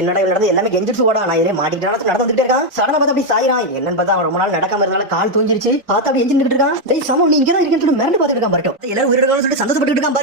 என்னடா நடந்து எல்லாமே கெஞ்சிட்டு போடா நான் இதே மாட்டிட்டு நடந்துகிட்டே இருக்கான். சடனா பார்த்து அப்படி சாயிரான். என்னன்னு பார்த்தா அவன் ரொம்ப நாள் நடக்காம இருந்தால கால் தூங்கிருச்சு. பார்த்தா அப்படி எஞ்சிட்டு இருக்கான். டேய் சமம் நீ இங்க தான் இருக்கேன்னு மிரண்டு பார்த்துட்டு இருக்கான். பர்ட்டோ எல்லாரும் உயிரோட சொல்லிட்டு சந்தோஷப்பட்டு இருக்கான்.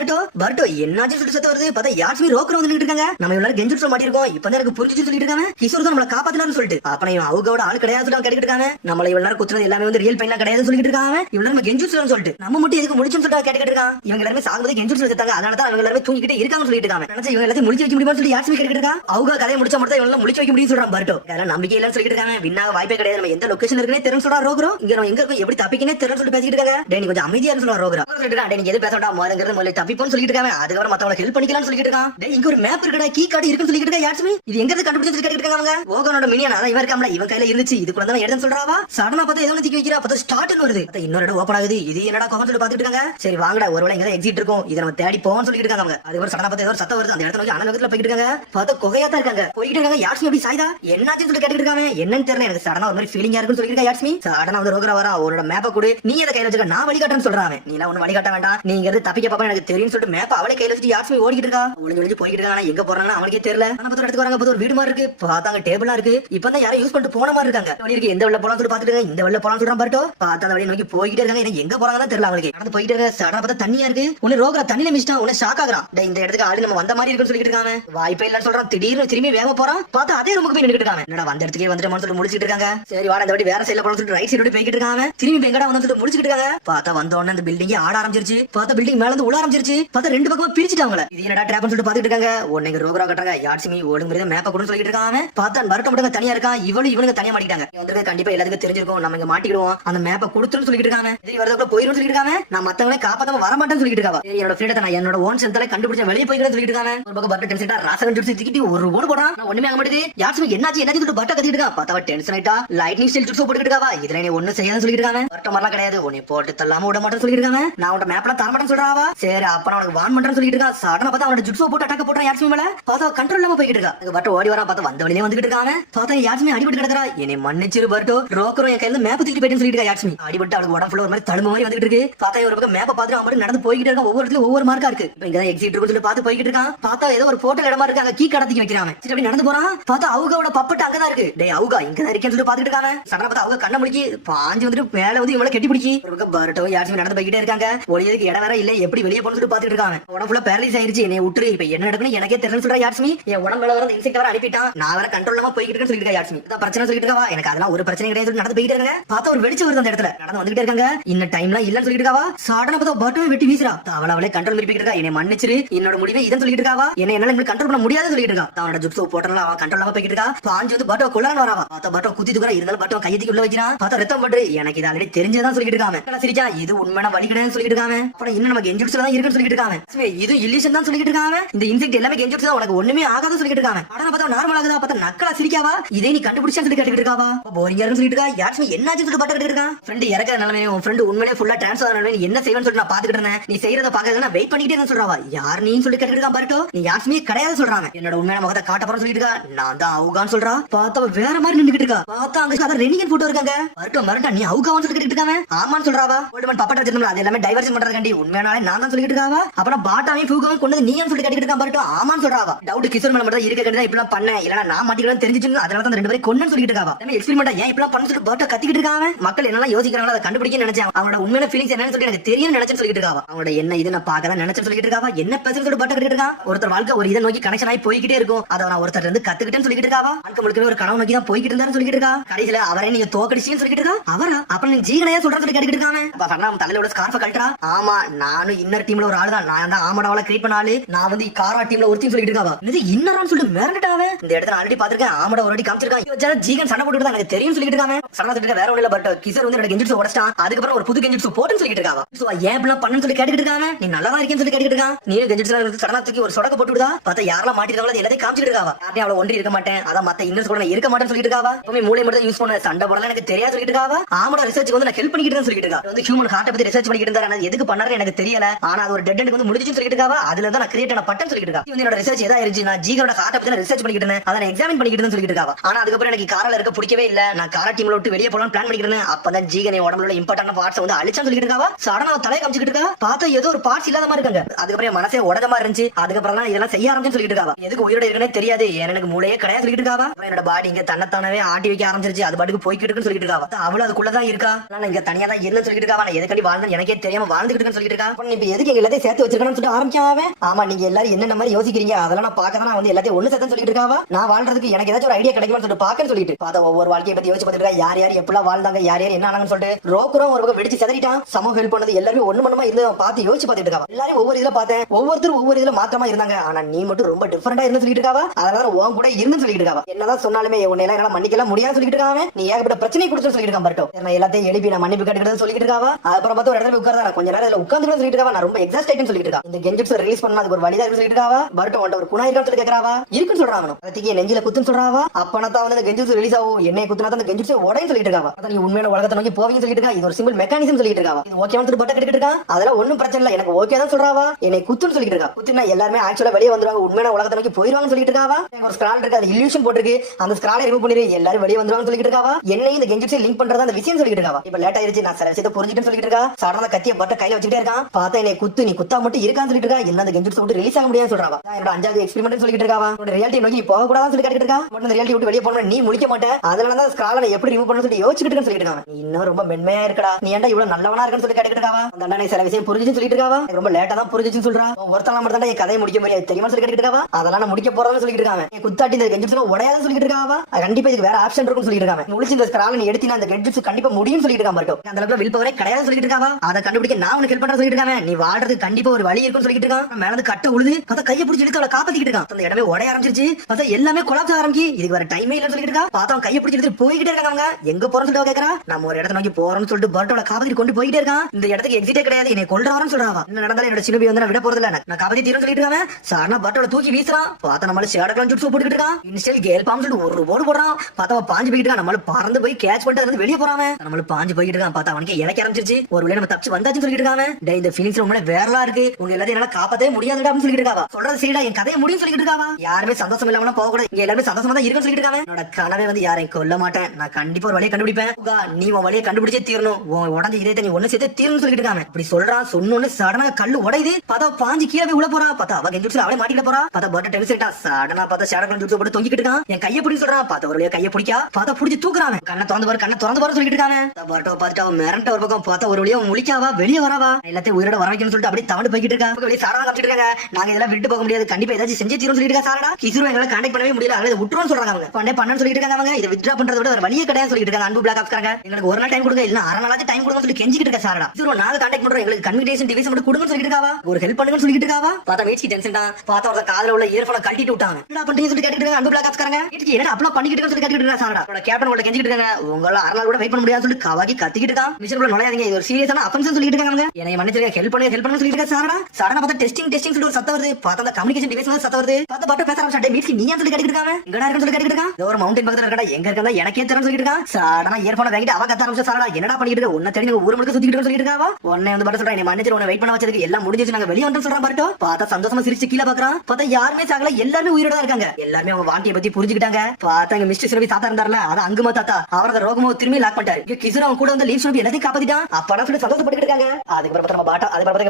பர்ட்டோ என்னாச்சு சொல்லிட்டு சத்த வருது. பார்த்தா யாட்ஸ்மி ரோக்கர் வந்துட்டு இருக்காங்க. நம்ம எல்லாரும் கெஞ்சிட்டு மாட்டிருக்கோம். இப்பதான் எனக்கு புரிஞ்சிச்சு சொல்லிட்டு இருக்காங்க. கிஷோர் தான் நம்மள காப்பாத்தலாம்னு சொல்லிட்டு அப்ப இவன் அவங்களோட ஆள் கிடையாது கேட்டுட்டு இருக்காங்க. நம்மள இவ்வளவு நேரம் குத்துறது எல்லாமே வந்து ரியல் பையனா கிடையாது சொல்லிட்டு இருக்காங்க. இவ்வளவு நம்ம கெஞ்சிட்டு சொல்லிட்டு நம்ம மட்டும் எதுக்கு முடிச்சுன்னு சொல்லிட்டு கேட்டுட்டு இருக்கான். இவங்க எல்லாரும் சாகும்போது கெஞ்சிட்டு சொல்லிட்டாங்க. அதனால தான் அவங்க எல்லாரும் தூங்கிட்டே இருக்காங்க சொல்லிட்டு இருக்காங்க. நினைச்சு இவங்க எல்லாத்தையும் முடிச்சு வைக்க முடியுமா சொல்லி யாட்ஸ்மி கேட்டுட்டு இருக்கா. அவங்க கதையை முடிச்சா மட்டும் இவங்க முடிச்சு வைக்க முடியும்னு சொல்றான். பர்ட்டோ அதெல்லாம் நம்பிக்கை இல்லன்னு சொல்லிட்டு இருக்காங்க. வின்னாக வாய்ப்பே கிடையாது. நம்ம எந்த லொகேஷன் இருக்குன்னு தெரியும் சொல்றா ரோகரோ. இங்க நம்ம எங்க இருக்கோம் எப்படி தப்பிக்கனே தெரியும் சொல்லிட்டு பேசிட்டு இருக்காங்க. டேய் நீ கொஞ்சம் அமைதியா சொல்றா ரோகரோ. சொல்லிட்டு டேய் நீ எது பேசடா முதல்ல முதல்ல தப்பிப்போன்னு சொல்லிட்டு இருக்காங்க. அதுக்கப்புறம் மத்தவங்க ஹெல்ப் பண்ணிக்கலாம்னு சொல்லிட்டு இருக்கான். டேய் இங்க ஒரு மேப் இருக்குடா கீ கார்டு இருக்குன்னு சொல்லிட்டு இருக்கா யாட்ஸ்மி. இது எங்க இருந்து கண்டுபிடிச்சு கேட்டுட்டு இருக்காங்க. ஓகனோட மினியன் அதான் இவன் இருக்காமல இவன் கையில இருந்துச்சு. இதுக்குள்ள தான் எடுத்து சொல்றாவா. சடனா பார்த்தா ஏதோ தூக்கி வைக்கிறா. பார்த்தா ஸ்டார்ட்னு வருது. பார்த்தா இன்னொரு இடம் ஓபன் ஆகுது. இது என்னடா கோபம் சொல்லி பாத்துட்டு இருக்காங்க. சரி வாங்கடா ஒருவேளை இங்க எக்ஸிட் இருக்கும். இத நம்ம தேடி போவோம்னு சொல்லிட்டு இருக்காங்க அவங்க. அதுக்கப்புறம் சடனா பார்த்தா ஏதோ சத்தம் வருது. அந்த இடத்துல நோக்கி அனலகத்துல போயிட்டு இருக்காங்க. பார்த்தா குகையா தான் இருக்காங்க. போயிட்டு இருக்காங்க. யாட்ஸ்மி அப்படி சாய்தா என்னாச்சுன்னு சொல்லி கேட்டுட்டு இருக்காங்க. என்னன்னு தெரியல எனக்கு சடனா ஒரு மாதிரி ஃபீலிங்கா இருக்குன்னு சொல்லிட்டு இருக்கா யாட்ஸ்மி. சடனா வந்து ரோகரா வரா. அவரோட மேப்பை கொடு நீ எதை கையில வச்சுக்க நான் வழிகாட்டேன்னு சொல்றாங்க. நீ எல்லாம் ஒண்ணு வழிகாட்ட வேண்டாம். நீங்க இருந்து தப்பிக்க பாப்பா எனக்கு தெரியும்னு சொல்லிட்டு மேப்பை அவளே கையில வச்சுட்டு யாட்ஸ்மி ஓடிட்டு இருக்கா. ஒளிஞ்சு போயிட்டு இருக்காங்க. எங்க போறாங்கன்னா அவனுக்கே தெரியல. ஆனா பத்து இடத்துக்கு வராங்க. ஒரு வீடு மாதிரி இருக்கு. பார்த்தாங்க டேபிளா இருக்கு. இப்பதான் யாரும் யூஸ் பண்ணிட்டு போன மாதிரி இருக்காங்க. இருக்கு எந்த வெள்ள போலாம் சொல்லிட்டு பாத்துட்டு இந்த வெள்ள போலாம் சொல்றான். பர்ட்டோ பார்த்தா அந்த வழியை நோக்கி போயிட்டே இருக்காங்க. எங்க போறாங்கன்னு தெரியல அவங்களுக்கு. நடந்து போயிட்டே இருக்க சடனா பார்த்தா தண்ணியா இருக்கு. உன்னை ரோகரா தண்ணியில மிச்சிட்டான். உன்னை ஷாக் ஆகுறான். இந்த இடத்துக்கு ஆளு நம்ம வந்த மாதிரி இருக்குன்னு சொல்லிட்டு இருக்காங்க. வாய்ப்பே இல்லன்னு சொல்றான். திடீர்னு திரும்பி வேக போறான். பார்த்தா அதே ரூமுக்கு போய் நின்னுட்டு இருக்காங்க. என்னடா வந்த இடத்துக்கே வந்துட்டு சொல்லிட்டு முடிச்சிட்டு இருக்காங்க. சரி வாடா இந்த வாட்டி வேற சைடுல போலாம் சொல்லிட்டு ரைட் சைடு போயிட்டு இருக்காங்க. திரும்பி எங்கடா வந்து சொல்லிட்டு முடிச்சிட்டு இருக்காங்க. பார்த்தா வந்த உடனே அந்த பில்டிங் ஆட ஆரம்பிச்சிருச்சு. பார்த்தா பில்டிங் மேல இருந்து உள்ள ஆரம்பிச்சிருச்சு. பார்த்தா ரெண்டு பக்கமா பிரிச்சுட்டாங்க. இது என்னடா ட்ராப்னு சொல்லிட்டு பாத்துட்டு இருக்காங்க. உடனே ரோகரா கட்டுறாங்க. யாட்ஸ்மி ஒழுங்கு மேப்பை கொடுன்னு சொல்லிட்டு இருக்காங்க. பார்த்தா பர்ட்டோ மட்டும் தனியா இருக்கான். இவனுக்கு தனியா மாட்டிட்டாங்க. வந்து கண்டிப்பா எல்லாத்துக்கும் தெரிஞ்சிருக்கும். நம்ம இங்க மாட்டிடுவோம். அந்த மேப்பை கொடுத்துன்னு சொல்லிட்டு இருக்காங்க. சரி வரதுக்குள்ள போயிரும் சொல்லிட்டு இருக்காங்க. நான் மத்தவங்களே காப்பாத்தாம வர மாட்டேன்னு சொல்லிட்டு இருக்காங்க. என்னோட ஃப்ரீடத்தை நான் என்னோட ஓன் சென்டர்ல கண்டுபிடிச்ச வெளியே போய்க்கிறேன்னு சொல்லிட்டு இருக்காங்க. ஒரு பக்கம் பர்ட்டோ டென்ஷன் ஆயிட்டா. ராசகன் ஜுட்ஸ் திக்கிட்டு ஒரு ஓடு போறான். நான் ஒண்ணுமே ஆக மாட்டேது. யாட்ஸ்மி என்னாச்சு சொல்லிட்டு பர்ட்டோ கத்திட்டு இருக்கா. பார்த்தா டென்ஷன் ஆயிட்டா. லைட்னிங் ஸ்டைல் ஜுட்ஸ் போட்டுட்டு இருக்காவா. இதுல நீ ஒண்ணு செய்யாதுன்னு சொல்லிட்டு இருக்காங்க. பர்ட்டோ மாதிரிலாம் கிடையாது. உன்னை போட்டு தள்ளாம விட மாட்டேன்னு சொல்லிட்டு இருக்காங்க. நான் உன்ட மேப்ல தர மாட்டேன்னு சொல்றாவா. சரி அப்ப நான் உனக்கு வான் பண்றேன்னு சொல்லிட்டு இருக்கா. சடனா பார்த்தா அவனோட ஜுட்ஸ் போட்டு அட்டாக்க போடுறான் யாட்ஸ்மி மேல. பார்த்தா கண்ட்ரோல் இல்லாம போயிட்டு இருக்கா. பர்ட்டோ ஓடி வரா. பார்த்தா வந்த வழியே வந்துட்டு இருக்காங்க. பார்த்தா யாட்ஸ்மி அடிபட்டு கிடக்குறா. என்னை மன்னிச்சிரு பர்ட்டோ. ரோக்கரோ என் கையில மேப் தூக்கிட்டு போயிட்டு சொல்லிட்டு இருக்கா யாட்ஸ்மி. அடிபட்டு அவளுக்கு உடம்புல ஒரு மாதிரி தழும்பு மாதிரி வந்துட்டு இருக்கு. பார்த்தா ஒரு பக்கம் மேப்பை பார்த்துட்டு அவன் நடந்து போய்கிட்டு இருக்கான். ஒவ்வொரு இடத்துல ஒவ்வொரு மார்க்கா இருக்கு. இங்கதான் எக்ஸிட் இருக்குன்னு சொல்லி பார்த்து போய்கிட்டு இருக்கான். பார்த்தா ஏதோ ஒரு போட்டோ இடமா இருக்கு. அங்க கீ கடத்திக்கு வைக்கிறாங்க. சரி அப்படி நடந்து போறான். பார்த்தா அவங்களோட பப்பட்டு அங்கதான் இருக்கு. டேய் அவங்க இங்கதான் இருக்கேன்னு சொல்லி பாத்துட்டு இருக்காங்க. சடனா பார்த்தா அவங்க கண்ண முடிக்கி பாஞ்சு வந்துட்டு மேல வந்து இவங்கள கெட்டி பிடிச்சி ஒரு பக்கம் பர்ட்டோ யாட்ஸ்மி நடந்து போய்கிட்டே இருக்காங்க. ஒளியதுக்கு இடம் வேற இல்ல. எப்படி வெளியே போன்னு சொல்லி பாத்துட்டு இருக்காங்க. உடம்பு ஃபுல்லா பேரலைஸ் ஆயிருச்சு. என்னை விட்டுரு. இப்ப என்ன நடக்குன்னு எனக்கே தெரியல சொல்றா யாட்ஸ்மி. என் உடம்புல வர இன்செக்ட் வர அனுப்பிட்டான். நான் வேற கண்ட்ரோல் இல்லாம போய்கிட்டு இருக்கேன்னு சொல்லிட்டு இருக்கா யாட்ஸ்மி. இதான் பிரச்சனை சொல்லிட்டு இருக்கவா. எனக்கு அதெல்லாம் ஒரு பிரச்சனை கிடையாது நடந்து போயிட்டே இருக்காங்க. பார்த்தா ஒரு வெளிச்சம் வருது அந்த இடத்துல. நடந்து வந்துகிட்டே இருக்காங்க. இன்ன டைம்ல இல்லன்னு சொல்லிட்டு இருக்காவா. சடனா பார்த்தா பர்ட்டோ வெட்டி வீசுறா. அவளே கண்ட்ரோல் பண்ணி இருக்கா. என்னை மன்னிச்சிரு. என்னோட முடிவை இதான் சொல்லிட்டு இருக்காவா. என்ன என்னால கண்ட்ரோல் பண்ண முடியாதுன்னு சொல்லிட்டு இருக்கா. அவனோட ஜுட்ஸ் போட்டலாம் அவன் கண்ட்ரோல் இல்லாம போய்கிட்டு இருக்கா. பாஞ்சு வந்து பர்ட்டோ கொல்லன்னு வராவா. பார்த்தா பர்ட்டோ குத்தி தூக்குறா. இருந்தாலும் பர்ட்டோ கையத்துக்கு உள்ள வைக்கிறான். பார்த்தா ரத்தம் பட்டு எனக்கு இது ஆல்ரெடி தெரிஞ்சதான் சொல்லிட்டு இருக்காங்க. சிரிச்சா இது உண்மையான வழி கிடையாதுன்னு சொல்லிட்டு இருக்காங்க. அப்புறம் இன்னும் நமக்கு என்ஜுட்ஸ்ல தான் இருக்குன்னு சொல்லிட்டு இருக்காங்க. இது இல்லிஷன் தான் சொல்லிட்டு இருக்காங்க. இந்த இன்செக்ட் எல்லாமே என்ஜுட்ஸ் தான். உனக்கு ஒண்ணுமே ஆகாதுன்னு சொல்லிட்டு இருக்காங்க. ஆனா பார்த்தா நார்மல் ஆகுதா. பார்த்தா நக்கலா சிரிக்காவா. இதே நீ கண்டுபிடிச்சா சொல்லி கேட்டுட்டு இருக்காவா. போரிங்கா இருக்குன்னு சொல்லிட்டு இருக்கா. யாட்ஸ்மி என்னாச்சு சொல்லிட்டு பாட்டு இருக்கான். ஃப்ரெண்ட் இறக்குற நிலைமை உன் ஃப்ரெண்ட் உண்மையிலே ஃபுல்லா ட்ரான்ஸ்ஃபர் ஆன நிலைமை என்ன செய்வேன்னு சொல்லிட்டு நான் பாத்துக்கிட்டு இருந்தேன். நீ செய்யறத பாக்க நான் வெயிட் பண்ணிக்கிட்டே இருந்தேன் சொல்றாவா. யார் நீ சொல்லி கேட்டுட்டு இருக்கான் பர்ட்டோ. நீ யாட்ஸ்மி கிடையாது சொல்றாங்க. என்னோட உண்மையான முகத்தை காட்ட போறேன்னு சொல்லிட்டு இருக்கா. நான் தான் அவுகான்னு சொல்றா. பார்த்தா வேற மாதிரி நின்னுட்டு இருக்கா. பார்த்தா அங்க ரெனிகன் போட்டோ இருக்காங்க. பர்ட்டோ மரட்டா நீ அவுகான்னு சொல்லி கேட்டுட்டு இருக்காங்க. ஆமான்னு சொல்றாவா. கோல்ட்மேன் பப்பட்ட வச்சிருந்தோம்ல அது எல்லாமே டைவர்ஷன் பண்றதுக்காண்டி உண்மையானாலே நான் தான் சொல்லிட்டு இருக்காவா. அப்புறம் பாட்டாவையும் ஃபூகாவையும் கொண்டு நீன்னு சொல்லி கேட்டுட்டு இருக்கான் பர்ட்டோ. ஆமான்னு சொல்றாவா. டவுட் கிஷோர் மேல மட்டும் இருக்க கண்டிதான் இப்பலாம் பண்ணேன். இல்லனா நான் மாட்டிக்கிறேன்னு தெரிஞ்சிச்சு. அதனால தான் ரெண்டு பேரும் கொன்னன்னு சொல்லிட்டு இருக்காவா. நம்ம எக்ஸ்பெரிமெண்டா ஏன் இப்பலாம் பண்ணு சொல்லிட்டு பர்ட்டோ கத்திக்கிட்டு இருக்காங்க. மக்கள் என்னெல்லாம் யோசிக்கிறாங்களோ அதை கண்டுபிடிக்க நினைச்சேன். அவங்களோட உண்மையான ஃபீலிங்ஸ் என்னன்னு சொல்லி எனக்கு தெரியும் நினைச்சேன்னு சொல்லிட்டு இருக்காவா. அவங்களோட என்ன இது நான் பார்க்கல நினைச்சேன்னு சொல்லிட்டு இருக்காவா. என்ன பேசுன்னு சொல்லிட்டு பர்ட்டோ கேட்டுட்டு இருக்கான். ஒருத்தர் வாழ்க்கை ஒரு இதை நோக்கி கனெக்ஷன் ஆகி போய்கிட்டே இருக்கும். அதை நான் ஒருத்தர் இருந்து கத்துக்கிட்டேன்னு சொல்லிட்டு இருக்காவா. வாழ்க்கை முழுக்கவே ஒரு கனவு நோக்கி தான் போய்கிட்டு இருந்தாருன்னு சொல்லிட்டு இருக்கா. கடைசியில அவரே நீங்க தோக்கடிச்சின்னு சொல்லிட்டு இருக்கா. அவரா அப்ப நீ ஜீகனையா சொல்றேன்னு சொல்லி கேட்டுட்டு இருக்காங்க. அப்ப தலையில ஸ்கார்ஃப கழட்டா. ஆமா நானும் இன்னர் டீம்ல ஒரு ஆளு தான். நான் தான் ஆமடாவல கிரியேட் பண்ண ஆளு. நான் வந்து காரா டீம்ல ஒருத்தையும் சொல்லிட்டு இருக்காவா. இது இன்னரான்னு சொல்லிட்டு மிரண்டுட்டாவே. இந்த இடத்துல ஆல்ரெடி பாத்துருக்கேன். ஆமடா ஒரு வாட்டி காமிச்சிருக்கான். ஜீகன் சண்டை போட்டுட்டு தான் எனக்கு தெரியும் சொல்லிட்டு இருக்காங்க. சண்டை சொல்லிட்டு வேற ஒண்ணு இல்ல. பட் கிசர் வந்து எனக்கு கெஞ்சிட்ஸ் உடைச்சான். அதுக்கப்புறம் ஒரு புது கெஞ்சிட்ஸ் போட்டுன்னு சொல்லிட்டு இருக்காவா. சோ ஏன் இப்பலாம் பண்ணனும் சொல்லி கேட்டுட்டு இருக்காங்க. நீ நல்லா தான் இருக்கேன்னு சொல்லி கேட்டுட்டு இருக்கான். நீ கெஞ்சிட்ஸ் சடனா தூக்கி ஒரு சொடக்க போட்டுடுதா. பார்த்தா யாரெல்லாம் மாட்டிருக்காங்களோ எல்லாத்தையும் காமிச்சிட்டு இருக்காவா. யாரையும் அவள ஒன்றி இருக்க மாட்டேன். அதான் மத்த இன்னர்ஸ் கூட இருக்க மாட்டேன்னு சொல்லிட்டு இருக்காவா. எப்பவுமே மூளை மட்டும் யூஸ் பண்ண சண்டை போடலாம் எனக்கு தெரியாது சொல்லிட்டு இருக்காவா. ஆமடா ரிசர்ச் வந்து நான் ஹெல்ப் பண்ணிக்கிட்டு சொல்லிட்டு இருக்கா. வந்து ஹியூமன் ஹார்ட் பத்தி ரிசர்ச் பண்ணிக்கிட்டு இருந்தாரு. எதுக்கு பண்ணாரு எனக்கு தெரியல. ஆனா அது ஒரு டெட் எண்ட் வந்து முடிஞ்சுன்னு சொல்லிட்டு இருக்காவா. அதுல தான் நான் கிரியேட் பண்ண பட்டன் சொல்லிட்டு இருக்கா. என்னோட ரிசர்ச் ஏதா இருந்துச்சு. நான் ஜீகனோட ஹார்ட் பத்தி ரிசர்ச் பண்ணிக்கிட்டு இருந்தேன். அதை எக்ஸாமின் பண்ணிக்கிட்டு சொல்லிட்டு இருக்காவா. ஆனா அதுக்கப்புறம் எனக்கு காரால இருக்க பிடிக்கவே இல்ல. நான் காரா டீம்ல விட்டு வெளியே போலாம் பிளான் பண்ணிக்கிட்டு இருந்தேன். அப்பதான் ஜீகனை உடம்புல இம்பார்ட்டன்ட் பார்ட்ஸ் வந்து அழிச்சான்னு சொல்லிட்டு இருக்காவா. சடனா தலையை காமிச்சிட்டு இருக்கா. பார்த்தா ஏதோ ஒரு பார்ட்ஸ் இல்லாத மாதிரி இருக்காங்க. அதுக்கப்புறம் மனசே உடஞ்ச மாதிரி இருந்துச்சு. அதுக்கப்புறம் தான் இதெல்லாம் செய்ய ஆரம்பிச்சுன்னு சொல்லிட்டு இருக்காவா. எதுக்கு உயிரோட இருக்குன்னே தெரியாது. முடியாது, எனக்கு மூளையே கிடையாது சொல்லிட்டு இருக்காவா. என்னோட பாடி இங்க தன்னைத்தானவே ஆட்டி வைக்க ஆரம்பிச்சிருச்சு, அது பாட்டுக்கு போய்கிட்டு இருக்குன்னு சொல்லிட்டு இருக்காவா. அவளும் அதுக்குள்ளதான் இருக்கா, நான் இங்க தனியா தான் இருந்து சொல்லிட்டு இருக்காவா. நான் எதுக்கடி வாழ்ந்தேன் எனக்கே தெரியாம வாழ்ந்துட்டு சொல்லிட்டு இருக்கா. இப்ப எதுக்கு எல்லாத்தையும் சேர்த்து வச்சிருக்கான்னு சொல்லிட்டு ஆரம்பிக்காவே. ஆமா, நீங்க எல்லாரும் என்னென்ன மாதிரி யோசிக்கிறீங்க அதெல்லாம் நான் பார்க்க தான் வந்து எல்லாத்தையும் ஒண்ணு சேர்த்து சொல்லிட்டு இருக்காவா. நான் வாழ்றதுக்கு எனக்கு ஏதாச்சும் ஒரு ஐடியா கிடைக்குமான்னு சொல்லிட்டு பாக்கன்னு சொல்லிட்டு பார்த்தா ஒவ்வொரு வாழ்க்கையை பத்தி யோசிச்சு பார்த்துட்டு யார் யார் எப்பெல்லாம் வாழ்ந்தாங்க, யார் யார் என்ன ஆனாங்கன்னு சொல்லிட்டு ரோக்குறோம் ஒரு பக்கம் வெடிச்சு செதறிட்டான். சம ஹெல்ப் பண்ணது எல்லாரும் ஒண்ணு மண்ணமா இருந்து பார்த்து யோசிச்சு பார்த்துட்டு இருக்காவா. எல்லாரும் ஒவ்வொரு இதுல பார்த்தேன், ஒவ்வொருத்தரும் ஒவ்வொரு இதுல மாற்றமா இருந்தாங்க. ஆனா நீ மட்டும் ரொம்ப டிஃபரெண்டா இருந்து சொல்லிட்டு இருக்காவா. அதனால உன் கூட இருந்து சொல்லிட்டு இருக்காவா. என்னதான் சொன்னாலுமே உன்னை எல்லாம் மன்னிக்கலாம் முடியாது சொல்லிட்டு இருக்காங்க. நீ ஏகப்பட்ட பிரச்சனை கொடுத்து சொல்லிட்டு இருக்கான் பர்ட்டோ. நான் எல்லாத்தையும் எழுப்பி நான் மன்னிப்பு கேட்டுக்கிறத சொல்லிட்டு இருக்காவா. அப்புறம் பார்த்து ஒரு இடத்துல உட்கார்ந்தா கொஞ்ச நேரம் உட்கார்ந்து சொல்லிட்டு இருக்காவா. நான் ரொம்ப எக்ஸாஸ்ட் ஆயிட்டேன்னு சொல்லிட்டு இருக்கா. இந்த கெஞ்சிட்ஸ் ரிலீஸ் பண்ணா அதுக்கு ஒரு வழிதான் சொல்லிட்டு இருக்காவா. பர்ட்டோ உன்ட ஒரு குணா இருக்கான்னு சொல்லி கேக்குறாவா. இருக்குன்னு சொல்றாங்க. அதுக்கு நெஞ்சில குத்துன்னு சொல்றாவா. அப்பனதான் வந்து கெஞ்சிட்ஸ் ரிலீஸ் ஆகும், என்னை குத்துனா அந்த கெஞ்சிட்ஸ் உடையும் சொல்லிட்டு இருக்காவா. நீ உண்மையான உலகத்தை நோக்கி போவீங்கன்னு சொல்லிட்டு இருக்கா. இது ஒரு சிம்பிள் மெக்கானிசம் சொல்லிட்டு இருக்காவா. இது ஓகேவான்னு சொல்லி பட்ட கேட்டுட்டு இருக்கா. அதெல்லாம் ஒண்ணும் பிரச்சனை இல்ல, எனக்கு ஓகே தான் சொல்றாவா. என்னை குத்துன்னு சொல்லிட்டு இருக்கா. குத்துனா எல்லாரும் ஆக்சுவலா வெளியே வந்துருவாங்க, உண்மையான உலகத்தை நோக்கி போயிருவாங்கன்னு சொல்லிட்டு இருக்காவா. ஒரு ஸ்கிரால் இருக்கு, அது இல்யூஷன் போட்டுருக்கு, அந்த ஸ்கிராலை ரிமூவ் பண்ணிரு எல்லாரும் வெளியே வந்துருவாங்கன்னு சொல்லிட்டு இருக்காவா. என்னையும் இந்த கெஞ்சிட்ஸ் லிங்க் பண்றதா அந்த விஷயம் சொல்லிட்டு இருக்காவா. இப்ப லேட் ஆயிருச்சு, நான் சில விஷயத்தை புரிஞ்சுட்டு சொல்லிட்டு இருக்கா. சாதாரண கத்திய பட்ட கையில வச்சுட்டே இருக்கான். பார்த்தா என்னை குத்து நீ குத்தா மட்டும் இருக்கான்னு சொல்லிட்டு இருக்கா. என்ன அந்த கெஞ்சிட்ஸ் விட்டு ரிலீஸ் ஆக முடியாது சொல்றாவா. என்னோட 5வது எக்ஸ்பெரிமெண்ட் சொல்லிட்டு இருக்காவா. ரியாலிட்டி நோக்கி போக கூடாதுன்னு சொல்லி கேட்டுட்டு இருக்கா. அந்த ரியாலிட்டி விட்டு வெளியே போனா நீ முழிக்க மாட்டேன், அதனால தான் ஸ்கிராலை எப்படி ரிமூவ் பண்ணணும்னு சொல்லி யோசிச்சுட்டு சொல்லிட்டு இருக்காங்க. நீ இன்னும் ரொம்ப மென்மையா இருக்கடா, நீ ஏன்டா இவ்வளவு நல்லவனா இருக்குன்னு சொல்லி கேட்டுட்டு இருக்காவா. அந்த அண்ணா சில விஷயம் புரிஞ்சுன்னு சொல்லிட்டு இருக்காவா. ரொம்ப லேட்டா தான் புரிஞ்சுன்னு சொல்றா. ஒருத்தலாம் மட்டும் தான் என் கதையை முடிக்க முடியாது தெரியுமா சொல்லி கேட்டுட்டு இருக்காவா. அதெல்லாம் நான் முடிக்க போறதுன்னு சொல்லிட்டு இருக்காங்க. குத்தாட்டி இந்த கெஞ்சிட்ஸ் உடையாதுன்னு சொல்லிட்டு இருக்காவா. கண்டிப்பா இதுக்கு வேற ஆப்ஷன் இருக்குன்னு சொல்லிட்டு இருக்காங்க. முடிச்சு இந்த ஸ்கிராலை நீ எடுத்தினா அந்த கெஞ்சிட்ஸ் கண்டிப்பா முடியும்னு சொல்லிட்டு இருக்கான் பர்ட்டோ. அந்த அளவுக்கு வில் பவரே கிடையாதுன்னு சொல்லிட்டு இருக்காவா. அதை கண்டுபிடிக்க நான் உனக்கு ஹெல்ப் பண்றேன்னு சொல்லிட்டு இருக்காங்க. நீ வாழ்றதுக்கு கண்டிப்பா ஒரு வழி இருக்குன்னு சொல்லிட்டு இருக்கான். மேல இருந்து கட்ட உழுது பார்த்தா கையை பிடிச்சி எடுத்து அவளை காப்பாத்திட்டு இருக்கான். அந்த இடமே உடைய ஆரம்பிச்சிருச்சு, பார்த்தா எல்லாமே கொலாப்ஸ் ஆரம்பிச்சு இதுக்கு வேற டைமே இல்லன்னு சொல்லிட்டு இருக்கா. பார்த்தா கையை பிடிச்சி எடுத்து போய்கிட்டே இருக்காங்க. எங்க போறோம்னு சொல்லிட்டு கேக்குறா. நம்ம ஒரு இடத்தை நோக்கி போறோம்னு சொல்லிட்டு பர்ட்டோட காப்பாத்தி கொண்டு போயிட்டே இருக்கான். இந்த இடத்துக்கு எக்ஸிட்டே கிடையாது, என்னை கொல்றாருன்னு சொல்றாவா. என்ன நடந்தாலும் என்னோட சிலுவை வந்து நான் விட போறது இல்ல, நான் காப்பாத்தி தீரும் சொல்லிட்டு இருக்காங்க. சாரணா பர்ட்டோட தூக்கி வீசுறான். பார்த்தா நம்மள ஷேடக்லாம் சுட்டு போட்டுக்கிட்டு இருக்கான். இன்ஸ்டல் கேல் பாம் சொல்லிட்டு ஒரு போடு போடுறான். பார்த்தா பாஞ்சு போயிட்டு இருக்கான். நம்மள பறந்து போய் கேட்ச் பண்ணிட்டு வந்து வெளியே போறான். நம்மள பாஞ்சு போயிட்டு இருக்கான். பார்த்தா அவனுக்கு இலக்க ஆரம்பிச்சிருச்சு. ஒரு வேளை நம்ம தப்பிச்சு வந்தாச்சுன்னு சொல்லிட்டு இருக்காங்க. டேய் இந்த ஃபீலிங்ஸ் ரொம்ப வேறலா இருக்கு, உங்க எல்லாத்தையும் என்னால காப்பாத்தவே முடியாதுடா அப்படின்னு சொல்லிட்டு இருக்காவா. சொல்றது சரிடா, என் கதையை முடியும் சொல்லிட்டு இருக்காவா. யாருமே சந்தோஷம் இல்லாம போக கூடாது, இங்க எல்லாருமே சந்தோஷமா தான் இருக்குன்னு சொல்லிட்டு இருக்காங்க. என்னோட கனவே வந்து யாரையும் கொல்ல மாட்டேன், நான் கண்டிப்பா ஒரு வழியை கண்டுபிடிப்பேன். நீ உன் வழியை கண்டுபிடிச்சே தீரணும், உன் உடஞ்ச இதயத்தை நீ ஒண்ணு சேர்த்து தீரணும்னு சொல்லிட்டு இருக்காங்க. அப்படி சொல்றான். சொன்னோன்னு சடனா கல்லு உடையுது. பார்த்தா பாஞ்சு கீழே போய் உள்ள போறா. பார்த்தா அவ கெஞ்சிட்ஸ் அவளே மாட்டிட்டு போறா. பார்த்தா பர்ட்டோ டென்ஷன் ஆயிட்டா. சடனா பார்த்தா ஷேடக்லாம் சுட்டு போட்டு தொங்கிட்டு இருக்கான். என் கையை பிடிச்சு சொல்றான். பார்த்தா ஒரு வழியா கையை பிடிக்கா. பார்த்தா பிடிச்சி தூக்குறான். கண்ணை திறந்து பாரு, கண்ணை திறந்து பாரு சொல்லிட்டு இருக்காங்க. பர்ட்டோ பார்த்துட்டு அவன் மிரண்ட ஒரு பக்கம். பார்த்தா ஒரு வழியா முழிக்காவா வெளியே வரவா. எல்லாத்தையும் உயிரோட வர வைக்கணும்னு சொல்லிட்டு அப்படியே தவண்டு போய்கிட்டு இருக்கா. வெளியே சாரா காப்பிட்டு இருக்காங்க. நாங்க இதெல்லாம் விட்டு போக முடியாது, கண்டிப்பா ஏதாச்சும் செஞ்சு தீரும் சொல்லிட்டு இருக்கா. சாரடா கிசுரு எங்களை கான்டாக்ட் பண்ணவே முடியல, அதை விட்டுருன்னு சொல்றாங்க. அவங்க பண்ணே பண்ணு சொல்லிட்டு இருக்காங்க. அவங்க இதை வித்ட்ரா பண்றத விட ஒரு வழியே கிடையாது சொல்லிட்டு இருக்காங்க. அன்பு பிளாக் ஆப்ஸ்காரங்க எங்களுக்கு ஒரு நாள் டைம் கொடுங்க, இல்ல அரை நாளாச்சும் டைம் கொடுங்க சொல்லி கெஞ்சிட்டு இருக்கா. சாரடா கிசுரு நாங்க கான்டாக்ட் பண்றோம், எங்களுக்கு கம்யூனிகேஷன் டிவைஸ் மட்டும் கொடுங்கன்னு சொல்லிட்டு இருக்காவா. ஒரு ஹெல்ப் பண்ணுங்கன்னு சொல்லிட்டு இருக்காவா. பார்த்தா வேச்சி டென்ஷன் தான். பார்த்தா ஒரு காதுல உள்ள இயர்போனை கழட்டிட்டு விட்டாங்க. என்ன பண்றீங்க சொல்லி கேட்டுட்டு இருக்காங்க. அன்பு பிளாக் ஆப்ஸ்காரங்க இதுக்கு என்ன அப்ளை பண்ணிக்கிட்டு சொல்லி கேட்டுட்டு இருக்காங்க. சாரடா அவரோட கேப்டன் உள்ள கெஞ்சிட்டு இருக்காங்க. உங்களால அரை நாள் கூட வெயிட் பண்ண முடியாது சொல்லி கவாக்கி கத்திக்கிட்டு இருக்கான். மிஷனுக்குள்ள நுழையாதீங்க, இது ஒரு சீரியஸான அஃபென்ஸ் சொல்லிட்டு இருக்காங்க. என்னை மன்னிச்சிருக்க, ஹெல்ப் பண்ணுங்க சொல்லிட்டு இருக்காங்க. சாரடா சடனா பார்த்தா டெஸ்டிங் சொல்லிட்டு ஒரு சத்தம் வருது. பார்த்தா அந்த கம்யூனிகேஷன் டிவைஸ் சத்தம் வருது. பார்த்தா பர்ட்டோ பேச ஆரம்பிச்சா. மீட்ஸ் நீ சொல்லி கேட்டுட்டு இருக்காங்க. எங்கடா இருக்குன்னு சொல்லி கேட்டுட்டு இருக்கான். ஒரு மவுண்டன் பக்கத்துல இருக்கடா, எங்க இருக்கா எனக்கே தெரியும் சொல்லிட்டு இருக்கான். சடனா இயர்போனை வாங்கிட்டு அவ கத்த ஆரம்பிச்சா. சாரடா என்னடா பண்ணிட்டு இருக்க, உன்னை தெரிஞ்சு ஊர் முழுக்க சுத்திட்டு சொல்லிட்டு இருக்காவா. உன்னை வந்து பர்ட்டோ சொல்றா, என்னை மன்னிச்சிரு, உன்னை வெயிட் பண்ண வச்சதுக்கு எல்லாம் முடிஞ்சிச்சு, நாங்க வெளியே வந்து சொல்றோம் பர்ட்டோ. பார்த்தா சந்தோஷமா சிரிச்சு கீழே பாக்குறான். பார்த்தா யாருமே சாகல, எல்லாருமே உயிரோட இருக்காங்க. எல்லாருமே அவங்க வாழ்க்கையை பத்தி புரிஞ்சுக்கிட்டாங்க. பார்த்தா இங்க மிஸ்டர் சிலவி தாத்தா இருந்தார்ல, அது அங்குமா தாத்தா அவரது ரோகமோ திரும்பி லாக் பண்ணிட்டாரு. கிசுரு அவன் கூட வந்து லீவ் சொல்லி எல்லாத்தையும் காப்பாத்திட்டான். அப்படா சொல்லி சந்தோஷப்பட்டு இருக்காங்க. அதுக்கப்புறம் நம்ம பாட்டா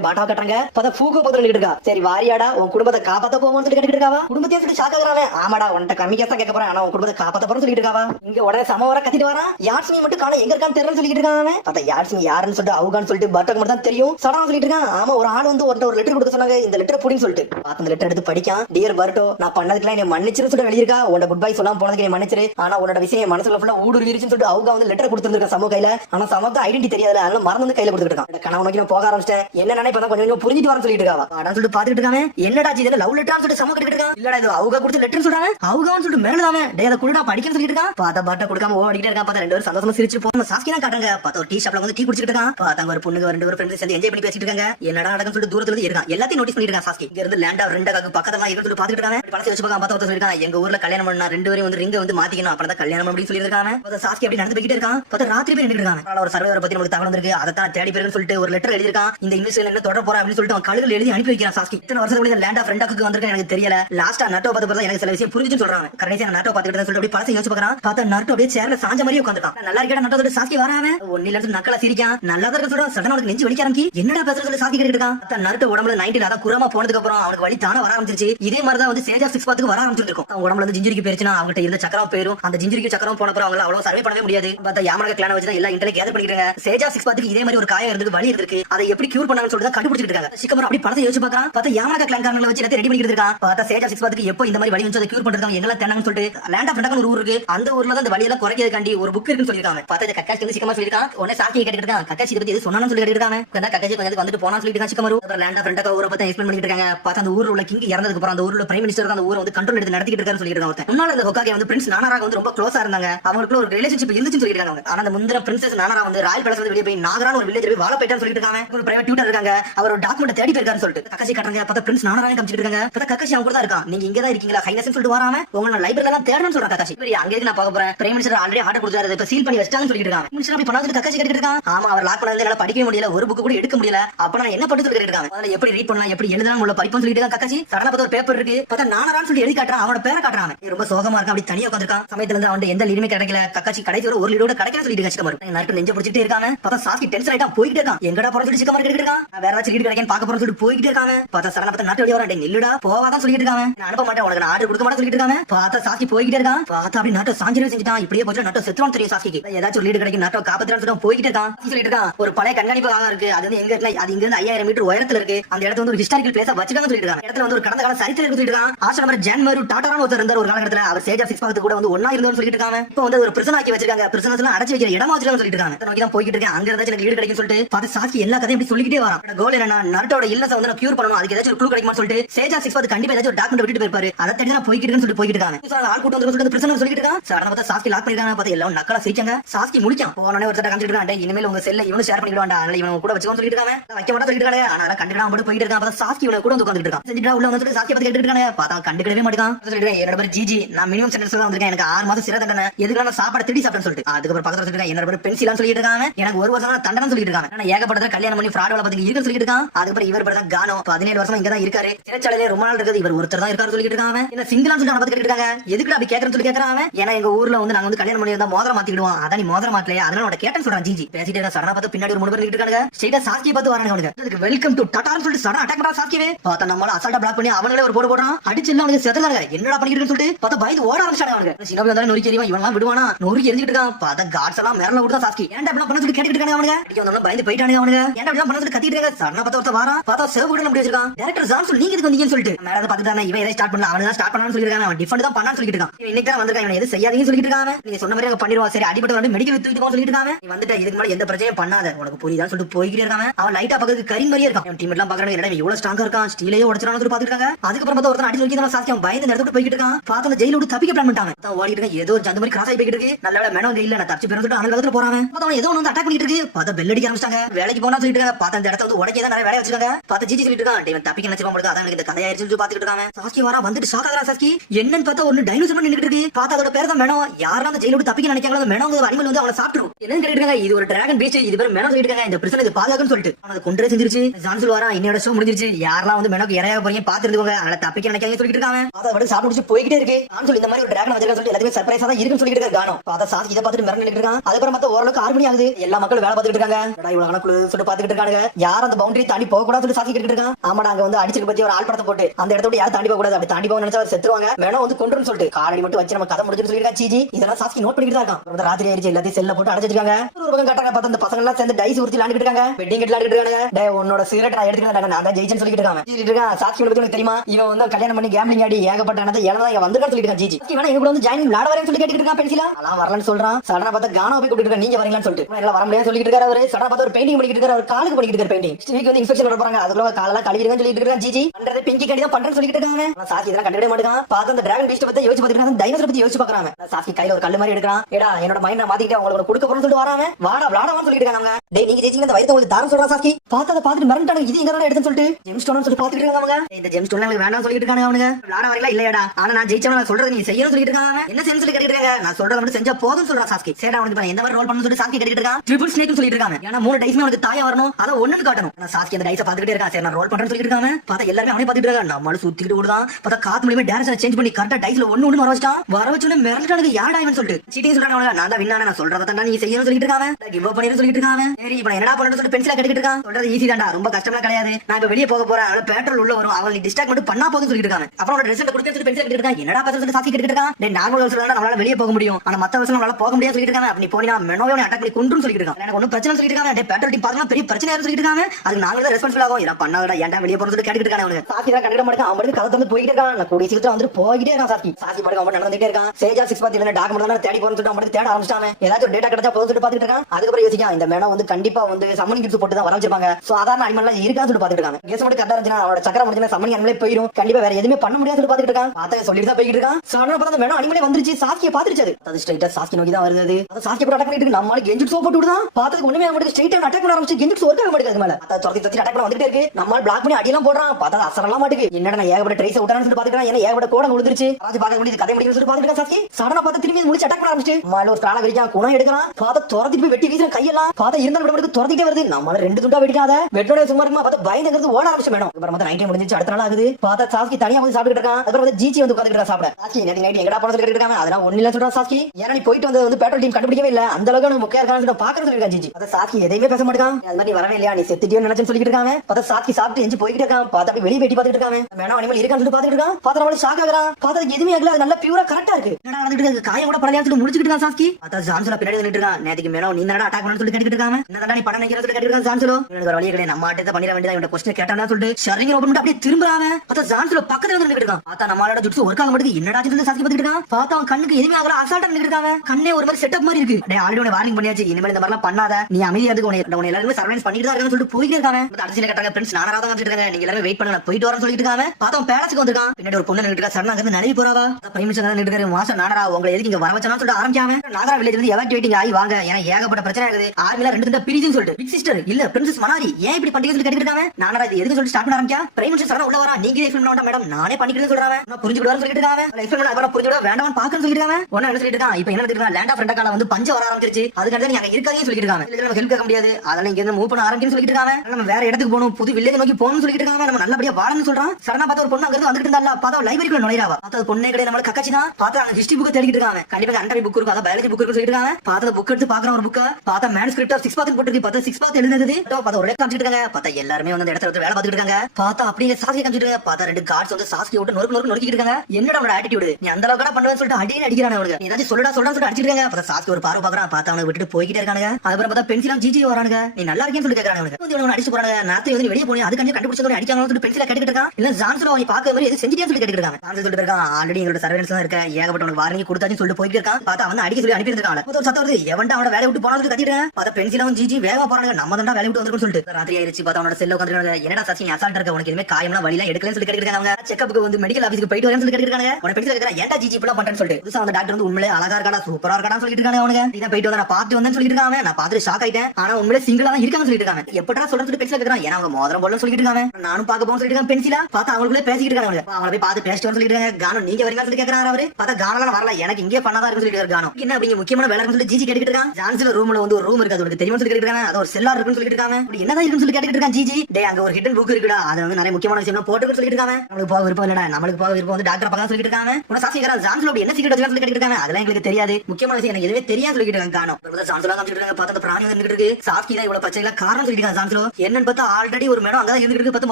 பாட்டா கட்டுறாங்க. பார்த்தா ஃபூகோ பத்திரம் இருக்கா. சரி வாரியாடா உன் குடும்பத்தை காப்பாத்த போவோம்னு சொல்லி கேட்டுட்டு இருக்காவா. குடும்பத்தையே சொல்லி ஷாக் ஆகுறாங்க. ஆமாடா உன்கிட்ட கம்மி கேஸ் தான் கேட்க போறேன், ஆனா உன் குடும்பத்தை காப்பாத்த போறேன்னு சொல்லிட்டு இருக்காவா. இங்க உடனே சமவர கத்திட்டு வரா. யாட்ஸ்மி மட்டும் காண எங்க இருக்கான்னு தெரியல சொல்லிட்டு இருக்காங்க. பார்த்தா யாட்ஸ்மி யாருன்னு சொல்லிட்டு அவுகான்னு சொல்லிட்டு பர்ட்டோக்கு மட்டும் தான் தெரியும். சடனா சொல்லிட்டு இருக்கான். ஆமா ஒரு ஆள் வந்து ஒரு லெட்டர் கொடுக்க சொன்னாங்க, இந்த லெட்டர் புடின்னு சொல்லிட்டு பார்த்து அந்த லெட்டர் எடுத்து படிக்கான். டியர் பர்ட்டோ, நான் பண்ணதுக்குலாம் என்ன மன்னிச்சிரு சொல்லிட்டு வெளியிருக்கா. உன்னோட குட் பை சொல்லாம போனதுக்கு நீ மன்னிச்சிரு, ஆனா உன்னோட விஷயம் மனசுல ஃபுல்லா ஊடுருவிருச்சுன்னு சொல்லிட்டு அவுகா வந்து லெட்டர் கொடுத்துருக்கா சமூக கையில. ஆனா சமூக ஐடென்டி தெரியாதுல, அதனால மறந்து வந்து கையில கொடுத்துட்டு இருக்கான். கனவு நோக்கி நான் போக ஆரம்பிச்சேன், என்ன இப்பதான் கொஞ்சம் கொஞ்சம் புரிஞ்சிட்டு வரேன்னு சொல்லிட்டு இருக்காவா. அதான் சொல்லிட்டு பாத்துட்டு இருக்காங்க. என்னடா இது லவ் லெட்டர்னு சொல்லிட்டு சமூக கிட்ட இருக்கான். இல்லடா இது அவுகா கொடுத்து லெட்டர் சொல்றாங்க. அவுகான்னு சொல்லிட்டு மேலதாமே டே அதை கூட நான் படிக்கன்னு சொல்லிட்டு இருக்கான். பார்த்தா பர்ட்டோ கொடுக்காம ஓடிக்கிட்டே இருக்கான். பார்த்தா ரெண்டு பேரும் சந்தோஷமா சிரிச்சு போன சாஸ்கி தான் காட்டுறாங்க. பார்த்தா ஒரு டீ ஷாப்ல வந்து டீ குடிச்சிட்டு இருக்கான். பார்த்தா ஒரு பொண்ணுங்க ரெண்டு பேரும் ஃப்ரெண்ட்ஸ் சேர்ந்து என்ஜாய் பண்ணி பேசிட்டு இருக்காங்க. என்னடா நடக்குன்னு சொல்லிட்டு தூரத்துல இருந்து இருக்கான். எல்லாத்தையும் நோட்டீஸ் பண்ணிட்டு இருக்கான் சாஸ்கி. இங்க இருந்து லேண்டா ரெண்டாக பக்கத்துல இருக்கு சொல்லிட்டு பாத்துட்டு இருக்காங்க. பழசை வச்சு பார்க்க பார்த்தா சொல்லிருக்கான். எங்க ஊர்ல கல்யாணம் பண்ணா ரெண்டு பேரும் வந்து ரிங்க வந்து மாத்திக்கணும், அப்பதான் கல்யாணம் அப்படின்னு சொல்லியிருக்காங்க. பார்த்தா சாஸ்கி அப்படி நடந்து போயிட்டே இருக்கான். பார்த்தா ராத்திரி பேர் நின்னுட்டு இருக்காங்க. ஒரு சர்வே பத்தி நமக்கு தகவல் இருக்கு, அதை தான் தேடி போயிருன்னு சொல்லிட்டு ஒரு லெட்டர் எழுதிருக்கான். இந்த இன்வெஸ்டிகேஷன் என்ன தொடர போறா அப்படின்னு சொல்லிட்டு அவன் கழுகுல எழுதி அனுப்பி வைக்கிறான். சாஸ்கி இத்தனை வருஷத்துக்கு லேண்ட் ஆஃப் ரெண்டாக்கு வந்திருக்கேன் எனக்கு தெரியல. லாஸ்டா நட்டோ பார்த்து பார்த்தா எனக்கு சில விஷயம் புரிஞ்சுன்னு சொல்றாங்க. கடைசியா நட்டோ பார்த்துக்கிட்டு சொல்லிட்டு அப்படி பழசை யோசிச்சு பார்க்கறான். பார்த்தா நட்டோ அப்படியே சேர்ல சாஞ்ச மாதிரி உட்கார்ந்துட்டான். நல்லா இருக்கடா நட்டோ சொல்லிட்டு சாஸ்கி வராம ஒன்னில இருந்து நக்கலா சிரிக்கான். நல்லா தான் சொல்றான். சடனா அவனுக்கு நெஞ்சு வலிக்க ஆரம்பிச்சு. என்னடா பேசுற சொல்லி சாஸ்கி கேட்டுட்டு இருக்கான். நட்டோ உடம்புல 90 அதான் குரமா போனதுக்கு அப்புறம் அவனுக்கு வலி தானே வர ஆரம்பிச்சிருச்சு. இதே மாதிரி தான் வந்து சேஜ் ஆஃப் 6 பாத்துக்கு வர ஆரம்பிச்சிருக்கும். அவங்க உடம்புல இருந்து ஜிஞ்சிரிக்கு போயிருச்சுன்னா அவங்க இருந்த சக்கரம் போயிரும். அந்த ஜிஞ்சிரிக்கு சக்கரம் போன அப்புறம் அவங்க அவ்வளவு சர்வே பண்ணவே முடியாது. பார்த்தா யாமரக கிளான வச்சு எல்லா இன்டெல் கேதர் பண்ணிக்கிறாங்க. சேஜ் ஆஃப் சிக்ஸ் பாத்துக்கு இதே மாதிரி ஒரு காயம் இருக்கு, வலி இருக்கு, அதை எப்படி கியூர் பண்ணாங்கன்னு சொல்லிட்டு கண்டுபிடிச்சிட்டு இருக்காங்க. சிக்கமர் அப்படி படத்தை யோசிச்சு பாக்குறான். பார்த்தா யாமரக கிளான் காரங்களை வச்சு ரெடி பண்ணிட்டு இருக்கான். பார்த்தா சேஜ் ஆஃப் சிக்ஸ் பாத்துக்கு எப்போ இந்த மாதிரி வலி வந்து அதை கியூர் பண்றாங்க எல்லாம் தேனாங்கன்னு சொல்லிட்டு லேண்ட் ஆஃப் ரெண்டாக ஒரு ஊர் இருக்கு. அந்த ஊர்ல தான் அந்த வலியெல்லாம் குறைக்கிறதுக்காண்டி ஒரு புக் இருக்குன்னு சொல்லிருக்காங்க. பார்த்தா இந்த கக்காசி வந்து சிக்கமா சொல்லிருக்கான். உடனே சாக்கியை கேட்டுட்டு இருக்கான். கக்காசி பத்தி எது சொன்னான்னு சொல்லி கேட்டுருக்காங்க. கக்காசி கொஞ்சம் வந்துட்டு போனா சொல்லிட்டு சிக்கமரு லேண்ட் ஆஃப் ரெண்டாக ஊரை பத்தி எக்ஸ்பிளைன் பண்ணிட்டு இருக்காங்க. பார்த்தா அந்த ஊர்ல உள்ள கிங் இறந்ததுக்கு அப்புறம் அந்த ஊர்ல பிரைம் மினிஸ்டர் அந்த ஊரை வந்து கண்ட்ரோல் எடுத்து நடத்திட்டு இருக்கான்னு சொல்லிட்டு இருக்காங்க. முன்னால அந்த ஹொக்காகே வந்து பிரின்ஸ் நானாராக வந்து ரொம்ப க்ளோஸா இருந்தாங்க. அவங்களுக்கு ஒரு ரிலேஷன்ஷிப் இருந்துச்சுன்னு சொல்லிருக்காங்க. ஆனா அந்த முந்திர பிரின்சஸ் நானாரா வந்து ராயல் பேலஸ் வெளியே போய் நாகரான் ஒரு வில்லேஜ் போய் வாழ போயிட்டான்னு சொல்லிட்டு இருக்காங்க. ஒரு பிரைவேட் டியூட்டர் இருக்காங்க. அவர் ஒரு டாக்குமெண்ட் தேடி போயிருக்காருன்னு சொல்லிட்டு கக்காசி காட்டுறாங்க. பார்த்தா பிரின்ஸ் நானாராக காமிச்சிட்டு இருக்காங்க. பார்த்தா கக்காசி அவங்க கூட தான் இருக்கான். நீங்க இங்க தான் இருக்கீங்களா ஹைனஸ்னு சொல்லிட்டு வராம உங்களை லைப்ரரியில எல்லாம் தேடணும்னு சொல்றாங்க கக்காசி. சரி அங்கே நான் பார்க்க போறேன். பிரைம் மினிஸ்டர் ஆல்ரெடி ஆர்டர் கொடுத்தாரு, இப்ப சீல் பண்ணி வச்சிட்டாங்கன்னு சொல்லிட்டு இருக்காங்க. மினிஸ்டர் அப்படி பண்ணாத கக்காசி கேட்டுட்டு இருக்கான். ஆமா அவர் லாக் பண்ணது என்னால படிக்கவே முடியல, ஒரு புக் கூட எடுக்க முடியல. அப்ப நான் என்ன பண்ணி சொல்லிட்டு இருக்காங்க. அதுல எப்படி ரீட் பண்ணலாம், எப்படி எழுதலாம் உள்ள படிப்புன்னு சொல்லிட்டு இருக்காங்க கக்காசி. சடனா பார்த்தா ஒரு பேப்பர் இருக்கு. பார்த்தா நானாரான்னு சொல்லி எழுதி காட்டுறான். அவனோட பேரை காட்டுறான். ரொம்ப சோகமா இருக்கான். அப்படி தனியா உட்கார்ந்திருக்கான். சமயத்துல இருந்து அவன் எந்த லீடுமே கிடைக்கல. கக்காசி கடைசி ஒரு லீடோட கிடைக்கல சொல்லிட்டு சிக்கமர் நறுக்கு நெஞ்ச பிடிச்சிட்டே இருக்காங்க. பார்த்தா சாஸ்கி டென்ஷன் ஆயிட்டா போயிட்டே இருக்கான். எங்கடா போற சொல்லி சிக்கமர் கேட்டுட்டு இருக்கான். வேற ஏதாச்சும் லீடு கிடைக்கும் பார்க்க போறேன்னு சொல்லிட்டு போயிட்டே இருக்காங்க. பார்த்தா சடனா பார்த்தா நாட்டு வெளியே வரேன் நில்லுடா போவாதான் சொல்லிட்டு இருக்காங்க. நான் அனுப்ப மாட்டேன் உனக்கு ஆர்டர் கொடுக்க மாட்டேன் சொல்லிட்டு இருக்காங்க. பார்த்தா சாஸ்கி போயிட்டே இருக்கான். பார்த்தா அப்படி நாட்டை சாஞ்சிரவே செஞ்சுட்டான். இப்படியே போச்சு நாட்டை செத்துவான்னு தெரியும் சாஸ்கிக்கு. ஏதாச்சும் லீடு கிடைக்கும் நாட்டை காப்பாத்துறான்னு சொல்லிட்டு போயிட்டே இருக்கான். சொல்லிட்டு இருக்கான் ஒரு பழைய கண்காணிப்பு ஆகா இருக்கு. அது வந்து எங்க இருக்கு, அது இங்க இருந்து 5000 மீட்டர் உயரத்துல இருக்கு. அந்த இடத்துல வந்து ஒரு ஹிஸ்டாரிக்கல் பிளேஸா வச்சிருக்காங்க சொல்லிட்டு இருக்காங்க. இடத்துல வந்து ஒரு கடந்த கால சரித்திரம் இருக்கு சொல்லிட்டு இருக்கான். ஆஷா நம்பர் ஜான்மரு டாடாரான ஒருத்தர் இருந்தார் ஒரு காலகட்டத்துல. அவர் சேஜ் ஆஃப் சிக்ஸ் பாத்து கூட வந்து ஒண்ணா இருந்தவர் சொல்லிட்டு இருக்காங்க. இப்போ வந்து ஒரு பிரிசன் ஆக்கி வச்சிருக்காங்க. பிரிசனர்ஸ் எல்லாம் அடைச்சு வைக்கிற இடமா வச்சிருக்காங்க சொல்லிட்டு இருக்காங்க. நோக்கி தான் போயிட்டு இருக்கேன். அங்க இருந்தாச்சும் எனக்கு லீடு கிடைக்கும் சொல்லிட்டு பார்த்து சாஸ்கி எல்லா கதையும் இப்படி சொல்லிக்கிட்டே வரான். கோல் என்னன்னா நருட்டோட இல்லஸை வந்து நான் கியூர் பண்ணணும், அதுக்கு ஏதாச்சும் ஒரு க்ளூ கிடைக்குமா சொல்லிட்டு சேஜ் ஆஃப் சிக்ஸ் பாத்து கண்டிப்பா ஏதாச்சும் ஒரு டாக்குமெண்ட் விட்டுட்டு போயிருப்பாரு. அதை தேடி நான் போய்கிட்டு இருக்கேன்னு சொல்லிட்டு போயிட்டு இருக்காங்க. ஆள் கூட்டம் வந்து சொல்லிட்டு பிரிசனர் சொல்லிட்டு இருக்கான். சடனா பார்த்தா சாஸ்கி லாக் பண்ணிருக்காங்க. பார்த்தா எல்லாம் நக்கலா சிரிச்சாங்க. சாஸ்கி முடிச்சான். போனே ஒருத்தர் காமிச்சிட்டு இருக்கான். இனிமேல் உங்க செல்ல இவனும் ஷேர் பண்ணிடுவான்டா, அதனால இவன் கூட வச்சுக்கோன்னு சொல்லிட்டு இருக்காங்க. வைக்க மாட்டா சொல்லிட்டு இருக்காங்க. ஆனா கண்டுக்காம மட்டும் போயிட்டு இருக்கான். பார்த்தா சாஸ்கி இவனை கூட வந்து உட்கார்ந்துட்டு இருக்கான். செஞ்சுட்டா உள்ள வந்து சாஸ்கி பத்தி கேட்டுட்டு இருக்காங்க. பார்த்தா கண்டுக்கவே மாட்டான். சொல்லிட்டு என்னோட பேர் ஜிஜி, நான் மினிமம் சென்டென்ஸ் தான் வந்திருக்கேன், எனக்கு 6 மாசம் சிறை தண்டனை, எதுக்கு நான் சாப்பாடு திருடி சாப்பிட்டேன்னு சொல்லிட்டு அதுக்கப்புறம் பக்கத்துல சொல்லிட்டு என்னோட பேர் பென்சிலான்னு சொல்லிட்டு இருக்காங்க. எனக்கு 1 வருஷம் தண்டனை சொல்லிட்டு இருக்காங்க. நான் ஏகப்பட்டத கல்யாணம் பண்ணி ஃப்ராட் வேலை பத்தி இருக்குன்னு சொல்லிட்டு இருக்கான். அதுக்கப்புறம் இவர் பேர் தான் கானோ, 17 வருஷமா இங்க தான் இருக்காரு. சிறைச்சாலையில ரொம்ப நாள் இருக்குது, இவர் ஒருத்தர் தான் இருக்காரு சொல்லிட்டு இருக்காங்க. என்ன சிங்கிளான்னு சொல்லிட்டு அவனை பத்தி கேட்டு இருக்காங்க. எதுக்கு அப்படி கேட்கறேன்னு சொல்லி கேட்கறாங்க. ஏன்னா எங்க ஊர்ல வந்து நாங்க வந்து கல்யாணம் பண்ணி இருந்தா மோதிரம் மாத்திடுவோம், அதான் நீ மோதிரம் மாத்தலையா, அதனால உனக்கு கேட்டேன்னு சொல்றான் ஜிஜி. பேசிட்டு இருக்க சடனா பார்த்து பின்னாடி ஒரு 3 பேர் இருக்காங்க. ஸ்ட்ரைட்டா சாஸ்கியை பார்த்து வராங்க. அவனுக்கு வெல்கம் டு டாடான்னு சொல்லிட்டு சடனா அட்டாக் பண்றான் சாஸ்கியே. பார்த்தா நம்மள அசால்ட்டா பிளாக் பண்ணி அவங்களே ஒரு போடு போடுறான். அடிச்சு எல்லாம் அவனுக்கு செதறாங்க. என்னடா பண்ணிட்டு சொல்லிட்டு பார்த்தா பயந்து ஓட ஆரம்பிச்சாங்க. அவனுக்கு சின்ன வந்தாலும் நொறுக்கி எறிவான், இவன்லாம் விடுவானா நொறுக்கி எரிஞ்சிட்டு இருக்கான். பார்த்தா காட்ஸ் எல்லாம் மேல விடுதா சாஸ்கி. ஏன்டா இப்படி பண்ண சொல்லி கேட்டுட்டு இருக்காங்க. அவனுக்கு அடிக்க வந்தாலும் பயந்து போயிட்டானுங்க. அவனுக்கு ஏன்டா இப்படி பண்ண சொல்லி கத்திட்டு இருக்காங்க. சடனா பார்த்தா ஒருத்தர் வாரான். பார்த்தா சேவ் அப்படி வச்சிருக்கான். டைரக்டர் ஜான் சொல்லி நீங்க எதுக்கு வந்தீங்கன்னு சொல்லிட்டு மேல பார்த்துட்டானே. இவன் எதை ஸ்டார்ட் பண்ணல, அவன் தான் ஸ்டார்ட் பண்ணான்னு சொல்லிருக்காங்க. அவன் டிஃபெண்ட் தான் பண்ணான்னு சொல்லிட்டு இருக்கான். இன்னைக்கு தான் வந்திருக்கான். இவன் எது செய்யாதீங்கன்னு சொல்லிட்டு இருக்காங்க. நீங்க சொன்ன மாதிரி பண்ணிடுவா, சரி அடிபட்டு வந்து மெடிக்கல் தூக்கிட்டு சொல்லிட்டு இருக்காங்க. நீ வந்துட்டு இதுக்கு மேல எந்த பிரச்சனையும் பண்ணாத, உனக்கு புரியுதான்னு சொல்லிட்டு போய்கிட்டே இருக்காங்க. அவன் லைட்டா பக்கத்துக்கு கரி மாதிரியே இருக்கான். அவன் டீம் எல்லாம் பாக்குறாங்க, என்னடா இவ்வளவு ஸ்ட்ராங்கா இருக்கான், ஸ்டீலையே உடைச்சிரான்னு சொல்லி பாத்துட்டு இருக்காங்க. அதுக்கப்புறம் பார்த்தா ஒருத்தன் அடிச்சு வைக்கிறத சாஸ்கி அவன் பயந்து நடந்துட்டு போய்கிட்டு இருக்கான். பார்த்து அந்த ஜெயில விட்டு தப்பிக்க பிளான் பண்ணிட்டாங்க. தான் ஓடிட்டு இருக்கான். ஏதோ ஒரு ஜந்து மாதிரி கிராஸ் ஆகி போய்கிட்டு இருக்கு. நல்ல வேளை மேனோ இல்ல, நான் தப்பிச்சு பிறந்துட்டு அனல் வேகத்துல போறாங்க. அவன் ஏதோ ஒன்று அட்டாக் பண்ணிட்டு இருக்கு. பார்த்தா பெல் அடிக்க ஆரம்பிச்சாங்க. வேலைக்கு போனா சொல்லிட்டு இருக்காங்க. பார்த்தா அந்த இடத்த வந்து உடைக்க தான் நிறைய வேலை வச்சிருக்காங்க. பார்த்தா ஜிஜி சொல்லிட்டு இருக்கான், இவன் தப்பிக்க நினைச்சு போக அதான் எனக்கு இந்த கதையாயிருச்சு சொல்லி பாத்துட்டு இருக்காங்க. சாஸ்கி வரா வந்துட்டு ஷாக் ஆகுறா சாஸ்கி. என்னன்னு பார்த்தா ஒரு டைனோசர் பண்ணி நின்னுட்டு இருக்கு. பார்த்தா அதோட பேர் தான் மேனோ. யாரெல்லாம் அந்த ஜெயில விட்டு தப்பிக்க நினைக்காங்களோ மேனோ அனிமல் வந்து அவளை சாப்பிட்டுரும். என்னன்னு கேட்டு இருக்காங்க. இது ஒரு டிராகன் பீச், இது பேர் மேனோ சொல்லிட்டு இருக்காங்க. இந்த பிரச்சனை இது பாதுகாக்குன்னு சொல்லிட்டு அவனை கொண்டே செஞ்சிருச்சு. ஜான்சல் வரா, இன்னையோட ஷோ முடிஞ்சிருச்சு. யாரெல்லாம் வந்து மேனோக்கு இறையாக போறீங்க பாத்துருந்துவாங்க, அவளை தப்பிக்க நினைக்காங்க சொல்லிட்டு இருக்காங்க. அதை விட சாப்பிட்டு போய்கிட்டே இருக்கு. நான் சொல்லி இந்த மாதிரி ஒரு டிராகன் வச்சிருக்க சொல்லி எல்லாத்தையும் சர்ப்ரைஸா தான் இருக்குன்னு சொல்லிட்டு இருக்காங்க. கானோ பார்த்தா சாஸ்கி இதை பார்த்துட்டு மிரண்டு இருக்கான். அதுக்கப்புறம் பார்த்தா ஓரளவுக்கு 6 மணி ஆகுது. எல்லா மக்களும் வேலை பார்த்துட்டு இருக்காங்க. இவ்வளவு கணக்குள்ள சொல்லிட்டு பாத்துக்கிட்டு இருக்காங்க. யார் அந்த பவுண்டரி தாண்டி போக கூடாது சொல்லி சாஸ்கி கேட்டு இருக்கான். ஆமாடா அங்க வந்து அடிச்சுட்டு பத்தி ஒரு ஆள் படத்தை போட்டு அந்த இடத்த விட்டு யாரும் தாண்டி போக கூடாது, அப்படி தாண்டி போக நினைச்சா செத்துருவாங்க, மேனோ வந்து கொண்டுன்னு சொல்லிட்டு காலடி மட்டும் வச்சு நம்ம கதை முடிஞ்சுன்னு சொல்லிருக்கா ஜிஜி. இதெல்லாம் சாஸ்கி நோட் பண்ணிட்டு தான் இருக்கான். ராத்திரி ஆயிடுச்சு, எல்லாத்தையும் செல்ல போட்டு அடைச்சிருக்காங்க. ஒரு பக்கம் கட்டாங்க. பார்த்தா அந்த பசங்க எல்லாம் சேர்ந்து டைஸ் உறுத்தி விளையாண்டுட்டு இருக்காங்க. வெட்டிங் கட்டி விளையாண்டுட்டு இருக்காங்க. டே உன்னோட சிகரெட் நான் எடுத்துக்கிறேன், நான் தான் ஜெயிச்சேன்னு சொல்லிட்டு இருக்கான். ஜிஜி இருக்கான். சாஸ்கி உங்களுக்கு தெரியுமா, இவன் வந்து கல்யாணம் பண்ணி கேம்லிங் ஆடி ஏகப்பட்ட இடத்தை இழந்தா இங்க வந்திருக்கான்னு சொல்லிட்டு இருக்கான். ஜிஜி இவன் இவங்க வந்து ஜாயின் விளையாட வரேன்னு சொல்லி கேட்டுட்டு இருக்கான். பென்சிலா அதெல்லாம் வரலன்னு சொல்றான். சடனா பார்த்தா கானோ போய் கூப்பிட்டு இருக்கான். நீங்க வரீங்களான்னு சொல்லிட்டு எல்லாம் வர முடியாது சொல்லிட்டு இருக்காரு. அவரு சடனா பார்த்தா ஒரு பெயிண்டிங் பண்ணிட்டு இருக்காரு. அவர் காலுக்கு பண்ணிட்டு இருக்காரு பெயிண்டிங். ஸ்டீவிக்கு வந்து இன்ஃபெக்ஷன் வர போறாங்க, அதுக்குள்ள காலெல்லாம் கழுவிடுங்கன்னு சொல்லிட்டு இருக்கான். ஜிஜி பண்றது பிங்கி கடி தான் பண்றேன்னு சொல்லிட்டு இருக்காங்க. சாஸ்கி இதெல்லாம் கண்டுபிடிக்க மாட்டான். பார்த்து அந்த டிராகன் பீஸ்ட் பத்தி யோசிச்சு பார்த்துட்டு டைனோசர் பத்தி யோசிச்சு பாக்குறாங்க. சாஸ்கி கையில ஒரு கல்லு மாதிரி எடுக்கிறான். ஏடா என்னோட மைண்ட் மாத்திட்டு உங்களுக்கு கொடுக்க போறேன்னு சொல்லிட்டு வராங்க. வாடா விளையாடவான்னு சொல்லிட்டு இருக்காங்க. டேய் நீங்க ஜெயிச்சீங்க, இந்த வயத்தை உங்களுக்கு தாரம் சொல்றா சாஸ்கி. பார்த்து அதை பார்த்துட்டு மிரண்டாங்க. இது எங்க எடுத்துன்னு சொல்லிட்டு ஜெம் ஸ்டோன் சொல்லி பாத்துட்டு இருக்காங்க. அவங்க இந்த ஜெம் ஸ்டோன் எனக்கு வேண்டாம்னு சொல்லிட்டு இருக்காங்க. அவனுங்க விளையாட வரல இல்லையாடா, ஆனா நான் ஜெயிச்சவன் நான் சொல்றது நீங்க செய்யணும்னு சொல்லிட்டு இருக்காங்க. என்ன செஞ்சு சொல்லி கேட்டுட்டு இருக்காங்க. நான் சொல்றத மட்டும் செஞ்சா போதும்னு சொல்றா சாஸ்கி. சேடா அவனுக்கு எந்த மாதிரி ரோல் பண்ணனும்னு சொல்லிட்டு சாஸ்கி கேட்டுட்டு இருக்கான். ட்ரிபிள் ஸ்னேக்னு சொல்லிட்டு இருக்காங்க. ஏன்னா 3 டைஸ்மே அவனுக்கு தாயா வரணும், அத ஒண்ணுன்னு காட்டணும். நான் சாஸ்கி அந்த டைஸை பாத்துக்கிட்டே இருக்கான். சரி நான் ரோல் பண்றேன்னு சொல்லிட்டு இருக்காங்க. பார்த்தா எல்லாரும் அவனே பாத்துட்டு இருக்காங்க. நம்மள சுத்திட்டு ஓடுதான். பார்த்தா காத்து மூலமா டைரக்ஷன் சேஞ்ச் பண்ணி கரெக்ட்டா டைஸ்ல ஒண்ணு வர வச்சான். வர வச்சோனே மிரண்டானுங்க. யாரா இவன் சொல்லிட்டு சீட்டிங் சொல்றாங்க. அவனுங்க நான் தான் வின்னானே, நான் சொல்றத தான் நீ செய்யணும்னு சொல்லிட்டு இருக்காங்க. கிவ் அப் பண்ணிரு சொல்லிட்டு இருக்காங்க. சரி இப்போ என்னடா பண்ணனும்னு சொல்லிட்டு பென்சிலா கேட்டுட்டு இருக்கான். சொல்றது பண்றது ஈஸி தான்டா, ரொம்ப கஷ்டம்லாம் கிடையாது. நான் இப்ப வெளியே போக போறேன், அதனால பெட்ரோல் உள்ள வரும், அவங்க டிஸ்ட்ராக்ட் மட்டும் பண்ணா போதும் சொல்லிட்டு இருக்காங்க. அப்புறம் ஒரு ட்ரெஸ் கொடுத்து பென்சில் கேட்டு இருக்காங்க. என்னடா பேசுறது சாக்கி கேட்டு இருக்காங்க. டேய் நார்மல் வயசுல நம்மளால வெளியே போக முடியும், ஆனா மத்த வயசுல நம்மளால போக முடியாது சொல்லிட்டு இருக்காங்க. அப்படி போனா மெனோவை அட்டாக் பண்ணி கொன்றும் சொல்லிட்டு இருக்காங்க. எனக்கு ஒன்னும் பிரச்சனை சொல்லிட்டு இருக்காங்க. டேய் பெட்ரோல் டீம் பாத்தீங்கன்னா பெரிய பிரச்சனை சொல்லிட்டு இருக்காங்க. அது நாங்க தான் ரெஸ்பான்சிபிள் ஆகும். இத பண்ணாதடா, ஏன்டா வெளியே போறது சொல்லி கேட்டுட்டு இருக்காங்க. அவங்க சாக்கி தான் கண்டுக்க மாட்டாங்க. அவன் மட்டும் கதை வந்து போயிட்டே இருக்கான். நான் கூடிய சீக்கிரம் வந்து போயிட்டே இருக்கான். சாக்கி மட்டும் அவன் நடந்துட்டே இருக்கான். சேஜா 6 பாத்தி இல்ல டாக்குமெண்ட் தான் தேடி போறேன்னு சொல்லிட்டு அவன் தேட ஆரம்பிச்சாங்க. ஏதாச்சும் டேட்டா கிடைச்சா போதும் சொல்லிட்டு பாத்துட்டு இருக்கான். அதுக்கப்புறம் யோசிக்கான், இந்த மேனோ வந்து கண்டிப்பா வந்து சம்மனிங் கிட்ஸ் போட்டு தான் வர வச்சிருப்பாங்க. சோ சாதாரண அனிமல்லாம் இருக்கான்னு சொல்லிட்டு பாத்துட்டு இருக்காங்க. கேஸ் மட்டும் கரெக்டா இருந்துச்சுன்னா அவரோட சக்கரம் முடிஞ்சா சம்மனிங் அனிமலே போயிடும். கண்டிப்பா வேற எதுவுமே பண்ண முடியாது சொல்லிட்டு பாத்துட்டு இருக்கான். பார்த்தா சொல்லிட்டு தான் போயிட்டு இருக்கான். சாதாரண பார்த்தா மேனோ அனிமலே வந்துருச்சு. சாக்கியை பாத்துருச்சு. அது ஸ்ட்ரைட்டா சாக்கி நோக்கி தான் வருது. அது சாக்கியை போட்டு அட்டாக் பண்ணிட்டு இருக்கு. நம்மளுக்கு கெஞ்சிட் சோ போட்டு விடுதான். பார்த்ததுக்கு ஒண்ணுமே ஆக மாட்டேங்குது. ஸ்ட்ரைட்டா அட்டாக் பண்ண ஆரம்பிச்சு கெஞ்சிட் ஒர்க் ஆக மாட்டேங்குது. மேல அத துரத்தி துரத்தி அட்டாக் பண்ண வந்துட்டே இருக்கு. நம்மால பிளாக் பண்ணி அடியெல்லாம் போடுறான். பார்த்தா அசரலாம் மாட்டுக்கு. என்னடா நான் ஏகப்பட்ட ட்ரைஸ் விட்டானு சொல்லிட்டு பாத்துட்டு ஏன்னா ஏகப்பட்ட கோட விழுந்துருச்சு. ராஜ் பார்க்க முடியுது, கதை முடியுது சொல்லிட்டு பாத்துட்டு சாக்கி சடனா பார்த்து திரும்பி முடிச்சு அட்டாக் பண்ண ஆரம்பிச்சு. மேல ஒரு ஸ்ட்ரால வெடிக்கான், குணம் எடுக்கிறான். பார்த்தா துரத்திட்டு போய் வெட்டி வீசுற கையெல்லாம். பார்த்தா இருந்தாலும் விட துரத்திட்டே வருது. நம்மள ரெண்டு துண்டா வெடிக்காத வெட்டோட சும்மா இருக்குமா. பார்த்தா பயந்துங்கிறது ஓட ஆரம்பிச்சு மேடம். அப்புறம் வந்து நைட் முடிஞ்சு அடுத்த நாள் ஆகுது. பார்த்தா சாக்கி தனியா வந்து சாப்பிட்டு இருக்கான். அப்புறம் வந்து ஜிஜி வந்து உட்கார்ந்துட்டு சாப்பிட. சாக்கி நைட் எங்கடா போன சொல்லிட்டு இருக்காங்க. அதெல்லாம் ஒண்ணு இல்ல சொல்றான் சாக்கி. ஏன்னா நீ போயிட்டு வந்து பெட்ரோல் டீம் கண்டுபிடிக்கவே இல்ல, அந்த அளவுக்கு முக்கிய இருக்கான்னு பாக்குறது சொல்லிருக்கான் ஜிஜி. அத சாக்கி எதையுமே பேச மாட்டான். அது மாதிரி வரவே இல்லையா, நீ செத்துட்டியோன்னு நினைச்சு சொல்லிட்டு இருக்காங்க. பார்த்தா சாக்கி சாப்பிட்டு எஞ்சி போயிட்டு இருக்கான். பார்த்தா அப்படி வெளியே வெட்டி பார்த்துட்டு இருக்காங்க. மேடம் அனிமல் இருக்கான்னு சொல்லிட்டு பாத்துட்டு இருக்கான். பார்த்தா நம்மள ஷாக் ஆகுறான். பார்த்தா எதுவுமே ஆகல, அது நல்ல பியூரா கரெக்டா இருக்கு. என்னடா வந்துட்டு இருக்கு, காயம் கூட பரவாயில்ல சொல்லிட்டு முடிச்சிட்டு இருக்கான் சாக்கி. பார்த்தா ஜான்சலோ பின்னாடி வந்துட்டு இருக்கான். நேத்துக்கு மேடம் நீ என்னடா அட்டாக் பண்ணனும் சொல்லிட்டு கேட்டுட்டு இருக்காங்க. என்னடா நீ படம் நினைக்கிறன்னு சொல்லிட்டு கேட்டுட்டு இருக்கான் ஜான்சலோ. எனக்கு ஒரு வழியே கிடையாது, நம்ம ஆட்டத்தை பண்ணிட வேண்டியதா. இவன் क्वेश्चन கேட்டானா சொல்லிட்டு ஷரிங் ஓபன் பண்ணி அப்படியே திரும்பறாங்க. பார்த்தா ஜான்சலோ பக்கத்துல வந்து நின்னுட்டு இருக்கான். பார்த்தா நம்மளோட ஜுட்ஸ் ஒர்க் ஆக மாட்டேங்குது. என்னடா சொல்லிட்டு சாக்கி பாத்துட்டு இருக்கான். பார்த்தா அவன் கண்ணுக்கு எதுவுமே ஆகல, அசால்ட்டா நின்னுட்டு இருக்காங்க. கண்ணே ஒரு மாதிரி செட்டப் மாதிரி இருக்கு. டேய் ஆல்ரெடி உன வார்னிங் பண்ணியாச்சு, இனிமேல் இந்த மாதிரிலாம் பண்ணாத, நீ அமைதியா இருந்து உன எல்லாரும் சர்வைலன்ஸ் பண்ணிட்டு தான் இருக்கான்னு சொல்லிட்டு போயிட்டே இருக்காங்க. அடுத்த சீன்ல கட்டாங்க ஃப்ரெண்ட்ஸ் நானரா தான் வந்துட்டு இருக்காங்க. நீங்க எல்லாரும் வெயிட் பண்ணுங்க, போயிட்டு வரேன்னு சொல்லிட்டு இருக்காங்க. பார்த்தா அவன் பேலஸ்க்கு வந்திருக்கான். பின்னாடி ஒரு பொண்ணு நின்னுட்டு இருக்கா. சரணா அங்க நழுவி போறாவா. பிரைம் மினிஸ்டர் தான் நின்னுட்டு இருக்காரு. மாசம் நானரா உங்களை எதுக்கு இங்க வர வச்சனான்னு சொல்லிட்டு ஆரம்பிச்சாங்க. நாகரா வில்லேஜ்ல இருந்து எவாக்யூவேட்டிங் ஆகி வாங்க, ஏன்னா ஏகப்பட்ட பிரச்சனை ஆகுது. ஆர்மில ரெண்டு துண்டா பிரிச்சுன்னு சொல்லிட்டு பிக் சிஸ்டர் இல்ல பிரின்சஸ் மனாரி ஏன் இப்படி பண்ணிட்டு சொல்லி கேட்டுட்டு இருக்காங்க. நானரா இது எதுக்கு சொல்லிட்டு ஸ்டார்ட் பண்ண ஆரம்பிச்சா. பிரைம் மினிஸ்டர் சரணா உள்ள வரா. நீங்க எக்ஸ்பிளைன் பண்ண மேடம், நானே பண்ணிக்கிறேன்னு சொல்றாங்க. நான் புரிஞ்சுக்கிடுவான்னு சொல்லிட்டு இருக்காங்க. எக்ஸ்பிளைன் பண்ண அப்புறம் புரிஞ்சுக்கிட வேண்டாம்னு பாக்கன்னு சொல்லிட்டு இருக்காங்க. ஒண்ணு என்ன சொல்லிட்டு இருக்கான். இப்போ என்ன சொல்லிட்டு லேண்ட் ஆஃப் ரெண்டகால வந்து பஞ்ச வர ஆரம்பிச்சிருச்சு. அதுக்காக நீங்க அங்க இருக்காதீங்கன்னு சொல்லிட்டு இருக்காங்க. இல்ல நம்ம ஹெல்ப் கேட்க முடியாது, அதனால இங்க இருந்து மூவ் பண்ண ஆரம்பிக்கணும்னு சொல்லிட்டு இருக்காங்க. நம்ம வேற இடத்துக்கு போகணும், புது வில்லேஜ் நோக்கி போகணும்னு சொல்லிட்டு இருக்காங்க. நம்ம நல்லபடியா வாழணும்னு சொல்றான். சரணா பார்த்தா ஒரு பொண்ணு அங்க இருந்து வந்துட்டு இருந்தால. பார்த்தா லைப்ரரிக்குள்ள நுழையறாவா. பார்த்தா பொண்ணே கிடையாது, நம்மள கக்காச்சி தான். பார்த்தா அங்க ஹிஸ்டரி புக் தேடிட்டு இருக்காங்க. கண்டிப்பா அண்டவி புக் இருக்கும், அத பயாலஜி புக் இருக்குன்னு சொல்லிட்டு இருக்காங்க. பார்த்தா புக் எடுத்து பாக்குற ஒரு புக். பார்த்தா மேனுஸ்கிரிப்ட் ஆஃப் 6 பாத் போட்டுருக்கு. பார்த்தா 6 பாத் எழுதுனது. பார்த்தா ஒரு காமிச்சிட்டு இருக்காங்க. பார்த்தா எல்லாரும் வந்து அந்த இடத்துல வந்து வேலை பார்த்துட்டு இருக்காங்க. பார்த்தா அப்படியே சாஸ்கி காமிச்சிட்டு இருக்காங்க. பார்த்தா ரெண்டு கார்ட்ஸ் வந்து சாஸ்கி விட்டு நொறுக்கிட்டு இருக்காங்க. என்னடா அவனோட ஆட்டிட்யூட், நீ அந்த அளவுக்கு பண்ணுவேன்னு சொல்லிட்டு அடியே அடிக்கிறானே அவனுக்கு. நீ ஏதாச்சும் சொல்லிட்டு அடிச்சிட்டு இருக்காங்க. பார்த்தா சாஸ்கி ஒரு பார்வை பாக்குறான். பார்த்தா அவனை விட்டுட்டு போய்கிட்டே இருக்காங்க. அதுக்கப்புறம் பார்த்தா பென்சிலாம் ஜிஜி வரானுங்க. நீ நல்லா இருக்கேன்னு சொல்லி கேக்குறாங்க. அவனுக்கு வந்து அடிச்சு போறாங்க. நாத்து வந்து வெளியே போனே அதுக்கு கண்டுபிடிச்சது அடிச்சாங்கன்னு சொல்லிட்டு பென்சில கேட்டுட்டு இருக்கான். இல்ல ஜான்சலோ நீ பாக்குற மாதிரி எது செஞ்சிட்டேன்னு சொல்லி கேட்டுட்டு இருக்காங்க. ஜான்சலோ சொல்லிட்டு இருக்கான், ஆல்ரெடி எங்களோட சர்வேலன்ஸ் தான் இருக்க, ஏகப்பட்ட வார்னிங் கொடுத்தாச்சுன்னு சொல்லிட்டு போயிட்டு இருக்கான். பார்த்தா அவன் அடிக்க சொல்லி அனுப்பி இருக்காங்க. ஒரு சத்தம் வருது, எவன்டா அவன வேலைய விட்டு போனான்னு கத்திட்டு. பார்த்தா பென்சிலும் ஜிஜி வேகமா போறாங்க. நம்ம தான் வேலைய விட்டு வந்திருக்கோம்னு சொல்லிட்டு ராத்திரி ஆயிருச்சு. பார்த்தா அவனோட செல்ல உட்கார்ந்து என்னடா சச்சி நீ அசால்ட்டா இருக்க, உனக்கு எதுமே காயம்லாம் வலிலாம் எடுக்கலன்னு சொல்லி கேட்டுட்டு இருக்காங்க. செக்கப்புக்கு வந்து மெடிக்கல் ஆபீஸ்க்கு போயிட்டு வரேன்னு சொல்லி கேட்டுட்டு இருக்காங்க. அவன பென்சில் கேக்குறா, ஏன்டா ஜிஜி இப்படி பண்றேன்னு சொல்லிட்டு. புதுசா அந்த டாக்டர் வந்து உண்மையிலே அழகா இருக்காடா, சூப்பரா இருக்காடா சொல்லிட்டு இருக்காங்க. அவனுக்கு இத போயிட்டு வந்து நான் பார்த்து வந்தேன்னு சொல்லிட்டு இருக்காங்க. நான் பார்த்து ஷாக் ஆயிட்டேன். ஆனா உண்மையிலே சிங்கிளா தான் இருக்கான்னு சொல்லிட்டு இருக்காங்க. எப்படா சொல்றது பென்சில் கேக்குறான். ஏன்னா அவங்க மோதிரம் போடணும்னு சொல்லிட்டு இருக்காங்க. நானும் பார்க்க போறேன்னு சொல்லிட்டு இருக்காங்க. பென்சிலா பார்த்தா அவங்களுக்குள்ளே பேசிக்கிட்டு இருக்காங்க. அவங்கள போய் பார்த்து பேசிட்டு வந்து சொல்லிட்டு இருக்காங்க. கானம் நீங்க வரீங்கன்னு சொல்லி கேக்குறாரு அவரு. பார்த்தா கானலாம் வரல, எனக்கு இங்கே பண்ணாதான் இருக்குன்னு சொல்லிட்டு இருக்காங்க. என்ன அப்படிங்க முக்கியமான வேலை சொல்லி ஜிஜி கேட்டுட்டு இருக்காங்க. ஜான்சலோ ரூம்ல வந்து ஒரு ரூம் இருக்கு, அது தெரியுமா சொல்லி கேட்டுட்டு இருக்காங்க. அது ஒரு செல்லார் இருக்குன்னு சொல்லிட்டு இருக்காங்க. அப்படி என்னதான் இருக்குன்னு சொல்லி கேட்டுட்டு இருக்காங்க ஜிஜி. டேய் அங்க ஒரு ஹிடன் புக் இருக்குடா, அது வந்து நிறைய முக்கியமான விஷயம் போட்டுன்னு சொல்லிட்டு இருக்காங்க. நம்மளுக்கு போக விருப்பம் இல்லடா, நம்மளுக்கு போக விருப்பம் வந்து டாக்டர் பக்கம் சொல்லிட்டு இருக்காங்க. உன சாசிகரா ஜான்சலோ அப்படி என்ன சீக்கிரம் சொல்லி கேட்டுட்டு இருக்காங்க. அதெல்லாம் எங்களுக்கு தெரியாது, முக்கியமான விஷயம் எனக்கு எதுவே தெரியாது சொல்லிட்டு இருக்காங்க. காணோம் ஜான்சலோ காமிச்சிட்டு இருக்காங்க. பார்த்தா அந்த பிராணி வந்து நின்னுட்டு இருக்கு. சாஸ்கி தான் இவ்வளவு பிரச்சனைல காரணம் சொல்லிட்டு இருக்காங்க. ஜான்சலோ என்னன்னு பார்த்தா ஆல்ரெடி ஒரு மேடம் அங்க தான் இருந்துட்டு இருக்கு. பார்த்தா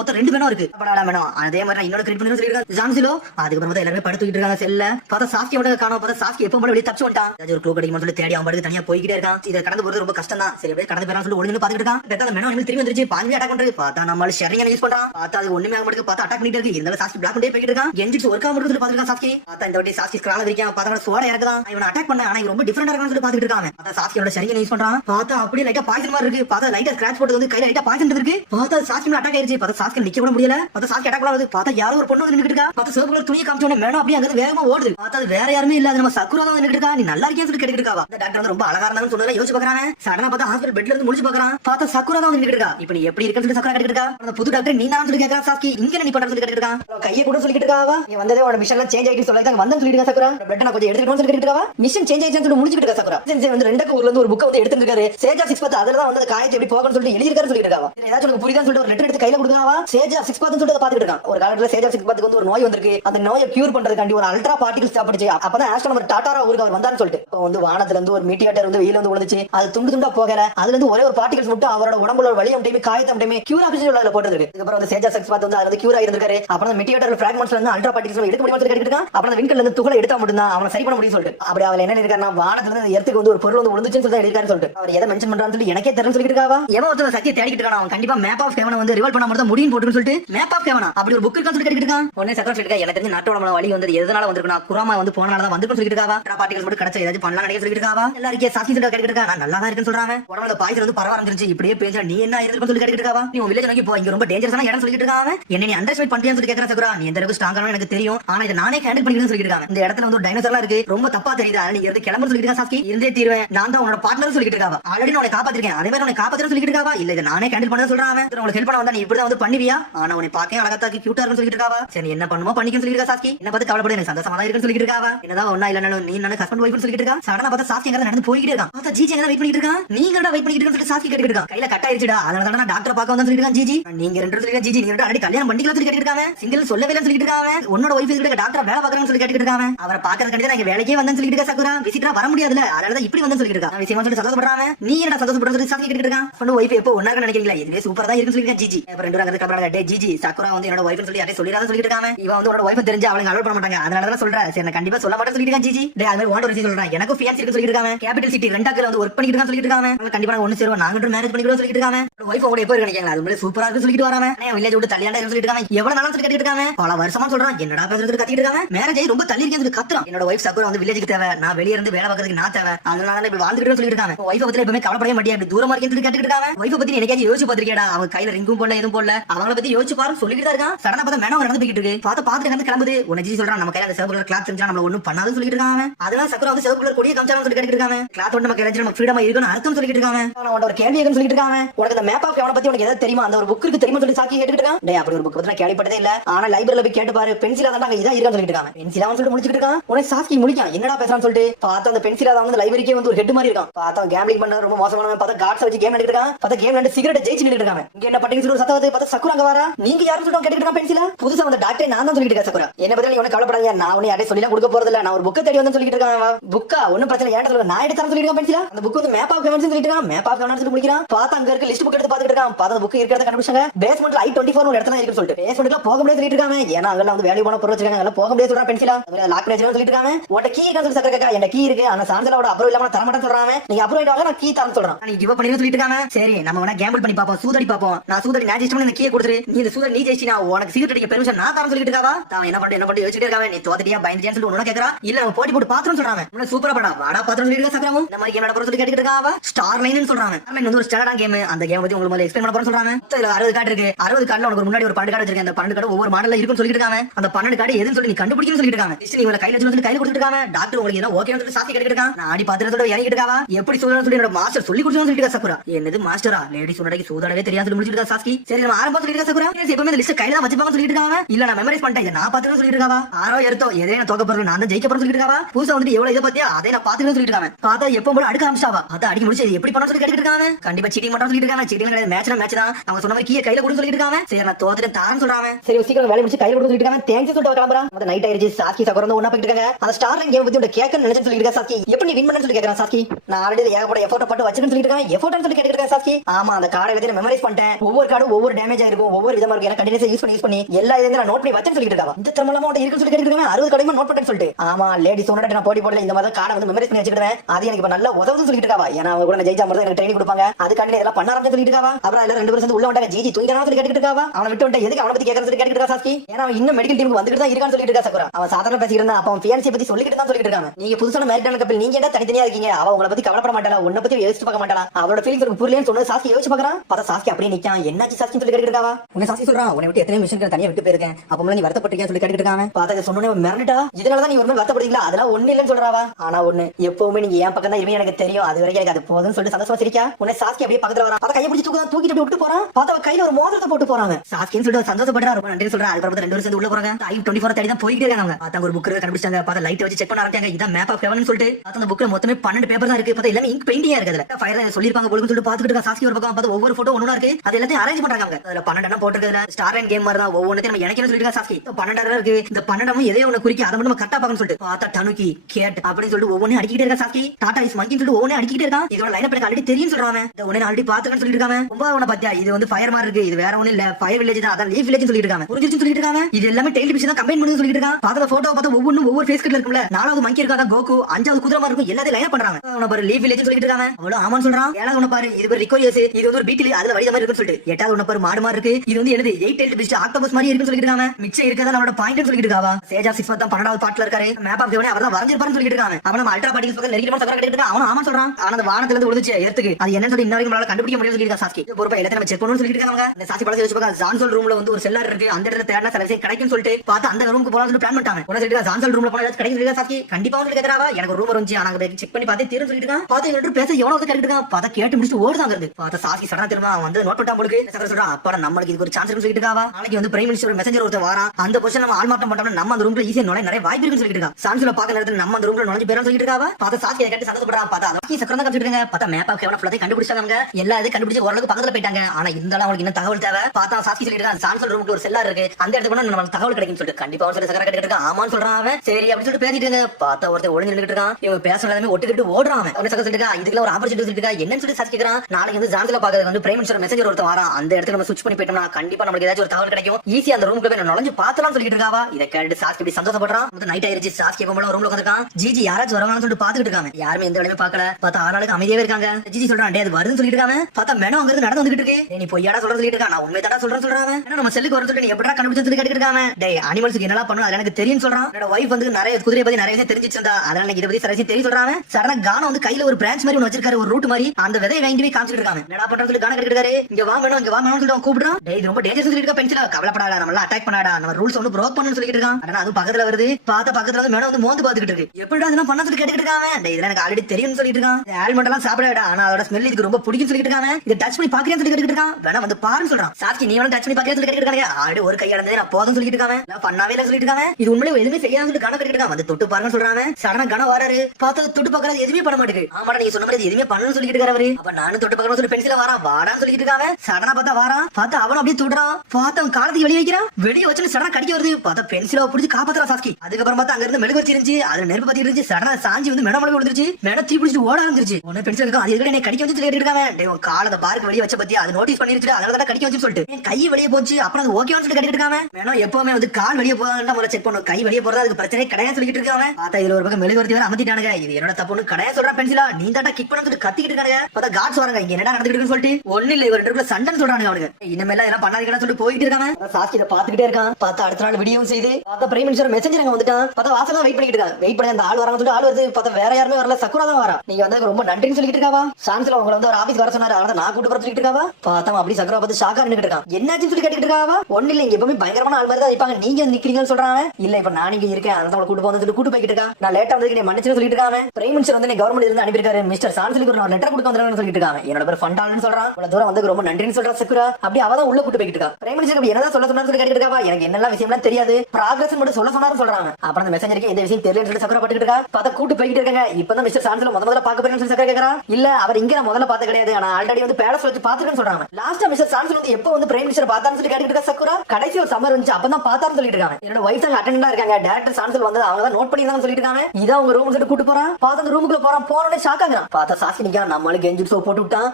மொத்தம் 2 மேடம் இருக்கு. அப்படா மேடம் அதே மாதிரி இன்னொரு கிரியேட் பண்ணி சொல்லிட்டு இருக்காங்க ஜான்சலோ. அதுக்கப்புறம் பார்த்தா எல்லாரும் படுத்துக்கிட்டு இருக்காங்க செல்ல. பார்த்தா சாஸ்கியோட காணோம். பார்த்தா சாஸ்கி எப்போ வெளியே தப்பிச்சு வந்துட்டான். ஏதாவது ஒரு க்ளூ கிடைக்குமா சொல்லி தேடி அவன் பாட்டுக்கு தனியா போய்கிட்டே இருக்கான். இதை கடந்து போறது ரொம்ப கஷ்டம் தான். சரி அப்படியே கடந்து போறான்னு சொல்லி ஒளிஞ்சு பாத்துட்டு இருக்கான். பார்த்தா அந்த மேடம் திரும்பி வந்துருச்சு. பாஞ்சு அட்டாக் பண்றது. பார்த்தா நம்மள ஷெரிங் யூஸ் பண்றான். பார்த்தா அது ஒண்ணுமே ஆக மாட்டேங்குது. பார்த்தா அட்டாக் பண்ணிட்டு இருக்கு. இருந்தாலும் சாஸ்கி பிளாக் பண்ணிட்டே போயிட்டு இருக்கான். என்ஜின்ஸ் ஒர்க் ஆக மாட்டேங்குது பாத்துட்டு இருக்கான் சாஸ்கி. பார்த்தா இந்த வாட்டி சாஸ்கி ஸ்கிரால இருக்கான். பார்த்தா சோட இறக்குதான். இவன் அட்டாக் பண்ண ஆனா இவன் ரொம்ப டிஃபரெண்டா இருக்கான்னு சொல்லி பாத்துட்டு இருக்காங்க. பார்த்தா சாஸ்கியோட ஷெரிங் யூஸ் பண்றான். பார்த்தா அப்படியே லைட்டா பாய்சன் மாதிரி இருக்கு. பார்த்தா லைட்டா ஸ்கிராட்ச் போட்டு வந்து கையில லைட்டா பாய்சன் இருக்கு. பார்த்தா சாஸ்கி அட்டாக் ஆயிருச்சு. பார்த்தா சாஸ்கி நிக்க கூட முடியல. பார்த்தா சாஸ்கி அட்டாக் ஆகுது. பார்த்தா யாரோ ஒரு பொண்ணு வந்து நின்னுட்டு இருக்கா. பார்த்தா சிவப்பு கலர் துணியை காமிச்ச உடனே மேடம் அப்படியே அங்க வேகமா ஓடுது. பார்த்தா அது வேற யாருமே இல்ல, நம்ம சக்குரா தான் நின்னுட்டு இருக்கா. நீ நல்லா இருக்கேன்னு சொல்லி கேட்டுட்டு இருக்காவா. அந்த டாக்டர் வந்து ரொம்ப அழகா இருந்தான்னு சொன்னதை யோசிச்சு பாக்குறாங்க. சடனா பார்த்தா ஹாஸ்பிடல் பெட்ல இருந்து முடிச்சு பாக்குறான். பார்த்தா சக்குரா தான் நின்னுட்டு இருக்கா. இப்போ நீ எப்படி இருக்கன்னு சொல்லி சக்குரா கேட்டுட்டு இருக்கா. அந்த புது டாக்டர் நீ தான் சொல்லி கேக்குறா. சாஸ்கி இங்க நீ பண்றன்னு சொல்லி கேட்டுட்டு இருக்கா. கையை கூட சொல்லிட்டு இருக்காவா. நீ வந்ததே உன மிஷன்ல சேஞ்ச் ஆயிட்டு சொல்லிட்டு வந்தன்னு சொல்லிட்டு இருக்கா. சக்குரா பிளட் நான் கொஞ்சம் எடுத்துட்டு சொல்லி கேட்டுட்டு இருக்கா. மிஷன் சேஞ்ச் ஆயிடுச்சுன்னு சொல்லி முடிச்சிட்டு இருக்கா. சக்குரா வந்து 2 ஊர்ல இருந்து ஒரு புக் வந்து எடுத்துட்டு இருக்காரு. சேஜா 6 பாத் அதுல தான் வந்து காயத்தை எப்படி போகணும்னு சொல்லிட்டு எழுதி இருக்காரு சொல்லிட்டு இருக்காவா. ஏதாச்சும் உனக்கு புரியுதான்னு சொல்லிட்டு ஒரு லெட்டர் எடுத்து கையில கொடுக்காவா. சேஜா 6 பாத்னு சொல்லிட்டு பாத்துட்டு இருக்கான். ஒரு காலத்துல சேஜா 6 பாத்துக்கு வந்து ஒரு நோய் வந்திருக்கு. அந்த நோயை கியூர் பண்றதுக்காண்டி ஒரு அல்ட்ரா பார்ட்டிகல்ஸ் சாப்பிடுச்சு. அப்பதான் ஆஸ்ட்ரோனமர் டாடாரா ஊருக்கு அவர் வந்தாருன்னு சொல்லிட்டு இப்போ வந்து வானத்துல இருந்து ஒரு மீட்டியேட்டர் வந்து வெயில வந்து விழுந்துச்சு. அது துண்டு துண்டா போகல. அதுல இருந்து ஒரே ஒரு பார்ட்டிகல்ஸ் மட்டும் அவரோட உடம்புல ஒரு வலியும் டைம் காயத்தம் டைம் கியூர் ஆப்ஷன் உள்ள போட்டுருக்கு. அதுக்கப்புறம் வந்து சேஜா செக்ஸ் பார்த்து வந்து அது கியூர் ஆயிருக்காரு. அப்புறம் மெட்டியோட ஃபிராக்மெண்ட்ஸ்ல இருந்து அல்ட்ரா பார்ட்டிகல்ஸ் எடுக்க முடியும்னு சொல்லி கேட்டுருக்கான். அப்புறம் விண்கல்ல இருந்து துகளை எடுத்தா மட்டும் தான் அவனை சரி பண்ண முடியும்னு சொல்லிட்டு அப்படி அவள் என்ன இருக்காருன்னா வானத்துல இருந்து எர்த்துக்கு வந்து ஒரு பொருள் வந்து விழுந்துச்சுன்னு சொல்லி இருக்காருன்னு சொல்லிட்டு அவர் எதை மென்ஷன் பண்றான்னு சொல்லி எனக்கே தெரியல சொல்லிட்டு இருக்காவா. எவன் ஒருத்தர் சக்தியை தேடிக்கிட்டு இருக்கான் அவன் கண்டிப்பா மேப் ஆஃப் ஹெவன் வந்து ரிவல் பண்ண மட்டும் முடியும் போட்டுன்னு சொல்லிட்டு மேப் ஆஃப் ஹெவன் அப்படி ஒரு புக் இருக்கான்னு சொல்லி கேட்டுட்டு இருக்கான். உடனே சக்கரம் சொல்லிட்டு எனக்கு தெரிஞ்ச நாட்டோட வழி வந்து எதனால வந்திருக்குன்னா குராமா வந்து போனால தான் வந்து சொல்லிட்டு இருக்காவா. பார்ட்டிகல்ஸ் மட்டும் கிடைச்சா ஏதாச்சும் பண்ணலாம் நினைக்க சொல்லிட்டு இருக்காவா. எல்லாருக்கே சாட்சி சொல்லிட்டு கேட்டுட்டு இருக்கா. நான் நல்லா தான் இருக்குன்னு சொல்றாங்க. உடம்புல பாய்ச்சல் வந்து பரவ ஆரம்பிச்சிருச்சு. இப்படியே பேஞ்சா நீ என்ன இருக்குன்னு சொல்லி கேட்டுட்டு இருக்காவா. நீ வில்லேஜ் நோக்கி போ, இங்க ரொம்ப டேஞ்சரஸான இடம் சொல்லிட்டு இருக்காங்க. என்ன நீ அண்டர்ஸ்டாண்ட் பண்றியான்னு சொல்லி கேக்குற சக்கரா. நீ எந்த அளவுக்கு ஸ்ட்ராங்கான எனக்கு தெரியும், ஆனா இதை நானே ஹேண்டில் பண்ணிக்கிறேன்னு சொல்லிட்டு இருக்காங்க. இந்த இடத்துல வந்து ஒரு டைனோசர்லாம் இருக்கு, ரொம்ப தப்பா தெரியுது, நீ இருந்து கிளம்பு சொல்லிட்டு இருக்கா. சாஸ்கி இருந்தே தீருவேன், நான் தான் உன்னோட பார்ட்னர் சொல்லிட்டு இருக்காவா. ஆல்ரெடி நான் காப்பாத்திருக்கேன், அதே மாதிரி உன்னை காப்பாத்துறேன்னு சொல்லிட்டு இருக்காவா. இல்ல இதை நானே ஹேண்டில் பண்ண சொல்றாங்க. உங்களுக்கு ஹெல்ப் பண்ண வந்தா நீ இப்படிதான் வந்து பண்ணுவியா, ஆனா உன்னை பார்க்க அழகாத்தாக்கி கியூட்டா இருக்குன்னு சொல்லிட்டு இருக்காவா. சரி என்ன பண்ணுமோ பண்ணிக்கன்னு சொல்லிட்டு இருக்கா. சாஸ்கி என்ன பார்த்து கவலைப்பட எனக்கு சந்தோஷமா தான் இருக்குன்னு சொல்லிட்டு இருக்காவா. என்னதான் ஒன்னா இல்லனாலும் நீ நான் ஹஸ்பண்ட் ஒய்ஃப்னு சொல்லிட்டு இருக்கா. சடனா பார்த்தா சாஸ்கி எங்க நடந்து போயிட்டே இருக்கான். பார்த்தா ஜிஜி எங்க வெயிட் பண்ணிட்டு இருக்கான். நீங்க என்ன வெயிட் பண்ணிட்டு இருக்கன்னு சாஸ்கி கேட்டுட்டு இருக்கான். கையில கட் ஆயிருச்சுடா, அதனால தான் நான் டாக்டர் பார்க்க வந்தேன்னு சொல்லிட்டு இருக்கான். ஜிஜி நீங்க ரெண்டு சொல்லிட்டு ஜிஜி நீங்க ஆல்ரெடி கல்யாணம் பண்ணிக்கலாம் சொல்லி கேட்டுட்டு இருக்காங்க. சிங்கிள் சொல்லவே இல்லன்னு சொல்லிட்டு இருக்காங்க. உன்னோட ஒய்ஃப் கிட்ட டாக்டர் வேலை பார்க்கறேன்னு சொல்லி கேட்டுட்டு இருக்காங்க. அவரை பார்க்கறதுக்கு நான் வேலைக்கே வந்தேன்னு சொல்லிட்டு இருக்கா. சக்குரா விசிட்டரா வர முடியாதுல, அதனால தான் இப்படி வந்தேன்னு சொல்லிட்டு இருக்கா. விஷயமா சொல்லி சந்தோஷப்படுறாங்க. நீ என்ன சந்தோஷப்படுற சொல்லி சாஸ்கி கேட்டுட்டு இருக்கான். உன்னோட ஒய்ஃப் எப்போ ஒண்ணா நினைக்கிறீங்களா, இதுவே சூப்பரா தான் இருக்குன்னு சொல்லிட்டு ஜிஜி. அப்புறம் ரெண்டு பேரும் கலப்பறாங்க. டே ஜிஜி சக்குரா வந்து என்னோட ஒய்ஃப்னு சொல்லி யாரே சொல்லிராத சொல்லிட்டு இருக்காங்க. இவன் வந்து உன்னோட ஒய்ஃப் தெரிஞ்சு அவளுக்கு அலோவ் பண்ண மாட்டாங்க, அதனால தான் சொல்றேன். சரி நான் கண்டிப்பா சொல்ல மாட்டேன்னு சொல்லிட்டு இருக்கான் ஜிஜி. டே அது மாதிரி ஓண்டர் சொல்றான். எனக்கு ஃபியான்சி இருக்குன்னு சொல்லிட்டு இருக்காங்க. கேபிட்டல் சிட்டி ரெண்டாக்கல வந்து ஒர்க் பண்ணிட்டு இருக்கான்னு சொல்லிட்டு இருக்காங்க. கண்டிப்பா நான் ஒன்னு சேருவோம், நாங்க மேரேஜ் பண்ணிக்கிறோம் சொல்லிட்டு இருக்காங்க. ஒய்ஃப் கூட எப்போ நினைக்கிறாங்க, அது சூப்பரா இருக்கு சொல்லிட்டு வராம வில்லேஜ் விட்டு தள்ளியாண்டா சொல்லிட்டு இருக்காங்க. எவ்வளவு நாளா சொல்லி கேட்டுட்டு இருக்காங்க. பல வருஷமா சொல்றான். என்னடா பேசுறது கத்திட்டு இருக்காங்க. மேரேஜ் ஆகி ரொம்ப தள்ளி இருக்கேன்னு கத்துறான். என்னோட ஒய்ஃப் சக்குரா வந்து வில்லேஜுக்கு தேவை, நான் வெளிய இருந்து வேலை பார்க்கறதுக்கு நான் தேவை, அதனால தான் இப்படி வாழ்ந்துட்டு சொல்லிட்டு இருக்காங்க. ஒய்ஃப் பத்தி எப்பவுமே கவலைப்படவே மாட்டியா, இப்படி தூரமா இருக்கேன்னு சொல்லி கேட்டுட்டு இருக்காங்க. ஒய்ஃப் பத்தி என்னைக்காச்சும் யோசிச்சு பாத்திருக்கேடா, அவங்க கையில ரிங்கும் போடல எதுவும் போடல, அவங்கள பத்தி யோசிச்சு பாரு சொல்லிட்டு தான் இருக்கான். சடனா பார்த்தா மேடம் நடந்து போயிட்டு இருக்கு. பாத்துட்டு நடந்து கிளம்புது. உன்னை ஜி சொல்றான் நம்ம கையில அந்த சிவப்பு கலர் கிளாத் செஞ்சா நம்மள ஒண்ணும் பண்ணாதுன்னு சொல்லிட்டு இருக்காங்க. அதனால சக்குரா வந்து சிவப்பு கலர் கொடியை காமிச்சாலும் சொல்லி கேட்டுட்டு இருக்காங்க. கிளாத் வந்து நம்ம கையில நம்ம ஃப்ரீடமா இருக்குன்னு அர்த்தம் சொல்லிட்டு இருக்காங்க. நான் ஒரு கேள்வி இருக்குன்னு சொல்லிட்டு இருக்காங்க. உனக்கு அந்த மேப் ஆஃப் ஹெவன் பத்தி உனக்கு ஏதாவது தெரியுமா, அந்த ஒரு புக் இருக்கு தெரியுமா சொல்லி சாக்கி கேட்டுட்டு இருக்கான். டேய் அப்படி ஒரு புக் பத்தி நான் கேள்விப்பட்டதே இல்ல, ஆனா லைப்ரரியில போய் கேட்டு பாரு, பென்சிலா தான் அங்க இதான் இருக்கான்னு சொல்லிட்டு இருக்காங்க. பென்சிலான்னு சொல்லிட்டு முடிச்சிட்டு இருக்கான். உடனே சாஸ்கி முழிக்கான், என்னடா பேசுறான்னு சொல்லிட்டு பார்த்தா அந்த பென்சிலா தான் வந்து லைப்ரரிக்கே வந்து ஒரு ஹெட் மாதிரி இருக்கான். பார்த்தா கேம்பிளிங் பண்ண ரொம்ப மோசமான பார்த்தா கார்ட்ஸ் வச்சு கேம் நடத்திட்டு இருக்கான். பார்த்தா கேம் நடந்து சிகரெட் ஜெயிச்சு நின்னுட்டு இருக்காங்க. இங்க என்ன பண்றீங்கன்னு சொல்லி சத்தம் வந்து பார்த்தா சக்குரா அங்க வரா. நீங்க யாரும் சொல்லிட்டு கேட்டுட்டு இருக்கான். பென்சிலா புதுசா வந்த டாக்டர் நான் தான் சொல்லிட்டு இருக்கேன். சக்குரா என்ன பத்தி நீ உனக்கு கவலைப்படாதீங்க, நான் உன்னை யாரையும் சொல்லி கொடுக்க போறது இல்ல, நான் ஒரு புக்கை தேடி வந்து சொல்லிட்டு இருக்கான். புக்கா ஒன்னும் பிரச்சனை ஏன் சொல்ல நான் எடுத்து சொல்லிட்டு இருக்கேன். பென்சிலா அந்த புக் வந்து மேப் ஆஃப் ஹெவன் சொல்லிட்டு இருக்கான். மேப் ஆஃப் ஹெவன் சொல்லி முடிக்கிறான். பார்த்தா அங்க இருக்க லிஸ்ட் புக் எடுத்து பாத்துட்டு இருக்கான். பார்த்தா புக் இருக்கிறத கண்டுபிடிச்சாங்க. பேஸ்மென்ட்ல I-24 ஒரு இடத்துல இருக்கு சொல்லிட்டு பேஸ்மென்ட்ல போக முடியாது சொல்லிட்டு இருக்காங்க. ஏன்னா அங்கெல்லாம் வந்து வேல்யூ பண்ண பொருள் வச்சிருக்காங்க, அங்க போக முடியாது சொல்றான். பென்சிலா லாக் பண்ணி சொல்லிட்டு இருக்காங்க. உன்ட கீ சொல்லி சக்கரக்கா என்ன கீ இருக்கு, ஆனா சான்சலோட அப்ரூவல் இல்லாம தர மாட்டேன்னு சொல்றாங்க. நீங்க அப்ரூவல் ஆயிட்டாங்க நான் கீ தரேன்னு சொல்றேன். நீ கிவ் அப் பண்ணி சொல்லிட்டு இருக்காங்க. சரி நம்ம வேணா கேம்பிள் பண்ணி பாப்போம், சூதடி பாப்போம். நான் சூதடி நான் ஜெயிச்சிட்டேன், இந்த கீயை கொடுத்துரு. நீ இந்த சூதடி நீ ஜெயிச்சினா உனக்கு சிகரெட் அடிக்க பெர்மிஷன் நான் தரேன்னு சொல்லிட்டு இருக்காவா. தான் என்ன பண்ணி யோசிச்சிட்டு இருக்காங்க. நீ தோத்துட்டியா பயந்துட்டியான்னு சொல்லி உன்ன கேக்குறா. இல்ல அவங்க போட்டி போட்டு பாத்துறோம் சொல்றாங்க. உன்ன சூப்பரா படா வாடா பாத்துறோம் சொல்லிட்டு இருக்க சக்கரமும். இந்த மாதிரி கேமோட பொறுத்து சொல்லி கேட்டுட்டு இருக்காவா. ஸ்டார் லைன்னு சொல்றாங்க. ஸ்டார் லைன் வந்து ஒரு ஸ்டார்டான கேம். அந்த கேம் பத்தி உங்களுக்கு முதல்ல எக்ஸ்பிளைன் பண்ண போறேன்னு சொல்றாங்க. இதுல 60 கார்டு இருக்கு. 60 கார்டுல உனக்கு முன்னாடி ஒரு 12 கார்டு வச்சிருக்கேன். அந்த 12 கார்டு ஒவ்வொரு மாடல்ல இருக்குன்னு சொல்லிட்டு இருக்காங்க. அந்த 12 கார்டு எதுன்னு சொல்லி நீ கண்டுபிடிக்கணும்னு சொல்லிட்டு இருக்காங்க. லிஸ்ட் நீ கையில சொல்லி கையில கொடுத்துட்டு இருக்காங்க. டாக்டர் உங்களுக்கு என்ன ஓகேன்னு சொல்லி சாத்தி கேட்டுட்டு இருக்கான். நான் ஆடி பாத்துறதோட இறங்கிட்டு இருக்காவா. எப்படி சொல்லணும்னு சொல்லி என்னோட மாஸ்டர் சொல்லி கொடுத்துன்னு சொல்லிட்டு இருக்கா. சக்குரா என்னது மாஸ்டரா லேடி சொன்னடைக்கு சூதாடவே தெரியாது சொல்லி முடிச்சிட்டு இருக்கா. சாஸ்கி சரி நம்ம ஆரம்பம் சொல்லிட்டு இருக்கா. சக்குரா எப்பவுமே லிஸ்ட் கையில தான் வச்சுப்பாங்க சொல்லிட்டு இருக்காங்க. இல்ல நான் மெமரைஸ் பண்ணிட்டேன், இதை நான் பாத்துறேன்னு சொல்லிட்டு இருக்காவா. ஆரோ எடுத்தோ எதே நான் தோக்க போறேன், நான் தான் ஜெயிக்க போறேன்னு சொல்லிட்டு இருக்காவா. புதுசா வந்து எவ்வளவு இதை பத்தியா அதை நான் பாத்துறேன்னு சொல்லிட்டு இருக்காங்க. பார்த்தா எப்போ போல அடுக்க ஆரம்பிச்சாவா. அதை அடிக்க முடிச்சு எப்படி பண்ண சொல்லி கேட்டுட்டு இருக்காங்க. கண்டிப்பா சீட்டிங் பண்றான்னு சொல்லிட்டு இருக்காங்க. சீட்டிங் கிடையாது, மேட்ச் தான். அவங்க சொன்ன மாதிரி கீயை கையில கொடுத்து சொல்லிட்டு இருக்காங்க. சரி நான் தோத்துட்டு தாரன்னு சொல்றாங்க. சரி சீக்கிரம் வேலை முடிச்சு கையில கொடுத்து சொல்லிட்டு இருக்காங்க. தேங்க்ஸ் சொல்லிட்டு கிளம்புறான். அந்த நைட் ஆயிருச்சு. சாஸ்கி சக்கரம் வந்து ஒண்ணா போயிட்டு இருக்காங்க. அந்த ஸ்டார் லைன் கேம் பத்தி உங்க கேட்கன்னு நினைச்சு சொல்லிட்டு இருக்கா. சாஸ்கி எப்படி நீ வின் பண்ணன்னு சொல்லி கேக்குறான். சாஸ்கி நான் ஆல்ரெடி ஏகப்பட்ட எஃபோர்ட் போட்டு வச்சிருக்கேன்னு சொல்லிட்டு இருக்காங்க. எஃபோர்ட்னு சொல்லி கேட்டுட்டு இருக்கா. சாஸ்கி ஆமா அந்த கார்டை எல்லாத்தையும் மெமரைஸ் பண்ணிட்டேன். ஒவ்வொரு கார்டும் ஒவ்வொரு டேமேஜ் ஆயிருக்கும், ஒவ்வொரு விதமா இருக்கும். எனக்கு கண்டினியூஸா யூஸ் பண்ணி எல்லா இதையும் நான் நோட் பண்ணி வச்சேன்னு சொல்லிட்டு இருக்காங்க. இந்த திறமலமா இருக்குன்னு சொல்லி கேட்டுட்டு இருக்காங்க. 60 கார்டையும் நோட் பண்ணேன்னு சொல்லிட்டு ஆமா லேடி சொன்னட நான் போடி போடல, இந்த மாதிரி கார்டை வந்து மெமரைஸ் பண்ணி வச்சிருக்கேன். அது எனக்கு இப்ப நல்ல உதவுன்னு சொல்லிட்டு இருக்காவா. ஏன்னா அவங்க கூட ஜெயிச்சா மட்டும் எனக்கு ட்ரைனிங் கொடுப்பாங்க, அதுக்காண்டி இதெல்லாம் பண்ண ஆரம்பிச்சு சொல்லிட்டு இருக்காவா. அப்புறம் எல்லாம் 2 பேரும் உள்ள வந்தாங்க. ஜிஜி தூங்கினான்னு சொல்லி கேட்டுட்டு இருக்காவா. அவனை விட்டு வந்து எதுக்கு அவனை பத்தி கேட்கறது சொல்லி கேட்டுட்டு இருக்கா. சாஸ்கி ஏன்னா அவன் இன்னும் மெடிக்கல் டீமுக்கு வந்துட்டு தான் இருக்கான்னு சொல்லிட்டு இருக்கா. சக்குரா அவன் சாதாரண பேசிட்டு இருந்தா அப்ப அவன் ஃபியான்சி பத்தி சொல்லிட்டு தான் சொல்லிட்டு இருக்காங்க. நீங்க புதுசான மேரிட்டான கப்பல், நீங்க என்ன தனித்தனியா இருக்கீங்க, அவ உங்களை பத்தி கவலைப்பட மாட்டாளா, உன்னை பத்தி யோசிச்சு பார்க்க மாட்டாளா, அவளோட ஃபீலிங்ஸ் புரியலன்னு சொன்னது சாஸ்கி யோசிச்சு பார்க்கறான். பார்த்தா சாஸ்கி அப்படியே நிக்கான். என்னாச்சு சாஸ்கின்னு சொல்லி கேட்டுட்டு இருக்காவா. உன்னை சாஸ்கி சொல்றான் உன்னை விட்டு எத்தனை மிஷன் தனியா விட்டு போயிருக்கேன், அப்ப நீ வருத்தப்பட்டிருக்கேன்னு சொல்லி கேட்டுட்டு இருக்காங்க. பார்த்தா சொன்னோனே மிரண்டா. இதனாலதான் நீ ஒரு மாதிரி வருத்தப்படுறீங்களா, அதெல்லாம் ஒண்ணு இல்லன்னு சொல்றாவா. ஆனா ஒண்ணு எப்பவுமே நீங்க என் பக்கம் தான் இருமே எனக்கு தெரியும், அது வரைக்கும் எனக்கு அது போதும்னு சொல்லிட்டு சந்தோஷமா சிரிக்கா. உன்னை சாஸ்கி அப்படியே பக்கத்துல வரான். பார்த்தா கையை பிடிச்சி தூக்கிட்டு விட்டு போறான். பார்த்தா கையில ஒரு மோதிரத்தை போட்டு போறாங்க. சாஸ்கின்னு சொல்லிட்டு சந்தோஷப்படுறா. ரொம்ப நன்றி சொல்றா. அதுக்கப்புறம் 2 பேரும் சேர்ந்து உள்ள போறாங்க. I-24 தேடி தான் போயிட்டே இருக்காங்க. பார்த்தா ஒரு புக் கண்டுபிடிச்சாங்க. பார்த்தா லைட் வச்சு செக் பண்ண ஆரம்பிச்சாங்க. இதான் மேப் ஆஃப் ஹெவன் சொல்லிட்டு அந்த புக்ல மொத்தமே 12 பேப்பர் தான் இருக்கு. பார்த்தா எல்லாமே இங்க் பெயிண்டிங்கா இருக்கு. அதுல ஃபயர் சொல்லிருப்பாங்க போலுன்னு சொல்லிட்டு பாத்துக்கிட்டு இருக்கா. சாஸ்கி ஒரு பக்கம் பார்த்தா ஒவ்வொரு போட்டோ ஒண்ணா இருக்கு. அது எல்லாத்தையும் அரேஞ்ச் பண்றாங்க. அதுல 12 எண்ணம் போட்டுருக்குதுல ஸ்டார் லைன் கேம் மாதிரி தான் ஒவ்வொன்றையும் நம்ம எனக்கு சொல்லிட்டு சாஸ்கி 12 இருக்கு. இந்த 12 எதையோ ஒண்ணு குறிக்கி அதை மட்டும் கரெக்டா பார்க்கணும்னு சொல்லிட்டு பார்த்தா டனுக்கி கேட் அப்படின்னு சொல்லிட்டு ஒவ்வொன்றையும் அடிக்கிட்டே இருக்கா. சாஸ்கி டாடா இஸ் மங்கின்னு சொல்லிட்டு ஒவ்வொன்றையும் அடிக்கிட்டே இருக்கான். இதோட லைன் எனக்கு ஆல்ரெடி தெரியும் சொல்றாங்க. இந்த ஒண்ணு ஆல்ரெடி பாத்துக்கன்னு சொல்லிட்டு இருக்காங்க. ரொம்ப அவன பாத்தியா இது வந்து ஃபயர் மாதிரி இருக்கு, இது வேற ஒண்ணும் இல்ல ஃபயர் வில்லேஜ் தான், அதான் லீஃப் வில்லேஜ் சொல்லிட்டு இருக்காங்க. புரிஞ்சிருச்சு சொல்லிட்டு இருக்காங்க. இது எல்லாமே டெய்லி பிஷ் தான் கம்பைன் பண்ணி சொல்லிட்டு இருக்காங்க. பாத்தா போட்டோ பார்த்தா ஒவ்வொன்னும் ஒவ்வொரு ஃபேஸ் கட்ல இருக்கும்ல. 4வது மங்கி இருக்காங்க கோகு, 5வது குதிரை மாதிரி இருக்கும், எல்லாத்தையும் லைன் பண்றாங்க. அவன பாரு லீஃப் வில்லேஜ் சொல்லிட்டு இருக்காங்க. அவ்வளவு ஆமான்னு சொல்றான். 7வது ஒண்ணு பாரு இது ஒரு ரிகோரியஸ், இது வந்து ஒரு பீட்டில் அதுல வழித மாதிரி இருக்குன்னு சொல்லிட்டு. 8வது ஒண்ணு பாரு மாடு மாதிரி இருக்கு, இது வந்து என்னது 8 டெய்ல்ட் பிஷ் ஆக்டோபஸ் மாதிரி இருக்குன்னு சொல்லிட்டு இருக்காங்க. மிச்சம் இருக்கதா நம்மளோட பாயிண்ட் சொல்லிட்டு இருக்காவா. சேஜா 6 தான் 12வது பாட்டுல இருக்காரு. மேப் ஆஃப் தேவனே அவர்தான் வரைஞ்சிருப்பாருன்னு சொல்லிட்டு இருக்காங்க. அவன் நம்ம அல்ட்ரா பாட்டில்ஸ் பக்கம் நெருங்கிட்டு சக்கர கட்டிட்டு இருக்கான். அவன் ஆமா சொல்றான். ஆனா அந்த வானத்துல இருந்து விழுந்துச்சு எர்த்துக்கு, அது என்னன்னு சொல்லி இன்ன வரைக்கும் நம்மளால கண்டுபிடிக்க முடியல சொல்லிட்டு இருக்கா சாஸ்கி. பொறுப்பா எல்லாத்தையும் நம்ம செக் பண்ணணும்னு சொல்லிட்டு இருக்காங்க. இந்த சாஸ்கி படத்தை வச்சு பார்க்க ஜான்சல் ரூம்ல வந்து ஒரு செல்லார் இருக்கு, அந்த இடத்துல தேடினா சில விஷயம் கிடைக்கும்னு சொல்லிட்டு பார்த்து அந்த ரூமுக்கு போலாம்னு சொல்லி பிளான் பண்ணிட்டாங்க. உடனே சொல்லிட்டு ஜான்சல் ரூம்ல போனா ஏதாவது கிடைக்கும் சொல்லிட்டு சாஸ்கி கண்டிப்பா வந்து கேக்குறாவா. எனக்கு ரூம் இருந்துச்சு, ஆனா செக் பண்ணி பார்த்தே தீரும் சொல்லிட்டு இருக்கான். பார்த்து என்கிட்ட பேச எவனோ வந்து கேட்டுட்டு இருக்கான். பார்த்தா கேட்டு முடிச்சு ஓடுதாங்கிறது. பார்த்தா சாஸ்கி சடனா திரும்ப வந்து நோட் பண்ணிட்டா போலுக்கு. சக்கர சொல்றான் அப்பா நம்மளுக்கு இதுக்கு ஒரு சான்ஸ் இருக்குன்னு சொல்லிட்டு இருக்காவா. நாளைக்கு வந்து பிரைம் மினிஸ்டர் மெசஞ்சர் ஒருத்தர் வாரான், அந்த பொசிஷன் நம்ம ஆள் மாற்றம் பண்ணோம்னா நம்ம அந்த ரூம்ல ஈஸியா நுழைய நிறைய வாய்ப்பு இருக்குன்னு சொல்லிட்டு இருக்கா. சான்ஸ்ல பாக்க நேரத்துல நம்ம அந்த ரூம்ல நுழைஞ்சு பேரும் சொல்லிட்டு இருக்காவா. பார்த்தா சாஸ்கி கேட்டு சந்தோஷப்படுறான். பார்த்தா சாஸ்கி சக்கரம் தான் கட்டிட்டு இருக்காங்க. பார்த்தா மேப் ஆஃப் கேவன ஃபுல்லா கண்டுபிடிச்சாங்க, எல்லா இது கண்டுபிடிச்சு ஓரளவுக்கு பக்கத்துல போயிட்டாங்க. ஆனா இருந்தாலும் அவங்களுக்கு இன்னும் தகவல் தேவை. பார்த்தா சாஸ்கி சொல்லிட்டு இருக்கான் சான்சல் ரூமுக்கு ஒரு செல்லார் இருக்கு, அந்த இடத்துக்கு கூட நமக்கு தகவல் கிடைக்கும் சொல்லிட்டு கண்டிப்பா சொல்லி சக்கர கட்டிட்டு இருக்கான். ஆமான்னு சொல்றான் அவன். சரி அப்படின்னு சொல்லிட்டு பேசிட்டு இருக்காங்க. பார்த்தா ஒருத்தர் ஒளிஞ்சு நின்னுட்டு இருக்கான். இவங்க பேசுறதுமே ஒட்டுக்கிட்டு ஓடுறான். அவன் சக்கர சொல்லிட்டு இருக்கான் இதுக்குள்ள ஒரு ஆப்பர்ச்சுனிட்டி சொல்லிட்டு இருக்கா. என்னன்னு சொல்லி சாஸ்கி கேக்குறான். நாளைக்கு வந்து ஜான்சல பாக்குறது வந்து பிரைம் மினிஸ்டர் மெசேஜர் ஒருத்தர் வரான், அந்த இடத்துக்கு நம்ம ஸ்விட்ச் பண்ணி போயிட்டோம்னா கண்டிப்பா நமக்கு ஏதாச்சும் ஒரு தகவல் கிடைக்கும், ஈஸியா அந்த ரூமுக்கு போய் நுழைஞ்சு பார்த்தலாம் சொல்லிட்டு இருக்காவா. இதை கேட்டு சாஸ்கி இப்படி சந்தோஷப்படுறான். நைட் ஆயிருச்சு. சாஸ்கி எப்பவும் ரூம்ல உட்காந்துருக்கான். ஜிஜி யாராச்சும் வருவாங்கன்னு சொல்லிட்டு பாத்துக்கிட்டு இருக்காங்க. யாருமே எந்த வேலையுமே பார்க்கல. பார்த்தா ஆளாளுக்கு அமைதியாவே இருக்காங்க. ஜிஜி சொல்றான் டே அது வருதுன்னு சொல்லிட்டு இருக்காங்க. பார்த்தா மேனோ அங்க இருந்து நடந்து வந்துட்டு இருக்கு. நீ பொய்யாடா சொல்ற சொல்லிட்டு இருக்கான். நான் உண்மை தாடா சொல்றான். என்ன நம்ம செல்லுக்கு வர சொல்லி நீ எப்படா கண்டுபிடிச்சு சொல்லி கேட்டுட்டு இருக்காங்க. டேய் அனிமல்ஸ்க்கு என்னலாம் பண்ணும் அது எனக்கு தெரியும் சொல்றான். என்னோட வைஃப் வந்து நிறைய குதிரை பத்தி நிறைய விஷயம் தெரிஞ்சிச்சிருந்தா, அதனால எனக்கு இதை பத்தி சில விஷயம் தெரியும் சொல்றாங்க. சடனா கானா வந்து கையில ஒரு பிரான்ச் மாதிரி ஒன்னு வச்சிருக்காரு, ஒரு ரூட் மாதிரி, அந்த விதையை வாங்கி போய் காமிச்சிட்டு இருக்காங்க. என்னடா பண்றது சொல்லி கானா கேட்டுட்டு இருக்காரு. இங்க வா மேனோ இங்க வா மேனோ சொல்லிட்டு கூப்பிடுறான். டேய் இது ரொம்ப டேஞ்சரஸ் சொல்லிட்டு இருக்க பென்சிலா, கவலைப்படாத நம்ம எல்லாம் அட்டாக் பண்ணாடா, நம்ம ரூல்ஸ் ஒன்னு பிரேக் பண்ணனும்னு சொல்லிட்டு இருக்கான். ஆனா அது பக்கத்துல வருது. பார்த்தா பக்கத்துல வந்து மேனோ வந்து மோந்து பாத்துக்கிட்டு இருக்கு. எப்படிடா இதெல்லாம் பண்ண சொல்லி கேட்டுட்டு இருக்காங்க. டேய் இதெல்லாம் எனக்கு ஆல்ரெடி தெரியும்னு சொல்லிட்டு இருக்கான். ஆல்மண்ட் எல்லாம் சாப்பிடாடா, ஆனா அதோட ஸ்மெல் இதுக்கு ரொம்ப பிடிக்கும் சொல்லிட்டு இருக்காங்க. இத டச் பண்ணி பாக்குறேன்னு சொல்லி கேட்டுட்டு இருக்கான். வேணா வந்து பாருன்னு சொல்றான். சாஸ்கி நீ வேணா டச் பண்ணி பாக்குறேன்னு சொல்லி கேட்டுட்டு இருக்காங்க. ஆல்ரெடி ஒரு கை அடந்தே நான் போதும்னு சொல்லிட்டு இருக்காங்க. நான் பண்ணாவே இல்ல சொல்லிட்டு இருக்காங்க. இது உண்மையிலே எதுவுமே செய்யாம சொல்லி கணக்கு கேட்டுட்டு இருக்கான். வந்து தொட்டு பாருன்னு சொல்றாங்க. சடனா கண வராரு. பார்த்தா தொட்டு பாக்குறது எதுவுமே பண்ண மாட்டேங்குது. ஆமாடா நீங்க சொன்ன மாதிரி எதுவுமே பண்ணணும்னு சொல்லிட்டு இருக்காரு அவரு. அப்ப நானும் தொட்டு பாக்கணும்னு சொல்லி பென்சில வாரான் வாடான்னு சொல்லிட்டு இருக்காங்க. சடனா பார்த்தா வாரான். பார்த்தா அவன் அப்படியே தொடுறான். பார்த்தா அவன் காலத்துக்கு வெளியே வைக்கிறான். வெளியே வச்சு சடனா கடிக்க வருது. பார்த்தா பென்சில பிடிச்சி காப்பாத்துறா சாஸ்கி. அதுக்கப்புறம் பார்த்தா அங்க இருந்து மெழுகு வச்சு இருந்துச்சு, அதுல நெருப்பு பத்தி இருந்துச்சு. சடனா சாஞ்சி வந்து மேடம் விழுந்துருச்சு. மேடம் தீ பிடிச்சி ஓட ஆரம்பிச்சிருச்சு. உடனே பென்சில் இருக்கும் அது எதுக்கு கடிக்க வச்சு சொல்லிட்டு இருக்காங்க. டேய் உன் காலத பார்க்க வெளியே வச்ச பத்தி அது நோட்டீஸ் பண்ணிருச்சு, அதனால தான் கடிக்க வச்சு சொல்லிட்டு என் கை வெளியே போச்சு. அப்புறம் அது ஓகேவான்னு சொல்லி கட்டிட்டு இருக்காங்க. மேடம் எப்பவுமே வந்து கால் வெளியே போகாதான் முதல்ல செக் பண்ணும், கை வெளியே போறதா அதுக்கு பிரச்சனை கிடையாது சொல்லிட்டு இருக்காங்க. பார்த்தா இதுல ஒரு பக்கம் மெழுகு வரத்தி வேற அமத்திட்டானுங்க. இது என்னோட தப்புன்னு கிடையாது சொல்றான் பென்சிலா. நீ தாண்டா கிக் பண்ண சொல்லிட்டு கத்திக்கிட்டு இருக்காங்க. பார்த்தா காட்ஸ் வராங்க. இங்க என்னடா நடந்துட்டு இருக்குன்னு சொல்லிட்டு ஒண்ணு இல்ல இவர் ரெண்டு சண்டைன்னு சொல்றாங்க. அவனுக்கு இனிமேல இதெல்லாம் பண்ணாதீங்கன்னு சொல்லிட்டு போயிட்டு இருக்காங்க. சாஸ்கி இதை பாத்துக்கிட்டே இருக்கான். பார்த்தா அடுத்த நாள் விடியவும் செய்து பார்த்தா பிரைம் மினிஸ்டர் மெசேஜர் அங்க வந்துட்டான். பார்த்தா வாசல் தான் வெயிட் பண்ணிட்டு இருக்காங்க. வெயிட் பண்ணி அந்த ஆள் வராங்க சொல்லிட்டு ஆள் வருது. பார்த்தா வேற யாருமே வரல, சக்குரா தான் வரா. நீங்க வந்து ரொம்ப நன்றின்னு சொல்லிட்டு இருக்காவா. சான்ஸ்ல உங்களை வந்து ஒரு ஆபீஸ் வர சொன்னாரு, ஆனா நான் கூட்டு வர சொல்லிட்டு இருக்காவா. பார்த்தா அப்படி சக்குரா பார்த்து ஷாக்கா நின்னுட்டு இருக்கான். என்னாச்சுன்னு சொல்லி கேட்டுட்டு இருக்காவா. ஒண்ணு இல்ல இங்க எப்பவுமே பயங்கரமான ஆள் மாதிரி தான் இருப்பாங்க, நீங்க நிக்கிறீங்கன்னு சொல்றாங்க. இல்ல இப்ப நான் இங்க இருக்கேன், அதான் உங்களை கூட்டு போறது கூட்டு போய்கிட்டு இருக்கான். நான் லேட்டா வந்து நீ மன்னிச்சு சொல்லிட்டு இருக்காங்க. பிரைம் மினிஸ்டர் வந்து கவர்மெண்ட் இருந்து அனுப்பியிருக்காரு, மிஸ்டர் சான்சலுக்கு ஒரு லெட்டர் கொடுக்க வந்தாங்கன்னு சொல்லிட்டு இருக்காங்க. என்னோட பேர் ஃபண்டால்னு சொல்றான். இவ்வளவு தூரம் வந்து ரொம்ப நன்றின்னு சொல்றா சக்குரா. அப்படி அவதான் உள்ள கூட்டு போய்கிட்டு இருக்கா. பிரைம் மினிஸ்டர் என்னதான் சொல்ல சொன்னான்னு சொல்லி கேட்டுட்டு இருக்காவா. எனக்கு என்னெல்லாம் விஷயம்லாம் தெரியாது, ப்ராக்ரஸ் மட்டும் சொல்ல சொன்னாரு சொல்றாங்க. அப்புறம் அந்த மெசேஜருக்கு இந்த விஷயம் தெரியலன்னு சொல்லி சக்குரா பட்டுக்கிட்டு இருக்கா. பார்த்தா கூட்டு போய்கிட்டு இருக்காங்க. இப்பதான் மிஸ்டர் சான்சல் முதல்ல பார்க்க போறேன்னு சொல்லி சக்கரை கேக்குறான். இல்ல அவர் இங்க நான் முதல்ல பார்த்த கிடையாது, ஆனா ஆல்ரெடி வந்து பேலஸ் வச்சு பாத்துக்கன்னு சொல்றாங்க. லாஸ்டா மிஸ்டர் சான்சல் வந்து எப்போ வந்து பிரைம் மினிஸ்டர் பார்த்தான்னு சொல்லி கேட்டுட்டு இருக்கா சக்குரா. கடைசி ஒரு சம்மர் வந்து அப்பதான் பார்த்தான்னு சொல்லிட்டு இருக்காங்க. என்னோட வைஃப் தான் அட்டெண்டா இருக்காங்க, டைரக்டர் சான்சல் வந்து அவங்க தான் நோட் பண்ணிருந்தாங்கன்னு சொல்லிட்டு இருக்காங்க. இதான் உங்க ரூம் சொல்லிட்டு கூட்டு போறான். பார்த்து அந்த ரூமுக்குள்ள போறான். போனோட ஷாக் ஆகுறான். பார்த்தா சாஸ்கி நிக்கா நம்மளுக்கு எஞ்சிட் சோ போட்டு விட்டான்.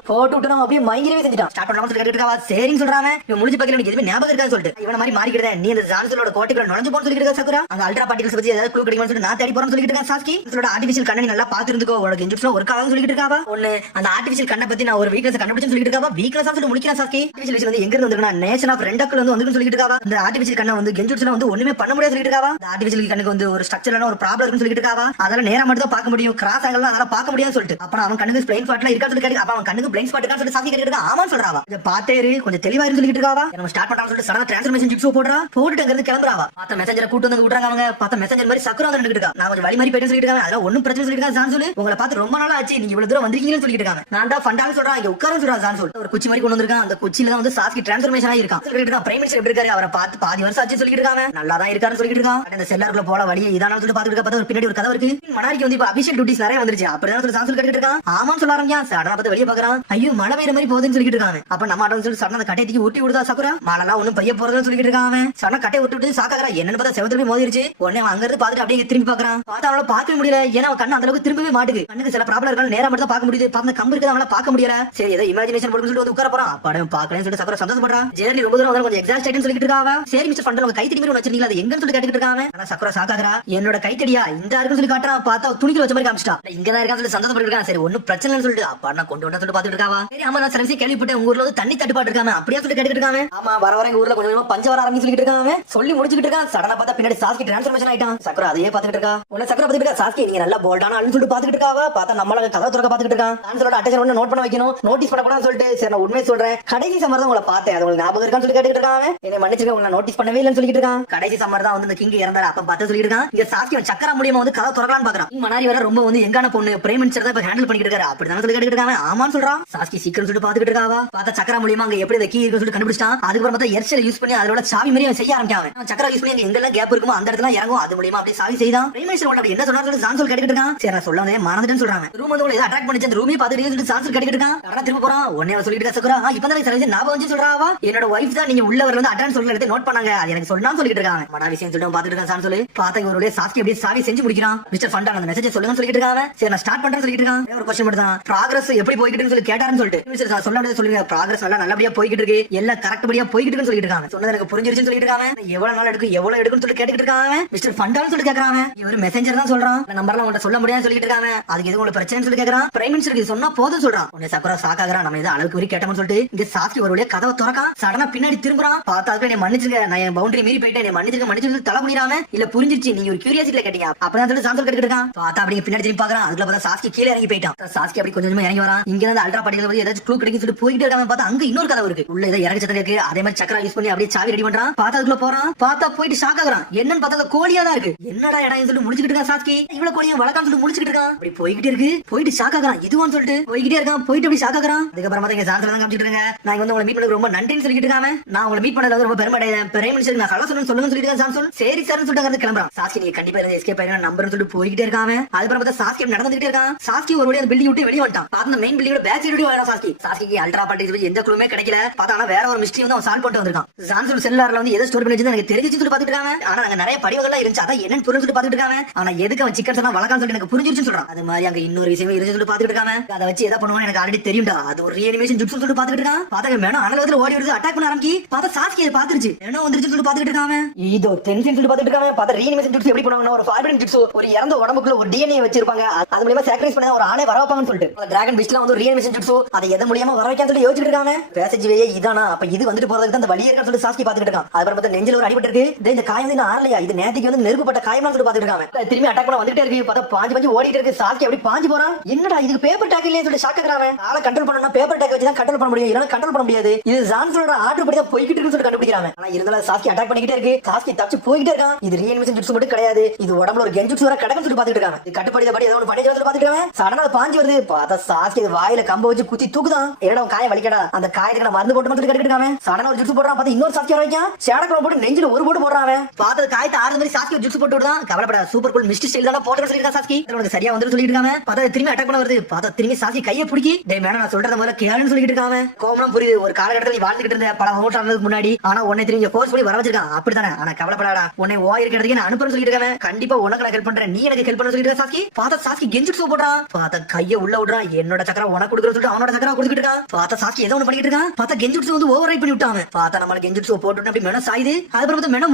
அப்படியே மயங்கிரவே செஞ்சுட்டான். ஸ்டார்ட் பண்ணலாம்னு சொல்லி கேட்டுட்டு இருக்கா. சரின்னு சொல்றாங்க. இவன் முடிஞ்சு பக்கத்துல எனக்கு எதுவுமே ஞாபகம் இருக்கான்னு சொல்லிட்டு இவன மாதிரி மாறிக்கிட்டே நீ அந்த சான்சலோட கோட்டைக்குள்ள நுழைஞ்சு போன்னு சொல்லிட்டு இருக்கா சக்குரா. அங்க அல்ட்ரா பார்ட்டிகல்ஸ் பத்தி ஏதாவது க்ளூ கிடைக்கும்னு சொல்லி நான் தேடி போறேன்னு சொல்லிட்டு இருக்கா சாஸ்கி. இதோட ஆர்டிஃபிஷியல் கண்ணை நல்லா பாத்து இருந்துக்கோ, உனக்கு எஞ்சிட்ஸ்ல ஒரு காலம் சொல்லிட்டு இருக்காவா. ஒண்ணு அந்த ஆர்டிஃபிஷியல் கண்ணை பத்தி நான் ஒரு வீக்னஸ் கண்டுபிடிச்சு சொல்லிட்டு இருக்காவா. வீக்னஸ் சொல்லி முடிக்கிறான் சாஸ்கி. ஆர்டிஃபிஷியல் வந்து எங்க இருந்து வந்திருக்கா, நேஷன் ஆஃப் ரெண்டக்குல வந்து வந்துன்னு சொல்லிட்டு இருக்காவா. இந்த ஆர்டிஃபிஷியல் கண்ணை வந்து எஞ்சிட்ஸ்ல வந்து ஒண்ணுமே பண்ண முடியாது சொல்லிட்டு இருக்காவா. இந்த ஆர்டிஃபிஷியல் கண்ணுக்கு வந்து ஒரு ஸ்ட்ரக்சரான ஒரு ப்ராப்ளம் இருக்குன்னு சொல்லிட்டு இருக்காவா. அதெல்லாம் நேரா மட்டும் தான் பார்க்க முடியும், கிராஸ் ஆங்கிள் அதெல்லாம் பார்க்க முடியாது சொல்லிட்டு. அப்புறம் அவன் கண்ணுக்கு பிளைன் ஸ்பாட்ல இருக்கா சொல்லி கேட்டு அப்ப அவன் கண்ணுக்கு பிளைன் ஸ்பாட் இருக்கா சொல்லி சாஸ்கி கேட்டுட்டு இருக்கா. ஆமான்னு சொல்றாவா. இத பாத்தேரு கொஞ்சம் தெளிவா இருந்து சொல்லிட்டு இருக்காவா. நம்ம ஸ்டார்ட் பண்ணலாம் சொல்லிட்டு சடனா டிரான்ஸ்ஃபர்மேஷன் ஜிப்ஸோ போடுறா. போட்டுட்டு அங்க இருந்து கிளம்புறாவா. பார்த்த மெசேஜரை கூட்டு வந்து விடுறாங்க. அவங்க பார்த்த மெசேஜர் மாதிரி சக்குரா வந்து நின்னுட்டு இருக்கா. நான் கொஞ்சம் வழி மாதிரி போயிட்டு சொல்லிட்டு இருக்காங்க. அதெல்லாம் ஒண்ணும் பிரச்சனை சொல்லிட்டு இருக்காங்க. சான்சல் உங்களை பார்த்து ரொம்ப நாள் ஆச்சு, நீங்க இவ்வளவு தூரம் வந்திருக்கீங்கன்னு சொல்லிட்டு இருக்காங்க. நான் தான் ஃபண்டால சொல்றேன் இங்க உட்கார சொல்றா. சான்சல் ஒரு குச்சி மாதிரி கொண்டு வந்திருக்கான். அந்த குச்சியில தான் வந்து சாஸ்கி டிரான்ஸ்ஃபர்மேஷன் ஆயிருக்கான். சொல்லிட்டு இருக்கான் பிரைம் மினிஸ்டர் எப்படி இருக்காரு, அவரை பார்த்து பாதி வருஷம் ஆச்சு சொல்லிட்டு இருக்காங்க. நல்லா தான் இருக்காருன்னு சொல்லிட்டு இருக்கான். அந்த செல்லாருக்குள்ள போல வழியை இதானு சொல்லிட்டு பாத்துட்டு பார்த்தா ஒரு பின்னாடி ஒரு கதை இருக்கு. மனாரிக்கு வந்து இப்ப அபிஷியல் டியூட்டிஸ் நிறைய வந்துருச்சு. அப்படிதான் சொல்லி சான்சல் கேட்டுட்டு இருக்கான். ஆமான்னு சொல்ல ஆரம்பிச்சான். சடனா பார்த்து வெளியே பாக்குறான். ஐயோ மழை பெய்யற மாதிரி போகுதுன்னு சொல்லிட்டு இருக்காங்க. அப்ப நம்ம ஆட்டம் சொல்லி சடனா அந்த கட்டையை ஊட்டி விடுதா சக்குரா. மழைலாம் ஒண்ணும் பெய்ய போறதுன்னு சொல்லிட்டு இருக்கான். அவன் சடனா கட்டையை விட்டு சாக்காரா. என்னன்னு பார்த்தா செவத்துல போய் மோதிருச்சு. உடனே அங்க இருந்து பாத்துட்டு அப்படியே திரும்பி பாக்குறான். பார்த்தா அவளை பார்க்கவே முடியல. ஏன்னா அவன் கண்ணு அந்த அளவுக்கு திரும்பவே மாட்டுக்கு. கண்ணுக்கு சில ப்ராப்ளம் இருக்காங்க, நேரா மட்டும் தான் பார்க்க முடியுது. பார்த்த கம்பு இருக்குது அவனால பார்க்க முடியல. சரி ஏதோ இமேஜினேஷன் போட்டு சொல்லிட்டு வந்து உட்கார போறான். படம் பாக்கலன்னு சொல்லிட்டு சக்கர சந்தோஷப்படுறான். ஜெர்னி ரொம்ப தூரம் வந்து கொஞ்சம் எக்ஸாஸ்ட் ஆயிட்டுன்னு சொல்லிட்டு இருக்காவ. சரி மிஸ்டர் ஃபண்டல் உங்க கைத்தடி மாதிரி வச்சிருக்கீங்களா, அது எங்கன்னு சொல்லி கேட்டுட்டு இருக்காங்க. ஆனா சக்கர சாக்காகறா, என்னோட கைத்தடியா இந்த இருக்குன்னு சொல்லி காட்டுறான். பார்த்தா துணிக்கு வச்ச மாதிரி காமிச்சிட்டா. இங்கதான் இருக்கான்னு சொல்லி சந்தோஷப்பட்டு இருக்கான். சரி ஒன்னும் பிரச்சனை இல்லைன்னு சொல்லிட்டு அப்பா நான் கொண்டு வந்து சொல்லிட்டு பாத்துட்டு இருக்காவா. சரி ஆமா நான் சில விஷயம் கேள்விப்பட்டேன், உங்க ஊர்ல வந்து தண்ணி தட்டுப்பாடு இருக்காம அப்படியே சொல்லி கேட்டுட்டு இருக்காங்க. ஆமா வர வர எங்க ஊர்ல கொஞ்சம் பஞ்சம் வர ஆரம்பிச்சு சொல்லிட்டு இருக்காங்க. சொல்லி முடிச்சுட்டு இருக்கான். சடனா பார்த்தா பின்னாடி சாஸ்கி டிரான்ஸ்ஃபர்மேஷன் ஆயிட்டான். சக்கர அதையே பாத்துட்டு இருக்கா. உன்ன சக்கர பாத்துட்டு இருக்கா. சாஸ்கி நீங்க நல்லா போல்டான ஆளுன்னு சொல்லிட்டு பாத்துட்டு இருக்காவா. பார்த்தா நம்மள கதை திறக்க பாத்துட்டு இருக்கான். டான்ஸரோட அட்டென்ஷன் ஒன்னு நோட் பண்ண வைக்கணும், நோட்டீஸ் பண்ண கூடாதுன்னு சொல்லிட்டு சரி நான் உண்மையை சொல்றேன், கடைசி சம்மர் தான் உங்களை பார்த்தேன், அது உங்களுக்கு ஞாபகம் இருக்கான்னு சொல்லி கேட்டுட்டு இருக்காங்க. என்னை மன்னிச்சுக்க உங்களை நோட்டீஸ் பண்ணவே இல்லைன்னு சொல்லிட்டு இருக்கான். கடைசி சம்மர் தான் வந்து இந்த கிங் இறந்தாரு அப்ப பார்த்து சொல்லிட்டு இருக்கான். இங்க சாஸ்கி சக்கர மூலியமா வந்து கதை திறக்கலான்னு பாக்குறான். மணாரி வர ரொம்ப வந்து எங்கான பொண்ணு பிரேம் மினிஸ்டர் தான் இப்ப ஹேண்டில் பண்ணிட்டு இருக்காரு அப்படிதான் சொல்லி கேட்டுட்டு இருக்காங்க. ஆமான்னு சொல்றான். சாஸ்கி சீக்கிரம் சொல்லிட்டு பாத்துக்கிட்டு இருக்காவா. பார்த்தா சக்கர மூலியமா அங்க எப்படி இந்த கீ இருக்குன்னு சொல்லி கண்டுபிடிச்சான். அதுக்கப்புறம் பார்த்தா எர்சல் யூஸ் பண்ணி அதோட சாவி மாதிரி செய்ய ஆரம்பிச்சான். சக்கர யூஸ் பண்ணி எங்கெல்லாம் கேப் இருக்குமோ அந்த இடத்துல இறங்கும், அது மூலியமா அப்படியே சாவி செய்தான். பிரேம் மினிஸ்டர் அப்படி என்ன சொன்னாரு ஜான்சோல் கேட்டுட்டு இருக்கான். சரி நான் சொல்ல வந்தே மறந்துட்டேன்னு சொல்றாங்க. ரூம் வந்து ஏதோ அட்ராக்ட் பண்ணிச்சு, அந்த ரூமே பாத்துட்டு ஜான்சோல் கேட்டுட்டு இருக்கான். கடனா திரும்ப போறான். உடனே சொல்லிட்டு இருக்கா சக்கர இப்பதான் சரி ஞாபகம் வந்து சொல்றாவா, என்னோட வைஃப் தான் நீங்க உள்ள வரல வந்து அட்ராக்ட் சொல்ல எடுத்து நோட் பண்ணாங்க, அது எனக்கு சொல்லலாம் சொல்லிட்டு இருக்காங்க. மடா விஷயம் சொல்லிட்டு பாத்துட்டு இருக்கான் ஜான்சோல். பார்த்தா இவருடைய சாஸ்கி அப்படியே சாவி செஞ்சு முடிக்கிறான். மிஸ்டர் ஃபண்டான் அந்த மெசேஜ் சொல்லுங்க சொல்லிட்டு இருக்காங்க. சரி நான் ஸ்டார்ட் பண்றேன்னு சொல்லிட்டு இருக்கான். ஒரு क्वेश्चन மட்டும் தான், progress எப்படி போயிட்டு சொல்லி கேட்டாருன்னு சொல்லிட்டு மிஸ்டர் சொல்ல முடியாது சொல்லுங்க. progress நல்லபடியா போயிட்டு இருக்கு, எல்லாம் கரெக்ட்டா போயிட்டு இருக்குன்னு சொல்லிட்டு இருக்காங்க. சொன்னது எனக்கு புரிஞ்சிருச்சுன்னு சொல்லிட்டு இருக்காங்க. எவ்வளவு நாள் எடுக்கும் எவ்வளவு எடுக்குன்னு சொல்லி கேட்டுட்டு இருக்காங்க. மிஸ்டர் ஃபண்டான் சொல்லி கேக்குறாங்க. இவர் மெசேஞ்சர் தான் சொல்றான், நம்பர்லாம் உங்கள்ட்ட சொல்ல முடியாதுன்னு சொல்லிட்டு இருக்காங்க. அதுக்கு எதுவும் உங்களுக்கு பிரச்சனைன்னு சொல்லி கேக்குறான். பிரைம் மினிஸ்டருக்கு சொன்னா போதும் சொல்றான். உடனே சக்கர சாக்காகறான். நம்ம ஏதோ அளவுக்கு வரை கேட்டோம்னு சொல்லிட்டு இங்க சாஸ்கி ஒரு வழியா கதவை திறக்கான். சடனா பின்னாடி திரும்புறான். பார்த்தாக்க நீ மன்னிச்சுங்க, நான் என் பவுண்டரி மீறி போயிட்டேன், நீ மன்னிச்சுங்க தலை பண்ணிடாம இல்ல புரிஞ்சிருச்சு, நீங்க ஒரு கியூரியாசிட்டில கேட்டீங்க அப்பதான் சொல்லி சான்சல் கேட்டுட்டு இருக்கான். பார்த்தா அப்படியே பின்னாடி திரும்பி பாக்குறான். அதுக்குள்ள பார்த்தா சாஸ்கி கீழே இறங்கி போயிட்டான். சாஸ்கி அப்படி கொஞ்சம் இறங்கி வரான். இங்க இருந்து அல்ட்ரா பாட்டிகள் வந்து ஏதாச்சும் க்ளூ கிடைக்கும் சொல்லிட்டு போயிட்டு இருக்காங்க. பார்த்தா அங்க இன்னொரு கதவு இருக்கு, உள்ள ஏதோ இறங்கி சத்தம் இருக்கு. அதே மாதிரி சக்கரா யூஸ் பண்ணி அப்படியே சாவி ரெடி பண்றான். பார்த்தா அதுக்குள்ள போறான். பார்த்தா போயிட்டு ஷாக் ஆகுறான். என்னன்னு பார்த்தா கோழியா தான் இருக்கு. என்னடா இடம் சொல்லி முடிச்சுக்கிட்டு இருக்கான் சாஸ்கி. இவ்வளவு கோழியா வளர்க்கான்னு சொல்லி முடிச்சுக்கிட்டு இருக்கான். அப்படி போய்கிட்டே இருக்கு. போயிட்டு ஷாக் ஆகுறான். இதுவான்னு சொல்லிட்டு போய்கிட்டே இருக்கான். போயிட்டு அப்படி ஷாக் ஆகுறான். அதுக்கப்புறமா இங்க சான்சல் தான் காமிச்சிட்டு இருக்காங்க. நான் வந்து உங்களை மீட் பண்ணது ரொம்ப நன்றின்னு சொல்லிட்டு இருக்காங்க. நான் உங்களை மீட் பண்ணது ரொம்ப பெருமை அடையேன். பிரைம் மினிஸ்டர் நான் ஹலோ சொல்லுன்னு சொல்லுங்க சொல்லிட்டு சான்சல் சரி சார்னு சொல்லிட்டு கிளம்புறான். சாஸ்கி நீங்க கண்டிப்பா இருந்து எஸ்கேப் ஆயிடுங்க நம்பர்னு சொல்லிட்டு போய்கிட்டே இருக்காங்க. அதுக்கப்புறம் பார்த்தா சாஸ்கி நடந்துகிட்டே இருக்கான். சாஸ்கி ஒரு வழியா அந்த பில்டிங் விட்டு வெளிய வந்துட்டான். பார்த்தா மெயின் பில்டிங்கோட பேக் சைடு வரான் சாஸ்கி. சாஸ்கிக்கு அல்ட்ரா பாட்டிஸ் எந்த க்ளூமே கிடைக்கல. பார்த்தா வேற ஒரு மிஸ்டரி வந்து அவன் சால்வ் பண்ணிட்டு வந்திருக்கான். சான்சல் செல்லார்ல வந்து எதை ஸ்டோர் பண்ணி வச்சிருந்தா எனக்கு தெரிஞ்சிச்சு சொல்லி பாத்துட்டு இருக்காங்க. ஆனா அங்க நிறைய படிவங்கள்லாம் இருந்துச்சு, அதான் என்னன்னு புரிஞ்சு சொல்லி பாத்துட்டு இருக்காங்க. ஆனா எதுக்கு அவன் சிக்கன் எல்லாம் வளர்க்கான்னு சொல்லி எனக்கு புரிஞ்சிருச்சுன்னு சொல்றான். அது மாதிரி அங்க இன்னொரு விஷயமே இருந்து சொல்லி பாத்துட்டு இருக்காங்க. அதை வச்சு எதை பண்ணுவான்னு எனக்கு ஆல்ரெடி தெரியும்டா, அது ஒரு ரீஅனிமேஷன் ஜுட்ஸ் சொல்லி பாத்துட்டு இருக்கான். பார்த்தா மேடம் அனலத்துல ஓடி வருது, அட்டாக் பண்ண ஆரம்பிச்சு. பார்த்தா சாஸ்கி அதை பாத்துருச்சு, என்ன வந்துருச்சு சொல்லி பாத்துட்டு இருக்காங்க. இதோ டென்ஷன் சொல்லி பாத்துட்டு இருக்காங்க. பார்த்தா ரீஅனிமேஷன் ஜுட்ஸ் எப்படி பண்ணுவாங்கன்னா ஒரு ஃபார்பிடன் ஜுட்ஸ் ஒரு இறந்த உடம்புக்குள்ள ஒரு டிஎன்ஏ வச்சிருப்பாங்க, அது மூலமா சாக்ரிஃபைஸ் பண்ண ஒரு ஆளே வர வைப்பாங்கன்னு சொல்லிட்டு டிராகன் பீஸ்ட்ல வந்து ரீஅனிமேஷன் ஜுட்ஸ் அதை எதை மூலமா வர வைக்கான்னு சொல்லி யோசிச்சுட்டு இருக்காங்க. பேசேஜ்வே இதானா, அப்ப இது வந்துட்டு போறதுக்கு தான் அந்த வழி இருக்கான்னு சொல்லி சாஸ்கி பாத்துட்டு இருக்கான். அதுக்கப்புறம் பார்த்தா நெஞ்சில ஒரு அடிபட்டு இருக்கு. இந்த காயம் வந்து ஆறலையா, இது நேத்திக்கு வந்து நெருப்புப்பட்ட காயமா சொல்லி பாத்துட்டு இருக்காங்க. திரும்பி அட்டாக் பண்ண வந்துட்டே இருக்கு. பார்த்தா பாஞ்சு ஓடிட்டு இருக்கு. சாஸ்கி அப்படி பாஞ்சு போறான். என்னடா இதுக்கு பேப்பர் டேக் இல்லையே சொல்லி ஷாக் ஆகுறாங்க. ஆளை கண்ட்ரோல் பண்ணனும், பேப்பர் டேக் வச்சு தான் கண்ட்ரோல் பண்ண முடியும், இல்லனா கண்ட்ரோல் பண்ண முடியாது. இது ஜான்சனோட ஆர்டர் படி தான் போயிட்டு இருக்குன்னு சொல்லி கண்டுபிடிக்கிறாங்க. ஆனா இருந்தாலும் சாஸ்கி அட்டாக் பண்ணிட்டே இருக்கு. சாஸ்கி தப்பிச்சு போயிட்டே இருக்கான். இது ரீஅனிமேஷன் ஜுட்ஸ் மட்டும் கிடையாது, இது உடம்புல ஒரு கென்ஜுட்ஸ் வர கடக்குன்னு சொல்லி பாத்துட்டு இருக்காங்க. இது கட்டுப்படித படி ஏதோ ஒரு படி சொல்லி பாத்துட்டு இருக்காங்க. சடனா பாஞ்சு வருது. பார்த்தா சாஸ்கி வாயில கம்ப வச்சு குத்தி தூக்குதான். என்னடா காயம் வலிக்கடா, அந்த காயத்துக்கு மருந்து போட்டு சொல்லி கேட்டுட்டு இருக்காங்க. சடனா ஒரு ஜுட்ஸ் போடுறான். பார்த்தா இன்னொரு சாஸ்கி வர வைக்கான். ஷேடக்ல போட்டு நெஞ்சில ஒரு போட்டு போடுறான். பார்த்தா காயத்தை ஆறு மாதிரி சாஸ்கி ஜுட்ஸ் போட்டு விடுறான். கவலைப்பட சூப்பர் கூல் மிஸ்டி ஸ்டைல் தான் போட்டு சொல்லிருக்கான் சாஸ்கி. உனக்கு சரியா வந்து சொல்லிட்டு இருக்காங்க. பார்த்தா திரும்பி அட்டாக் பண்ண வருது. பார்த்தா திரும்பி சாஸ்கி கையை பிடிக்கி டேய் மேடம் நான் சொல்றத முதல்ல கேளுன்னு சொல்லிட்டு இருக்காங்க. கோமனம் புரியுது, ஒரு காலகட்டத்தில் நீ வாழ்ந்துட்டு இருந்த பல நூற்றாண்டுக்கு முன்னாடி, ஆனா உன்னை திரும்பி ஃபோர்ஸ் பண்ணி வர வச்சிருக்கான் அப்படித்தானே. ஆனா கவலைப்படாடா, உன்னை இருக்கிறதுக்கு நான் அனுப்புறேன்னு சொல்லிட்டு இருக்காங்க. கண்டிப்பா உனக்கு நான் ஹெல்ப் பண்றேன், நீ எனக்கு ஹெல்ப் பண்ண சொல்லிட்டு சாஸ்கி. பார்த்தா சாஸ்கி கெஞ்சிட்டு போடுறான். பார்த்தா கையை உள்ள விடுறான். என்னோட சக்கரை உனக்கு கொடுக்குற சொல்லிட்டு அவனோட சக்கரை கொடுத்துட்டு இருக்கான். பார்த்தா சாஸ்கி ஏதோ ஒன்று பண்ணிட்டு இருக்கான். பார்த்தா கெஞ்சிட்டு வந்து ஓவர் ரைட் பண்ணி விட்டாங்க. பார்த்தா நம்மளுக்கு கெஞ்சிட்டு போட்டு அப்படி மென சாயுது. அதுக்கப்புறம் மென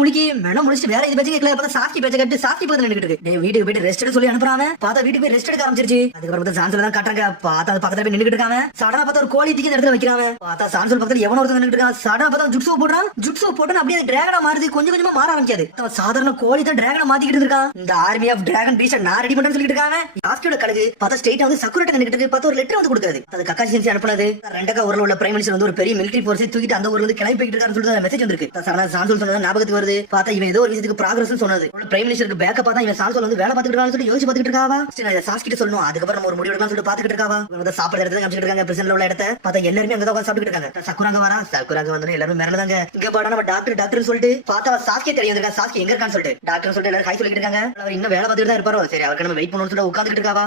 முடிச்சுட்டு வேற இது பேச்சு கேட்கல. பார்த்தா சாஸ்கி பேச்ச கேட்டு சாஸ்கி பக்கத்துல நின்னுட்டு இருக்கு. வீட்டுக்கு போயிட்டு ரெஸ்ட் எடுக்க சொல்லி அனுப்புறாங்க. பார்த்தா வீட்டுக்கு போய் ரெஸ்ட் எடுக்க ஆரம்பிச்சிருச்சு. அதுக்கப்புறம் சான்சல் தான் காட்டுறாங்க. பார்த்தா அது பக்கத்துல போய் நின்னுட்டு இருக்காங்க. சடனா பார்த்தா ஒரு கோழி தூக்கி இடத்துல வைக்கிறாங்க. பார்த்தா சான்சல் பக்கத்துல எவனோ ஒருத்தர் நின்னுட்டு இருக்கான். சடனா பார்த்தா ஜுட்ஸோ போடுறான். ஜுட்ஸோ போட்டு அப்படியே டிராகனா மாறுது. கொஞ்சம் கொஞ்சமா மாற ஆரம்பிக்காது. சாதாரண கோழி தான் டிராகனா மாத்திக்கிட்டு இருக்கான். இந்த ஆர்மி ஆஃப் டிராகன் பீஸ்ட் நான் ரெடி பண்றேன்னு சொல்லிட்டு இருக்காங்க. சாஸ்கியோட கழுகு பார்த்தா ஸ்ட்ரைட்டா வந்து சக்குரட்ட நின்னுட்டு இருக்கு. பார்த்தா ஒரு லெட்டர் வந்து கொடுக்குது. அது கக்காஷி சென்சி அனுப்புனது. ரெண்டக்கா ஊர்ல உள்ள பிரைம் மினிஸ்டர் வந்து ஒரு பெரிய மிலிட்டரி ஃபோர்ஸை தூக்கிட்டு அந்த ஊர்ல இருந்து கிளம்பி போயிட்டு இருக்காருன்னு சொல்லிட்டு மெசேஜ் வந்திருக்கு. சடனா சான்சல் சொன்னது ஞாபகத்துக்கு வருது. பார்த்தா இவன் ஏதோ ஒரு விஷயத்துக்கு ப்ராக்ரஸ் சொன்னது. பிரைம் மினிஸ்டருக்கு பேக்கப் பார்த்தா இவன் சான்சல் வந்து வேலை பார்த்துட்டு இருக்கான்னு சொல்லி யோசிச்சு பார்த்துட்டு இருக்காவா. சாஸ்கிட்ட சொல்லணும், அதுக்கப்புறம் நம்ம ஒரு முடிவு எடுக்கலாம்னு சொல்லிட்டு பார்த்துட்டு இருக்காவா. இவங்க சாப்பிடுற இடத்துல காமிச்சிட்டு இருக்காங்க. பிரசன்ட்ல உள்ள இடத்த பார்த்தா எல்லாருமே அங்க தான் சாப்பிட்டு இருக்காங்க. சக்குராங்க வரா. சக்குராங்க வந்து எல்லாரும் மிரளதாங்க. இங்க பாடா நம்ம டாக்டர் சொல்லிட்டு பார்த்தா சாஸ்கி தெரியும் இருக்கா. சாஸ்கி எங்க இருக்கான்னு சொல்லிட்டு டாக்டர் சொல்லிட்டு எல்லாரும் ஹாய் சொல்லிட்டு இருக்காங்க. அவர் இன்னும் வேலை பார்த்துட்டு தான் இருப்பாரோ. சரி அவருக்கு நம்ம வெயிட் பண்ணணும்னு சொல்லிட்டு உட்கார்ந்துட்டு இருக்காவா.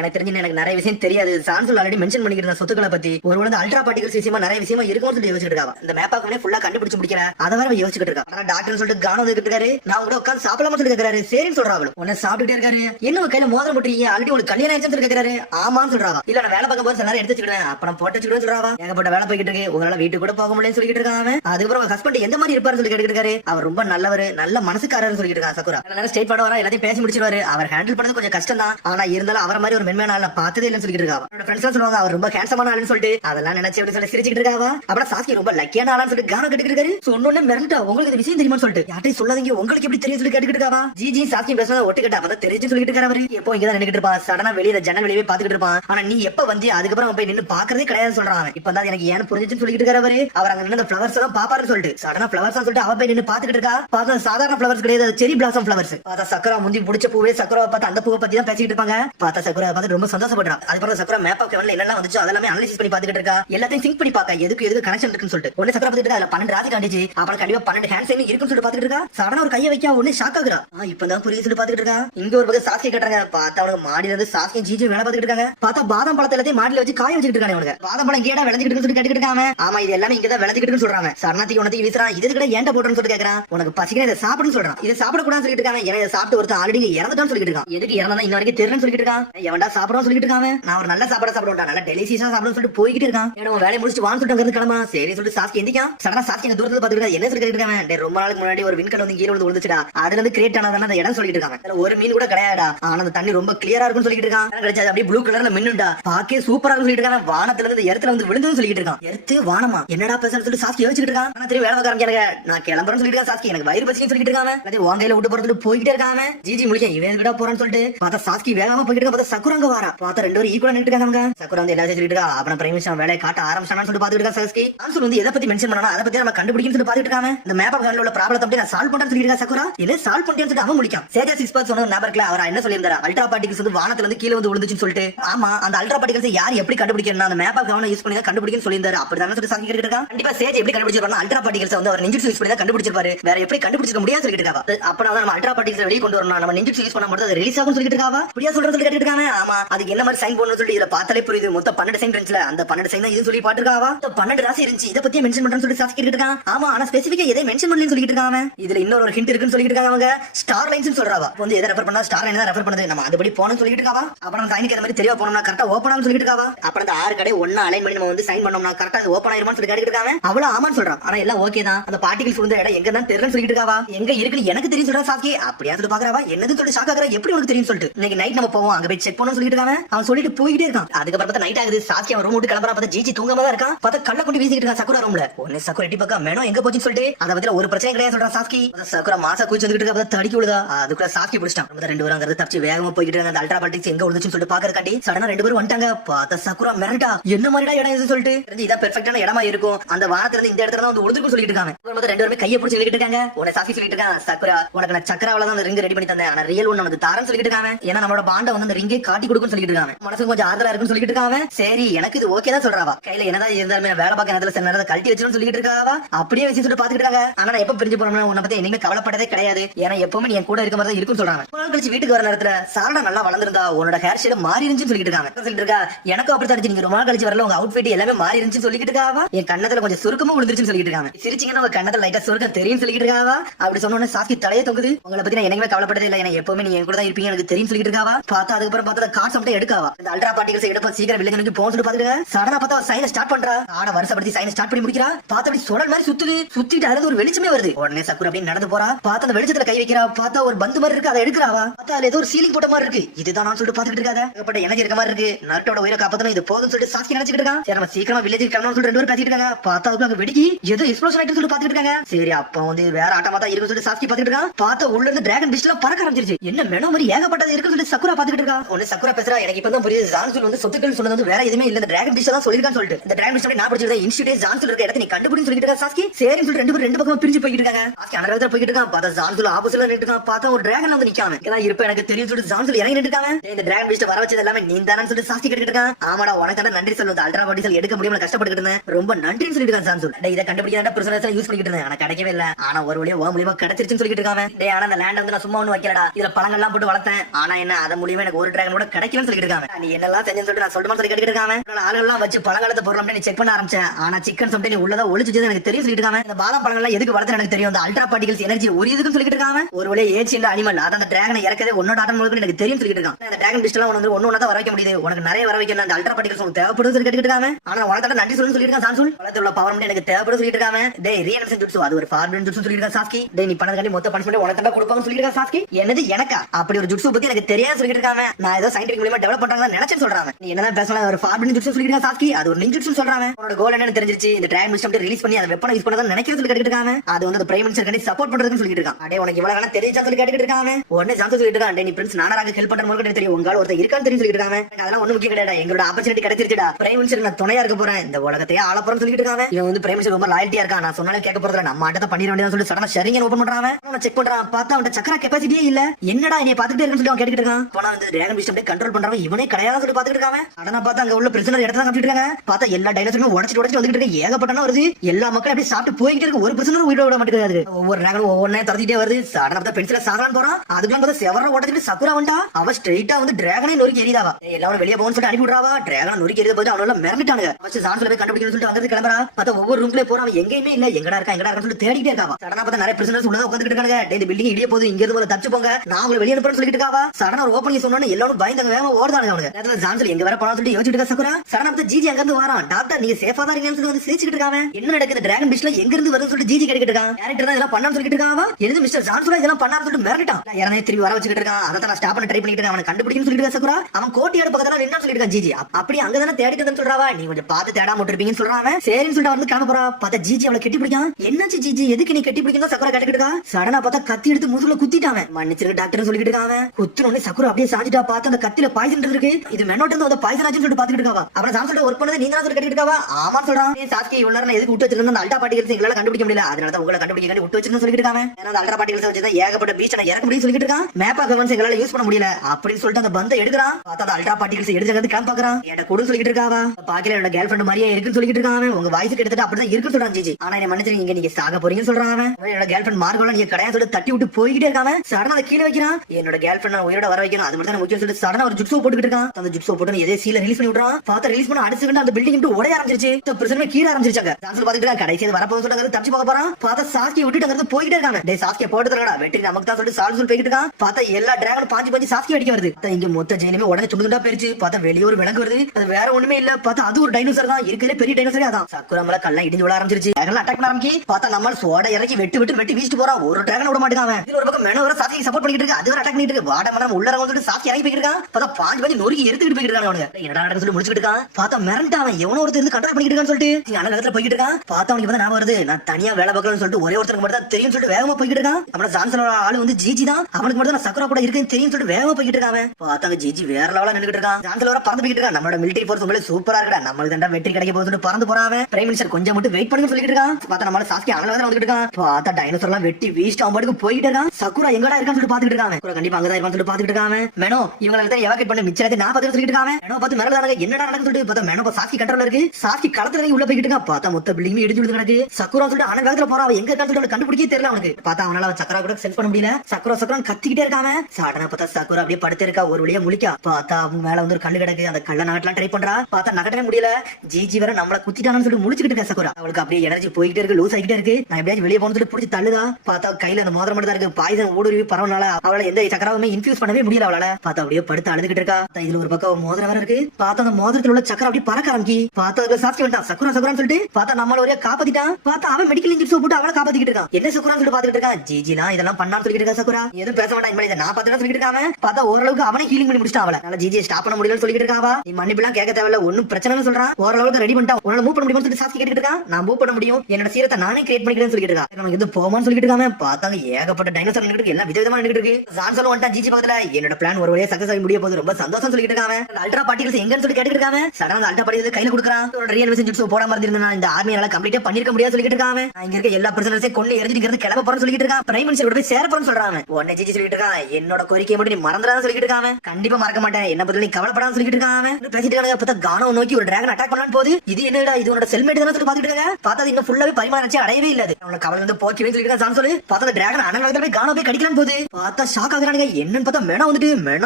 எனக்கு தெரிஞ்சு எனக்கு நிறைய விஷயம் தெரியாது. சான்சல் ஆல்ரெடி மென்ஷன் பண்ணிக்கிற சொத்துக்களை பத்தி ஒரு வந்து அல்ட்ரா பார்ட்டிகல்ஸ் விஷயமா நிறைய விஷயமா இருக்கும்னு சொல்லி யோசிச்சுட்டு இருக்காவா. இந்த மேப்பாக்கமே ஃபுல்லா கண்டுபிடிச்சு முடிக்கல. அதை வேற யோசிச்சுட்டு இருக்கா. ஆனா டாக்டர் சொல்லிட்டு கானம் வந்துட்டு இருக்காரு. நான் கூட உட்கார்ந்து சாப்பிடலாம்னு சொல்லி கேக்குறாரு. சரின்னு சொல்றாங்க. உன்ன சாப்பிட்டுட்டே இருக்காரு. என்ன கையில மோதிரம் போட்டுறீங்க, ஆல்ரெடி உங்களுக்கு கல்யாணம் ஆயிடுச்சுன்னு சொல்லி கேக்குறாரு. ஆமான்னு சொல்றாங்க. இல்ல நான் வேலை பார்க்கும் போது எல்லாரும் எடுத்து வச்சிருவேன் அப்புறம் போட்டு வச்சுக்கிட்டு சொல்றாவா ஏகப்பட்ட வேலை போய்கிட்டு இருக்கு உங்களால வீட்டுக்கு கூட போக முடியலன்னு சொல்லிட்டு இருக்காங்க. அதுக்கப்புறம் ஹஸ்பண்ட் எந்த மாதிரி இருப்பாரு சொல்லி கேட்டுட்டு இருக்காரு. அவர் ரொம்ப நல்லவர் நல்ல மனசுக்காரர் சொல்லிட்டு இருக்காங்க. சக்குரா நேரம் ஸ்டேட் பாட வரா எல்லாத்தையும் பேசி முடிச்சிருவாரு. அவர் ஹேண்டில் பண்ணது கொஞ்சம் கஷ்டம் தான். ஆனா இருந்தாலும் அவர மாதிரி ஒரு மென்மையான ஆள பார்த்ததே இல்லன்னு சொல்லிட்டு இருக்காங்க. அவரோட ஃப்ரெண்ட்ஸ் எல்லாம் சொல்லுவாங்க அவர் ரொம்ப ஹேண்ட்ஸமான ஆளுன்னு சொல்லிட்டு அதெல்லாம் நினைச்சு அப்படி சொல்லி சிரிச்சிட்டு இருக்காவா. அப்புறம் சாஸ்கி ரொம்ப லக்கியான ஆளான்னு சொல்லிட்டு கானம் கட்டிட்டு இருக்காரு. சொன்னோன்னே மிரண்டா உங்களுக்கு இந்த விஷயம் தெரியுமான்னு சொல்லிட்டு யார்ட்டையும் சொல்லாதீங்க உங்களுக்கு எப்படி தெரியும் சொல்லி கேட்டுட்டு இருக்காவா. ஜி சாஸ்கி பேசுறத ஒட்டுக்கிட்ட அப்பதான் தெரிஞ்சு சொல்லிட்டு இருக்காரு. அவரு எப்போ இங்கதான் நின்னுட்டு இருப்பா சடனா வெளியில ஜன்னல் வெளியே பாத்துக்கிட்டு இருப்பான். ஆனா நீ எப்ப வந்து அதுக்கப்புறம் போய் நின்னு பாக்குறதே கிடையாது சொல்றான். இப்பதான் எனக்கு ஏன்னு புரிஞ்சுன்னு சொல்லிட்டு இருக்காரு. அவர் அங்க நின்று ஃபிளவர்ஸ் எல்லாம் பாப்பாருன்னு சொல்லிட்டு சடனா ஃபிளவர்ஸ் சொல்லிட்டு அவ போய் நின்னு பாத்துக்கிட்டு இருக்கா. பார்த்தா சாதாரண ஃபிளவர்ஸ் கிடையாது செரி பிளாசம் ஃபிளவர்ஸ். பார்த்தா சக்கரா முந்தி பிடிச்ச பூவே சக்கரா பார்த்து அந்த பூவை பத்தி தான் பேசிட்டு இருப்பாங்க. பார்த்தா சக்கரா பார்த்து ரொம்ப சந்தோஷப்படுறான். அதுக்கப்புறம் சக்கரா மேப் ஆஃப் ஹெவன்ல என்னெல்லாம் வந்துச்சு அதெல்லாம் அனலைசிஸ் பண்ணி பாத்துக்கிட்டு இருக்கா. எல்லாத்தையும் திங்க் பண்ணி பாக்க எதுக்கு கனெக்ஷன் இருக்குன்னு சொல்லிட்டு ஒண்ணு சக்கரா பார்த்துட்டு அதுல 12 ராசி காண்டிச்சு. அப்புறம் கண்டிப்பா 12 ஹேண்ட் சைன் இருக்குன்னு சொல்லிட்டு பாத்துக்கிட்டு இருக்கா. சடனா ஒரு கையை வைக்க ஒண்ணு ஷாக் ஆகுறா. இப்பதான் புரியுது சொல்லிட்டு பாத்துக்கிட்டு இருக்கா. இங்க ஒரு பக்கம் சாஸ்கி கட்டுறாங்க. பார்த்தா அவனுக்கு மாடியில இருந்து சாஸ்கி ஜிஜி வேலை பாத்துக்கிட்டு இருக்காங்க. பார்த்தா பாதாம் பழத்தை எல்லாத்தையும் மாடியில வச்சு காய வச்சுக்கிட்டு இருக்காங்க. அவனுக்கு பாதாம் பழம் கேடா விளைஞ்சிட்டு சொல்லி கேட்டுக்கிட்டு இருக்காங்க. ஆமா இது எல்லாமே இங்கதான் விளைஞ்சிக்கிட்டு சொல்றாங்க. சரணாத்திக்கு உனக்கு வீசுறான் இது கூட ஏன்ட்ட போட்டுன்னு சொல்லி கேக்குறான். உனக்கு பசிக்க இதை சாப்பிடுன்னு சொல்றான். இதை சாப்பிடக்கூடாதுன்னு சொல்லிட்டு இருக்காங்க. ஏன்னா இதை சாப்பிட்டு ஒருத்தன் ஆல்ரெடி இறந்துட்டான்னு சொல்லிட்டு இருக்கான். எதுக்கு இறந்தா இன்ன வரைக்கும் தெரியலன்னு சொல்லிட்டு இருக்கான். எவன்டா சாப்பிடணும் சொல்லிட்டு இருக்காங்க. நான் ஒரு நல்ல சாப்பாடு சாப்பிடுவேன் நல்ல டெலிசியஸா சாப்பிடணும்னு சொல்லிட்டு போய்கிட்டு இருக்கான். ஏன்னா வேலையை முடிச்சுட்டு வான்னு சொல்லிட்டு கிளம்பா சரி சொல்லிட்டு சாஸ்கி எந்திக்கான். சடனா சாஸ்கி தூரத்துல பாத்துக்கிட்டு என்ன சொல்லிட்டு இருக்காங்க. ரொம்ப நாளுக்கு முன்னாடி ஒரு விண்கல் வந்து கீழே வந்து விழுந்துச்சுடா. அதுல இருந்து கிரியேட் ஆனதான அந்த இடம் சொல்லிட்டு இருக்காங்க. ஒரு மீன் கூட கிடையாடா. ஆனா அந்த தண்ணி ரொம்ப கிளியரா இருக்குன்னு சொல்லிட்டு இருக்கான். கிடைச்சது அப்படியே ப்ளூ கலர்ல மின்னுடா. பாக்கே சூப்பரா இருக்குன்னு சொல்லிட்டு இருக்காங்க. வானத்துல இருந்து எர்த்துல வந்து விழுந்துன்னு சொல்லிட்டு இருக்கான். எர்த்து வானமா என்னடா பேசுறன்னு சொல்லிட்டு சாஸ்கி யோசிச்சுட்டு இருக்கான். ஆனா திரும்பி வேலை பார்க்க எனக்கு நான் கிளம்புறேன்னு சொல்லிட்டு இருக்கான். சாஸ்கி எனக்கு வயிறு பசின்னு சொல்லிட்டு இருக்காங்க. அதே வாங்கையில விட்டு போறதுல போய்கிட்டே இருக்காங்க. ஜிஜி முழிக்க இவன் கிட்ட போறான்னு சொல்லிட்டு பார்த்தா சாஸ்கி வேகமா போய்கிட்டு இருக்கா. பார்த்தா சக்குரங்க வாரா. பார்த்தா ரெண்டு பேரும் ஈக்குவலா நின்னுட்டு இருக்காங்க. சக்குரா வந்து எல்லாத்தையும் சொல்லிட்டு இருக்கா. அப்புறம் பிரைமிஷன் வேலையை காட்ட ஆரம்பிச்சானு சொல்லிட்டு பாத்துட்டு இருக்கா. சாஸ்கி ஆன்சர் வந்து எதை பத்தி மென்ஷன் பண்ணா அதை பத்தி நம்ம கண்டுபிடிக்கணும்னு சொல்லிட்டு பாத்துட்டு இருக்காங்க. இந்த மேப் ஆஃப் ஹெவன்ல உள்ள ப்ராப்ளத்தை அப்படி நான் சால்வ் பண்றேன்னு சொல்லிட்டு இருக்கா. சக்குரா என்ன சால்வ் பண்ணிட்டேன்னு சொல்லிட்டு அவன் முடிக்கான். சேஜா 6 சொன்ன நபர்ல அவர் என்ன சொல்லியிருந்தாரு அல்ட்ரா பார்ட்டிகல்ஸ் வந்து வானத்துல இருந்து கீழே வந்து விழுந்துச்சுன்னு சொல்லிட்டு. ஆமா அந்த அல்ட்ரா பார்ட்டிகல்ஸ் யார் எப்படி கண்டுபிடிக்கணும் அந்த மேப் ஆஃப் ஹெவன் யூஸ் பண்ணி தான் கண்டுபிடிக்கணும்னு சொல்லியிருந்தாரு. அப்படிதான் சொல்லிட்டு சாஸ்கி கேட்டுட்டு இருக்கான். கண்டிப்பா சேஜ் எப்படி கண்டுபிடிச்சிருப்பாரு அல்ட்ரா பார்ட்டிகல்ஸ் வந்து அவர் நிஞ்சிட்சு யூஸ் பண்ணி தான் கண்டுபிடிச்சிருப்பாரு. வேற எப்படி கண்டுபிடிச்சிருக்க முடியாது சொல்லிட்டு இருக்காங்க. அப்பனா நம்ம அல்ட்ரா பார்ட்டிகல்ஸ் வெளிய கொண்டு வரணும் நம்ம நிஞ்சிட்சு யூஸ் பண்ண மட்டும் அது ரிலீஸ் ஆகும் சொல்லிட்டு இருக்காங்க. அப்படியே சொல்றது சொல்லி கேட்டுட்டு இருக்காங்க. ஆமா அதுக்கு என்ன மாதிரி சைன் பண்ணனும்னு சொல்லிட்டு இதுல பார்த்தாலே புரியுது. மொத்தம் 12 சைன் இருந்துச்சுல அந்த 12 சைன் தான் இது சொல்லி பாத்துருக்காங்க. 12 ராசி இருந்துச்சு இத பத்தி மென்ஷன் பண்றேன்னு சொல்லிட்டு சாஸ்கி கேட்டுட்டு இருக்காங்க. ஆமா ஆனா ஸ்பெசிஃபிக்கா எதை மென்ஷன் பண்ணலன்னு சொல்லிட்டு இருக்காங்க. இதுல இன்னொரு ஒரு ஹிண்ட் இருக்குன்னு சொல்லிட்டு இருக்காங்க. அவங்க ஸ்டார் லைன்ஸ் சொல்றாவா வந்து எதை ரெஃபர் பண்ணா ஸ்டார் லைன் தான் ரெஃபர் பண்ணுது. நம்ம அதுபடி போணும்னு சொல்லிட்டு இருக்காவா. அப்புறம் அந்த சைனுக்கு அந்த மாதிரி தெரியவா போனோம்னா கரெக்ட்டா ஓபன் ஆகும் சொல்லிட்டு இருக்காவா. அப்புறம் அந்த 6 கடை ஒண்ணா அலைன் பண்ணி நம்ம வந்து சைன் பண்ணோம்னா கரெக்ட்டா அது ஓபன் ஆயிருமான்னு சொல்லி கேட்டுட்டு இருக்காங்க. அவள ஆமான்னு சொல்றான். ஆனா எல்லாம் ஓகே தான். அந்த பார்ட்டிகல்ஸ் வந்து இடம் எங்க தான் தெரியலன்னு சொல்லிட்டு இருக்காவா. எங்க இருக்குன்னு எனக்கு தெரியும் சொல்றா சாஸ்கி. அப்படியே சொல்லிட்டு பாக்குறாவா என்னது சொல்லி ஷாக் ஆகுறா. எப்படி உனக்கு தெரியும் சொல்லிட்டு இன்னைக்கு நைட் நம்ம போவோம் அங்க போய் செக் பண்ணனும் சொல்லிட்டு இருக்காங்க. அவன் சொல்லிட்டு போயிட்டே இருக்கான். அதுக்கப்புறம் பார்த்தா நைட் ஆகுது. சாஸ்கி அவன் ரூம் விட்டு கிளம்பறா. பார்த்தா ஜிஜி தூங்காம தான் இருக்கான். பார்த்தா கள்ள கொண்டு வீசிட்டு இருக்கான் சக்குரா ரூம்ல. ஒண்ணே சக்குரா எட்டி பக்கா மேனோ எங்க போச்சுன்னு சொல்லிட்டு அத பத்தில ஒரு பிரச்சனை கிடையாது சொல்றான் சாஸ்கி. சக்குரா மாசா குச்சி வந்துட்டு இருக்கா. பார்த்தா தடிக்கி விழுதா. அதுக்குள்ள சாஸ்கி பிடிச்சான். நம்ம ரெண்டு பேரும் அங்க இருந்து தப்பிச்சு வேகமா போயிட்டு இருக்காங்க. அந்த அல்ட்ரா பார்ட்டிகல்ஸ் எங்க விழுந்துச்சுன்னு சொல்லிட்டு பாக்குறதுக்காண்டி சடனா ரெண்டு பேரும் வந்துட்டாங்க. பார்த்தா சக்குரா மிரண்டா என்ன மாதிரிடா இடம் இது சொல்லிட்டு தெரிஞ்சு இதான் பெர்ஃபெக்ட்டான இடமா இருக்கும். அந்த வானத்துல இருந்து இந்த இடத்துல தான் வந்து விழுந்துருக்கும் சொல்லிட்டு இருக்காங்க. ரெண்டு பேரும் கையை பிடிச்சி சொல்லிட்டு இருக்காங்க. உன்னை சாஸ்கி சொல்லிட்டு இருக்காங்க. சக்குரா உனக்கு நான் சக்கராவில தான் அந்த ரிங் ரெடி பண்ணி தந்தேன். ஆனா ரியல் ஒன்னு உனக்கு தாரன்னு சொல்லிட்டு இருக்காங்க. ஏன்னா நம்மளோட பாண்ட வந்து அந்த ரிங்கை காட்டி கொடுக்குன்னு சொல்லிட்டு இருக்காங்க. மனசுக்கு கொஞ்சம் ஆறுதலா இருக்குன்னு சொல்லிட்டு இருக்காங்க. சரி எனக்கு இது ஓகே தான் சொல்றாவா. கையில என்னதான் இருந்தாலுமே வேலை பார்க்க நேரத்துல சில நேரத்தை கழட்டி வச்சுன்னு சொல்லிட்டு இருக்காவா. அப்படியே வச்சு சொல்லிட்டு பாத்துக்கிட்டு இருக்காங்க. ஆனா நான் எப்ப பிரிஞ்சு போறோம்னா உன்னை பத்தி இனிமே கவலைப்பட்டதே கிடையாது. ஏன்னா எப்பவுமே நீ என் கூட இருக்க மாதிரி தான் இருக்குன்னு சொல்றாங்க. ஒரு நாள் கழிச்சு வீட்டுக்கு வர நேரத்துல சாரடா நல்லா வளர்ந்திருந்தா உன்னோட ஹேர் ஸ்டைல் மாறி இருந்துச்சுன்னு சொல்லிட்டு இருக்காங்க. சொல்லிட்டு இருக்கா எனக்கும் அப்படி தான் நீங்க ரொம்ப நாள் கழிச்சு வரல உங்க அவுட்ஃபிட் எல்லாமே மாறி இருந்துச்சுன்னு சொல்லிட்டு இருக்காவா. என் கண்ணத்துல கொஞ்சம் சுருக்கமும் விழுந்துருச்சுன்னு சொல்லிட்டு இருக்காங்க. சிரிச்சிங்கன்னா உங்க கண்ணத்துல லைட்டா சுருக்கம் தெரியும் சொல்லிட்டு இருக்காவா. அப்படி சொன்ன சாஸ்கி தலையே தொங்குது. உங்களை பத்தி நான் என்னைக்குமே கவலைப்பட்டதே இல்லை. ஏன்னா எப்பவுமே நீ என் கூட தான் இருப்பீங்க எனக்கு தெரியும் சொல்லிட்டு இருக்காவா. பார்த்தா அதுக்கப்புறம் பார்த்தா கார்ட்ஸ் மட்டும் எடுக்காவா. இந்த அல்ட்ரா பார்ட்டிகல்ஸ் எடுப்பா சீக்கிரம் வில்லேஜ் போன்னு சொல்லிட்டு பாத்துட்டு சடனா பார்த்தா சைனை ஸ்டார்ட் பண்றா. ஆட வருஷப்படுத்தி சைனை ஸ்டார்ட் பண்ணி முடிக்கிறா. பார்த்தா அப்படி சுழல் மாதிரி சுத்துது. சுத்திட்டு அதுல ஒரு வெளிச்சமே வருது. உடனே சக்குரா அப்படி நடந்து போறா. பார்த்தா அந்த வெளிச்சத்துல கை வைக்கிறா. பார்த்தா ஒரு பந்து மாதிரி இருக்கு அதை எடுக்கிறாவா. பார்த்தா அதுல ஏதோ ஒரு சீலிங் போட்ட மாதிரி இருக்கு. இதுதான் நான் சொல்லிட்டு பாத்துட்டு இருக்காத ஏகப்பட்ட எனர்ஜி இருக்க மாதிரி இருக்கு. நட்டோட உயிரை காப்பாத்தணும் இது போதும்னு சொல்லிட்டு சாஸ்கி நினைச்சிட்டு இருக்கான். சரி நம்ம சீக்கிரமா வில்லேஜ் கிளம்பணும்னு சொல்லிட்டு ரெண்டு பேரும் பேசிட்டு இருக்காங்க. பார்த்தா அதுக்கு அங்க வெடிக்கி ஏதோ எக்ஸ்ப்ளோஷன் ஆயிட்டு சொல்லிட்டு பாத்துட்டு இருக்காங்க. சரி அப்ப வந்து வேற ஆட்டமா தான் இருக்குன்னு சொல்லிட்டு சாஸ்கி பாத்துட்டு இருக்கான். பார்த்தா உள்ள இருந்து டிராகன் பிஸ்ட் எல்லாம் பறக்க ஆரம்பிச்சிருச்சு. என்ன மெனோ மாதிரி ஏகப்பட்டது இருக்குன்னு சொல்லிட்டு சக்குரா பாத்துட்டு இருக்கா. ஒன்னு சக்குரா பேசுறா எனக்கு இப்பதான் புரியுது. ஜான்சூல் வந்து சொத்துக்கள் சொன்னது வந்து வேற எதுவுமே இல்ல. இந்த டிராகன் பிஸ்ட் தான் சொல்லிருக்கான்னு சொல்லிட்டு இந்த டிராகன் பிஸ்ட் நான் படிச்சிருக்கேன். இன்ஸ்டிடியூட் ஜான்சூல் இருக்க இடத்தை நீ கண்டுபிடின்னு சொல்லிட்டு இருக்கா சாஸ்கி. சரின்னு சொல்லிட்டு ரெண்டு பேரும் ரெண்டு பக்கமா பிரிஞ்சு போயிட்டு இருக்காங்க. சாஸ்கி அனரகத்துல போயிட்டு இருக்கான். பார்த்தா ஜான்சூல் ஆப்போசிட்ல நின்னுட்டு இருக்கான். பார்த்தா ஒரு டிராகன் வந்து நிக்காம ஏன்னா இருப்ப எனக்கு தெரியும் சொல்லிட்டு ஜான்சூல் இறங்கி நின்னுட்டு இருக்காங்க. இந்த டிராகன் பிஸ்ட் வர வச்சது எல்லாமே நீ தானு சொல்லிட்டு சாஸ்கி கேட்டுட்டு இருக்கான். ஆமாடா உனக்கான நன்றி சொல்லு. இந்த அல்ட்ரா பார்ட்டிகல்ஸ் எடுக்க முடியாம கஷ்டப்பட்டு இருந்தேன். ரொம்ப நன்றின்னு சொல்லிட்டு இருக்கான் ஜான்சூல். இதை கண்டுபிடிக்காத பிரசனத்தை யூஸ் பண்ணிட்டு இருந்தேன். ஆனா கிடைக்கவே இல்ல. ஆனா ஒரு வழியா ஓ மூலியமா கிடைச்சிருச்சுன்னு சொல்லிட்டு இருக்காங்க. டேய் ஆனா அந்த லேண்ட் வந்து நான் சும்மா ஒண்ணு வைக்கலடா. இதுல பழங்கள் எல்லாம் போட்டு வளர்த்தேன். ஆனா என்ன அத மூலியமா எனக்கு ஒரு டிராகன் கூட கிடைக்கலன்னு சொல்லிட்டு இருக்காங்க. நீ என்னெல்லாம் செஞ்சேன்னு சொல்லிட்டு நான் சொல்லுமா சொல்லி கேட்டுட்டு இருக்காங்க. ஆளுகள் எல்லாம் வச்சு பழங்காலத்தை பொருள் நீ செக் பண்ண ஆரம்பிச்சேன். ஆனா சிக்கன் சம்டைம் நீ உள்ளதா ஒளிச்சுது எனக்கு தெரியும் சொல்லிட்டு இருக்காங்க. இந்த பாதாம் பழங்கள் எல்லாம் எதுக்கு வளர்த்து எனக்கு தெரியும். அந்த அல்ட்ரா பார்ட்டிகல்ஸ் எனர்ஜி உரியதுன்னு சொல்லிட்டு இருக்காங்க. ஒரு வழியா ஏன்ஷியன்ட் அனிமல் அத அந்த டிராகனை இறக்கதே உன்னோட ஆட்டம் மூலமா எனக்கு தெரியும் சொல்லிட்டு இருக்காங்க. இந்த டிராகன் பிஸ்ட் எல்லாம் ஒன்னு தான் வர வைக்க முடியுது. உனக்கு நிறைய வர வைக்கணும். அந்த அல்ட்ரா பார்ட்டிகல்ஸ் டைனோசர் உனக்கு தேவைப்படும் சொல்லி கேட்டுட்டு இருக்காங்க. ஆனா உனக்கு நன்றி சொல்லு சொல்லிருக்கான் சான்சூல். வளத்துல உள்ள பவர் எனக்கு தேவைப்படும் சொல்லிட்டு இருக்காங்க. டேய் ரீஅனிமேஷன் ஜுட்சு அது ஒரு ஃபார்மன் ஜுட்சு சொல்லிருக்கான் சாஸ்கி. டேய் நீ பண்ணதுக்காண்டி மொத்த பனிஷ்மென்ட் உனக்கு தான் கொடுப்பாங்க சொல்லிருக்கான் சாஸ்கி. என்னது எனக்கா? அப்படி ஒரு ஜுட்சு பத்தி எனக்கு தெரியாது சொல்லிட்டு இருக்காங்க. நான் ஏதோ சயின்டிபிக் மூலமா டெவலப் பண்றாங்கன்னு நினைச்சேன்னு சொல்றாங்க. நீ என்னதான் பேசலாம் ஒரு ஃபார்மன் ஜுட்சு சொல்லிருக்கான் சாஸ்கி. அது ஒரு நிஞ்சுட்சு சொல்றாங்க. உன்னோட கோல் என்னன்னு தெரிஞ்சிருச்சு. இந்த டிராகன் மிஸ்டம் ரிலீஸ் பண்ணி அதை வெப்பனை யூஸ் பண்ணதான் நினைக்கிறது சொல்லி கேட்டுட்டு இருக்காங்க. அது வந்து பிரைம் மினிஸ்டர் கண்டி சப்போர்ட் பண்றதுன்னு சொல்லிட்டு இருக்கான். அடே உனக்கு இவ்வளவு வேணா தெரிஞ்சா சொல்லி கேட்டுட்டு இருக்காங்க. உடனே சான்ஸ் சொல்லிட்டு இருக்கான். நீ பிரின்ஸ் நானாக ஹெல்ப் பண்ற மாதிரி தெரியும். உங்களால ஒருத்தர் இருக்கான்னு தெரியும் சொல்லிட்டு இருக்காங்க. அதெல்லாம் ஒண்ணு முக்கியம் கிடையாது. எங்களோட ஆப்பர்ச்சுனிட்டி கிடைச்சிருச்சுடா. பிரைம் மினிஸ்டர் நான் துணையா இருக்க போறேன். இந்த உலகத்தையே ஆள போறேன்னு சொல்லிட்டு இருக்காங்க. இவன் வந்து பிரைம் மினிஸ்டர் ரொம்ப லாயல்ட்டியா இருக்கான். நான் சொன்னாலே கேட்க போறதுல நம்ம ஆட்டத்தை பண்ணிட வேண்டியதான் சொல்லி சடனா ஷரிங் ஓபன் பண்றாங்க. நான் செக் பண்றான். பார்த்தா அவன் சக்கர கெபாசிட்டியே இல்ல. என்னடா என்னைய பாத்துட்டே இருக்குன்னு சொல்லி அவன் கேட்டுட்டு இருக்கான். போனா வந்து டிராகன் மிஸ்டம் கண்ட்ரோல் பண்றவன் இவனே கிடையாது சொல்லி பாத்துட்டு இருக்காங்க. அடனா பார்த்தா அங்க உள்ள பிரிசனர் இடத்துல காமிச்சிட்டு இருக்காங்க. பார்த்தா எல்லா டைனோசருமே உடைச்சிட்டு வந்துட்டு இருக்கு. ஏகப்பட்டனா வருது. எல்லா மக்களும் அப்படியே சாப்பிட்டு போயிட்டு இருக்கு. ஒரு பிரிசனர் உயிரோட விட மாட்டேங்குது. ஒவ்வொரு டிராகனும் ஒவ்வொன்னே தரத்திட்டே வருது. சடனா பார்த்தா பென்சில சாகலான்னு போறான். அதுக்குலாம் பார்த்தா செவர உடைச்சிட்டு சக்குரா வந்தா அவ ஸ்ட்ரைட்டா வந்து டிராகனே நொறுக்கி எரிதாவா. எல்லாரும் வெளியே போன்னு சொல்லிட்டு அனுப்பி விடுறாவா. டிராகனை நொறுக்கி எரித போது அவனோட மிரண்டுட்டானுங்க. ஃபர்ஸ்ட் சான்ஸ்ல போய் கண்டுபிடிக்கணும்னு சொல்லிட்டு அங்க கிளம்புறா. பார்த்தா ஒவ்வொரு ரூம்லயே போறான். எங்கேயுமே இல்ல. எங்கடா இருக்கான்னு சொல்லிட்டு தேடிட்டே இருக்காவா. சடனா பார்த்தா நிறைய பிரிசனர்ஸ் உள்ள உட்கார்ந்துட்டு இருக்காங்க. இந்த பில்டிங் இடிய போது இங்க இருந்து தச்சு போங்க. நான் உங்களை வெளியே அனுப்புறேன்னு சொல்லிட்டு இருக்காவா. சடனா ஒரு ஓபனிங் சொன்னோன்னு எல்லாரும் பயந்தாங்க. வேகமா ஓடுதானுங்க அவனுங்க. நேரத்துல சான்ஸ்ல எங்க வர போறான்னு சொல்லிட்டு யோசிச்சுட்டு இருக்கா சக்குரா. சடனா பார்த்தா ஜிஜி அங்க இருந்து வரான். டாக்டர் நீங்க சேஃபா தான் இருக்கீங்கன்னு சொல்லி வந்து சிரிச்சிட்டு இருக்காங்க. என்ன நடக்குது டிராகன் பிஷ்ல எங்க இருந்து வருதுன்னு சொல்லிட்டு ஜிஜி கேட்டுட்டு இருக்கான். கேரக்டர் தான் இதெல்லாம் பண்ணான்னு சொல்லிட்டு இருக்காவா. எது மிஸ்டர் சான்ஸ்ல இதெல்லாம் பண்ணான்னு சொல்லிட்டு மிரட்டான். யாரனே திரும்பி வர வச்சுக்கிட்டு இருக்கான். அதை நான் ஸ்டாப் பண்ண ட்ரை பண்ணிட்டு இருக்கேன். அவனை கண்டுபிடிக்கணும்னு சொல்லிட்டு இருக்கா சக்குரா. அவன் கோட்டையோட பக்கத்துல நின்னு சொல்லிட்டு இருக்கான் ஜிஜி. அப்படி அங்க தானே தேடிட்டு வந்து சொல்றாவா. நீ கொஞ்சம் பார்த்து தேடாம விட்டுருப்பீங்கன்னு சொல்றாங்க. சரின்னு சொல்லிட்டு வந்து கிளம்ப போறா. பார்த்தா ஜிஜி அவளை கட்டி பிடிக்கான். என்னாச்சு ஜிஜி எதுக்கு நீ கட்டி பிடிக்கணும் சக்குரா கேட்டுக்கிட்டு இருக்கா. சடனா பார்த்தா கத்தி எடுத்து முதுகுல குத்திட்டான். மன்னிச்சிருக்க டாக்டர் சொல்லிட்டு இருக்காங்க. குத்துனோடனே சக்குரா அப்படியே சாஞ்சிட்டா. பார்த்து அந்த கத்தில பாய்சன் இருக்கு. இது மெனோட் இருந்து அந்த பாய்சன் ஆச்சுன்னு சொல்லிட்டு பாத்துக்கிட்டு இருக்காவா. அப்புறம் சான்ஸ்ல ஒர்க் பண்ணது நீங்க தான் சொல்லி கேட்டுட்டு இருக்காவா. ஆமா சொல்றான். சாஸ்கி இவ்வளவு நேரம் எதுக்கு விட்டு வச்சிருந்தா அந்த அல்டா பார்ட்டிகல்ஸ் எங்களால கண்டுபிடிக்க முடியல. அதனால தான் உங்களை கண்டுபிடிக்க விட்டு வச்சிருந்தா சொல்லிட்டு இருக்காங்க. ஏன்னா அந்த அல்டா பார்ட்டிகல்ஸ் வச்சு தான் ஏகப்பட்ட பீச் இறக்க முடியும் சொல்லிட்டு இருக்கான். மேப் ஆகவன்ஸ் எங்களால யூஸ் பண்ண முடியல அப்படின்னு சொல்லிட்டு அந்த பந்தை எடுக்கிறான். பார்த்தா அந்த அல்டா பார்ட்டிகல்ஸ் எடுத்து கேம்ப் பாக்குறான். என்கிட்ட கொடுன்னு சொல்லிட்டு இருக்காவா. பாக்கல என்னோட கேர்ள் ஃபிரெண்ட் மாதிரியே இருக்குன்னு சொல்லிட்டு இருக்காங்க. உங்க வாய்ஸ் கிட்டத்தட்ட அப்படிதான் இருக்குன்னு சொல்றான் ஜிஜி. ஆனா என்ன மன்னிச்சிருங்க இங்க நீங்க சாக போறீங்கன்னு சொல்றாங்க. என்னோட கேர்ள் ஃபிரெண்ட் மார்கோல நீங்க கடையா சொல்லிட்டு தட்டி விட்டு போய்கிட்டே இருக்காங்க. சடனா அதை கீழே வைக்கிறான். என்னோட கேர்ள் ஃபிரெண்ட் உயிரோட வர வைக்கணும். அது மட்டும் தான் முக்கியம் சொல்லிட்டு சடனா ஒரு ஜுட்ஸோ போட்டுக்கிட்டு இருக்கான். அந்த ஜுட்ஸோ போட்டு எதே சீல ரிலீஸ் பண்ணி விடுறான். பார்த்தா ரிலீஸ் பண்ண அடுத்த செகண்ட் அந்த பில்டிங் விட்டு உடைய ஆரம்பிச்சிருச்சு. பிரச்சனை கீழ ஆரம்பிச்சிருச்சாங்க. சான்சல் பாத்துட்டு இருக்கான். கடைசியா வரப்போது சொல்லிட்டு தப்பிச்சு போக போறான். பார்த்தா சாஸ்கி விட்டுட்டு அங்க போய்கிட்டே இருக்காங்க. டேய் சாஸ்கியை போட்டு தரடா வெற்றி நமக்கு தான் சொல்லிட்டு சால்சல் போய்கிட்டு இருக்கான். பார்த்தா எல்லா டிராகனும் பாஞ்சு சாஸ்கி அடிக்க வருது. இங்க மொத்த ஜெயிலுமே உடனே துண்டுண்டா போயிருச்சு. பார்த்தா வெளியே ஒரு விலங்கு வருது. அது வேற ஒண்ணுமே இல்ல. பார்த்தா அது ஒரு டைனோசர் தான். இருக்கிற பெரிய டைனோசரே அதான். சக்குரா மேல கல்லாம் இடிஞ்சு விழ ஆரம்பிச்சிருச்சு. டிராகன் அட்டாக் பண்ண ஆரம்பிக்கி. பார்த்தா நம்ம சோட இறக்கி வெட்டி வீசிட்டு போறான். ஒரு டிராகன் விட மாட்டாங்க. இது ஒரு பக்கம் மெனோ வர சாஸ்கி சப்போர்ட் பண்ணிட்டு இருக்கு. அது ஒரு அட்டாக் பண்ணிட்டு இருக்கு. வாட மரம் உள்ள வந்து சாஸ்கி இறங்கி போயிட்டு இருக்கான். பார்த்தா பாஞ்சு நொறுக்கி எடுத்துட்டு போயிட்டு இருக்காங்க. அவனுங்க என்னடா நடக்குது சொல்லி முடிச்சுட்டு இருக்கான். பார்த்தா மிரண்டாவன் எவனோ ஒருத்தர் இருந்து கண்ட்ரோல் பண்ணிட்டு இருக்கான்னு சொல்லிட்டு அண்ணன் இடத்துல போயிட்டு இருக்கான். பார்த்தா அவனுக்கு வந்து நான் வருது நான் தனியா வேலை பார்க்கணும்னு சொல்லிட்டு ஒரே ஒருத்தருக்கு மட்டும் தான் தெரியும் சொல்லிட்டு வேகமா போயிட்டு இருக்கான். அவன ஜான்சனோட ஆளு வந்து ஜிஜி தான். அவனுக்கு மட்டும் தான் சக்கரா கூட இருக்குன்னு தெரியும் சொல்லிட்டு வேகமா போயிட்டு இருக்கான். பார்த்தாங்க ஜிஜி வேற லெவலா நின்னுட்டு இருக்கான். ஜான்சனோட பறந்து போயிட்டு இருக்கான். நம்மளோட மிலிட்டரி போர்ஸ் உங்களே சூப்பரா இருக்கடா. நம்மளுக்கு தண்டா வெற்றி கிடைக்க போகுது சொல்லிட்டு பறந்து போறான். பிரைம் மினிஸ்டர் கொஞ்சம் மட்டும் வெயிட் பண்ணுங்க சொல்லிட்டு இருக்கான். பார்த்தா நம்மள சாஸ்கி அவன வந்து வந்துட்டு இருக்கான். பார்த்தா டைனோசர் எல்லாம் வெட்டி வீஸ்ட் அவன் பாட்டுக்கு போயிட்டு இருக்கான். சக்குரா எங்கடா இருக்கான்னு சொல்லிட்டு பாத்துட்டு இருக்கான். சக்குரா கண்டிப்பா அங்கதான் இருக்கான்னு சொல்லிட்டு பாத்துட்டு இருக்கான். மெனோ இவங்களை தான் எவாக்குவேட் பண்ணி மிச்சத்தை நான் பாத்து சொல்லிட்டு இருக்கான். மெனோ பார்த்து மிரளதானங்க என்னடா நடக்குது சொல்லிட்டு பார்த்தா மெனோ சாஸ்கி கண்ட்ரோல்ல இருக்கு. சாஸ்கி களத்துல உள்ள போயிட்டு இருக்கான். பார்த்தா மொத்த பில்டிங் இடிஞ்சு விழுந்து கிடக்கு. சக்குரா சொல்லிட்டு அவன் வேகத்துல போறான். அவன் எங்க இருக்கான்னு சொல்லிட்டு கண்டுபிடிக்கவே தெரியல அவனுக்கு. பார்த்தா அவனால சக்கரா கூட சென்ஸ் பண்ண முடியல. சக்குரா கத்திக்கிட்டே இருக்கான். சாடனா பார்த்தா சக்குரா அப்படியே படுத்து இருக்கா. ஒரு வழியா முழிக்கா. பார்த்தா அவங்க மேல வந்து ஒரு கல்லு கிடக்கு. அந்த கல்ல நகட்டலாம் ட்ரை பண்றா. பார்த்தா நகட்டவே முடியல. ஜிஜி வேற நம்மள குத்திட்டானு சொல்லிட்டு முழிச்சுக்கிட்டு இருக்கா சக்குரா. அவளுக்கு அப்படியே எனர்ஜி போயிட்டே இருக்கு. லூஸ் ஆகிட்டே இருக்கு. நான் எப்படியாச்சும் வெளியே போகணும்னு சொல்லிட்டு புடிச்சு தள்ளுதா. பார்த்தா கையில அந்த மோதிரம் மட்டும் தான் இருக்கு. பாய்சன் ஊடுருவி பரவனால அவளை எந்த சக்கராவுமே இன்ஃபியூஸ் பண்ணவே முடியல அவளால. பார்த்தா அப்படியே படுத்து அழுதுகிட்டு இருக்கா. இதுல ஒரு பக்கம் மோதிரம் வேற இருக்கு. பார்த்தா அந்த மோதிரத்துல உள்ள சக்கர அப்படியே பறக்க ஆரம்பி. பார்த்தா அதுல சாஸ்கி வந்துட்டான். சக்குரான்னு சொல்லிட்டு பார்த்தா நம்மள ஒரே காப்பாத்திட்டான். பார்த்தா அவன் மெடிக்கல் இன்ஜெக்ஷன் போட்டு அவளை காப்பாத்திக்கிட்டு இருக்கான். என்ன சக்குரான்னு சொல்லிட்டு பாத்துக்கிட்டு இருக்கான். ஜிஜிலாம் இதெல்லாம் பண்ணான்னு சொல்லிட்டு இருக்கா. சக்குரா எதுவும் பேச மாட்டான். இனிமே இதை நான் பார்த்துட்டு சொல்லிட்டு இருக்காம. பார்த்தா ஓரளவுக்கு அவனே ஹீலிங் பண்ணி முடிச்சிட்டான் அவளை. அதனால ஜிஜியை ஸ்டாப் பண்ண முடியலன்னு சொல்லிட்டு இருக்காவா. நீ மன்னிப்புலாம் கேட்க தேவையில்ல. ஒன்னும் பிரச்சனை சொல்றான். ஓரளவுக்கு ரெடி பண்ணிட்டான். உன்னால மூவ் பண்ண முடியும்னு சொல்லிட்டு சாஸ்கி கேட்டுட்டு இருக்கான். நான் மூவ் பண்ண முடியும். என்னோட சீரத்தை நானே கிரியேட் பண்ணிக்கிறேன்னு சொல்லிட்டு இருக்கா. நமக்கு இது போமான்னு சொல்லிட்டு இருக்காம. பார்த்தாங்க ஏகப்பட்ட டைனோசர் நின்னுட்டு எல்லாம் விதவிதமா நின்னுட்டு இருக்கு. ஜான்சனும் வந்துட்டான் ஜிஜி பக்கத்துல. என்னோட பிளான் ஒரு வழியா சக்சஸ் ஆகி முடிய போகுது. ரொம்ப சந்தோஷம் சொல்லிட்டு இருக்காங்க. அல்ட்ரா பார்ட்டிகல்ஸ் எங்கன்னு சொல்லி கேட்டுட்டு இருக்காங்க. சடனா அல்ட்ரா பார்ட்டிகல்ஸ் கையில கொடுக்குறான். ஒரு ரியல் விசன் ஜுட்ஸு போடாம இருந்திருந்தா இந்த ஆர்மியால கம்ப்ளீட்டா பண்ணிருக்க முடியாது சொல்லிட்டு இருக்காங்க. இங்க இருக்க எல்லா பிரச்சனையும் கொண்டு எரிஞ்சிட்டு கிளம்ப போறேன்னு சொல்லிட்டு இருக்கான். பிரைம் மினிஸ்டர் போய் சேர போறேன்னு சொல்றாங்க. உடனே ஜிஜி சொல்லிட்டு இருக்கான். என்னோட கோரிக்கையை மட்டும் நீ மறந்துடாத சொல்லிட்டு இருக்காங்க. கண்டிப்பா மறக்க மாட்டேன். என்ன பத்தி நீ கவலைப்படாம சொல்லிட்டு இருக்காங்க. பேசிட்டு இருக்காங்க. பார்த்தா கானம் நோக்கி ஒரு டிராகன் அட்டாக் பண்ணலான்னு போது இது என்னடா இது உன்னோட செல்மேட் தானே சொல்லி பாத்துட்டு இருக்காங்க. பார்த்தா இன்னும் ஃபுல்லாவே பரிமாறச்சு அடையவே இல்ல. அவனோட கவலை வந்து போக்கவே சொல்லிட்டு இருக்கான். சொல்லி பார்த்தா டிராகன் அனல் வேகத்துல போய் கானம் போய் கடிக்கலான்னு போது பார்த்தா ஷாக் ஆகுறானுங்க. என்னன்னு பார்த்தா மெனோ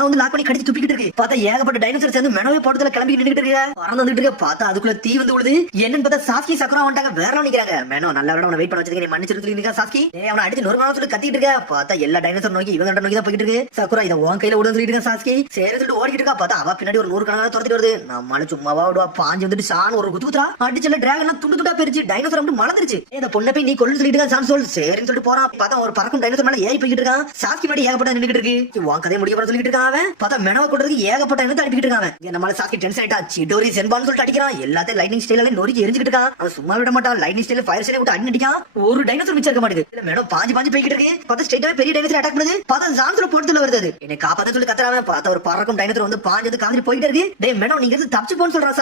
வந்து லாக் பண்ணி கடிச்சு துப்பிக்கிட்டு இருக்கு. பார்த்தா ஏகப்பட்ட டைனோசர் சேர்ந்து மெனோவே போட்டதுல கிளம்பி நின்னுட்டு இருக்கு. பறந்து வந்துட்டு இருக்கு. பார்த்தா அதுக்குள்ள தீ வந்து விழுது. என்னன்னு பார்த்தா சாஸ்கி சக்குரா வந்துட்டாங்க. வேற நிக்கிறாங்க. மெனோ நல்ல வேலை அவனை வெயிட் பண்ண வச்சிருக்கேன். நீ மன்னிச்சு சொல்லிருக்கா சாஸ்கி. அவனை அடிச்சு நொறுமானு சொல்லி கத்திட்டு இருக்க. பார்த்தா எல்லா டைனோசர் நோக்கி இவங்க நோக்கி தான் போயிட்டு இருக்கு. சக்குரா இதை உன் கையில விடுன்னு சொல்லிட்டு இருக்கா சாஸ்கி. சரி சொல்லிட்டு ஓடிட்டு இருக்கா. பார்த்தா அவ பின்னாடி ஒரு 100 கணக்கான துரத்திட்டு வருது. நம்மளால சும்மாவா விடுவா பாஞ்சு வந்துட்டு சாண் ஒரு குத்துறா அடிச்சல டிராகன் துண்டு துண்டா பெருச்சு டைனோசர் வந்து மலர்ந்துருச்சு இந்த பொண்ணை போய் நீ கொல்லுன்னு சொல்லிட்டு இருக்கான் சான் சொல் சரின்னு சொல்லிட்டு போறான் பார்த்தா ஒரு பறக்கும் டைனோசர் மேல ஏறி போய்கிட்டு இருக்கான் சாஸ்கி மேல ஏகப்பட்ட நின்னுட்டு இருக்கு உன் கதையை முடிய போற சொல்லிட்டு இருக்கான் அவன் பார்த்தா மெனவ கொடுறதுக்கு ஏகப்பட்ட என்ன அடிப்பிட்டு இருக்கான் நம்மளால சாஸ்கி டென்ஷன் ஆயிட்டா சிடோரி சென்பான்னு சொல்லிட்டு அடிக்கிறான் எல்லாத்தையும் லைட்னிங் ஸ்டைல நொறுக்கி எரிஞ்சுட்டு இருக்கான் அவன் சும்மா விட மாட்டான் லைட்னிங் ஸ்டைல ஃபயர் ஸ்டைல விட்டு அடிக்கான் ஒரு டைனோசர் மிச்சம் இருக்க மாட்டேங்குது இல்ல மேடம் பாஞ்சு போய்கிட்டு இருக்கு பார்த்தா ஸ்ட்ரைட்டாவே பெரிய டைனோசர் அட்டாக் பண்ணுது பார்த்தா ஜான்ஸ்ல போட்டுல வருது என்னை காப்பாத்த சொல்லி கத்துறான் பார்த்தா ஒரு பறக்கும் டைனோசர் வந்து பாஞ்சு வந்து காமிட்டு போயிட்டு இருக்கு டேய் மேடம் நீங்க இருந்து தப்பிச்சு போன்னு சொல்றான்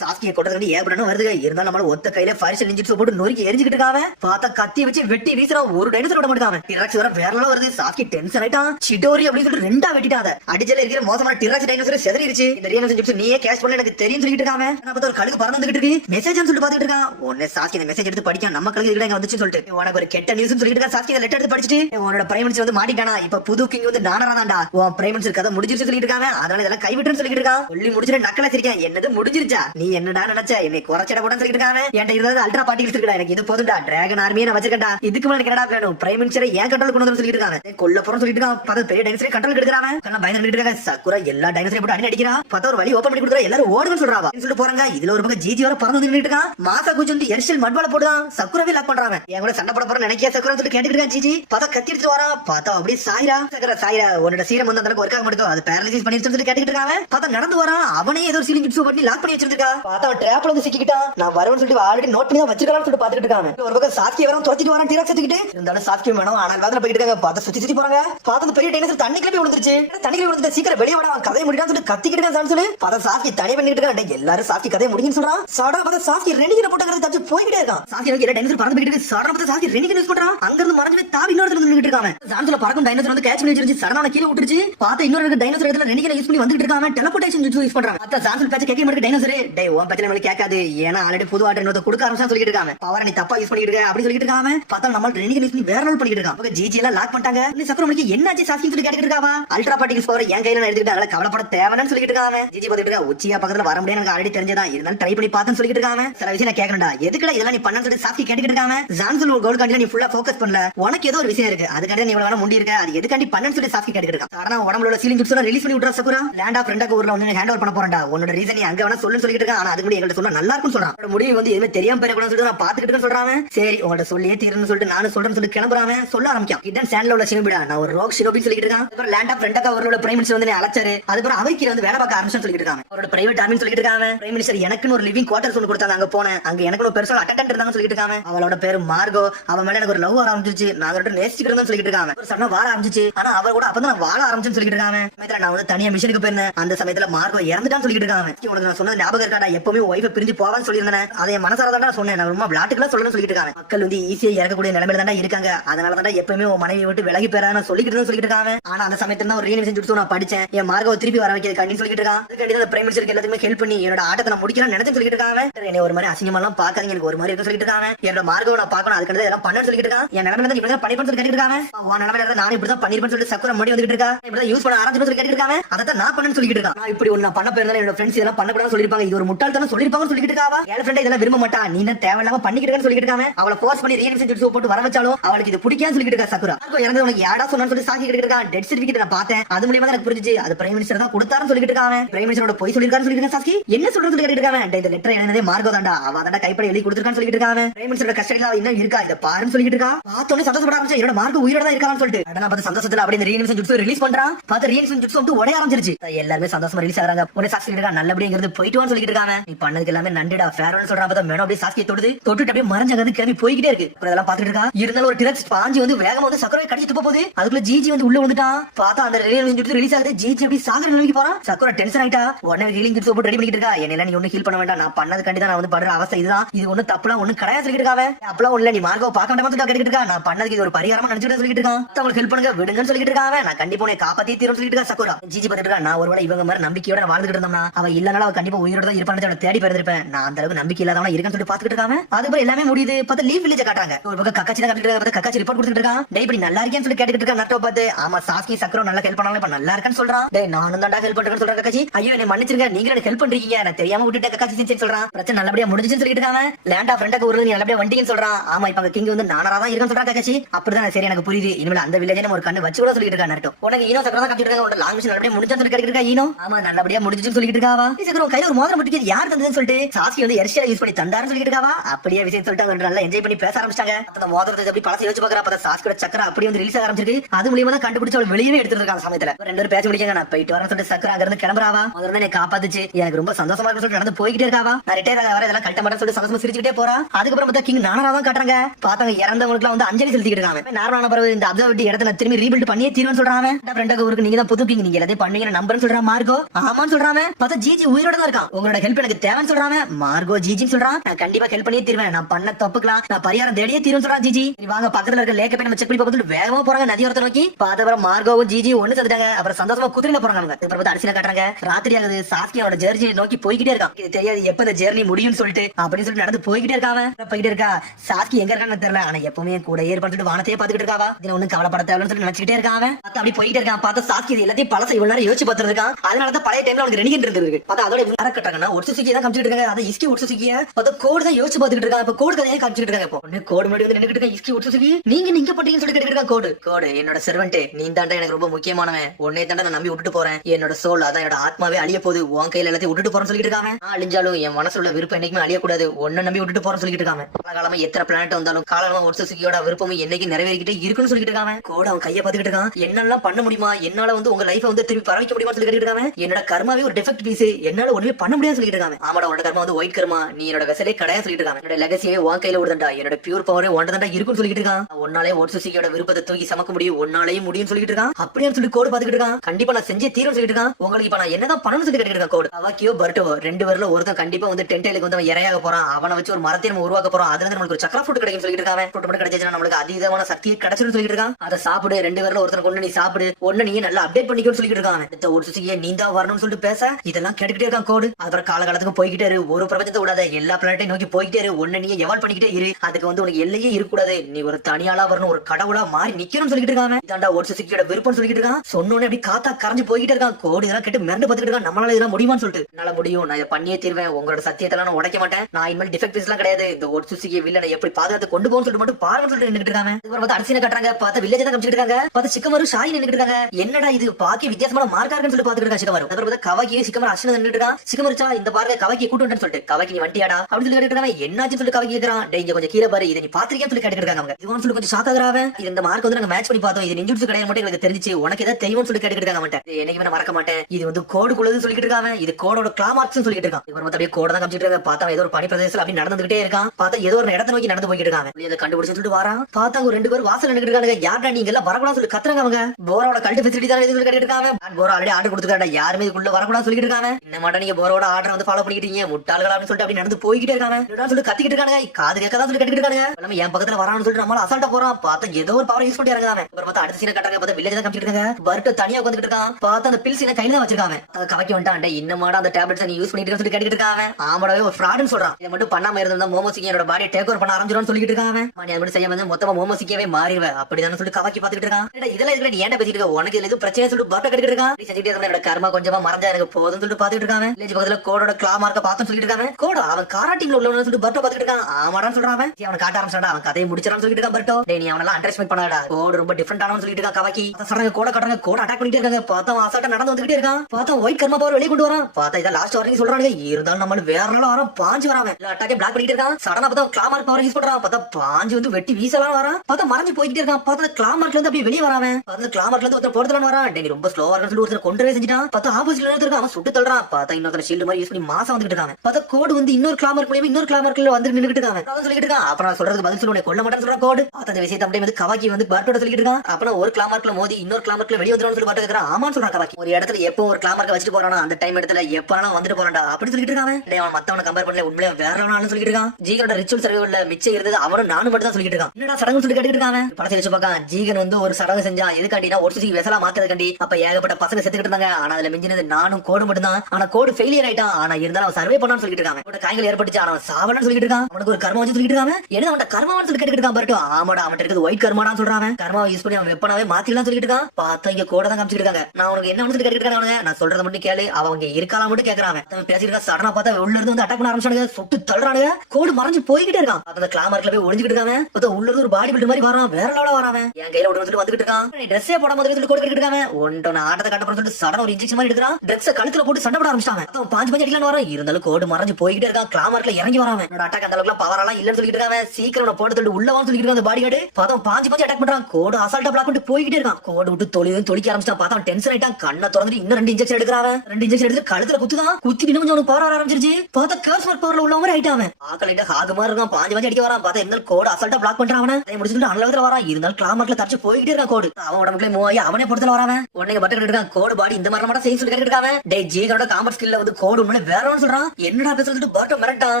சாஸ்கியை கொட்டதுக்கு ஏபடணும் வருது இருந்தா நம்மள ஒத்த கையில ஃபயர் ஸ்டைல் இன்ஜெக்ஷன் போட்டு நொறுக்கி எரிஞ்சுக்கிட்டு இருக்கான் பார்த்தா கத்தி வச்சு வெட்டி வீசுறான் ஒரு டைனோசர் விட மாட்டான் டிராக்ஸ் வர வேற லெவல் வருது சாஸ்கி டென்ஷன் ஆயிட்டான் சிடோரி அப்படின்னு சொல்லிட்டு ரெண்டா வெட்டிட்டாத அடிச்சல இருக்கிற மோசமான டிராக்ஸ் டைனோசர் செதறிடுச்சு இந்த ரியல் இன்ஜெக்ஷன் நீயே கேஷ் பண்ண எனக்கு தெரியும் சொல்லிட்டு இருக்கான் நான் பார்த்தா ஒரு கழுகு பறந்துகிட்டு இருக்கு மெசேஜ் சொல்லிட்டு பாத்துட்டு இருக்கான் உடனே சாஸ்கி இந்த மெசேஜ் எடுத்து படிக்க நம்ம கழுகு இங்க வந்துச்சு சொல்லிட்டு உனக்கு ஒரு கெட்ட நியூஸ் சொல்லிட்டு இருக்கான் சாஸ்கி லெட்டர் எடுத்து படிச்சிட்டு உன்னோட பிரைம் மினிஸ்டர் வந்து மாட்டிட்டானா இப்ப புது கிங் வந்து நானராதான்டா உன் பிரைம் மினிஸ்டர் கதை முடிஞ்சிருச்சு சொல்லிட்டு இருக்காங்க அதனால இதெல்லாம் கைவிட்டுன்னு சொல்லிட்டு இருக்கான் சொல்லி முடிச்சிட்டு நக்கலா சிரிக்கான் என்னது முடிஞ்சிருச்சா நீ என்னடா நினைச்ச என்னை குறைச்சட கூட சொல்லிட்டு இருக்காங்க என்கிட்ட இருந்தது அல்ட்ரா பார்ட்டிகல்ஸ் இருக்குடா எனக்கு இது போதும்டா டிராகன் ஆர்மியை நான் வச்சிருக்கேன்டா இதுக்கு மேல எனக்கு என்னடா வேணும் பிரைம் மினிஸ்டரை ஏன் கண்ட்ரோல் கொண்டு வந்து சொல்லிட்டு இருக்காங்க கொல்ல போறோம் சொல்லிட்டு இருக்கான் பார்த்தா பெரிய டைனோசரை கண்ட்ரோல் எடுக்கறாங்க கண்ணா பயந்து நின்னுட்டு இருக்காங்க சக்குரா எல்லா டைனோசரை போட்டு அடி அடிக்கிறா பார்த்தா ஒரு வழி ஓபன் பண்ணி கொடுக்குறா எல்லாரும் ஓடுன்னு சொல்றாவா சொல்லிட்டு போறாங்க இதுல ஒரு பக்கம் ஜிஜி வர பறந்து நின்னுட்டு இருக்கான் மாசா குச்சி வந்து எரிச்சல் மட்பால போடுதான் சக்குராவே லாக் பண்றாங்க என் கூட சண்டை போட போறேன்னு நினைக்கியா சக்குரா சொல்லிட்டு கேட்டுட்டு இருக்கான் ஜிஜி பார்த்தா கத்தி எடுத்து வரா பார்த்தா அப்படியே சாயிரா சக்கர சாயிரா உன்னோட சீரம் வந்து அந்த ஒர்க் ஆக மாட்டேங்குது அது பேரலைசிஸ் பண்ணிட்டு சொல்லி கேட்டுட்டு இருக்காங்க பார்த்தா நடந்து வரான் அவனே ஏதோ சீலிங் கிட்ஸ் பண்ணி லாக் பண்ணி வச்சிருக்கா பார்த்தா டிராப்ல வந்து சிக்கிட்டான் நான் வரேன்னு சொல்லிட்டு ஆல்ரெடி நோட் பண்ணி தான் வச்சிருக்கான்னு சொல்லிட்டு பாத்துட்டு இருக்காங்க ஒரு பக்கம் சாஸ்கி வரும் தோத்திட்டு வரான் டிராக்ஸ் எடுத்துக்கிட்டு இருந்தாலும் சாஸ்கி வேணும் ஆனால் வாதல போயிட்டு இருக்காங்க பார்த்தா சுத்தி போறாங்க பார்த்தா அந்த பெரிய டைனோசர் தண்ணிக்குள்ள போய் விழுந்துருச்சு தண்ணிக்குள்ள விழுந்துட்டு சீக்கிரம் வெளியே வர கதையை முடியான்னு சொல்லிட்டு கத்திக்கிட்டு இருக்கான் சொல்லி பார்த்தா சாஸ்கி தனி பண்ணிட்டு இருக்காங்க எல்லாரும் சாஸ்கி கதையை முடியும்னு சொல்றான் சடா பார்த்தா சாஸ்கி ரெண்டு கிட்ட போட்டு தச்சு போயிட்டே இருக்கான் சாஸ்கி எல்லா டைனோசர் பறந்து போயிட்டு இருக்கு சடா பார்த்தா சாஸ்கி ரெண்டு யூஸ் பண்றான் அங்க இருந்து மறைஞ்சு போய் தாவி இன்னொரு இடத்துல நின்னுட்டு இருக்காங்க ஜான்ஸ்ல பறக்கும் டைனோசர் வந்து கேட்ச் பண்ணி வச்சிருச்சு சடனா கீழே விட்டுருச்சு பார்த்தா இன்னொரு டைனோசர் இடத்துல ரெண்டு யூஸ் பண்ணி வந்துட்டு இருக்காங்க டெலிபோர்டேஷன் யூஸ் பண்றாங்க பார்த்தா ஜான்ஸ்ல பேச்ச கேட்க மாட்டேங்குது டைனோசர் டேய் உன் பேச்சல நம்மளுக்கு கேட்காது ஏன்னா ஆல்ரெடி புது ஆர்டர் இன்னொரு கொடுக்க ஆரம்பிச்சா சொல்லிட்டு இருக்காங்க பவர் நீ தப்பா யூஸ் பண்ணிட்டு இருக்க அப்படி சொல்லிட்டு இருக்காங்க பார்த்தா நம்ம ரெண்டு யூஸ் பண்ணி வேற லெவல் பண்ணிட்டு இருக்காங்க ஜிஜி எல்லாம் லாக் பண்ணிட்டாங்க நீ சக்கரம் மணிக்கு என்னாச்சு சாஸ்கி சொல்லி கேட்டுட்டு இருக்காவா அல்ட்ரா பார்ட்டிகல்ஸ் பவர் என் கையில எடுத்துட்டு அதனால கவலைப்பட தேவைன்னு சொல்லிட்டு இருக்காங்க ஜிஜி பாத்துட்டு இருக்கா உச்சியா பக்கத்துல வர முடியாது எனக்கு ஆல்ரெடி தெரிஞ்சதா இருந்தாலும் ட்ரை பண்ணி பார்த்தேன்னு சொல்லிட்டு இருக்காங்க சில விஷயம் நான் கேட்கணும்டா எதுக்குடா இதெல்லாம் நீ பண்ணன்னு சொல்லிட்டு சாஸ்கி கேட்டுட்டு இருக்காங்க ஜான்சன் ஒரு கோல் காண்டி நீ ஃபுல்லா ஃபோக்கஸ் பண்ணல உனக்கு ஏதோ ஒரு விஷயம் இருக்கு அதுக்காண்டி நீ இவ்வளவு முண்டி இருக்க அது எதுக்காண்டி பண்ணன்னு சொல்லி சாஸ்கி கேட்டுட்டு இருக்கான் ஆனா உடம்புல சீலிங் கிட்ஸ் எல்லாம் ரிலீஸ் பண்ணி விட்டுறா சக்குரா லேண்ட் ஆஃப் ரெண்டாக ஊர்ல வந்து ஹேண்ட் ஓவர் பண்ண போறேன்டா உன்னோட ரீசன் நீ அங்க வேணா சொல்லுன்னு சொல்லிட்டு இருக்கான் ஆனா அதுக்கு முன்னாடி எங்கள்ட்ட சொன்னா நல்லா இருக்கும்னு சொல்றான் முடிவு வந்து எதுவுமே தெரியாம போயிடக்கூடாதுன்னு சொல்லிட்டு நான் பாத்துக்கிட்டு சொல்றாங்க சரி உங்கள்ட்ட சொல்லியே தீருன்னு சொல்லிட்டு நானும் சொல்றேன்னு சொல்லி கிளம்புறாங்க சொல்ல ஆரம்பிக்கும் இதான் சேனல்ல உள்ள சினிபிடா நான் ஒரு ரோக் ஷிரோபின்னு சொல்லிட்டு இருக்கான் அப்புறம் லேண்ட் ஆஃப் ரெண்டாக ஊர்ல பிரைம் மினிஸ்டர் வந்து அழைச்சாரு அதுக்கப்புறம் அவருக்கு வந்து வேலை பார்க்க ஆரம்பிச்சு சொல்லிட்டு இருக்காங்க அவரோட பிரைவேட் ஆர்மின்னு சொல்லிட்டு இருக்காங்க பிரைம் மினிஸ்டர் எனக்குன்னு ஒரு லிவிங் குவார்டர்ஸ் ஒன்று கொடுத்தாங்க அங்க போனேன் அங்க எனக்கு ஒரு பெருசா அட்டெண்டன்ட் இருந்தாங்க சொல்லிட்டு இருக்காங்க அவளோட பேரு மார்கோ அவன் மேல எனக்கு ஒரு லவ் ஆரம்பிச்சிச்சு நான் அதோட நேசிக்கிறேன்னு சொல்லிட்டு இருக்காங்க ஒரு சடனா வாழ ஆரம்பிச்சு ஆனா அவர் கூட அப்பதான் வாழ ஆரம்பிச்சுன்னு சொல்லிட்டு இருக்காங்க நான் வந்து தனியா மிஷனுக்கு போயிருந்தேன் அந்த சமயத்துல மார்கோ இறந்துட்டான்னு சொல்லிட்டு இருக்காங்க உனக்கு நான் சொன்னது ஞாபகம் இருக்காடா எப்பவுமே ஒய்ஃபை பிரிஞ்சு போவான்னு சொல்லியிருந்தேன் அதை மனசார தான் சொன்னேன் நான் ரொம்ப விளாட்டுக்கெல்லாம் சொல்லணும்னு சொல்லிட்டு இருக்காங்க மக்கள் வந்து ஈஸியா இறக்கக்கூடிய நிலைமையில தான் இருக்காங்க அதனால தான் எப்பவுமே உன் மனைவி விட்டு விலகி பெறான்னு சொல்லிட்டு இருக்காங்க ஆனா அந்த சமயத்துல தான் ஒரு ரீனிவேஷன் ஜுட்ஸு நான் படிச்சேன் என் மார்கோ திருப்பி வர வைக்கிறது கண்டின்னு சொல்லிட்டு இருக்கான் அதுக்காண்டி தான் பிரைம் மினிஸ்டருக்கு எல்லாத்துக்குமே ஹெல்ப் பண்ணி என்னோட ஆட்டத்தை நான் முடிக்கணும்னு நினைச்சு சொல்லிட்டு இருக்காங்க என்னை ஒரு மாதிரி அசிங்கமா எல்லாம் பாக்காதீங்க எனக்கு ஒரு மாதிரி இருக்கு சொல்லிட்டு இருக்காங்க என்னோட மார்கோ நான் பார்க்கணும் அதுக்காண்டி எல்லாம் பண்ணு சொல்லிட்டு இருக்கான் என் நிலைமையில தான் இப்படி பண்ணிப்பேன்னு சொல்லி கேட்டு இருக்காங்க உன் நிலைமையில நான் இப்படி தான் பண்ணிருப்பேன்னு சொல்லிட்டு சக்குர மடி வந்துட்டு இருக்கா இப்படி யூஸ் பண்ண ஆரம்பிச்சு சொல்லி கேட்டு இருக்காங்க அதை நான் பண்ணு சொல்லிட்டு இருக்கான் நான் இப்படி ஒன்னு பண்ண போயிருந்தா என்னோட ஃப்ரெண்ட்ஸ் இதெல்லாம் பண்ணக்கூடாதுன்னு சொல்லிருப்பாங்க இது ஒரு முட்டாள்தனம் சொல்லிருப்பாங்கன்னு சொல்லிட்டு இருக்காவா என் ஃப்ரெண்ட் இதெல்லாம் விரும்ப மாட்டா நீ என்ன தேவையில்லாம பண்ணிக்கிட்டு சொல்லிட்டு இருக்காங்க அவளை ஃபோர்ஸ் பண்ணி ரீனிவேஷன் ஜுட்ஸு போட்டு வர வச்சாலும் அவளுக்கு இது பிடிக்கான்னு சொல்லிட்டு இருக்கா சக்குரா இறந்து உனக்கு யாரா சொன்னான்னு சொல்லி சாக்கி கிட்டு இருக்கான் டெத் சர்டிபிகேட் நான் பார்த்தேன் அது மூலமா எனக்கு புரிஞ்சுச்சு அது பிரைம் மினிஸ்டர் தான் கொடுத்தாருன்னு சொல்லிட்டு இருக்காங்க பிரைம் மினிஸ்டரோட போய் சொல்லிருக்கான்னு சொல்லிட்டு இருக்கான் சாக்கி என்ன சொல்றது சொல்லி கேட்டு இருக்காங்க இந்த லெட்டர் எழுந்ததே மார்கோ தான்டா அவ தான்டா கைப்பட எழுதி கொடுத்துருக்கான்னு சொல்லிட்டு இருக்காங்க பிரைம் மினிஸ்டரோட கஸ்டடியில இன்னும் இருக்கா இத பாருன்னு சொல்லிட்டு இருக்கா பார்த்தோன்னே சந்தோஷப்பட ஆரம்பிச்சு என்னோட மார்கோ உயிரோட தான் இருக்கான்னு சொல்லிட்டு அடனா பார்த்து சந்தோஷத்துல அப்படியே ரீனிவேஷன் ஜுட்ஸு ரிலீஸ் பண்றான் பார்த்து ரீனிவேஷன் ஜுட்ஸு வந்து உடைய ஆரம்பிச்சிருச்சு எல்லாருமே சந்தோஷமா ரிலீஸ் ஆறாங்க உடனே சாக்கி இருக்கா நல்லபடிங்கிறது போயிட்டு வான்னு சொல்லிட்டு இருக்காங்க நீ பண்ணதுக்கு எல்லாமே நன்றிடா ஃபேர்னு சொல்றான் பார்த்தா மேடம் அப்படியே சாக்கியை தொட்டுட்டு அப்படியே மறைஞ்சங்க கிளம்பி போய்கிட்டே இருக்கு அப்புறம் இதெல்லாம் பாத்துட்டு இருக்கா இருந்தாலும் ஒரு டிரக்ஸ் பாஞ்சு வந்து வேகமா வந்து சக்கரை கடிச்சு துப்ப போகுது அதுக்குள்ள ஜிஜி வந்து உள்ள வந்துட்டான் பார்த்தா அந்த ரீலிங் ஜுட்ஸு ரிலீஸ் ஆகுது ஜிஜி அப்படி சாகர நிலைக்கு போறான் சக்கரை டென்ஷன் ஆயிட்டா உடனே ரீலிங் ஜுட்ஸு போட்டு ரெடி பண்ணிட்டு இருக்கா என்ன நீ ஒண்ணு ஹீல் பண்ண வேண்டாம் நான் பண்ணது கண்டிப்பா நான் வந்து படுற அவஸ்தை இதுதான் இது ஒண்ணு தப்புலாம் ஒண்ணு கிடையாது சொல்லிட்டு இருக்காங்க அப்பலாம் இல்ல நீ மார்கோ பார்க்க வேண்டாம் கேட்டுட்டு இருக்கா நான் பண்ணதுக்கு இது ஒரு பரிகாரமா நினைச்சிட்டு சொல்லிட்டு இருக்கான் அவங்களுக்கு ஹெல்ப் பண்ணுங்க விடுங்கன்னு சொல்லிட்டு இருக்காங்க நான் கண்டிப்பா உன்னை காப்பாத்தி தீரும் சொல்லிட்டு இருக்கா சக்கரா ஜிஜி பார்த்துட்டு இருக்கா நான் ஒருவேளை இவங்க மாதிரி நம்பிக்கையோட நான் வாழ்ந்துட்டு இருந்தோம்னா அவ இல்லனால அவ கண்டிப்பா உயிரோட தான் இருப்பான்னு தேடி பிறந்திருப்பேன் நான் அந்த அளவுக்கு நம்பிக்கை இல்லாதவனா இருக்கேன்னு சொல்லிட்டு பாத்துட்டு இருக்காங்க அதுக்கப்புறம் எல்லாமே முடியுது பார்த்தா லீவ் வில்லேஜ் காட்டுறாங்க ஒரு பக்கம் கக்காச்சி தான் காட்டிட்டு கக்காச்சி ரிப்போர்ட் கொடுத்துட்டு இருக்கான் டேய் இப்படி நல்லா இருக்கேன்னு சொல்லி கேட்டுட்டு இருக்கா நட்டோ பார்த்து ஆமா சாஸ்கி சக்கரம் நல்லா ஹெல்ப் பண்ணாலும் இப்ப நல்லா இருக்கேன்னு சொல்றான் டேய் நானும் தான்டா ஹெல்ப் பண்றேன்னு சொல்றேன் கக்காச்சி ஐயோ என்ன மன்னிச்சிருங்க நீங்க எனக்கு ஹெல்ப் பண்றீங்க நான் தெரியாம விட்டுட்டேன் கக்காச்சி செஞ்சு சொல்றான் பிரச்சனை நல்லபடியா முடிஞ்சுன்னு சொல்லிட்டு இருக்காங்க லேண்ட் ஆஃப் ரெண்டாக ஊர்ல நீ நல்லபடியா வண்டிங்கன்னு சொல்றான் ஆமா இப்ப கிங் வந்து நானரா தான் இருக்குன்னு சொல்றான் கக்காச்சி அப்படிதான் சரி எனக்கு புரியுது இனிமேல் அந்த வில்லேஜ் ஒரு கண்ணு வச்சு கூட சொல்லிட்டு இருக்கா நட்டோ உனக்கு ஈனோ சக்கரம் தான் காட்டிட்டு இருக்காங்க லாங் மிஷன் நல்லபடியா முடிஞ்சான்னு சொல்லி கேட்டு இருக்கா ஈனோ ஆமா நல்லபடியா முடிஞ்சுன்னு சொல்லிட்டு சொல்லிட்டு இருக்காவா. சீக்கிரம் கையில ஒரு மோதிரம் போட்டு யார் தந்ததுன்னு சொல்லிட்டு சாஸ்கி வந்து எரிசியா யூஸ் பண்ணி தந்தாருன்னு சொல்லிட்டு இருக்காவா. அப்படியே விஷயம் சொல்லிட்டு நல்லா என்ஜாய் பண்ணி பேச ஆரம்பிச்சாங்க. அந்த மோதிரத்தை அப்படி பழச யோசிச்சு பாக்குறா. அப்ப சாஸ்கியோட சக்கரை அப்படி வந்து ரிலீஸ் ஆரம்பிச்சிருக்கு. அது மூலியமா தான் கண்டுபிடிச்சு அவள் வெளியே எடுத்துட்டு இருக்காங்க. சமயத்துல ரெண்டு பேரும் பேச முடியாங்க. நான் போயிட்டு வரேன் சொல்லிட்டு சக்கரை அங்க இருந்து கிளம்புறாவா. முதல்ல என்னை காப்பாத்துச்சு, எனக்கு ரொம்ப சந்தோஷமா இருக்கு சொல்லிட்டு நடந்து போய்கிட்டே இருக்காவா. நான் ரிட்டையர் ஆக வர இதெல்லாம் கட்ட மாட்டேன்னு சொல்லிட்டு சந்தோஷமா சிரிச்சுக்கிட்டே போறா. அதுக்கப்புறம் பார்த்தா கிங் நானரா தான் காட்டுறாங்க. பார்த்தாங்க இறந்தவங்களுக்கு வந்து அஞ்சலி செலுத்திட்டு இருக்காங்க. நார்மலான பிறகு இந்த அப்சர்வ் இடத்துல திரும்பி ரீபில்ட் பண்ணியே தீர்வு சொல்றாங்க. ஃப்ரெண்டுக்கு ஊருக்கு நீங்க தான் புது கிங், நீங்க எல்லாத்தையும் பண்ணீங்க நம்பர்னு சொல்றான் மார்கோ. ஆமான்னு சொல்றாங்க. பார்த்தா ஜிஜி உயிரோட தான் இருக்கான். உங்களோட ஹெல்ப் எனக்கு தேவைன்னு சொல்றாங்க. மார்கோ ஜிஜி சொல்றான், நான் கண்டிப்பா ஹெல்ப் பண்ணியே தீர்வேன், நான் பண்ண தப்புக்கலாம் நான் பரிகாரம் தேடியே தீர்வு சொல்றான் ஜிஜி. வாங்க பக்கத்துல இருக்க லேக்க போய் நம்ம செக் பண்ணி பார்த்துட்டு வேகமா போறாங்க நதியோரத்தை நோக்கி. பார்த்தவரை மார்கோவும் ஜிஜி ஒண்ணு சேர்ந்துட்டாங்க. அப்புறம் சந்தோஷமா குதிரையில போறாங்க. அப்புறம் அரிசியில காட்டுறாங்க. ராத்திரி ஆகுது. சாஸ்கி அவனோட ஜெர்ஜி நோக்கி போய்கிட்டே இருக்கான். இது தெரியாது எப்ப இந்த ஜெர்னி முடியும்னு சொல்லிட்டு அப்படின்னு சொல்லிட்டு நடந்து போய்கிட்டே இருக்காங்க. போய்கிட்டே இருக்கா. சாஸ்கி எங்க இருக்கான்னு தெரியல, ஆனா எப்பவுமே கூட ஏற்பட்டு வானத்தையே பாத்துக்கிட்டு இருக்காவா. இதுல ஒண்ணு கவலைப்பட தேவைன்னு சொல்லி நினைச்சுக்கிட்டே இருக்காங்க. அப்படி போயிட்டே இருக்கான். பார்த்தா சாஸ்கி எல்லாத்தையும் பழச இவ்வளவு நேரம் யோசிச்சு பார்த்துட்டு இருக்கான். அதனாலதான் பழைய டைம்ல அவனுக்கு ரெனிகிட்டு இருக்கு. பார்த்தா அதோட கட்டாங்கன்னா ஒரு சுசுக்கி தான் காமிச்சிட்டு இருக்காங்க. அதை இஸ்கி ஒரு சுசுக்கிய பார்த்தா கோடு தான் யோசிச்சு பார்த்துட்டு இருக்காங்க. இப்ப கோடு கதையை காமிச்சிட்டு இருக்காங்க. இப்போ கோடு முன்னாடி வந்து நின்னுட்டு இருக்க இஸ்கி ஒரு சுசுக்கி நீங்க பண்றீங்கன்னு சொல்லி கேட்டுட்டு இருக்கான். கோடு கோடு என்னோட சர்வெண்ட், நீ தாண்டா எனக்கு ரொம்ப முக்கியமானவன், உன்னை தாண்டா நான் நம்பி விட்டுட்டு போறேன், என்னோட சோல் அதான் என்னோட ஆத்மாவே அழிய போகுது, உன் கையில எல்லாத்தையும் விட்டுட்டு போறேன்னு சொல்லிட்டு இருக்காங்க. அழிஞ்சாலும் என் மனசுல உள்ள விருப்பம் என்னைக்குமே அழியக்கூடாது, ஒன்ன நம்பி விட்டுட்டு போறேன்னு சொல்லிட்டு இருக்காங்க. காலகாலமா எத்தனை பிளானட் வந்தாலும் காலமா ஒரு சுசுக்கியோட விருப்பம் என்னைக்கு நிறைவேறிக்கிட்டே இருக்குன்னு சொல்லிட்டு இருக்காங்க. கோடு அவன் கையை பார்த்துக்கிட்டு இருக்கான். என்னெல்லாம் பண்ண முடியுமா, என்னால வந்து உங்க லைஃப் வந்து திருப்பி பரவிக்க முடியுமா சொல்லி கேட்டுட்டு இருக்காங்க. என்னோட கர்மாவே ஒரு டிஃபெக்ட் பீஸ், என்னால ஒண்ணுமே பண்ண முடியாது சொல்லிட்டு இருக்காங்க. ஆமாடா உன்னோட கர்மா வந்து ஒயிட் கர்மா, நீ என்னோட வெசலே கிடையாது சொல்லிட்டு இருக்காங்க. என்னோட லெகசியே உன் கையில விடுதண்டா, என்னோட பியூர் பவரே ஒன்றதாண்டா இருக்குன்னு சொல்லிட்டு இருக்கான். ஒன்னாலே ஒரு சுசுக்கியோட விருப்பத்தை தூக்கி சமக்க முடியும், ஒன்னாலையும் முடியும் சொல்லிட்டு இருக்கான். அப்படியே சொல்லி கோடு பாத்துக்கிட்டு இருக்கான். கண்டிப்பா நான் செஞ்சே தீரும் சொல்லிட்டு இருக்கான். உங்களுக்கு இப்ப நான் என்னதான் பண்ணணும்னு சொல்லி கேட்டுட்டு இருக்கான். கோடு அவாக்கியோ பர்ட்டோ ரெண்டு பேர்ல ஒருத்தன் கண்டிப்பா வந்து டென்டைலுக்கு வந்து இரையாக போறான். அவனை வச்சு ஒரு மரத்தை நம்ம உருவாக்க போறோம். அதுல இருந்து நமக்கு ஒரு சக்கர ஃப்ரூட் கிடைக்கும் சொல்லிட்டு இருக்காங்க. ஃப்ரூட் மட்டும் கிடைச்சா நமக்கு அதீதமான சக்தியை கிடைச்சிடும் சொல்லிட்டு இருக்கான். அதை சாப்பிடு, ரெண்டு பேர்ல ஒருத்தன் கொண்டு நீ சாப்பிடு, ஒன்னு நீ நல்லா அப்டேட் பண்ணிக்கணும்னு சொல்லிட்டு இருக்காங்க. ஒரு சுசுக்கியை நீ தான் வரணும்னு சொல்லிட்டு பேச இதெல்லாம் கேட்டுக்கிட்டே இருக்கான். கோடு அப்புறம் காலகாலத்துக்கு போய்கிட்டே இரு, ஒரு பிரபஞ்சத்தை விடாத, எல்லா பிளானட்டையும் நோக்கி போய்கிட்டே இரு, ஒன்னு நீ எவால்வ் பண்ணிக்கிட்டே இரு, அதுக்கு வந்து உனக்கு எல்லையே இருக்கக்கூடாது, நீ ஒரு தனியாளா வரணும், ஒரு கடவுளா மாறி நிக்கணும்னு சொல்லிட்டு இருக்காங்க. இதாண்டா ஒரு சுசுக்கியோட விருப்பம் சொல்லிட்டு இருக்கான். சொன்னோனே அப்படி காத்தா கரைஞ்சு போய்கிட்டே இருக்கான். கோடு இதெல்லாம் கேட்டு மிரண்டு பார்த்துட்டு இருக்கான். நம்மளால இதெல்லாம் முடியுமான்னு சொல்லிட்டு. என்னால முடியும், நான் இதை பண்ணியே தீர்வேன், உங்களோட சத்தியத்தெல்லாம் நான் உடைக்க மாட்டேன், நான் இனிமேல் டிஃபெக்ட் எல்லாம் கிடையாது, இந்த ஒரு சுசுக்கியை வில்லனை எப்படி பாதுகாத்து கொண்டு போகணும்னு சொல்லிட்டு மட்டும் பாருன்னு சொல்லிட்டு நின்னுட்டு இருக்காங்க. பார்த்து அரிசியை கட்டுறாங்க. பார்த்து வில்லேஜ் தான் காமிச்சிட்டு இருக்காங்க. பார்த்து சிக்கமரு ஷாயி நின்னுட்டு இருக்காங்க. என்னடா இது பாக்கி வித்தியாசமான மார்க்கா இருக்குன்னு சொல்லி பாத்துட்டு இருக்காங்க சிக்கமரு. அப்புறம் பார்த்தா கவாக்கியும் சிக்கமரு அர்ச்சனை நின்னுட்டு இருக்கான். சிக்கமருச்சா இந்த பாருங்க கவாக்கியை கூட்டு வந்துன்னு சொல்லிட்டு, கவாக்கி நீ வண்டியாடா அப்படின்னு சொல்லி கேட்டுட்டு இருக்காங்க. என்னாச்சுன்னு சொல்லி கவாக்கி கேக்குறான். டேய் இங்க கொஞ்சம் கீழே பாரு, இதை நீ பாத்திருக்கேன்னு சொல்லி கேட்டுட்டு இருக்காங்க. அவங்க இதுவான்னு சொல்லி கொஞ்சம் ஷாக் ஆகுறாங்க. இந்த மார்க் வந்து நாங்க மேட்ச் பண்ணி பார்த்தோம், இது நிஞ்சுட்சு கிடையாது மட்டும் எனக்கு தெரிஞ்சிச்சு, உனக்கு ஏதாவது தெரியும்னு சொல்லி கேட்டுட்டு இருக்காங்க. மாட்டேன் என்னைக்குமே நான் மறக்க மாட்டேன், இது வந்து கோடுக்குள்ளது சொல்லிட்டு இருக்காங்க. இது கோடோட கிளா மார்க்ஸ் சொல்லிட்டு இருக்கான். இவர் மொத்தம் அப்படியே கோட தான் காமிச்சிட்டு இருக்காங்க. பார்த்தா ஏதோ ஒரு பனி பிரதேசத்துல அப்படி நடந்துகிட்டே இருக்கான். பார்த்தா ஏதோ ஒரு இடத்தை நோக்கி நடந்து போய்கிட்டு இருக்காங்க. இதை கண்டுபிடிச்சு சொல்லிட்டு வரான். பார்த்தா ஒரு ரெண்டு பேர் வாசல் நின்னுட்டு இருக்காங்க. யாரா நீங்க எல்லாம் வரக்கூடாது சொல்லி கத்துறாங்க. அவங்க போரோட கல்ட்டு ஃபெசிலிட்டி தான் சொல்லி கேட்டுட்டு இருக்காங்க. போரோ ஆல்ரெடி ஆர்டர் கொடுத்துருக்காங்க, யாருமே இதுக்குள்ள வரக்கூடாது சொல்லிட்டு இருக்காங்க. என்ன மாட்டா நீங்க போரோட ஆர்டர் வந்து ஃபாலோ பண்ணிக்கிட்டீங்க முட்டாள்கள் அப்படின்னு சொல்லிட்டு அப்படி நடந்து போய்கிட்டே இருக்காங்க. சொல்லி கத்திக்கிட்டு இருக்காங்க. காது கேட்கதான் சொல்லி கேட்டுட்டு இருக்காங்க. நம்ம என் பக்கத்துல வரான்னு சொல்லிட்டு நம்மளால அசால்ட்டா போறோம். பார்த்தா ஏதோ ஒரு பவர் யூஸ் பண்ணி இருக்காங்க. அப்புறம் பார்த்தா அடுத்த சீனை கட்டுறாங்க. பார்த்தா வில்லேஜ் தான் காமிச்சிட்டு இருக்காங்க. பர்ட் தனியா உட்காந்துட்டு இருக்கான். பார்த்தா அந்த பில் சீனை கையில தான் வச்சிருக்காங்க. கவக்கி வந்துட்டான். இன்னமாடா அந்த டேப்லெட்ஸ் நீ யூஸ் பண்ணிட்டு சொல்லி கேட்டுட்டு இருக்காங்க. ஆமாடவே ஒரு ஃப்ராட்னு சொல்றான். இதை மட்டும் பண்ணாம இருந்தா மோமோசிக்கி என்னோட பாடியை டேக் ஓவர் பண்ண ஆரம்பிச்சிடும் சொல்லிட்டு இருக்காங்க. நீ அப்படி செய்ய வந்து மொத்தமா மோமோசிக்கவே மாறிடுவேன் அப்படிதான் சொல்லி கவக்கி பாத்துட்டு இருக்கான். இதெல்லாம் இதுல நீ ஏன்டா பேசிட்டு இருக்க, உனக்கு இதுல எதுவும் பிரச்சனை சொல்லிட்டு பர்ட் கேட்டுட்டு இருக்கான். நீ செஞ்சுட்டு என்னோட கர்மா கொஞ்சமா மறைஞ்சா எனக்கு போதும் சொல்லிட்டு பாத்துட்டு இருக்காங்க. வில்லேஜ் பக்கத்துல கோடோட கிளா மார்க்க பார்த்தோம் சொல்லிட்டு இருக்காங்க. கோடோ அவன் காரா டீம்ல உள்ளவனு சொல்லிட்டு பர்ட் பாத்துட்டு இருக்கான். ஆமாடான்னு சொல்றான். அவன் காட்ட ஆரம்பிச்சாடா, அவன் கதையை முடிச்சான்னு சொல்லிட்டு இருக்கான். பர்ட்டோ டேய் நீ அவனெல்லாம் அண்டர்ஸ்டிமேட் பண்ணாடா, கோடு ரொம்ப டிஃபரெண்ட் ஆனவன்னு சொல்லிட்டு இருக்கான். கவக்கி சடங்க கோட கட்டுறாங்க. கோட அட்டாக் பண்ணிட்டே இருக்காங்க. பார்த்தா அசால்ட்டா நடந்து வந்துகிட்டே இருக்கான். பார்த்தா ஒயிட் கர்மா பவர் வெளியே கொண்டு வரான். பார்த்தா இதான் லாஸ்ட் வார்னிங் சொல்றாங்க. இருந்தாலும் நம்ம வேற நாள் வரான். பாஞ்சு வராம அட்டாக்கே பிளாக் பண்ணிட்டு இருக்கான். சடனா பார்த்தா கிளா மார்க் பவர் யூஸ் பண்றான். பார்த்தா பாஞ்சு வந்து வெட்டி வீசலாம் வரான். பார்த்தா மறைஞ்சு போய்கிட்டே இருக்கான். பார்த்தா கிளா மார்க்ல இருந்து அப்படியே வெளியே வராம. பார்த்தா கிளா மார்க்ல இருந்து ஒருத்தர் போறதுல வரான். டேய் ரொம்ப ஸ்லோவா இருக்குன்னு சொல்லி ஒருத்தர் கொண்டே செஞ்சுட்டான். பார்த்தா ஆப்போசிட்ல இருக்கான். அவன் சுட்டு தள்ளுறான். பார்த்தா இன்னொருத்தர் ஷீல்ட் மாதிரி யூஸ் பண்ணி மாசம் வந்துட்டு இருக்காங்க. பார்த்தா கோடு வந்து இன்னொரு கிளா மார்க் மூலமா இன்னொரு கிளா மார்க்ல வந்து நின்னுட்டு இருக்காங்க. அதான் சொல்லிட்டு இருக்கான். அப்புறம் நான் சொல்றதுக்கு பதில் சொல்லுவேன், கொல்ல மாட்டேன்னு சொல்ற கோடு. பார்த்தா அந்த விஷயத்தை அப்படியே வந்து கவாக்கி வந்து பர்ட்டோட சொல்லிட்டு இருக்கான். அப்புறம் ஒரு கிளா மார்க்ல மோதி இன்னொரு கிளா மார்க்ல வெளியே வந்துடும் சொல்லி பர்ட் கேக்குறான். ஆமான்னு சொல்றான் கவாக்கி. ஒரு இடத்துல எப்போ ஒரு கிளா மார்க்க வச்சுட்டு போறானோ அந்த டைம் இடத்துல எப்பனாலும் வந்துட்டு போறான்டா அப்படின்னு சொல்லிட்டு இருக்காங்க. டேய் அவன் மத்தவன கம்பேர் பண்ணல உண்மையிலே வேற ஆளுன்னு சொல்லிட்டு இருக்கான். ஜீகனோட ரிச்சுவல் சர்வைவல்ல மிச்சம் இருந்தது அவனும் நானும் மட்டும் தான் சொல்லிட்டு இருக்கான். என்னடா சடங்கு சொல்லி கேட்டுட்டு இருக்காங்க. படத்தை வச்சு பார்க்க ஜீகன் வந்து ஒரு சடங்கு செஞ்சான். எதுக்காண்டினா ஒரு சுசி வெசலா மாத்துறதுக்காண்டி. அப்ப ஏகப்பட்ட பசங்க செத்துக்கிட்டு இருந்தாங்க. ஆனா அதுல மிஞ்சினது நானும் கோடு மட்டும் தான். ஆனா கோடு ஃபெயிலியர் ஆயிட்டான். ஆனா இருந்தாலும் அவன் சர்வே பண்ணான்னு சொல்லிட்டு இருக்காங்க. அவனோட காயங்கள் ஏற்பட்டுச்சு. ஆனா அவன் சாவலன்னு சொல்லிட்டு இருக்கான். அவனுக்கு ஒரு கர்மா வச்சு சொல்லிட்டு இருக்காங்க. என்ன அவன் கர்மான்னு சொல்லி கேட்டுட்டு இருக்கான். பர்ட்டோ ஆமாடா அவன் இருக்குது ஒயிட் கர்மாடான்னு சொல்றாங்க. கர்மாவை யூஸ் பண்ணி அவன் வெப்பனாவே மாத்திடலாம் சொல்லிட்டு இருக்கான். பார்த்தா இங்க கோட தான் காமிச்சிட்டு இருக்காங்க. நான் உனக்கு என்ன சொல்லி கேட்டுட்டு இருக்காங்க. நான் சொல்றத மட்டும் கேளு, அவங்க இருக்கலாம் மட்டும் கேக்குறாங்க. பேசிட்டு இருக்கா. சடனா பார்த்தா உள்ள இருந்து வந்து அட்டாக் பண்ண ஆரம்பிச்சானுங்க. சுட்டு தள்ளுறானுங்க. கோடு மறைஞ்சு போய்கிட்டே இருக்கான். அந்த கிளா மார்க்ல போய் ஒளிஞ்சுக்கிட்டு இருக்காங்க. பார்த்தா உள்ள இருந்து ஒரு பாடி பில்டர் மாதிரி வரான். வேற லெவலா வரான். என் கையில வந்துட்டு இருக்கான். நீ ட்ரெஸ்ஸே போடாம சொல்லி கோடு கேட்டுட்டு இருக்காங்க. ஒன்றன ஆட்டத்தை கட்ட போற சொல்லிட்டு சடனா ஒரு இன்ஜெக்ஷன் மாதிரி எடுக்கிறான். ட்ரெஸ் கழுத்துல போட்டு சண்டை போட ஆரம்பிச்சாங்க. அவன் பாஞ்சு அடிக்கலாம் வர இருந்தாலும் கோடு மறைஞ்சு போய்கிட்டே இருக்கான். கிளாமர்க்ல இறங்கி வராம அட்டாக் அந்த அளவுக்கு பவர் எல்லாம் இல்லன்னு சொல்லிட்டு இருக்காங்க. சீக்கிரம் போட்டு தள்ளி உள்ளவான்னு சொல்லிட்டு இருக்காங்க. பாடி கார்டு பார்த்தா பாஞ்சு அட்டாக் பண்றான். கோடு அசால்ட்டா பிளாக் பண்ணிட்டு போய்கிட்டே இருக்கான். கோடு விட்டு தொழிக்க ஆரம்பிச்சான். பார்த்தா டென்ஷன் ஆயிட்டான். கண்ணை திறந்துட்டு இன்னும் 2 இன்ஜெக்ஷன் எடுக்கிறான். 2 இன்ஜெக்ஷன் எடுத்து கழுத்துல குத்துதான். குத்தி இன்னும் கொஞ்சம் பவர் வர ஆரம்பிச்சிருச்சு. பார்த்தா கர்ஸ் மார்க் பவர்ல உள்ளவங்க ஆயிட்டான். ஆக்கலைட்ட ஹாகு மாதிரி இருக்கான். பாஞ்சு அடிக்க வரான். பார்த்தா இருந்தாலும் கோடு அசால்ட்டா பிளாக் பண்றான். அவனை முடிச்சுட்டு அனலவத்துல வரான். இருந்தாலும் கிளாமர்க்ல தப்பிச்சு போய்கிட்டே இருக்கான். கோடு அவன் உடம்புல மூவ் ஆகி அவனே பொறுத்தல வரான். உடனே பட்டு இருக்கான். கோடு பாடி இந்த மாதிரி மட்டும் செய்ய சொல்லி கேட்டுருக்காங்க. டே ஜீகனோட காமர்ஸ் ஸ்கில்ல வந்து கோடு உண்மையிலே வேறன்னு சொல்றான். என்னடா பேசுறது பர்ட்டோ மிரட்டான்.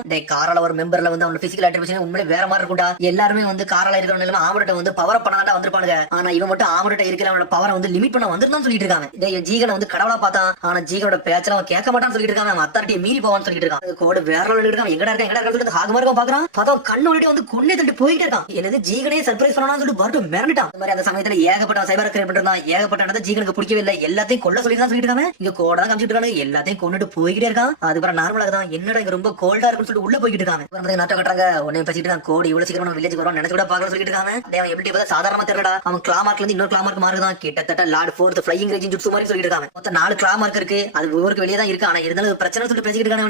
டே காரால ஒரு மெம்பர்ல வந்து அவன் பிசிக்கல் ஆக்டிவிட்டி உண்மையிலே வேற மாதிரி இருக்கும்டா. எல்லாருமே வந்து காரால இருக்கிற நிலைமை ஆமரட்ட வந்து பவர் பண்ணாதான் வந்திருப்பானுங்க. ஆனா இவன் மட்டும் ஆமரட்ட இருக்கிற அவனோட பவரை வந்து லிமிட் பண்ண வந்திருந்தான்னு சொல்லிட்டு இருக்காங்க. டே ஜீகனை வந்து கடவுளா பார்த்தான். ஆனா ஜீகனோட பேச்சல அவன் கேட்க மாட்டான்னு சொல்லிட்டு இருக்காங்க. அவன் அத்தாரிட்டியை மீறி போவான்னு சொல்லிட்டு இருக்கான். கோடு வேற லெவல்ல இருக்கான். எங்கடா இருக்கான்னு சொல்லிட்டு ஹாகமார்க்க பாக்குறான். பார்த்தா கண்ணு ஓடி வந்து கொன்னே தள்ளி போயிட்டே இருக்கான். என்னது ஜீகனே சர்ப்ரைஸ் பண்ணான்னு சொல்லிட்டு பர்ட்டோ மிரண்டான். இந்த மாதிரி அந்த சமயத்துல ஏகப்பட்ட சைபர் கிரியேட் பண்றான். ஏகப்பட்ட ஜீகனுக்கு பிடிக்கவே இல்லை. எல்லாத்தையும் கொல்ல சொல்லி தான் சொல்லிட்டு இருக்காங்க. இங்க கோட தான் காமிச்சிட்டு இருக்காங்க. எல்லாத்தையும் கொண்டுட்டு போய்கிட்டே இருக்கான். அதுக்கப்புறம் நார்மலா தான் என்னடா இங்க ரொம்ப கோல்டா இருக்குன்னு சொல்லிட்டு உள்ள போய்கிட்டு இருக்காங்க. நாட்டம் கட்டுறாங்க. உடனே பேசிட்டு இருக்கான். கோடு இவ்வளவு சீக்கிரம் வில்லேஜ் வரும் நினைச்சு கூட பாக்கல சொல்லிட்டு இருக்காங்க. அவன் எப்படி பார்த்தா சாதாரணமா தெரியலடா. அவன் கிளாமார்க்ல இருந்து இன்னொரு கிளாமார்க் மாறுதான். கிட்டத்தட்ட லார்ட் 4th ஃளையிங் ரேஞ்ச் ஜுட்சு மாதிரி சொல்லிட்டு இருக்காங்க. மொத்தம் 4 கிளாமார்க் இருக்கு. அது ஊருக்கு வெளியே தான் இருக்கு. ஆனா இருந்தாலும் பிரச்சனை சொல்லிட்டு பேசிட்டு இருக்காங்க.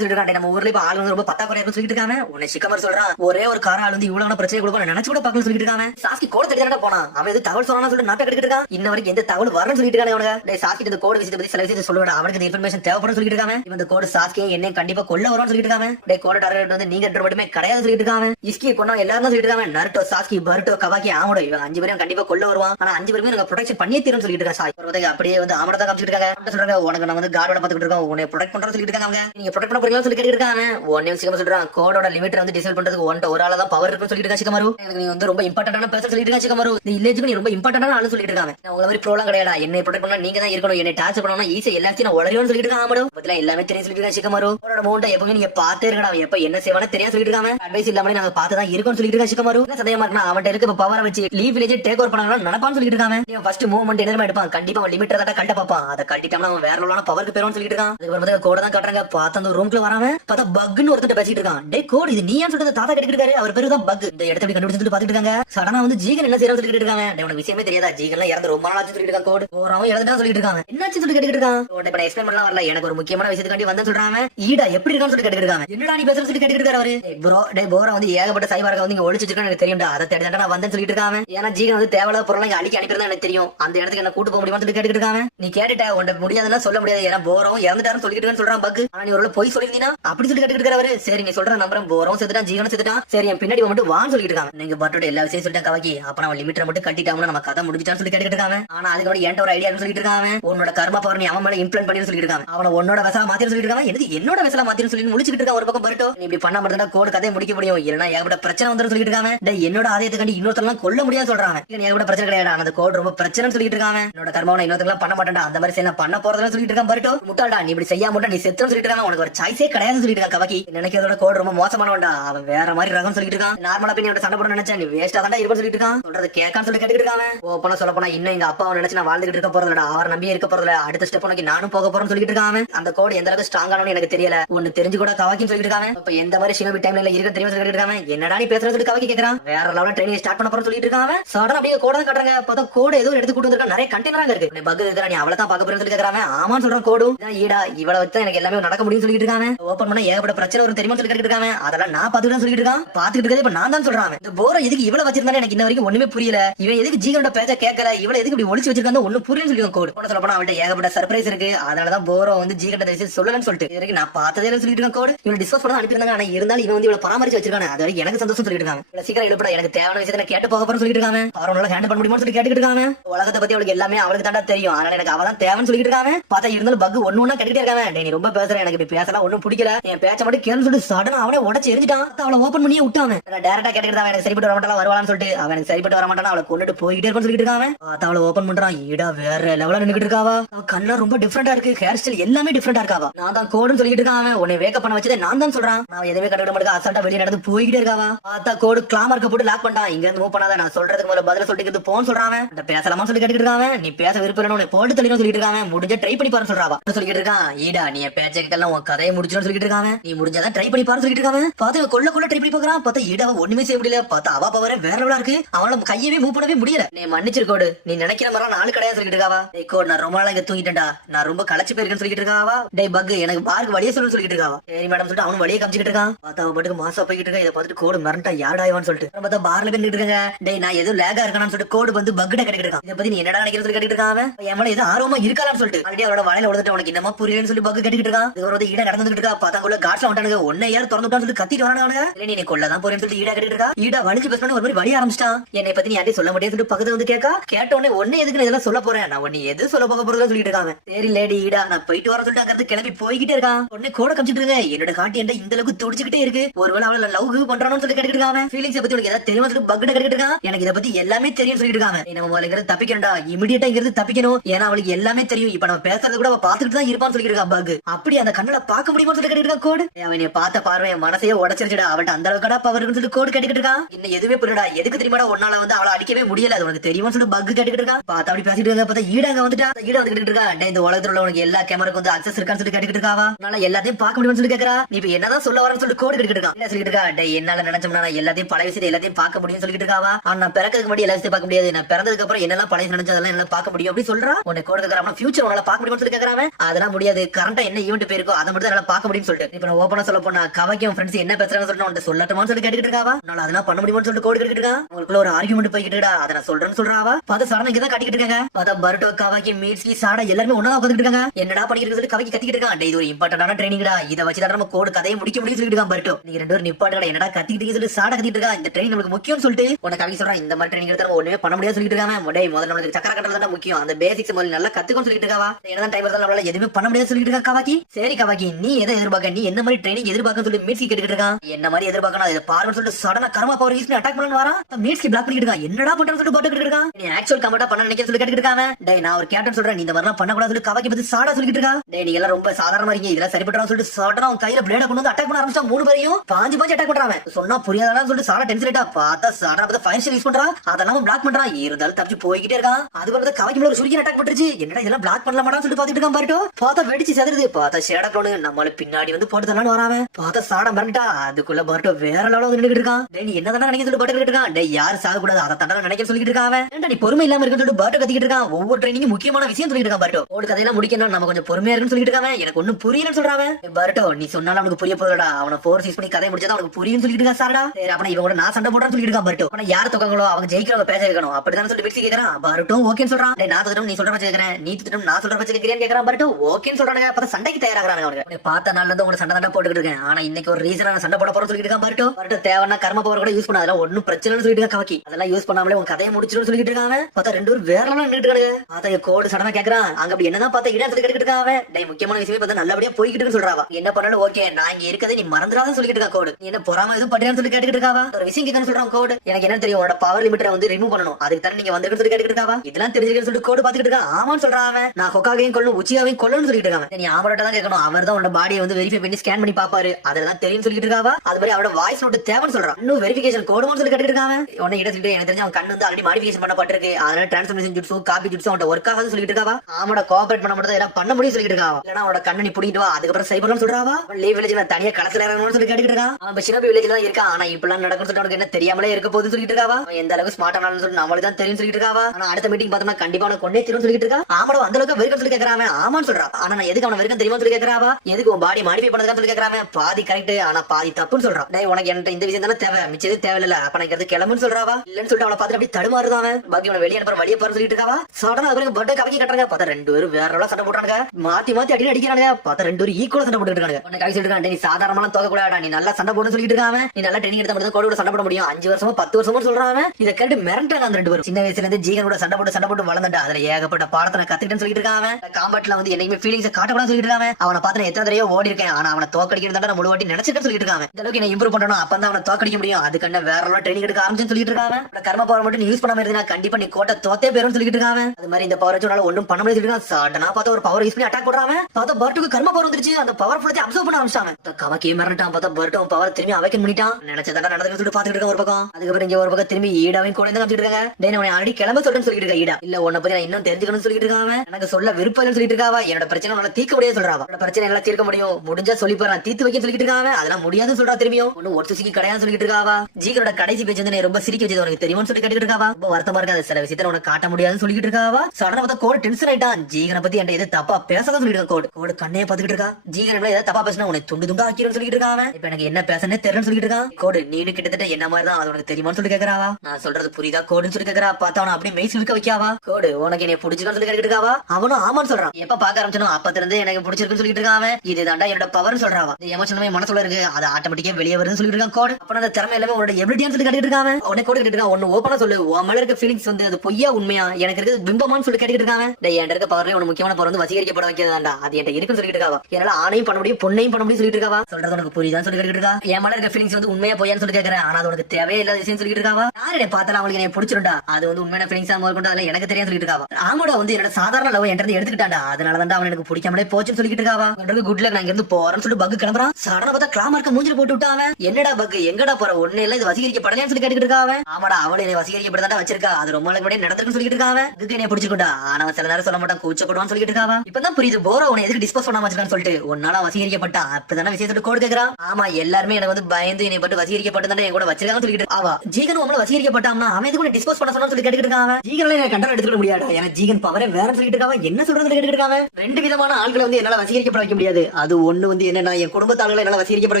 சொல்லிட்டு இருக்காங்க நம்ம ஊர்ல இப்ப ஆள் வந்து ரொம்ப பத்தாக்குறையா சொல்லிட்டு இருக்காங்க. உன்னை சிக்கமர் சொல்றான். ஒரே ஒரு கார ஆள் வந்து இவ்வளவு பிரச்சனை கொடுக்கும் நினைச்சு கூட பாக்கல சொல்லிட்டு இருக்காங்க. சாஸ்கி கோட தேடிடா போனா. அவன் எது தகவல் சொன்னா சொல்லிட்டு நாட்டை கட்டிட்டு இருக்கான். இன்ன வரைக்கும் எந்த தகவல் வரணும்னு சொல்லிட்டு இருக்காங்க. சாஸ்கி இந்த கோடு விஷயத்தை பத்தி சில விஷயத்தை சொல்லுவாங்க. அவனுக்கு இன்ஃபர்மேஷன் தேவைப்படும் சொல்லிட்டு இருக்காங்க. இந்த கோடு சாஸ்கி என்ன கண்டிப்பா கொல்ல வரும்னு சொல்லிட்டு இருக்காங்க. டே கோட டார்கெட் வந்து நீங்க மட்டுமே கிடையாது சொல்லிட்டு இருக்காங்க. இஸ்கி கொண்டா எல்லாரும் சொல்லிட்டு இருக்காங்க. நருட்டோ சாஸ்கி பருட்டோ கவாக்கி ஆமடோ இவங்க 5 பேரும் கண்டிப்பா கொல்ல வருவான். ஆனா 5 பேருமே நாங்க ப்ரொடெக்ஷன் பண்ணியே தீரும் சொல்லிட்டு இருக்காங்க. சாய் அப்படியே வந்து ஆமட தான் காமிச்சிட்டு இருக்காங்க. சொல்றாங்க உனக்கு நான் வந்து கார்டோட பாத்துக்கிட்டு இருக்கோம். உன்னை ப்ரொடெக்ட் பண்றோம் சொல்லிட்டு இருக்காங்க. நீங்க ப்ரொடெக்ட் பண்ண போறீங்களா சொல்லி கேட்டு இருக்காங்க. ஒன்னே சிக்கமா சொல்றான். கோடோட லிமிட் வந்து டிசைட் பண்றதுக்கு ஒரு ஆளா தான் பவர் இருக்குன்னு சொல்லிட்டு இருக்காங்க. சிக்கமாரு நீ வந்து ரொம்ப இம்பார்ட்டன்டான பேச சொல்லிட்டு இருக்காங்க. சிக்கமாரு இந்த வில்லேஜுக்கு நீ ரொம்ப இம்பார்ட்டன்டான ஆளு சொல்லிட்டு இருக்காங்க. நான் உங்கள மாதிரி ப்ரோலாம் கிடையாடா. என்னை ப்ரொடெக்ட் பண்ணா நீங்க தான் இருக்கணும். என்னை டார்ச்சர் பண்ணா ஈஸி எல்லாத்தையும் நான் உளறியோன்னு சொல்லிட்டு இருக்காங்க. ஆமடோ பத்தில எல்லாமே தெரியும் சொல்லிட்டு இருக்காங்க. சிக்கமாரு அவரோட மௌண்ட எப்பவுமே நீங்க பாத்தே இருக்கடா. எப்ப என்ன செய்வானே தெரியாது சொல்லிட்டு இருக்காங்க. அட்வைஸ் இல்லாமலே நாங்க பார்த்து தான் இருக்கோம்னு சொல்லிட்டு இருக்காங்க. சிக்கமாரு சந்தேகமா இருக்குன்னா அவன்கிட்ட இருக்க பவரை வச்சு லீவ் வில்லேஜ் டேக் ஓவர் பண்ணாங்கன்னு நினைப்பான்னு சொல்லிட்டு இருக்காங்க. நீ ஃபர்ஸ்ட் மூவ்மெண்ட் என்ன எடுப்பான். கண்டிப்பா அவன் லிமிட் தான் கட்ட பாப்பான். அதை கட்டிட்டோம்னா அவன் வேற லெவலான பவருக்கு பேரும் சொல்லிட்டு இருக்கான். அதுக்கப்புறம் கோட தான் காட்டுறாங்க. பார்த்து அந்த ரூம்க்குள்ள வராம பார்த்தா பக்னு ஒருத்தர் பேசிட்டு இருக்கான். டே கோட் இது நீயான்னு சொல்லிட்டு தாத்தா கேட்டுட்டு இருக்காரு. அவர் பேரு தான் பக். இந்த இடத்தை கண்டுபிடிச்சு பாத்துட்டு இருக்காங்க. சடனா வந்து ஜீகன் என்ன செய்யறான்னு சொல்லிட்டு இருக்காங்க. உனக்கு விஷயமே தெரியாதா? ஜீகன் இறந்து ரொம்ப நாளாச்சு சொல்லிட்டு இருக்கான். கோட் போறவன் இறந்துட்டான்னு சொல்லிட்டு இருக்காங்க. என்னாச்சு சொல்லி கேட்டுட்டு இருக்கான். இப்ப நான் எக்ஸ்பிளைன் பண்ணலாம் வரல. எனக்கு ஒரு முக்கியமான விஷயத்துக்காண்டி வந்து சொல்றாங்க. ஈடா எப்படி இருக்கான்னு சொல்லி கேட்டுட்டு இருக்காங்க. என்னடா நீ பேசுற சொல்லி கேட்டுட்டு இருக்காரு. அவரு போரா வந்து ஏகப்பட்ட சைபர்க வந்து இங்க ஒளிச்சு வச்சிருக்கான்னு எனக்கு தெரியும்டா. அதை தேடி நான் வந்தேன்னு சொல்லிட்டு இருக்காங்க. ஏன்னா ஜீகன் வந்து தேவையில்லாத பொருளை இங்க அடிக்க அனுப்பிருந்தா எனக்கு தெரியும். அந்த இடத்துக்கு என்ன கூட்டு போக முடியுமான்னு சொல்லி கேட்டுட்டு இருக்காங்க. நீ கேட்டுட்ட உனக்கு முடியாதுன்னா சொல்ல முடியாது. ஏன்னா போறோம் இறந்துட்டாருன்னு சொல்லிட்டு சொல்றான் பக். ஆனா நீ ஒரு போய் சொல்லிருந்தீங்கன்னா அப்படி சொல்லி கேட்டுட்டு இருக்காரு. சரி நீ சொல்ற நம்புறேன். போறோம் செத்துட்டான் ஜீகனும் செத்துட்டான். சரி என் பின்னாடி மட்டும் வான்னு சொல்லிட்டு இருக்காங்க. நீங்க பட்டோட எல்லா விஷயம் சொல்லிட்டான் கவாக்கி. அப்ப நம்ம லிமிட்டை மட்டும் கட்டிட்டாங்கன்னா நம்ம கதை முடிஞ்சான்னு சொல்லி கேட்டுட்டு இருக்காங்க. ஆனா அதுக்கு என்கிட்ட ஒரு ஐடியா சொல்லிட்டு இருக்காங்க. உன்னோட கர்மா பவர் நீ அவன் மேல இம்ப்ளிமெண்ட் பண்ணி சொல்லிட்டு இருக்காங்க. அவன உன்னோட வெசலா மாத்திரம் சொல்லிட்டு இருக்காங்க. எதுக்கு என்னோட வெசலா மாத்திரம் சொல்லி முடிச்சிட்டு இருக்கான். ஒரு பக்கம் பரட்டோ நீ இப்படி பண்ண மட்டும் தான் கோடு கதையை முடிக்க முடியும். இல்லைன்னா ஏகப்பட்ட பிரச்சனை வந்து சொல்லிட்டு இருக்காங்க. என்னோட ஆதாயத்துக்காண்டி இன்னொருத்தெல்லாம் கொல்ல முடியாது சொல்றாங்க. ஏகப்பட்ட பிரச்சனை கிடையாது. அந்த கோடு ரொம்ப பிரச்சனை சொல்லிட்டு இருக்காங்க. என்னோட கர்மாவை இன்னொருத்தெல்லாம் பண்ண மாட்டேன்டா. அந்த மாதிரி செய்ய பண்ண போறதுன்னு சொல்லிட்டு இருக்கான் பரட்டோ. முட்டாடா நீ இப்படி செய்யாம மட்டும் நீ செத்துன்னு சொல்லிட்டு இருக்காங்க. உனக்கு ஒரு சாய்ஸே கிடையாது சொல்லிட்டு இருக்காங்க கவாக்கி. நினைக்கிறதோட கோடு ரொம்ப மோசமானவன்டா. அவன் வேற மாதிரி ரகம் சொல்லிட்டு இருக்கான். நார்மலா போய் நீ சண்டை போட நினைச்சா நீ வேஸ்டா தான் இருக்கும் சொல்லிட்டு இருக்கான். சொல்றது கேட்கான்னு சொல்லி கேட்டுட்டு இருக்காங்க. ஓப்பனா சொல்ல போனா இன்னும் எங்க அப்பா நினைச்சு நான் வாழ்ந்துட்டு இருக்க போறதுடா. அவர் நம்பியே இருக்க போறதுல அடுத்த ஸ்டெப் உனக்கு நானும் போக போறேன்னு சொல்லிட்டு இருக்காங்க. அந்த கோடு எந்த அளவுக்கு ஸ்ட்ராங்கானு எனக்கு தெரியல. ஒன்னு தெரிஞ்சு கூட கவாக்கின்னு சொல்லிட்டு இருக்காங்க. இப்ப எந்த மாதிரி சிங்கபி டைம்ல இருக்க தெரியும் சொல்லிட்டு இருக்காங்க. என்னடா நீ பேசுறது சொல்லி கவாக்கி கேக்குறான். வேற லெவல்ல ட்ரைனிங் ஸ்டார்ட் பண்ண போறேன்னு சொல்லிட்டு இருக்காங்க. சடனா அப்படியே கோட காட்டுறாங்க. பார்த்தா கோடு ஏதோ எடுத்து கூட்டு வந்திருக்கா. நிறைய கண்டெய்னரா இருக்கு. பக் இருக்கா நீ அவளை தான் பார்க்க போறேன்னு சொல்லி கேக்குறாங்க. ஆமான்னு சொல்றான் கோடு. ஈடா இவளை வச்சு எனக்கு எல்லாமே நடக்க முடியும்னு சொல்லிட்டு இருக்காங்க. ஓபன் பண்ணா ஏகப்பட்ட பிரச்சனை வரும் தெரியுமா சொல்லி கேட்டுட்டு இருக்காங்க. அதெல்லாம் நான் பாத்துக்கிட்டு சொல்லிட்டு இருக்கான். பாத்துக்கிட்டு இருக்கதே இப்ப நான் தான் சொல்றாங்க. இந்த போர எதுக்கு இவளை வச்சிருந்தானே எனக்கு இன்ன வரைக்கும் ஒண்ணுமே புரியல. இவன் எதுக்கு ஜீகனோட பேச்ச கேட்கல. இவளை எதுக்கு இப்படி ஒளிச்சு வச்சிருக்காங்க ஒண்ணு புரியலன்னு சொல்லி கோடு. போன சொல்ல போனா அவள்கிட்ட ஏகப்பட்ட சர்ப்ரைஸ் இருக்கு. அதனாலதான் போரோ வந்து ஜீகனோட விஷயம் சொல்லலன்னு சொல்லிட்டு இது வரைக்கும் நான் பார்த்ததே சொல்லிட்டு இருக்க கோடு. இவன் டிஸ்கஸ் பண்ண அனுப்பியிருந்தாங்க. ஆனா இருந்தாலும் இவன் வந்து இவளை பராமரிச்சு வச்சிருக்காங்க. அது வரைக்கும் எனக்கு சந்தோஷம் சொல்லிட்டு இருக்காங்க. இவ்வளவு சீக்கிரம் எழுப்பட எனக்கு தேவையான விஷயத்தை கேட்டு போக போறேன்னு சொல்லிட்டு இருக்காங்க. அவரால ஹேண்டில் பண்ண முடியுமான்னு சொல்லி கேட்டுட்டு இருக்காங்க. உலகத்தை பத்தி அவளுக்கு எல்லாமே அவளுக்கு தாண்டா தெரியும். அதனால எனக்கு அவதான் தேவைன்னு சொல்லிட்டு இருக்காங்க. பார்த்தா இருந்தாலும் பக் ஒண்ணு ஒண்ணா கேட்டுட்டே இருக்காங்க. நீ ரொம்ப பேசுற எனக்கு இப்படி பேசலாம் ஒண்ணும் பிடிக்கல. என் பேச்ச மட்டும் கேள்வி சொல்லிட்டு சடனா அவனே உடச்சு எரிஞ்சிட்டான். அவளை ஓபன் பண்ணியே விட்டாங்க. டேரக்டா கேட்டுக்கிட்டு எனக்கு சரிப்பட்டு வர மாட்டான் வருவான்னு சொல்லிட்டு அவன் எனக்கு சரிப்பட்டு வர மாட்டான். அவளை கொண்டுட்டு போயிட்டே இருப்பான்னு சொல்லிட்டு இருக்காங்க. அவளை ஓபன் பண்றான். ஈடா வேற லெவலா நின்னுட்டு இருக்காவா. கண்ணா ரொம்ப டிஃபரெண்டா இருக்கு. ஹேர் ஸ்டைல் எல்லாமே டிஃபரெண்டா இருக்காவா. நான் தான் கோடுன்னு சொல்லிட்டு இருக்கான். உன்னை வேக்கப் பண்ண வச்சதே நான் தான் சொல்றான். நான் எதுவுமே கண்டுக்கிட மாட்டேன். அசால்ட்டா வெளியே நடந்து போய்கிட்டே இருக்காவா. பார்த்தா கோடு கிளாமர்க்க போட்டு லாக் பண்ணான். இங்க இருந்து மூவ் பண்ணாத நான் சொல்றதுக்கு முதல்ல பதில சொல்லிட்டு போன்னு சொல்றான். அந்த பேசலாமா சொல்லி கேட்டுட்டு இருக்காங்க. நீ பேச விருப்பம் இல்ல போட்டு தெளிவா சொல்லிட்டு இருக்காங்க. முடிஞ்ச ட்ரை பண்ணி பாரு சொல்றாவா சொல்லிட்டு இருக்கான். ஈடா நீ பேச்சக்கெல்லாம் உன் கதையை முடிச்சுன்னு சொல்லிட்டு இருக்காங்க. நீ முடிஞ்சாதான் ட்ரை பண்ணி பாரு சொல்லிட்டு இருக்காங்க. பார்த்தா கொள்ள ட்ரை பண்ணி பாக்குறான். பார்த்தா ஈடாவை ஒண்ணுமே செய்ய முடியல. பார்த்தா அவ பவரே வேற லெவலா இருக்கு. அவனால கையவே மூவ் பண்ணவே முடியல. நீ மன்னிச்சிரு கோடு. நீ நினைக்கிற மாதிரி நாலு கிடையாது சொல்லிட்டு இருக்காவா. கோடு நான் ரொம்ப நாளா இங்க தூங்கிட்டேன்டா. நான் ரொம்ப களைச்சு போயிருக்கேன்னு சொல்லிட்டு இருக்காவா. டேய் பக் எனக்கு பார்க்கு வழியே சொல்லு சொல்லிட்டு இருக்காவா. சரி மேடம் சொல்லிட்டு அவனும் வழியே காமிச்சிட்டு இருக்கான். பார்த்தா அவ பாட்டுக்கு மாசா போய்கிட்டு இருக்கா. இதை பார்த்துட்டு கோடு மிரண்டா யாடாயிவான்னு சொல்லிட்டு பார்த்தா பார்ல போய் இருக்காங்க. டேய் நான் எதுவும் லேகா இருக்கானு சொல்லிட்டு கோடு வந்து பக்கிட்ட கேட்டுட்டு இருக்கான். இதை பத்தி நீ என்னடா நினைக்கிற சொல்லி கேட்டுட்டு இருக்கான். என் மேல எதுவும் ஆர்வமா இருக்கான்னு சொல்லிட்டு ஆல்ரெடி அவரோட வலையில விழுந்துட்டு உனக்கு என்னமா புரியலன்னு சொல்லி பக்கு கேட்டுட்டு இருக்கான். இது ஒரு ஈட நடந்துட்டு இருக்கா. பார்த்தாங்குள்ள காட்ஸ்ல வந்துட்டானுங்க. ஒன்னை யாரும் திறந்துட்டான்னு சொல்லி கத்திட்டு வரானுங்க. இல்ல நீ கொல்லதான் போறேன்னு சொல்லி ஈடா கேட்டுட்டு இருக்கா. ஈடா வலிச்சு பேசணும் ஒரு மாதிரி வழி ஆரம்பிச்சிட்டான். என்னை பத்தி நீ யாரையும் சொல்ல முடியாது சொல்லிட்டு பக்கத்துல வந்து கேட்கா. கேட்ட உடனே ஒன்னே எதுக்கு இதெல்லாம் சொல்ல போறேன் நான் உன்னை எது சொல்ல போக போறதா சொல்லிட்டு இருக்காங்க. சரி லேடி ஈடா நான் போயிட்டு வர சொல்லிட்டு அங்க கிளம்பி போய்கிட்டே இருக்கான். உடனே கோட காமிச்சிட்டு இருங்க. என்னோட காட்டி என்ன இந்த அளவுக்கு துடிச்சுக்கிட்டே இருக்கு. ஒருவேளை அவளை லவ் பண்றானு சொல்லி கேட்டுட்டு இருக்காங்க. ஃபீலிங்ஸ் பத்தி உனக்கு ஏதாவது தெரியுமா சொல்லி பக்கிட்ட கேட்டுட்டு இருக்கான். எனக்கு இதை பத்தி எல்லாமே தெரியும் சொல்லிட்டு இருக்காங்க. நம்ம முதல்ல தப்பிக்கணும்டா இமிடியேட்டா இங்கிருந்து தப்பிக்கணும். ஏன்னா அவளுக்கு எல்லாமே தெரியும். இப்ப நம்ம பேசுறது கூட அவ பாத்துட்டு தான் இருப்பான்னு சொல்லிட்டு இருக்கா பக். அப்படி அந்த கண்ணல பாக்க முடியுமா சொல்லி கேட்டுட்டு இருக்கா கோடு. அவன் பார்த்த பார்வை மனசையே உடச்சிருச்சுடா. அவள்கிட்ட அந்த அளவுக்கு பவர் சொல்லிட்டு கோடு கேட்டுட்டு இருக்கான். இன்னும் எதுவுமே புரியடா. எதுக்கு தெரியுமாடா உன்னால வந்து அவளை அடிக்கவே முடியல. அது உனக்கு தெரியுமா சொல்லி பக் கேட்டுட்டு இருக்கான். பார்த்தா அப்படி பேசிட்டு இருக்க. பார்த்தா ஈடாங்க வந்துட்டா. ஈட வந்துட்டு இருக்கா. இந்த உலகத்துல உள்ள உனக்கு எல்லா கேமராக்கு வந்து அக்சஸ் இருக்கான்னு சொல்லி கேட்டுட்டு இருக்காவா. அதனால எல்லாத்தையும் பார்க்க முடியும்னு சொல்லி கேக்குறா. நீ இப்ப என்னதான் சொல்ல வரன்னு சொல்லி கோடு கேட்டுட்டு இருக்கான். என்ன சொல்லிட்டு இருக்கா. டேய் என்னால நினைச்சோம்னா எல்லாத்தையும் பழைய விஷயத்தை எல்லாத்தையும் பார்க்க முடியும்னு சொல்லிட்டு இருக்காவா. ஆனா நான் பிறக்கிறதுக்கு முன்னாடி எல்லாத்தையும் பார்க்க முடியாது. நான் பிறந்ததுக்கு அப்புறம் என்னெல்லாம் பழைய நினைச்சதெல்லாம் என்னால பார்க்க முடியும் அப்படி சொல்றா. உன்னை கோடு கேக்குறா. ஃபியூச்சர் உன்னால பார்க்க முடியும்னு சொல்லி கேக்குறாங்க. அதெல்லாம் முடியாது. கரண்டா என்ன ஈவென்ட் போயிருக்கோ அதை மட்டும் என்னால பார்க்க முடியும்னு சொல்லிட்டு இப்ப நான் ஓபனா சொல்ல போனா கவக்கும் ஃப்ரெண்ட்ஸ் என்ன பேசுறாங்கன்னு சொல்லிட்டு உன்கிட்ட சொல்லட்டுமான்னு சொல்லி கேட்டுட்டு இருக்காவா. நான் அதெல்லாம் பண்ண முடியும்னு சொல்லிட்டு கோடு கேட்டுட்டு இருக்கான். உங்களுக்குள்ள ஒரு ஆர்குமெண்ட் போய்கிட்டு இருக்கா. அதை நான் சொல்றேன்னு சொல்றாவா. பார்த்தா சடனா இங்கதான் காட்டிக்கிட்டு இருக்காங்க. பார்த்தா பர்டோ கவாக்கி மீட்ஸ்லி சாடா எல்லாருமே ஒண்ணா உட்காந்துட்டு இருக்காங்க. என்னடா பண்ணிட்டு சொல்லி கவிக்கு கத்திக்கிட்டு இருக்கான். டேய் இது ஒரு இம்பார்ட்டன்டான ட்ரைனிங்டா. இதை வச்சுதான் நம்ம கோடு கதையை முடிக்க முடியும் சொல்லிட்டு இருக்கான் பர்டோ. நீங்க ரெண்டு பேரும் நிப்பாட்டடா என்னடா கத்திக்கிட்டு சொல்லி சாடா கத்திட்டு இருக்கா. இந்த ட்ரைனிங் நமக்கு முக்கியம்னு சொல்லிட்டு உனக்கு கவி சொல்றான். இந்த மாதிரி ட்ரைனிங் எடுத்தா ஒண்ணுமே பண்ண முடியாது சொல்லிட்டு இருக்காங்க. முதல்ல நமக்கு சக்கர கட்டல தான் முக்கியம். அந்த பேசிக்ஸ் முதல்ல நல்லா கத்துக்கணும் சொல்லிட்டு இருக்காவா. என்னதான் டைம் இருந்தாலும் நம்மளால எதுவுமே பண்ண முடியாது சொல்லிட்டு இருக்கா கவாக்கி. சரி கவாக்கி நீ எதை எதிர்பார்க்க. நீ என்ன மாதிரி ட்ரைனிங் எதிர்பார்க்க சொல்லி மீட்ஸ்கி கேட்டுட்டு இருக்கான். என்ன மாதிரி எதிர்பார்க்கணும் அதை பாருன்னு சொல்லிட்டு சடனா கர்மா பவர் யூஸ் பண்ணி அட்டாக் பண்ணு வரா. மீட்ஸ்கி பிளாக் பண்ணிட்டு இருக்கான். என்னடா பண்றன்னு சொல்லிட்டு பாட்டு கேட்டுட்டு இருக்கான். நீ ஆக்சுவல் கமெண்டா பண்ண நினைக்க சொல்லி கேட்டுட்டு இருக்காங்க. டேய் நான் ஒரு கேப்டன் சொல்றேன். நீ இந்த மாதிரிலாம் பண்ண கூடாது சொல்லி கவாக்கி பத்தி சாடா சொல்லிட்டு இருக்கா. டேய் நீங்க எல்லாம் ரொம்ப சாதாரணமா இருக்கீங்க. இதெல்லாம் சரிப்பட்டான்னு சொல்லிட்டு சடனா அவன் கையில பிளேட கொண்டு வந்து அட்டாக் பண்ண ஆரம்பிச்சா. மூணு பேரையும் பாஞ்சு அட்டாக் பண்றாங்க. சொன்னா புரியாதான்னு சொல்லிட்டு சாடா டென்ஷன் ஆயிட்டா. பார்த்தா சாடா பார்த்தா ஃபயர் ஷீல்ட் யூஸ் பண்றான். அதெல்லாம் பிளாக் பண்றான். இருந்தாலும் தப்பிச்சு போய்கிட்டே இருக்கான். அது வந்து கவாக்கி மேல ஒரு சுருக்கி அட்டாக் பண்ணிருச்சு. என்னடா இதெல்லாம் பிளாக் பண்ணலாமான்னு சொல்லிட்டு பாத்துட்டு இருக்கான் பாருட்டோ. பார்த்தா வெடிச்சு செதறுது. பார்த்தா ஷேடா க்ளோன் நம்மள பின்னாடி வந்து போட்டு தரலான்னு வராம. பார்த்தா சாடா மறந்துட்டா. அதுக்குள்ள பாருட்டோ வேற லெவல்ல நின்னுட்டு இருக்கான். டேய் நீ என்னதான நினைக்க சொல்லிட்டு பாட்டு இருக்கான். டேய் யாரும் சாக கூடாது அதை தண்டனை நினைக்க சொல்லிட்டு இருக்கான். ஏன்டா நீ பொறுமை இல்லாம இருக்குன்னு சொல்லிட்டு பாட்டு கத்திக்கிட்டு இருக்கான். ஒவ்வொரு ட்ரைனிங் முக்கியமான விஷயம் சொல்லிட்டு இருக்கான் பாருட்டோ. ஒரு கதையெல்லாம் முடிக்கணும் நம்ம கொஞ்சம் பொறுமையா இருக்குன்னு சொல்லிட்டு இருக்கான். எனக்கு ஒண்ணும் புரியலன்னு சொல்றான். பாருட்டோ நீ சொன்னாலும் அவனுக்கு புரிய போதடா. அவனை ஃபோர்ஸ் யூஸ் பண்ணி கதை முடிச்சா அவனுக்கு புரியும்னு சொல்லிட்டு இருக்கான் சாரடா. சரி அப்ப இவங்க கூட நான் சண்டை போடுறேன்னு சொல்லிட்டு இருக்கான் பாருட்டோ. ஆனா யார் தோக்கங்களோ அவங்க ஜெயிக்கிறவங்க பேச வைக்கணும் அப்படிதான் சொல்லி பேசி கேக்குறான். பாருட்டோ ஓகேன்னு சொல்றான். டேய் நான் தோத்துட்டோம் நீ சொல்ற பச்சை கேக்குறேன். நீ தோத்துட்டோம் நான் சொல்ற பச்சை கேக்குறேன்னு கேக்குறான் பாருட்டோ. ஓகேன்னு சொல்றானுங்க. அப்ப சண்டைக்கு தயாராகிறானுங்க அவனுக்கு. பார்த்த நாள்ல இருந்து உங்க சண்டை சண்டை போட்டுக்கிட்டு இருக்கேன். ஆனா இன்னைக்கு ஒரு ரீசனா நான் சண்டை போட போறேன்னு சொல்லிட்டு இருக்கான் பாருட்டோ. பாருட்டோ தேவைன்னா கர்ம பவர் கூட யூஸ் பண்ண அதெல்லாம் ஒன்னும் பிரச்சனைன்னு சொல்லிட்டு இருக்கா கவாக்கி. அதெல்லாம் யூஸ் பண்ணாமலே உன் கதையை முடிச்சிடும் சொல்லிட்டு இருக்காங்க. பார்த்தா ரெண்டு பேரும் வேற லெவல்ல நின்னுட்டு இருக்காங்க. பார்த்தா கோடு சடனா கேக்குறான். அங்க அப்படி என்னதான் பார்த்தா இடம் சொல்லி கேட்டுட்டு இருக்காங்க. டேய் முக்கியமான விஷயமே பார்த்தா நல்லபடியா போய்கிட்டு இருக்குன்னு சொல்றாவா. என்ன பண்ணாலும் ஓகே நான் இங்க இருக்கதே நீ மறந்துடாதன்னு சொல்லிட்டு இருக்கா கோடு. நீ என்ன பொறாம எதுவும் பண்றியான்னு சொல்லி கேட்டுட்டு இருக்காவா. ஒரு விஷயம் கேட்கன்னு சொல்றான் கோடு. எனக்கு என்ன தெரியும் உன்னோட பவர் லிமிட்டரை வந்து ரிமூவ் பண்ணணும். அதுக்கு தானே நீங்க வந்திருக்குன்னு சொல்லி கேட்டுட்டு இருக்காவா. இதெல்லாம் தெரிஞ்சுக்கன்னு சொல்லிட்டு கோடு பாத்துக்கிட்டு இருக்கா. ஆமான்னு சொல்றான். நான் கொக்காகையும் கொள்ளணும் உச்சியாவையும் கொள்ளணும்னு சொல்லிட்டு இருக்காங்க. நீ அவர்கிட்ட தான் கேட்கணும். அவர் தான் உன்னோட பாடியை வந்து வெரிஃபை பண்ணி ஸ்கேன் பண்ணி பாப்பாரு. அதெல்லாம் தெரியும் சொல்லிட்டு இருக்காவா. அது மாதிரி அவரோட வாய்ஸ் நோட் தேவைன்னு சொல்றான். இன்னும் வெரிஃபிகேஷன் கோடுன்னு சொல்லி கேட்டுட்டு இருக்காங்க. உன்னை இட சொல்லிட்டு எனக்கு தெரிஞ்சு அவன் கண்ணு வந்து ஆல்ரெடி மாடிஃபிகேஷன் பண்ணப்பட்டிருக்கு. அதனால டிரான்ஸ்ஃபர்மேஷன் ஜுட்ஸு காப்பி ஜுட்ஸு அவன் ஒர்க் ஆகாதுன்னு சொல்லிட்டு இருக்காவா. அவனோட கோஆபரேட் பண்ண மட்டும் எல்லாம் பண்ண முடியும் சொல்லிட்டு இருக்காவா. இல்லனா அவனோட கண்ணை நீ புடிட்டு வா அதுக்கப்புறம் சைபர்னு சொல்றாவா. லீவ் வில்லேஜ்ல தனியா களத்துல இறங்கணும்னு சொல்லி கேட்டுட்டு இருக்கான். அவன் சினபி வில்லேஜ்ல தான் இருக்கான். ஆனா இப்பெல்லாம் நடக்கும்னு சொல்லிட்டு அவனுக்கு என்ன தெரியாமலே இருக்க போகுதுன்னு சொல்லிட்டு இருக்காவா. எந்த அளவுக்கு ஸ்மார்ட்டானாலும் சொல்லி நம்மளுக்கு தான் தெரியும் சொல்லிட்டு இருக்காவா. ஆனா அடுத்த மீட்டிங் பார்த்தோம்னா கண்டிப்பா அவனை கொண்டே திரும்ப சொல்லிட்டு இருக்கா. ஆமாடா அந்த அளவுக்கு வெறுக்கம் சொல்லி கேக்குறான். ஆமான்னு சொல்றான். ஆனா நான் எதுக்கு அவன் வெறுக்கம் தெரியுமா சொல்லி கேக்குறாவா. எதுக்கு உன் பாடி மாடிஃபை பண்ணதுக்காக சொல்லி கேக்குறான். பாதி கரெக்ட் ஆனா பாதி தப்புன்னு சொல்றான். டேய் உனக்கு என்கிட்ட இந்த விஷயம் தானே தேவை மிச்சது தேவையில்ல. அப்ப எனக்கு கிளம்புன்னு சொல்றாவா. இல்லன்னு சொல்லிட்டு அவளை பார்த்து அப்படியே தடுமாறுதான். பாக்கி அவனை வெளியே அனுப்புற வழியை பாரு சொல்லிட்டு இருக்காவா. சடனா அதுக்கு பர்த்டே கவக்கி கட்டுறாங்க. பார்த்தா ரெண்டு பேரும் வேற எல்லாம் சண்டை போட்டானுங்க. மாத்தி மாத்தி அடி அடிக்கிறாங்க. பார்த்தா ரெண்டு பேரும் ஈக்குவலா சண்டை போட்டு இருக்காங்க. உனக்கு கவி சொல்லிட்டு இருக்கான். நீ சாதாரணமா தோக்க கூடாடா. நீ நல்லா சண்டை போடுன்னு சொல்லிட்டு இருக்கான். நீ நல்லா ட்ரைனிங் எடுத்த மட்டும் கூட சண்டை போட முடியும். 5 வருஷமா 10 வருஷமா சொல்றான். இதை கேட்டு மிரண்டாங்க அந்த ரெண்டு பேரும். சின்ன வயசுல இருந்து ஜீகன் கூட சண்டை போட்டு வளர்ந்துட்டா. அதுல ஏகப்பட்ட பாடத்தை கத்துக்கிட்டேன்னு சொல்லிட்டு இருக்கான். காம்பேட்ல வந்து என்னைக்குமே ஃபீலிங்ஸ் காட்டக்கூடாது சொல்லிட்டு இருக்கான். அவனை பார்த்து எத்தனை தடவையோ ஓடி இருக்கேன். ஆனா அவனை தோக்கடிக்கிறதா நான் முழு வாட்டி நினைச்சிட்டு சொல்லிட்டு இருக்கான். இந்த அளவுக்கு நான் இம்ப்ரூவ் பண்ணணும். அப்ப தான் அவனை தோக்கடிக்க முடியும். அதுக்கு வேற எல்லாம் ட்ரைனிங் எடுக்க ஆரம்பிச்சுன்னு சொல்லிட்டு இருக்கான். கர்ம பவர் மட்டும் நீ யூஸ் பண்ணாம இருந்தா கண்டிப்பா நீ கோட்டை தோத்தே பேரும் சொல்லிட்டு இருக்கான். அது மாதிரி இந்த பவர் வச்சு ஒன்றும் பண்ண முடியாது சொல்லிட்டு சடனா பார்த்தா ஒரு பவர் யூஸ் பண்ணி அட்டாக் பண்றான். பார்த்தா பர்ட்டுக்கு கர்ம பவர் வந்துருச்சு. அந்த பவர் ஃபுல்லா அப்சர்வ் பண்ண ஆரம்பிச்சாங்க. கவக்கே மிரண்டான். பார்த்தா பர்ட்டு பவர் திரும்பி அவைக்கன் பண்ணிட்டான். நினைச்சதா நடந்து சொல்லிட்டு பாத்துட்டு இருக்க ஒரு பக்கம். அதுக்கப்புறம் இங்க ஒரு பக்கம் திரும்பி ஈடாவையும் கூட தான் காமிச்சிட்டு இருக்காங்க. டேய் நான் ஆல்ரெடி கிளம்ப சொல்றேன்னு சொல்லிட்டு இருக்கா ஈடா. இல்ல உன்னை பத்தி நான் இன்னும் தெரிஞ்சுக்கணும்னு சொல்லிட்டு இருக்காங்க. எனக்கு சொல்ல விருப்பம் இல்லைன்னு சொல்லிட்டு இருக்காவா. என்னோட பிரச்சனை நல்லா தீர்க்க முடியாது சொல்றாவா. என்னோட பிரச்சனை எல்லாம் தீர்க்க முடியும் முடிஞ்சா சொல்லி போறா தீர்த்து வைக்க சொல்லிட்டு இருக்காங்க. அதெல்லாம் முடியாதுன்னு சொல்றா. திரும்பியும் ஒன்னும் ஒரு சுசிக்கு கிடையாது சொல்லிட்டு இருக்காவா. ஜீகனோட கடைசி பேச்சு வந்து ரொம்ப சிரிக்க வச்சது உனக்கு தெரியும்னு சொல்லி கேட்டுட்டு இருக்காவா. ரொம்ப வருத்தமா இருக்காது சில விஷயத்துல உனக்கு காட்ட முடியாதுன்னு சொல்லிட்டு இருக்காவா. சடனா பார்த்தா கோட டென்ஷன் ஆயிட்டான். ஜீகனை பத்தி என்கிட்ட எது தப்பா பேசதான் சொல்லிட்டு கோடு கோடு கண்ணையே பாத்துக்கிட்டு இருக்கா. ஜீகன் ஏதாவது தப்பா பேசினா உனக்கு துண்டு துண்டா ஆக்கிரும் சொல்லிட்டு இருக்கான். இப்ப எனக்கு என்ன பேசனே தெரியலன்னு சொல்லிட்டு இருக்கான். கோடு நீனு கிட்டத்தட்ட என்ன மாதிரி தான் அது உனக்கு தெரியுமான்னு சொல்லி கேக்குறாவா. நான் சொல்றது புரியுதா கோடுன்னு சொல்லி கேக்குறா. பார்த்தா அவனை அப்படியே மெய் சிலுக்க வைக்காவா. கோடு உனக்கு என்ன பிடிச்சிருக்கான்னு சொல்லி கேட்டுட்டு இருக்காவா. அவனும் ஆமான்னு சொல்றான். எப்ப பாக்க ஆரம்பிச்சனோ அப்பத்துல இருந்து எனக்கு பிடிச்சிருக்குன்னு சொல்லிட்டு இருக்கான். இதுதான்டா என்னோட பவர்னு சொல்றாவா. இந்த எமோஷனமே மனசுல இருக்கு அது ஆட்டோமேட்டிக்கா வெளியே வருதுன்னு சொல்லிட்டு இருக்கான் கோடு. அப்ப அந்த திறமை எல்லாமே உன்னோட எபிலிட்டியான்னு சொல்லி கேட்டுட்டு இருக்கான். உடனே கோடு கேட்டு இருக்கான். ஒன்னு ஓப்பனா சொல்லு உன் மேல இருக்க ஃபீலிங்ஸ் வந்து அது பொய்யா உண்மையா எனக்கு இருக்கு பிம்பமான்னு சொல்லி கேட்டுட்டு இருக்கான். என்கிட்ட இருக்க பவர்ல உனக்கு முக்கியமான பவர் வந்து வசீகரிக்கப்பட வைக்கிறதாண்டா அது என்கிட்ட இருக்குன்னு சொல்லிட்டு இருக்காவா. என்னால ஆணையும் பண்ண முடியும் பொண்ணையும் பண்ண முடியும் சொல்லிட்டு இருக்காவா. சொல்றது உனக்கு புரியுதான்னு சொல்லி கேட்டுட்டு இருக்கா. என் மேல இருக்க ஃபீலிங்ஸ் வந்து உண்மையா பொய்யான்னு சொல்லி கேக்குறேன். ஆனா அது உனக்கு தேவையே இல்லாத விஷயம் சொல்லிட்டு இருக்காவா. யாரு பார்த்தாலும் அவங்களுக்கு என்ன பிடிச்சிருந்தா அது வந்து உண்மையான ஃபீலிங்ஸா கொண்டு அதெல்லாம் எனக்கு தெரியும் சொல்லிட்டு இருக்காவா. ஆமோட வந்து என்னோட சாதாரண லவ் என்கிட்ட எடுத்துக்கிட்டாண்டா அதனாலதான் அவன் எனக்கு பிடிக்காமலே போச்சுன்னு சொல்லிட்டு இருக்காவா. குட் லக் நான் இங்க இருந்து போறேன்னு சொல்லிட்டு பக் கிளம்புறான். சடனா பார்த்தா கிளாமர்க்க மூஞ்சில போட்டு விட்டாவ. என்னடா பக் எங்கடா போற ஒண்ணு இல்ல இது வசீகரிக்கப்படலைன்னு சொல்லி கேட்டுட்டு இருக்காவ. ஆமாடா அவளை என்னை வசீகரிக்கப்படதான் வச்சிருக்கா அது ரொம்ப நாளைக்கு முன்னாடி நடந்துருக்குன்னு சொல்லிட்டு இருக்காவ. இதுக்கு என்ன பிடிச்சிருக்கா ஆனா சில நேரம் சொல்ல மாட்டான் கூச்சப்படுவான்னு சொல்லிட்டு இருக்காவா. இப்பதான் புரியுது போற உன எதுக்கு டிஸ்போஸ் பண்ணாம வச்சிருக்கான்னு சொல்லிட்டு ஒன்னால வசீகரிக்கப்பட்டா அப்படிதானே விஷயத்தோட கோடு கேக்குறான். ஆமா எல்லாருமே எனக்கு வந்து பயந்து என்னை பட்டு வசீகரிக்கப்பட்டு தான் என் கூட வச்சிருக்கான்னு சொல்லிட்டு ஆவா. ஜீகன் உங்களை வசீகரிக்கப்பட்டாம்னா அவன் எதுக்கு டிஸ்போஸ் பண்ண சொன்னு சொல்லி கேட்டுட்டு இருக்கான். ஜீகன் எனக்கு கண்ட்ரோல் எடுத்துக்க முடியாது ஏன்னா ஜீகன் பவரே வேற சொல்லிட்டு இருக்காவ. என்ன சொல்றது கேட்டுட்டு இருக்காங்க. ரெண்டு விதமான ஆட்களை வந்து என்னால வசீகரிக்கப்பட வைக்க முடியாது. அது ஒண்ணு வந்து என்னன்னா என் குடும்பத்தாளர்களை என்னால வசீகரிக்கப்பட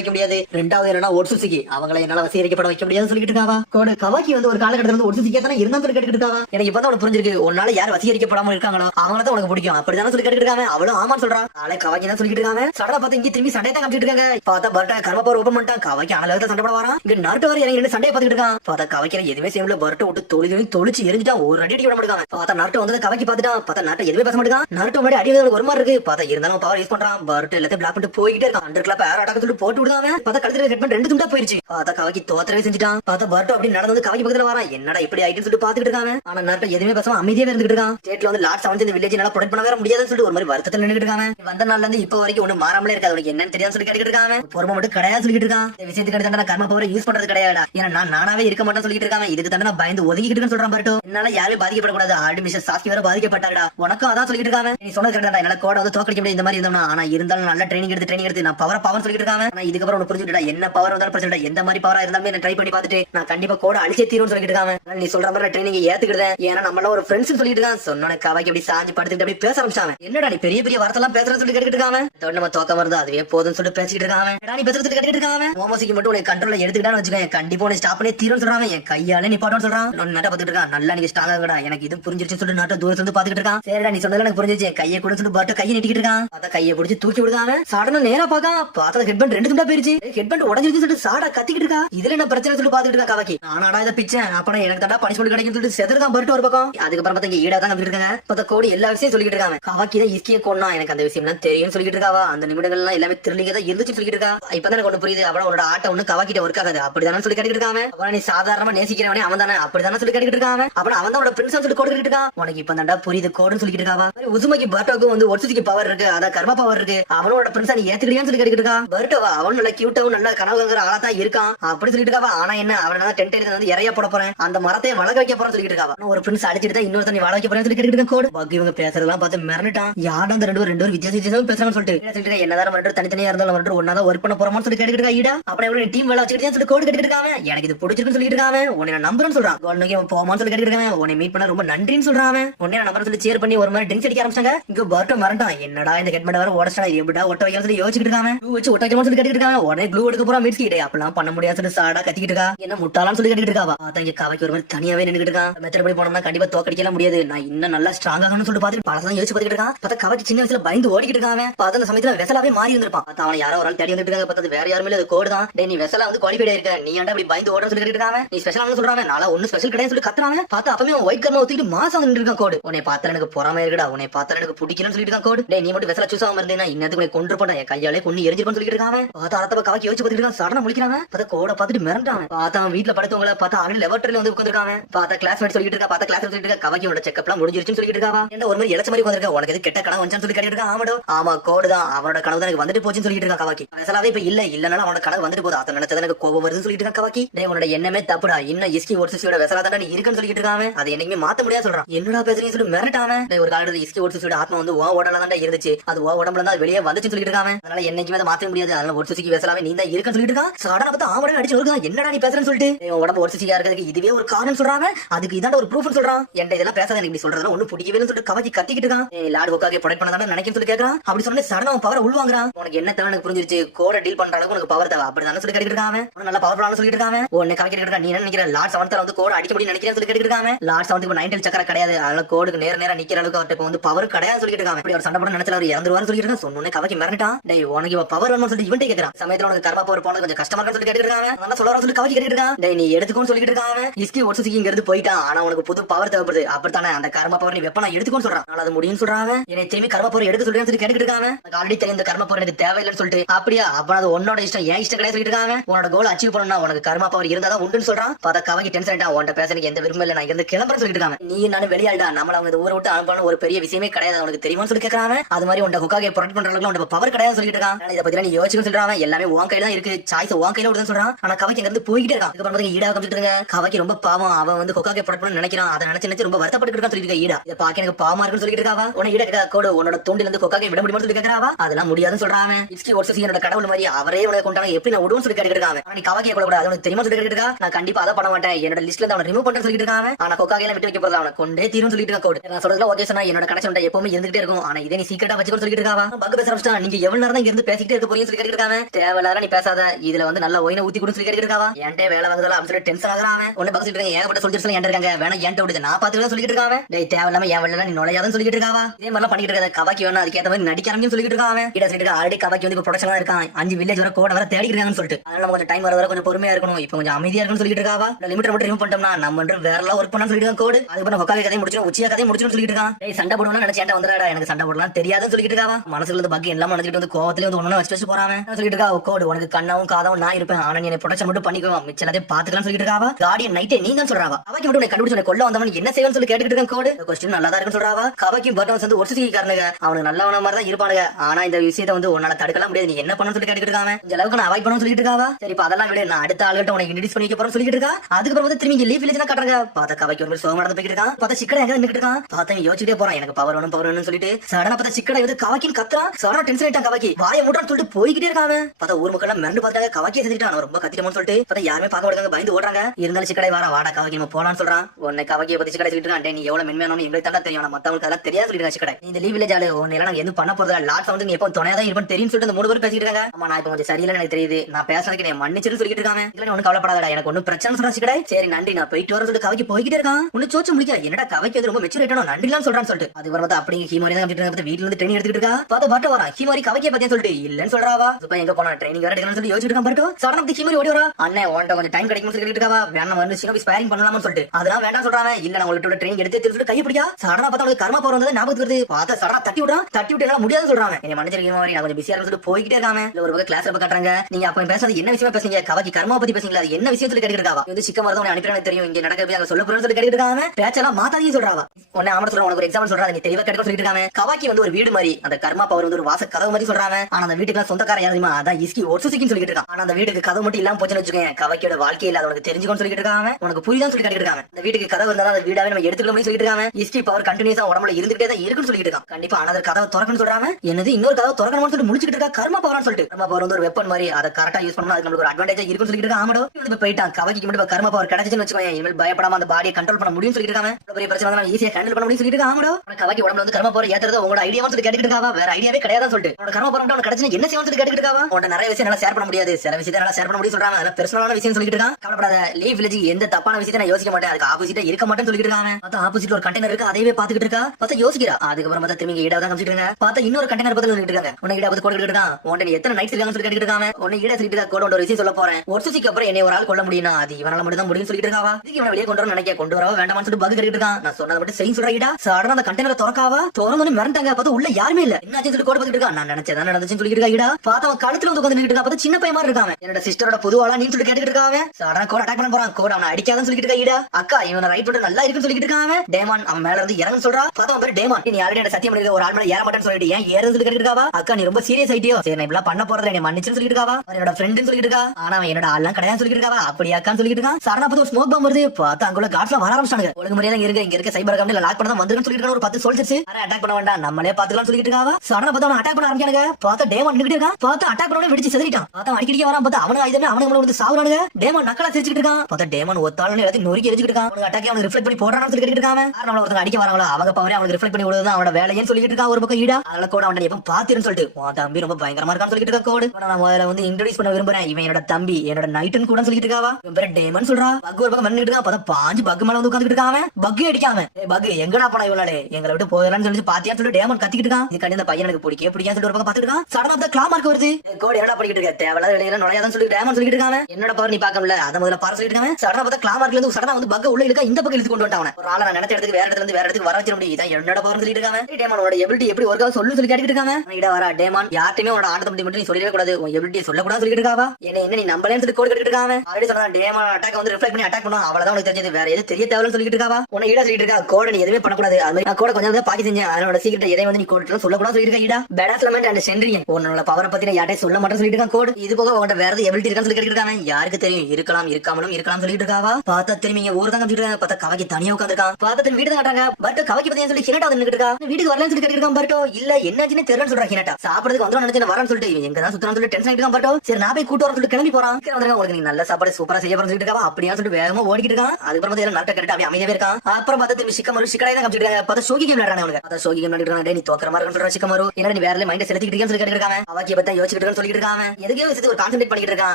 வைக்க முடியாது. ரெண்டாவது என்னன்னா ஒட்சுசிக்கு அவங்களை என்னால வசீகரிக்கப்பட வைக்க முடியாதுன்னு சொல்லிட்டு இருக்காவா. கோடு கவாக்கி வந்து ஒரு காலகட்டத்துல வந்து ஒட்சுசிக்கே தானே இருந்தா சொல்லி கேட்டுட்டு இருக்காவா. எனக்கு இப்பதான் உனக்கு புரிஞ்சிருக்கு உன்னால யார் வசீகரிக்கப்படாம இருக்காங்களோ அவங்கள தான் உனக்கு பிடிக்கும் அப்படிதானே சொல்லி கேட்டுட்டு இருக்காங்க. அவளும் ஆமான்னு சொல்றான். நாளை கவாக்கி தான் சொல்லிட்டு இருக்காங்க. சடனா பார்த்து இங்க திரும்பி சண்டை தான் காமிச்சிட்டு இருக்காங்க. பார்த்தா பர்ட்டா கர்ம பவர் ஓபன் பண்ணிட்டான். கவாக்கி அனலகத்துல சண்டை போட வரான். இங்க நருட்டோ வர இறங்கி சண்டையை பார்த்துட்டு இருக்கான். பார்த்தா கவாக்கி எதுவுமே செய்யல. பர்ட்டை விட்டு தொழிச்சு எரிஞ்சிட்டான். ஒரு அடி விட மாட்டாங்க. பார்த்தா நருட்டோ வந்து கவாக்கி பார்த்துட்டான். பார்த்தா நருட்டோ எதுவுமே பேச மாட்டான். நருட்டோ மாதிரி அடி ஒரு மாதிரி இருக்கு. பார்த்தா இருந்தாலும் பவர் யூஸ் பண்றான். பர்ட்டோ எல்லாத்தையும் பிளாக் பண்ணிட்டு போயிட்டே இருக்கான். அண்டர் கிளாப் ஏர் அட்டாக் சொல்லி போட்டு விடுவாங்க. பார்த்தா கழுத்துல ஹெட் பண்ணி ரெண்டு துண்டா போயிருச்சு. பார்த்தா கவாக்கி தோத்தரவே செஞ்சுட்டான். பார்த்தா பர்ட்டோ அப்படி நடந்து கவாக்கி பக்கத்துல வரான். என்னடா இப்படி ஆயிட்டுன்னு சொல்லிட்டு பாத்துட்டு இருக்காங்க. ஆனா நருட்டோ எதுவுமே பேசாம அமைதியா இருந்துட்டு இருக்கான். ஸ்டேட்ல வந்து லார்ட் 7 இந்த வில்லேஜ் என்னால ப்ரொடெக்ட் பண்ண வேற முடியாதுன்னு சொல்லிட்டு ஒரு மாதிரி வருத்தத்துல நின்னுட்டு இருக்காங்க. வந்த நாள்ல இருந்து இப்ப வரைக்கும் ஒண்ணு மாறாமலே இருக்காது. உனக்கு என்னன்னு தெரியாது சொல்லி கேட்டுட்டு இருக்காங்க. பொறுமை மட்டும் கிடையாது சொல்லிட்டு இருக்கான். இந்த விஷயத்துக்கு எடுத்தா கர்ம பவரை யூஸ் பண்றது கிடையாடா. ஏன்னா நான் நானாவே இருக்க மாட்டேன்னு சொல்லிட்டு இருக்காங்க. இதுக்கு தானே நான் பயந்து ஒதுக்கிட்டு சொல்றான் பர்ட்டோ. என்னால யாருமே பாதிக்கப்படக்கூடாது. ஆல்ரெடி மிஸ்டர் சாஸ்கி வேற பாதிக்கப்பட்டாடா. உனக்கும் அதான் சொல்லிட்டு இருக்காங்க. நீ சொன்னது கரெக்டா. என்னால கோட வந்து தோக்கடிக்க முடியும் இந்த மாதிரி இருந்தோம்னா. ஆனா இருந்தாலும் நல்ல ட்ரைனிங் எடுத்து நான் பவர் சொல்லிட்டு இருக்காங்க. ஆனா இதுக்கப்புறம் உனக்கு புரிஞ்சுட்டா என்ன பவர் வந்தாலும் பிரச்சனை எந்த மாதிரி பவரா இருந்தாலும் நான் ட்ரை பண்ணி பார்த்துட்டு நான் கண்டிப்பா கோட அழிச்சே தீரும்னு சொல்லிட்டு இருக்காங்க. நீ சொல்ற மாதிரி ட்ரைனிங் ஏத்துக்கிட்டேன். ஏன்னா நம்மள ஒரு ஃப்ரெண்ட்ஸ் சொல்லிட்டு இருக்கான். சொன்ன கவாக்கி அப்படி சாஞ்சி படுத்துட்டு அப்படி பேச ஆரம்பிச்சாங்க. என்னடா நீ பெரிய பெரிய வார்த்தைலாம் பேசுறேன்னு சொல்லி கேட்டுட்டு இருக்காங்க. நம்ம தோக்க வருது அதுவே போதும்னு சொல்லிட்டு பேசிட்டு இருக்காங்க. நீ பேசுறது கேட்டுட்டு இருக்காங்க. மோமோசிக்கு மட்டும் உனக்கு கண்ட்ரோல்ல எடுத்துக்கிட்டான்னு வச்சுக்கோங்க கண்டிப்பா உனக்கு ஸ்டாப் பண்ணி தீரும்னு சொல்றாங்க. என் கையாலே நிப்பாட்டோன்னு சொல்றான். நான் நட்ட பாத்துட்டு இருக்கான். நல்லா நீங்க ஸ்ட்ராங்கா இருக்கடா எனக்கு இது புரிஞ்சிருச்சுன்னு சொல்லிட்டு நட்ட தூரத்துல இருந்து பாத்துக்கிட்டு இருக்கான். சரிடா நீ சொன்னதுல எனக்கு புரிஞ்சிச்சு கையை கூட சொல்லிட்டு பர்ட்டோ கையை நீட்டிட்டு இருக்கான். பார்த்தா கையை பிடிச்சி தூக்கி விடுதாங்க. சாடனா நேரா பாக்கா பார்த்தா ஹெட் பேண்ட் ரெண்டு துண்டா போயிருச்சு. ஹெட் பேண்ட் உடஞ்சிருச்சு சொல்லிட்டு சாடா கத்திக்கிட்டு இருக்கா. இதுல என்ன பிரச்சனை சொல்லி பாத்துட்டு இருக்கா கவாக்கி. நானாடா இதை பிச்சை அப்பனா எனக்கு தாண்டா பனிஷ்மெண்ட் கிடைக்கும் சொல்லிட்டு செதுருதான் பர்ட்டோ ஒரு பக்கம். அதுக்கப்புறம் பார்த்தா இங்க ஈடா தான் கம்பிட்டு இருக்காங்க. பார்த்தா கோடி எல்லா விஷயம் சொல்லிட்டு இருக்காங்க. கவாக்கி தான் இஸ்கிய கொன்னா எனக்கு அந்த விஷயம் எல்லாம் தெரியும் சொல்லிட்டு இருக்காவா. அந்த நிமிடங்கள் எல்லாம் எல்லாமே திருளிங்க தான் இருந்துச்சு சொல்லிட்டு இருக்கா. இப்பதான் எனக்கு ஒண்ணு புரியுது. அப்புறம் உன்னோட ஆட்டம் ஒண்ணு கவாக்கிட்ட ஒர்க் ஆகாது அப்படிதானே சொல்லி கேட்டுட்டு இருக்காங்க. அப்புறம் நீ சாதாரணமா நேசிக்கிறவனே அவன் தானே அப்படிதானே சொல்லி கேட்டுட்டு இருக்காங்க. அப்புறம் அவன் தான் உன்னோட பிரின்ஸ் சொல்லி கோடு கேட்டுட்டு இருக்கான். உனக்கு இப்ப தாண்டா புரியுது கோடுன்னு சொல்லிட்டு இருக்காவா. உசுமாக்கி பர்ட்டோக்கு வந்து ஒட்சுசிக்கு பவர் இருக்கு அதான் கர்ம பவர் இருக்கு. அவனோட பிரின்ஸா நீ ஏத்துக்கிறியான்னு சொல்லி கேட்டுட்டு இருக்கா. பர்ட்டோவா அவன் நல்ல கியூட்டாவும் நல்ல கனவுங்கிற ஆளா தான் இருக்கான் அப்படி சொல்லிட்டு இருக்காவா. ஆனா என்ன அவனால டென்ட் வந்து இறைய போட போறேன் அந்த மரத்தை வளர்க்க வைக்க போறேன்னு சொல்லிட்டு இருக்காவா. ஒரு பிரின்ஸ் அடிச்சிட்டு தான் இன்னொருத்தன் நீ வாழ வைக்க போறேன்னு சொல்லி கேட்டுட்டு இருக்க கோடு. பக் இவங்க பேசுறதெல்லாம் பார்த்து மிரண்டுட்டான். யாரும் அந்த ரெண்டு வித்தியாசம் பேசுறான்னு சொல்லிட்டு என்னதான் மட்டும் தனித்தனியா இருந்தாலும் மட்டும் ஒன்னாதான் ஒர்க் பண்ண போறோம்னு சொல்லி கேட்டுட்டு இருக்கா. ஈடா அப்புறம் எப்படி டீம் வேலை வச்சுக்கிட்டே சொல்லி கோடு கேட்டுட்டு இருக்காங்க. எனக்கு இது பிடிச்சிருக்குன்னு சொல்லிட்டு இருக்காங்க. உன்னை நான் நம்புறேன்னு சொல்றான். கோல் நோக்கி போமான்னு சொல்லி கேட்டுட்டு இருக்காங்க. உன்னை மீட் பண்ண ரொம்ப நன்றின்னு சொல்றாங்க. உன்னை நான் நம்பர் சொல்லி சேர் பண்ணி ஒரு மாதிரி ட்ரிங்க்ஸ் அடிக்க ஆரம்பிச்சாங்க. இங்க பர்ட்டோ மறண்டான். என்னடா இந்த ஹெட்மெண்ட் வர ஓடச்சா எப்படா ஒட்ட வைக்கலாம் சொல்லி யோசிச்சுட்டு இருக்காங்க. க்ளூ வச்சு ஒட்ட வைக்கலாம்னு சொல்லி கேட்டுட்டு இருக்காங்க. உடனே க்ளூ எடுக்க போறா மிட்ஸ் கிட்டே அப்பலாம் பண்ண முடியாது சொல்லி சாடா கத்திக்கிட்டு இருக்கா. என்ன முட்டாளான்னு சொல்லி கேட்டுட்டு இருக்காவா. பார்த்தா இங்க கவாக்கி ஒரு மாதிரி தனியாவே நின்னுட்டு இருக்கான். மெத்தட் படி போனோம்னா கண்டிப்பா தோக்கடிக்கலாம் முடியாது. நான் இன்னும் நல்லா ஸ்ட்ராங் ஆகணும்னு சொல்லிட்டு பார்த்துட்டு பலதான் யோசிச்சு பார்த்துட்டு இருக்கான். பார்த்தா கவாக்கி சின்ன வயசுல பயந்து ஓடிக்கிட்டு இருக்காங்க. பார்த்தா அந்த சமயத்துல வெசலாவே மாறி இருந்திருப்பான். பார்த்தா அவன் யாரோ ஒரு ஆள் தேடி வந்துட்டு இருக்காங்க. பார்த்தா வேற யாருமே இல்ல கோடு தான். டேய் நீ வெசலா வந்து குவாலிஃபைட் ஆயிருக்க நீ ஏன்டா இப்படி பயந்து ஓடுறன்னு சொல்லி கேட்டுட்டு இருக்காங்க. நீ ஸ்பெஷலானு சொல்றாங்க. நாளா ஒன்னும் ஸ்பெஷல் கிடையாது சொல்லி கத்துறாங்க. பார்த்தா அப்பவே ஒயிட் கர்மா ஊத்திட்டு மாசம் நின்று இருக்கான் கோடு. உன்னை பார்த்தா எனக்கு பொறாம இருக்குடா உன்னை பார்த்தா எனக்கு பிடிக்கணும்னு சொல்லிட்டு இருக்கான் கோடு. டேய் நீ மட்டும் வெசலா சூஸ் ஆகாம இருந்தேனா இன்னத்துக்கு உன்னை கொன்று போட்டா என் கையாலே கொண்டு எரிஞ்சிருப்பேன்னு சொல்லிட்டு இருக்காங்க. பார்த்தா அத்தப்ப கவாக்கி யோசிச்சு பார்த்துட்டு இருக்கான். சடனா முழிக்கிறாங்க. பார்த்தா கோட பார்த்துட்டு மிரண்டாங்க. பார்த்தா வீட்டுல படுத்தவங்கள பார்த்தா ஆல்ரெடி லெவர்ட்டரில வந்து உட்கார்ந்திருக்காங்க. பார்த்தா கிளாஸ்மேட் சொல்லிட்டு இருக்கா. பார்த்தா கிளாஸ் சொல்லிட்டு இருக்கா. கவாக்கியோட செக்அப்லாம் முடிஞ்சிருச்சுன்னு சொல்லிட்டு இருக்காவா. என்ன ஒரு மாதிரி இளச்ச மாதிரி உட்கார்ந்திருக்கா. உனக்கு எது கெட்ட கனவு வந்துச்சான்னு சொல்லி கேட்டுட்டு இருக்கா. ஆமாடோ ஆமா கோடு தான் அவனோட கனவு தான் எனக்கு வந்துட்டு போச்சுன்னு சொல்லிட்டு இருக்கா கவாக்கி. வெசலாவே இப்ப இல்லனாலும் அவனோட கனவு வந்துட்டு போகுது. அத நினைச்சது எனக்கு கோபம் வருதுன்னு சொல்லிட்டு இருக்கா கவாக்கி. டேய் உன்னோட எண்ணமே தப்புடா. இன்னும் இஸ்கி ஒட்சுசியோட வெசலா தான் நீ இருக்குன்னு சொல்லிட்டு இருக்காங்க. அதை என்னைக்குமே மாத்த முடியாது சொல்றான். என்னடா பேசுறீங்க சொல்லி மிரட்டாம. டேய் ஒரு காலத்துல இஸ்கி ஒட்சுசியோட ஆத்மா வந்து ஓ உடம்புல தான் இருந்துச்சு. அது ஓ உடம்புல தான் வெளியே வந்துச்சுன்னு சொல்லிட்டு இருக்காங்க. அதனால என்னைக்குமே அதை மாத்த முடியாது. அதனால ஒட்சுசிக்கு வெசலாவே நீ தான் இருக்குன்னு சொல்லிட்டு இருக்கான். சடனா பார்த்தா ஆமடா அடிச்சு வருது. என்னடா நீ பேசுறேன்னு சொல்லிட்டு உடம்பு ஒட்சுசியா இருக்கிறதுக்கு இதுவே ஒரு காரணம் சொல்றாங்க. அதுக்கு இதாண்ட ஒரு ப்ரூஃப்னு சொல்றான். என்கிட்ட இதெல்லாம் பேசாத எனக்கு இப்படி சொல்றதுல ஒண்ணு பிடிக்கவே இல்லைன்னு சொல்லிட்டு கவாக்கி கத்திக்கிட்டு இருக்கான். லார்ட் ஹோக்காகே ப்ரொடெக்ட் பண்ணதானே நினைக்கும் சொல்லி கேக்குறான். அப்படி சொன்ன சடனா அவன் பவர் உள்வாங்குறான். உனக்கு என்ன தேவை எனக்கு புரிஞ்சிருச்சு, கோட டீல் பண்ற அளவுக்கு உனக்கு பவர் தேவை அப்படிதானே சொல்லி கேட்டுட்டு இருக்கான். அவன் நல்லா பவர்ஃபுல்லான சொல்லிட்டு இருக்கான். உன்னை கவக்கி கேட்கறா, நீ என்ன நினைக்கிற லார்ட் 7th வந்து கோட அடிக்க முடியும் நினைக்கிறேன் சொல்லி கேட்டுட்டு இருக்கான். லார்ட் 7th 9 சக்கர கிடையாது, அதனால கோடுக்கு நேரா நிக்கிற அளவுக்கு அவர்ட்ட வந்து பவர் கிடையாது சொல்லிட்டு இருக்கான். இப்படி ஒரு சண்டை போட நினைச்சல அவர் இறந்துருவாரு சொல்லிட்டு இருக்கான். சொன்னோனே கவக்கி மிரண்டான். டேய் உனக்கு இவ பவர் வேணும்னு சொல்லி இவன்ட்டே கேக்குறான். சமயத்துல உனக்கு கர்மா பவர் போனது கொஞ்சம் கஷ்டமா இருக்குன்னு சொல்லி கேட்டுட்டு இருக்கான். நல்லா சொல்றா சொல்லி கவக்கி கேட்டுட்டு இருக்கான். டேய் நீ எடுத்துக்கோன்னு சொல்லிட்டு இருக்கான். இஸ்கி ஒட்சுசிக்கு இங்க இருந்து போயிட்டான், ஆனா உனக்கு புது பவர் தேவைப்படுது, அப்படித்தானே அந்த கர்மா பவர் நீ வெப்பனா எடுத்துக்கோன்னு சொல்றான். அதனால அது முடியும்னு சொல்றான். என்னை திரும்பி கர்மா பவர் எடுக்க சொல்றேன்னு சொல்லி கேட்டுட்டு இருக்கான். ஆல்ரெடி தெரியும் இந்த கர்மா பவர் எனக்கு தேவையில்லைன்னு சொல்லிட்டு. அப்படியா, அப்ப அது உன்னோட இஷ்டம், ஏன் இஷ்டம் கிடையாது சொல்லிட்டு இருக்கான். உன்னோட கோல் அச்சீவ் பண்ணா உனக்கு கர்மா பவர் இருந்தாதான் உண்டுன்னு சொல்றான். பார்த்தா கவக்கி டென்ஷன் ஆயிட்டான். உன்ட்ட பேச எனக்கு எந்த விருப்பம் இல்லை, நான் இருந்து கிளம்புறேன்னு சொல்லிட்டு இருக்கான். நீ நானும் வெளியாள்டா, நம்மள அவங்க ஊரை விட்டு அனுப்பணும் ஒரு பெரிய விஷயமே கிடையாது, உனக்கு தெரியும்னு சொல்லி கேட்கறான். அது மாதிரி உன்ட ஹோக்காகே ப்ரொடெக்ட் பண்ற அளவுக்கு உனக்கு பவர் கிடையாது சொல்லிட்டு இருக்கான். இதை பத்தி நீ யோசிச்சு சொல்றான். எல்லாமே உன் கையில தான் இருக்கு, சாய்ஸ் உன் கையில விடுதுன்னு சொல்றான். ஆனா கவக்கி இங்க இருந்து போயிட்டே இருக்கான். அதுக்கப்புறம் ஈடா கம்பிட்டு இருங்க. கவக்கி ரொம்ப பாவம், அவன் வந்து ஹோக்காகே ப்ரொடெக்ட் பண்ண நினைக்கிறான். அதை நினைச்சு ரொம்ப வருத்தப்பட்டு இருக்கான் சொல்லிட்டு ஈடா. இதை பாக்க எனக்கு பாவமா இருக்குன்னு சொல்லிட்டு இருக்காவா. உன ஈட கேட்க கோடு உன்னோட தூண்டில இருந்து ஹோக்காகே விட முடியுமா சொல்லி கேட்கறாவா. அதெல்லாம் முடியாதுன்னு சொல்றான். இஸ்கி ஒட்சுசி என்னோட கடவுள் மாதிரி அவரே உனக்கு கொண்டாங்க, எப்படி நான் விடுவோம்னு சொல்லி கேட்டுட்டு இருக்கான். ஆனா நீ கவக்கே கூட அது உனக்கு தெரியுமா சொல்லி கேட்டுட்டு இருக்கா. நான் கண்டிப்பா அதை பண்ண மாட்டேன், என்னோட லிஸ்ட்ல இருந்து அவனை ரிமூவ் பண்றேன்னு சொல்லிட்டு இருக்கான். ஆனா ஹோக்காகே எல்லாம் விட்டு வைக்க போறது அவனை கொண்டே தீரும் சொல்லிட்டு இருக்கா. கோடு நான் சொல்றதுல ஓகே சொன்னா என்னோட கனெக்ஷன் எப்பவுமே இருந்துகிட்டே இருக்கும், ஆனா இதே நீ சீக்கிரட்டா வச்சுக்கோ சொல்லிட்டு இருக்காவா. பக்கு பேச ஆரம்பிச்சா நீங்க எவ்வளவு நேரம் இங்க இருந்து பேசிக்கிட்டே இருக்க போறீங்கன்னு சொல்லி கேட்டுட்டு இருக்காங்க. தேவையில்லாத நீ பேசாத, இதுல வந்து நல்ல ஒயினை ஊத்தி கொடுன்னு சொல்லி கேட்டுட்டு இருக்காவா. என்கிட்ட வேலை வந்ததால அப்படி டென்ஷன் ஆகுறான். உன்னை பக்கத்துல இருக்காங்க ஏகப்பட்ட சொல்லிட்டு என்கிட்ட இருக்காங்க, வேணா என்கிட்ட விடுது நான் பாத்துக்கலாம் சொல்லிட்டு இருக்காங்க. டேய் தேவையில்லாம என் வேலை நீ நுழையாதுன்னு சொல்லிட்டு இருக்காவா. இதே மாதிரிலாம் பண்ணிட்டு இருக்காத, கவாக்கி வேணா அதுக்கேற்ற மாதிரி நடிக்க ஆரம்பிச்சு சொல்லிட்டு இருக்காங்க. இட சொல்லிட்டு ஆல்ரெடி கவாக்கி வந்து ப்ரொடக்ஷனா இருக்கான், 5 வில்லேஜ் வர கோட வர தேடி இருக்காங்கன்னு சொல்லிட்டு. அதனால நம்ம கொஞ்சம் டைம் வர கொஞ்சம் பொறுமையா இருக்கணும், இப்போ கொஞ்சம் அமைதியா இருக்குன்னு சொல்லிட்டு இருக்காவா. லிமிட் மட்டும் ரிமூவ் பண்ணிட்டோம்னா நம்ம வேற எல்லாம் ஒர்க் பண்ணா சொல்லிட்டு இருக்கான். கோடு அதுக்கப்புறம் ஹோக்காகே கதையை முடிச்சிடும், உச்சியா கதையை முடிச்சிடும் சொல்லிட்டு இருக்கான். டேய் சண்டை போடணும்னு நினைச்சு என்கிட்ட வந்துடாடா, எனக்கு சண்டை போடலாம் தெரியாதுன்னு சொல்லிட்டு இருக்காவா. மனசுல இருந்து பக்கி எல்லாம் நினைச்சிட்டு வந்து கோவத்திலே வந்து ஒண்ணு வச்சு போறாங்க சொல்லிட்டு இருக்கா. கோடு உனக்கு கண்ணாவும் காதாவும் நான் இருப்பேன், ஆனா நீ ப்ரொடக்ஷன் மட்டும் பண்ணிக்குவோம், மிச்சம் எல்லாத்தையும் பாத்துக்கலாம் சொல்லிட்டு இருக்காவா. கார்டியன் நைட்டே நீ தான் சொல்றாவா. கவக்கி மட்டும் உன்னை கண்டுபிடிச்சு கொல்ல வந்தவன் என்ன செய்யணும்னு சொல்லி கேட்டுட்டு இருக்கான். கோடு கொஸ்டின் நல்லா தான் இருக்குன்னு சொல்றாவா. கவக்கி பட்டன் வந்து ஒரு காரணங்க அவனுக்கு நல்லவன மாதிரி தான் இருப்பானுங்க, ஆனா இந்த விஷயத்தை வந்து உன்னால தடுக்கலாம் முடியாது, நீ என்ன பண்ணணும்னு சொல்லி கேட்டுட்டு இருக்காங்க. இந்த அளவுக்கு நான் அவாய்ட் பண்ணணும்னு சொல்லிட்டு இருக்காவா. சரி இப்ப அதெல்லாம் விட நான் அடுத்த ஆளுகிட்ட உனக்கு இன்ட்ரோடியூஸ் பண்ணி வைக்க போறேன்னு சொல்லிட்டு இருக்கா. அதுக்கப்புறம் வந்து திரும்பி லீவ் வில்லேஜ் தான் கட்டுறாங்க. பார்த்தா கவக்கி ஒரு சோகம் நடந்து போயிட்டு இருக்கான். பார்த்தா சிக்கடை எங்க நின்னுட்டு இருக்கான். பார்த்தா யோசிச்சுட்டே போறான், எனக்கு பவர் வேணும்னு சொல்லிட்டு. சடனா பார்த்தா சிக்கடை வந்து கவக்கின்னு கத்துறான். சடனா டென்ஷன் ஆயிட்டான். கவக்கி வாயை மூட்டான்னு சொல்லிட்டு போய்கிட்டே இருக்காங்க. பார்த்தா ஊர் மக்கள் எல்லாம் மிரண்டு பார்த்தாங்க, கவக்கியை செஞ்சுட்டான் ரொம்ப கத்திட்டோம்னு சொல்லிட்டு. பார்த்தா யாருமே பார்க்க மாட்டாங்க, பயந்து ஓடுறாங்க. இருந்தாலும் சிக்கடை வாடா கவக்கி நம்ம போலான்னு சொல்றான். உன்னை கவக்கியை பத்தி சிக்கடை சொல்லிட்டு இருக்கான். நீ எவ்வளவு மென்மையானு எங்களுக்கு தான் தெரியும், மத்தவங்களுக்கு அதெல்லாம் தெரியாது சொல்லிட்டு சிக்கடை. இந்த லீவ் வில்லேஜ் ஆளு உன்னை எல்லாம் எதுவும் பண்ண போறதா லாட் வந்து நீ எப்போ துணையாதான் இருப்பேன்னு தெரியும் சொல்லிட்டு 3 பேர் பேசிட்டு இருக்காங்க. ஆமா நான் இப்போ கொஞ்சம் சரியில்லை எனக்கு தெரியுது, நான் பேசுறதுக்கு நீ மன்னிச்சுன்னு சொல்லிட்டு இருக்காங்க. இல்ல ஒன்னும் கவலைப்படாதடா, எனக்கு ஒன்னும் பிரச்சனை சொல்றா சிக்கடை. சரி நன்றி நான் போயிட்டு வர சொல்லிட்டு கவக்கி போய்கிட்டே இருக்கான். ஒன்னு சோச்சு முடிக்க என்னடா கவக்கி வந்து ரொம்ப மெச்சூர் ஆயிட்டோம் நன்றிலாம் சொல்றான்னு சொல்லிட்டு. அது வர அப்படி ஹீமாரி தான் வீட்டுல இருந்து ட்ரைனிங் எடுத்துட்டு இருக்கா. பார்த்தா பட்ட வரா ஹீமாரி கவக்கியை பத்தியா சொல்லிட்டு இல்லன்னு சொல்றாவா. இப்ப எங்க போனா ட்ரைனிங் வேற எடுக்கணும்னு சொல்லி யோசிச்சுட்டு இருக்கான். பட்டோ சடனா ஹீமாரி ஓடி வரா. அண்ணே உன்ட்ட கொஞ்சம் டைம் கிடைக்கும்னு சொல்லிட்டு இருக்காவா. வேணா வந்து சினோபி ஸ்பேரிங் பண்ணலாம்னு சொல்லிட்டு. அதெல்லாம் வேண்டாம் சொல்றாங்க. இல்ல நான் உங்கள்ட்ட ட்ரைனிங் எடுத்து சொல்லிட்டு கை பிடிக்கா. சடனா பார்த்தா உங்களுக்கு கர்மா பவர் வந்தது ஞாபகத்துக்கு வருது. பார்த்தா சடனா தட்டி விடுறான். தட்டி விட்டு எல்லாம் முடியாதுன்னு சொல்றாங்க. என்ன மன்னிச்சிருக்கீங்க ஹீமாரி, நான் கொஞ்சம் பிஸியா இருந்து சொல்லிட்டு போய்கிட்டே இருக்காங்க. இல்ல ஒரு கிளாஸ் காட்டுறாங்க. நீங்க அப்ப பேசுறது என்ன விஷயமா பேசுறீங்க, கவக்கி கர்மா பத்தி பேசுறீங்களா, அது என்ன விஷயம் சொல்லி கேட்டுட்டு இருக்காவா. வந்து சிக்க மரத உன்னை அனுப்பிட்டு தெரியும், இங்க நடக்க அங்க சொல்ல போறேன்னு சொல்லி கேட்டுட்டு இருக்காங்க. பேச்செல்லாம் மாத்தாதீங்க சொல்றாவா. உன்னை ஆமட சொல்றேன், உனக்கு ஒரு எக்ஸாம்பிள் சொல்றா, நீ தெளிவா கேட்க சொல்லிட்டு இருக்காங்க. கவாக்கி வந்து ஒரு வீடு மாதிரி, அந்த கர்மா பவர் வந்து ஒரு வாச கதவு மாதிரி சொல்றாங்க. ஆனா அந்த வீட்டுக்கு சொந்தக்கார யாருமா அதான் இஸ்கி ஒட்சுசிக்கின்னு சொல்லிட்டு இருக்கான். ஆனா அந்த வீட்டுக்கு கதவு மட்டும் இல்லாம போச்சுன்னு வச்சுக்கேன், கவக்கியோட வாழ்க்கையில உனக்கு தெரிஞ்சுக்கணும்னு சொல்லிட்டு இருக்காங்க. உனக்கு புரியுதான்னு சொல்லி கேட்டுட்டு இருக்காங்க. இந்த வீட்டுக்கு கதவு இருந்தாலும் அந்த வீடாவே நம்ம எடுத்துக்கணும்னு சொல்லிட்டு இருக்காங்க. இஸ்கி பவர் கண்டினியூஸா உடம்புல இருந்துகிட்டே தான் இருக்குன்னு சொல்லிட்டு இருக்கான். கண்டிப்பா ஆனா கதவை திறக்கணும்னு சொல்றாங்க. என்னது இன்னொரு கதவை திறக்கணும்னு சொல்லி முடிச்சுட்டு இருக்கா. கர்மா பவர்னு சொல்லிட்டு கர்மா பவர் வந்து ஒரு வெப்பன் மாதிரி, அதை கரெக்டா யூஸ் பண்ணா அதுக்கு நமக்கு ஒரு அட்வான்டேஜ் இருக்குன்னு சொல்லிட்டு இருக்காங்க. ஆமாடோ வந்து போயிட்டான். கவக்கிக்கு மட்டும் கர்மா பவர் கிடைச்சுன்னு வச்சுக்கோங்க, இனிமேல் பயப்படாம அந்த பாடியை கண்ட்ரோல் பண்ண முடியும்னு சொல்லிட்டு இருக்காங்க. பெரிய பிரச்சனை ஈஸியா ஹேண்டில் பண்ண முடியும்னு சொல்லிட்டு இருக்காங்க. ஆமாடோ கவக்கி உடம்புல வந்து கர்மா பவர் ஏத்துறது உங்களோட ஐடியாவும் சொல்லி கேட்டுட்டு இருக்காவா. வேற ஐடியாவே கிடையாதுன்னு சொல்லிட்டு உனக்கு கர்மா பவர் உனக்கு கிடைச்சுன்னு என்ன செய்யணும்னு சொல்லி கேட்டுட்டு இருக்காவா. உன்கிட்ட நிறைய விஷயம் நல்லா ஷேர் பண்ண முடியாது, சில விஷயத்தை நல்லா ஷேர் பண்ண முடியும் சொல்றாங்க. அதெல்லாம் பெர்சனலான விஷயம் சொல்லிட்டு இருக்கான். கவலைப்படாத, லீவ் வில்லேஜ் எந்த தப்பான விஷயத்தை நான் யோசிக்க மாட்டேன், அதுக்கு ஆப்போசிட்டா இருக்க மாட்டேன்னு சொல்லிட்டு இருக்காங்க. பார்த்தா ஆப்போசிட்ல ஒரு கண்டெய்னர் இருக்கு, அதையே பாத்துக்கிட்டு இருக்கா. பார்த்தா யோசிக்கிறா. அதுக்கப்புறம் பார்த்தா திரும்பி ஈடா தான் காமிச்சிட்டு இருக்காங்க. பார்த்தா இன்னொரு கண்டெய்னர் பத்தி சொல்லிட்டு இருக்காங்க. உன்னை ஈடா பத்தி கோடிட்டு இருக்கான். உன்னை எத்தனை நைட்ஸ் இருக்காங்கன்னு சொல்லி கேட்டுட்டு இருக்காங்க. உன்னை ஈடா சொல்லிட்டு இருக்கா. கோட ஒரு விஷயம் சொல்ல போறேன், ஒட்சுசிக்கு அப்புறம் என்னை ஒரு ஆள் கொல்ல முடியும்னா அது இவனால மட்டும் தான் முடியும் சொல்லிட்டு இருக்காவா. இதுக்கு இவனை வெளியே கொண்டு வர நினைக்க கொண்டு வரவா வேண்டாம்னு சொல்லிட்டு பகு கேட்டுட்டு இருக்கான். நான் சொன்னதை மட்டும் செய்ய சொல்றா. ஈடா சடனா அந்த கண்டெய்னரை திறக்காவா. திறந்து மிரண்டாங்க. பார்த்தா உள்ள யாருமே இல்ல. என்னாச்சு சொல்லி கோட பார்த்துட்டு இருக்கா. நான் நினைச்சதான் நடந்துச்சுன்னு சொல்லிட்டு இருக்கா. ஈடா பார்த்தா அவன் கழுத்துல வந்து உட்கார்ந்து இருக்கா. பார்த்தா சின்ன பையன் மாதிரி இருக்காங்க. என்னோட சிஸ்டரோட புது ஆளா நீ சொல்லி கேட்டுட்டு இருக்காங்க. சடனா கோட அட்டாக் பண்ண போறான். கோட அவனை அடிக்காதன்னு சொல்லிட்டு இருக்கா. ஈடா அக்கா இவனை ரைட் பண்ண நல்லா இருக்குன்னு சொல்லிட்டு இருக்காங்க. டேமான் அவன் மேல இருந்து இறங்கு சொல்றா. பார்த்தா அவன் பேர் டேமான். நீ ஆல்ரெடி என்ன சத்தியம் பண்ணிருக்க ஒரு ஆள் மேல ஏற மாட்டேன்னு சொல்லிட்டு ஏன் ஏறது சொல்லி கேட்டுட்டு இருக்காவா. அக்கா நீ ரொம்ப சீரியஸ் ஆயிட்டியோ, சரி நான் இப்பெல்லாம் பண்ண போறத நீ மன்னிச்சுன்னு சொல்லிட்டு இருக்காவா. என்னோட ஃப்ரெண்ட்னு சொல்லிட்டு இருக்கா. ஆனா அவன் என்னோட ஆள்லாம் கிடையாது சொல்லிட்டு இருக்காவா. அப்படி அக்கான்னு சொல்லிட்டு இருக்கான். சடனா பார்த்து ஒரு ஸ்மோக் பாம் வருது. பார்த்தா அங்குள்ள காட்ஸ்ல வர ஆரம்பிச்சாங்க. ஒழுங்கு முறையா இங்க இருக்க சைபர் கம்பெனில லாக் பண்ண வந்துருன்னு சொல்லிட்டு இருக்கான். ஒரு 10 சோல்ஜர்ஸ் அட்டாக் பண்ண வேண்டாம் நம்மளே பாத்துக்கலாம் சொல்லிட்டு இருக்காவா. சடனா பார்த்தா அவன் அட்டாக் பண்ண ஆரம்பிச்சானுங்க. பார்த்தா டேமான் நின்னுட்டு இருக்கான். பார்த்தா அட்டாக் பண்ணவனே வெடிச்சு செதறிட்டான். பார்த்தா அடிக்கடி வரான். பார்த்தா அவன ஆயுதமே அவனுக்கு வந்து சாவுறானுங்க. டேமான் நக்கலா சிரிச்சிட்டு இருக்கான். பார்த்தா டேமான் ஒத்தாளன்னு எல்லாத்தையும் நொறுக்கி எரிஞ்சிட்டு இருக்கான். அவனுக்கு அட்டாக் அவனுக்கு ரிஃப்ளெக்ட் பண்ணி போடுறான்னு சொல்லி கேட்டுட்டு இருக்கான். நம்மள ஒருத்தங்க அடிக்க வராங்களா அவங்க பவரே அவனுக்கு ரிஃப்ளெக்ட் பண்ணி விடுதான் அவனோட வேலையன்னு சொல்லிட்டு இருக்கான் ஒரு பக்கம் ஈடா. அதனால கூட அவன் எப்ப பாத்துன்னு சொல்லிட்டு உன் தம்பி ரொம்ப பயங்கரமா இருக்கான்னு சொல்லிட்டு இருக்கா கோடு. நான் முதல்ல வந்து இன்ட்ரோடியூஸ் பண்ண விரும்புறேன், இவன் என்னோட தம்பி, என்னோட நைட்டன் கூட சொல்லிட்டு இருக்காவா. இவன் பேர் டேமன் சொல்றா. பக் ஒரு பக்கம் பண்ணிட்டு இருக்கா. அப்பதான் பாஞ்சு பக் மேல வந்து உட்காந்துட்டு இருக்கான். பக் அடிக்காம பக் எங்கடா போனா இவனாலே எங்களை விட்டு போயிடலாம்னு சொல்லி பாத்தியா சொல்லி டேமன் கத்திக்கிட்டு இருக்கான். இது கண்டி இந்த பையன் எனக்கு பிடிக்கவே பிடிக்கான்னு சொல்லிட்டு ஒரு பக்கம் பாத்துட்டு இருக்கான். சடனா தான் கிளா மார்க் வருது. கோடு என்னடா பண்ணிட்டு இருக்க, தேவையில்லாத வேலையில நுழையாதான் சொல்லி டேமன் சொல்லிட்டு இருக்காங்க. என்னோட பவர் நீ பாக்கல, அதை முதல்ல பாரு சொல்லிட்டு இருக்காங்க. சடனா பார்த்தா கிளா மார்க்ல இருந்து சடனா வந்து பக் உள்ள இருக்கா. இந்த பக்கம் இழுத்து கொண்டு வந்துட்டான். ஒரு ஆளை நான் நினைச்ச இடத்துக்கு வேற இடத்துல இருந்து வேற இடத்துக்கு வர வச்சிட முடியும். இதான் என்னோட பவர் சொல்லிட்டு இருக்காங்க. டேமனோட எபிலிட்டி எப்படி ஒர்க் ஆகும் சொல்லு சொல்லி கேட்டுட்டு இருக்காங்க. இட வர டேமன் யார்ட்டுமே உன்னோட ஆட்டத்தை பத்தி மட்டும் நீ சொல்லவே கூடாது, உன் எபிலிட்டி சொல்ல கூடாது சொல்லிட்டு இருக்காவா. என்ன நீ நம்பலன்னு சொல்லி கோடு கேட்டுட்டு இருக்காங்க. ஆல்ரெடி சொன்னா டேமன் அட்டாக் வந்து ரிஃப்ளெக்ட் பண்ணி அட்டாக் பண்ணுவான், அவ்வளவுதான் உனக்கு தெரிஞ்சது, வேற எது தெரிய தேவைன்னு சொல்லிட்டு இருக்காவா. உன்னை ஈடா சொல்லிட்டு இருக்கா கோட நீ எதுவுமே பண்ணக்கூடாது. அது மாதிரி நான் கோட கொஞ்சம் பாக்கி செஞ்சேன், அதனோட சீக்கிரம் எதை வந்து நீ கோடு சொல்லக்கூடாது சொல்லிட்டு இருக்கா. ஈடா பேடாஸ்லமெண்ட் அண்ட் சென்ட்ரியன் உன்னோட பவரை பத்தி யார்ட்டையும் சொல்ல மாட்டேன்னு சொல்லிட்டு இருக்கான் கோடு. இது போக உங்கள்ட்ட வேற எபிலிட்டி இருக்கான்னு சொல்லி கேட்டுட்டு இருக்காங்க. யாருக்கு தெரியும், இருக்கலாம் இருக்காமலும் இருக்கலாம் சொல்லிட்டு இருக்காவா. பார்த்தா திரும்பி இங்க ஊர் தான் காமிச்சிட்டு பார்த்தா கவக்கி தனியா உட்காந்துருக்கான். பார்த்தா திரும்பி வீடு தான் காட்டுறாங்க. பட் கவக்கி பத்தி சொல்லி ஹினட்டா வந்து இருக்கா. வீட்டுக்கு வரலன்னு சொல்லி கேட்டுட்டு இருக்கான். பட்டோ இல்ல என்னாச்சுன்னு தெரியலன்னு சொல்றா ஹினட்டா. சாப்பிடுறதுக்கு வந்து நினைச்சு வரேன்னு சொல்லிட்டு இவன் எங்க தான் சுத்தறான்னு சொல்லி டென்ஷன் ஆயிட்டு இருக்கான். பட்டோ சரி நான் போய் கூட்டு வரேன்னு சொல்லி கிளம்பி போறான். உங்களுக்கு நீ நல்ல சாப்பாடு சூப்பரா செய்ய போறேன்னு சொல்லிட்டு இருக்கா. அப்படியே சொல்லிட்டு வேகமா ஓடிக்கிட்டு இருக்கான். அதுக்கப்புறம் பார்த்தா நட்ட கரெக்டா அப்படியே அமைதியாவே இருக்கான். அப்புறம் பார்த்தா திரும்பி சிக்கமரு சிக்கடாய் தான் காமிச்சிட்டு இருக்காங்க. பார்த்தா சோகி கேம் விளையாடுறாங்க. அவங்க பார்த்தா சோகி கேம் விளையாடுறாங்க. நீ தோக்கற மாதிரி சொல்ற சிக்கமரு என்ன நீ வேறல மைண்ட் செலுத்திட்டு இருக்கேன்னு சொல்லி கேட்டுட்டு இருக்காங்க. அவக்கிய பத்தி யோசிச்சுட்டு இருக்கேன்னு சொல்லிட்டு இருக்காங்க. எதுக்கே விஷயத்தை ஒரு கான்சென்ட்ரேட் பண்ணிட்டு இருக்கான்.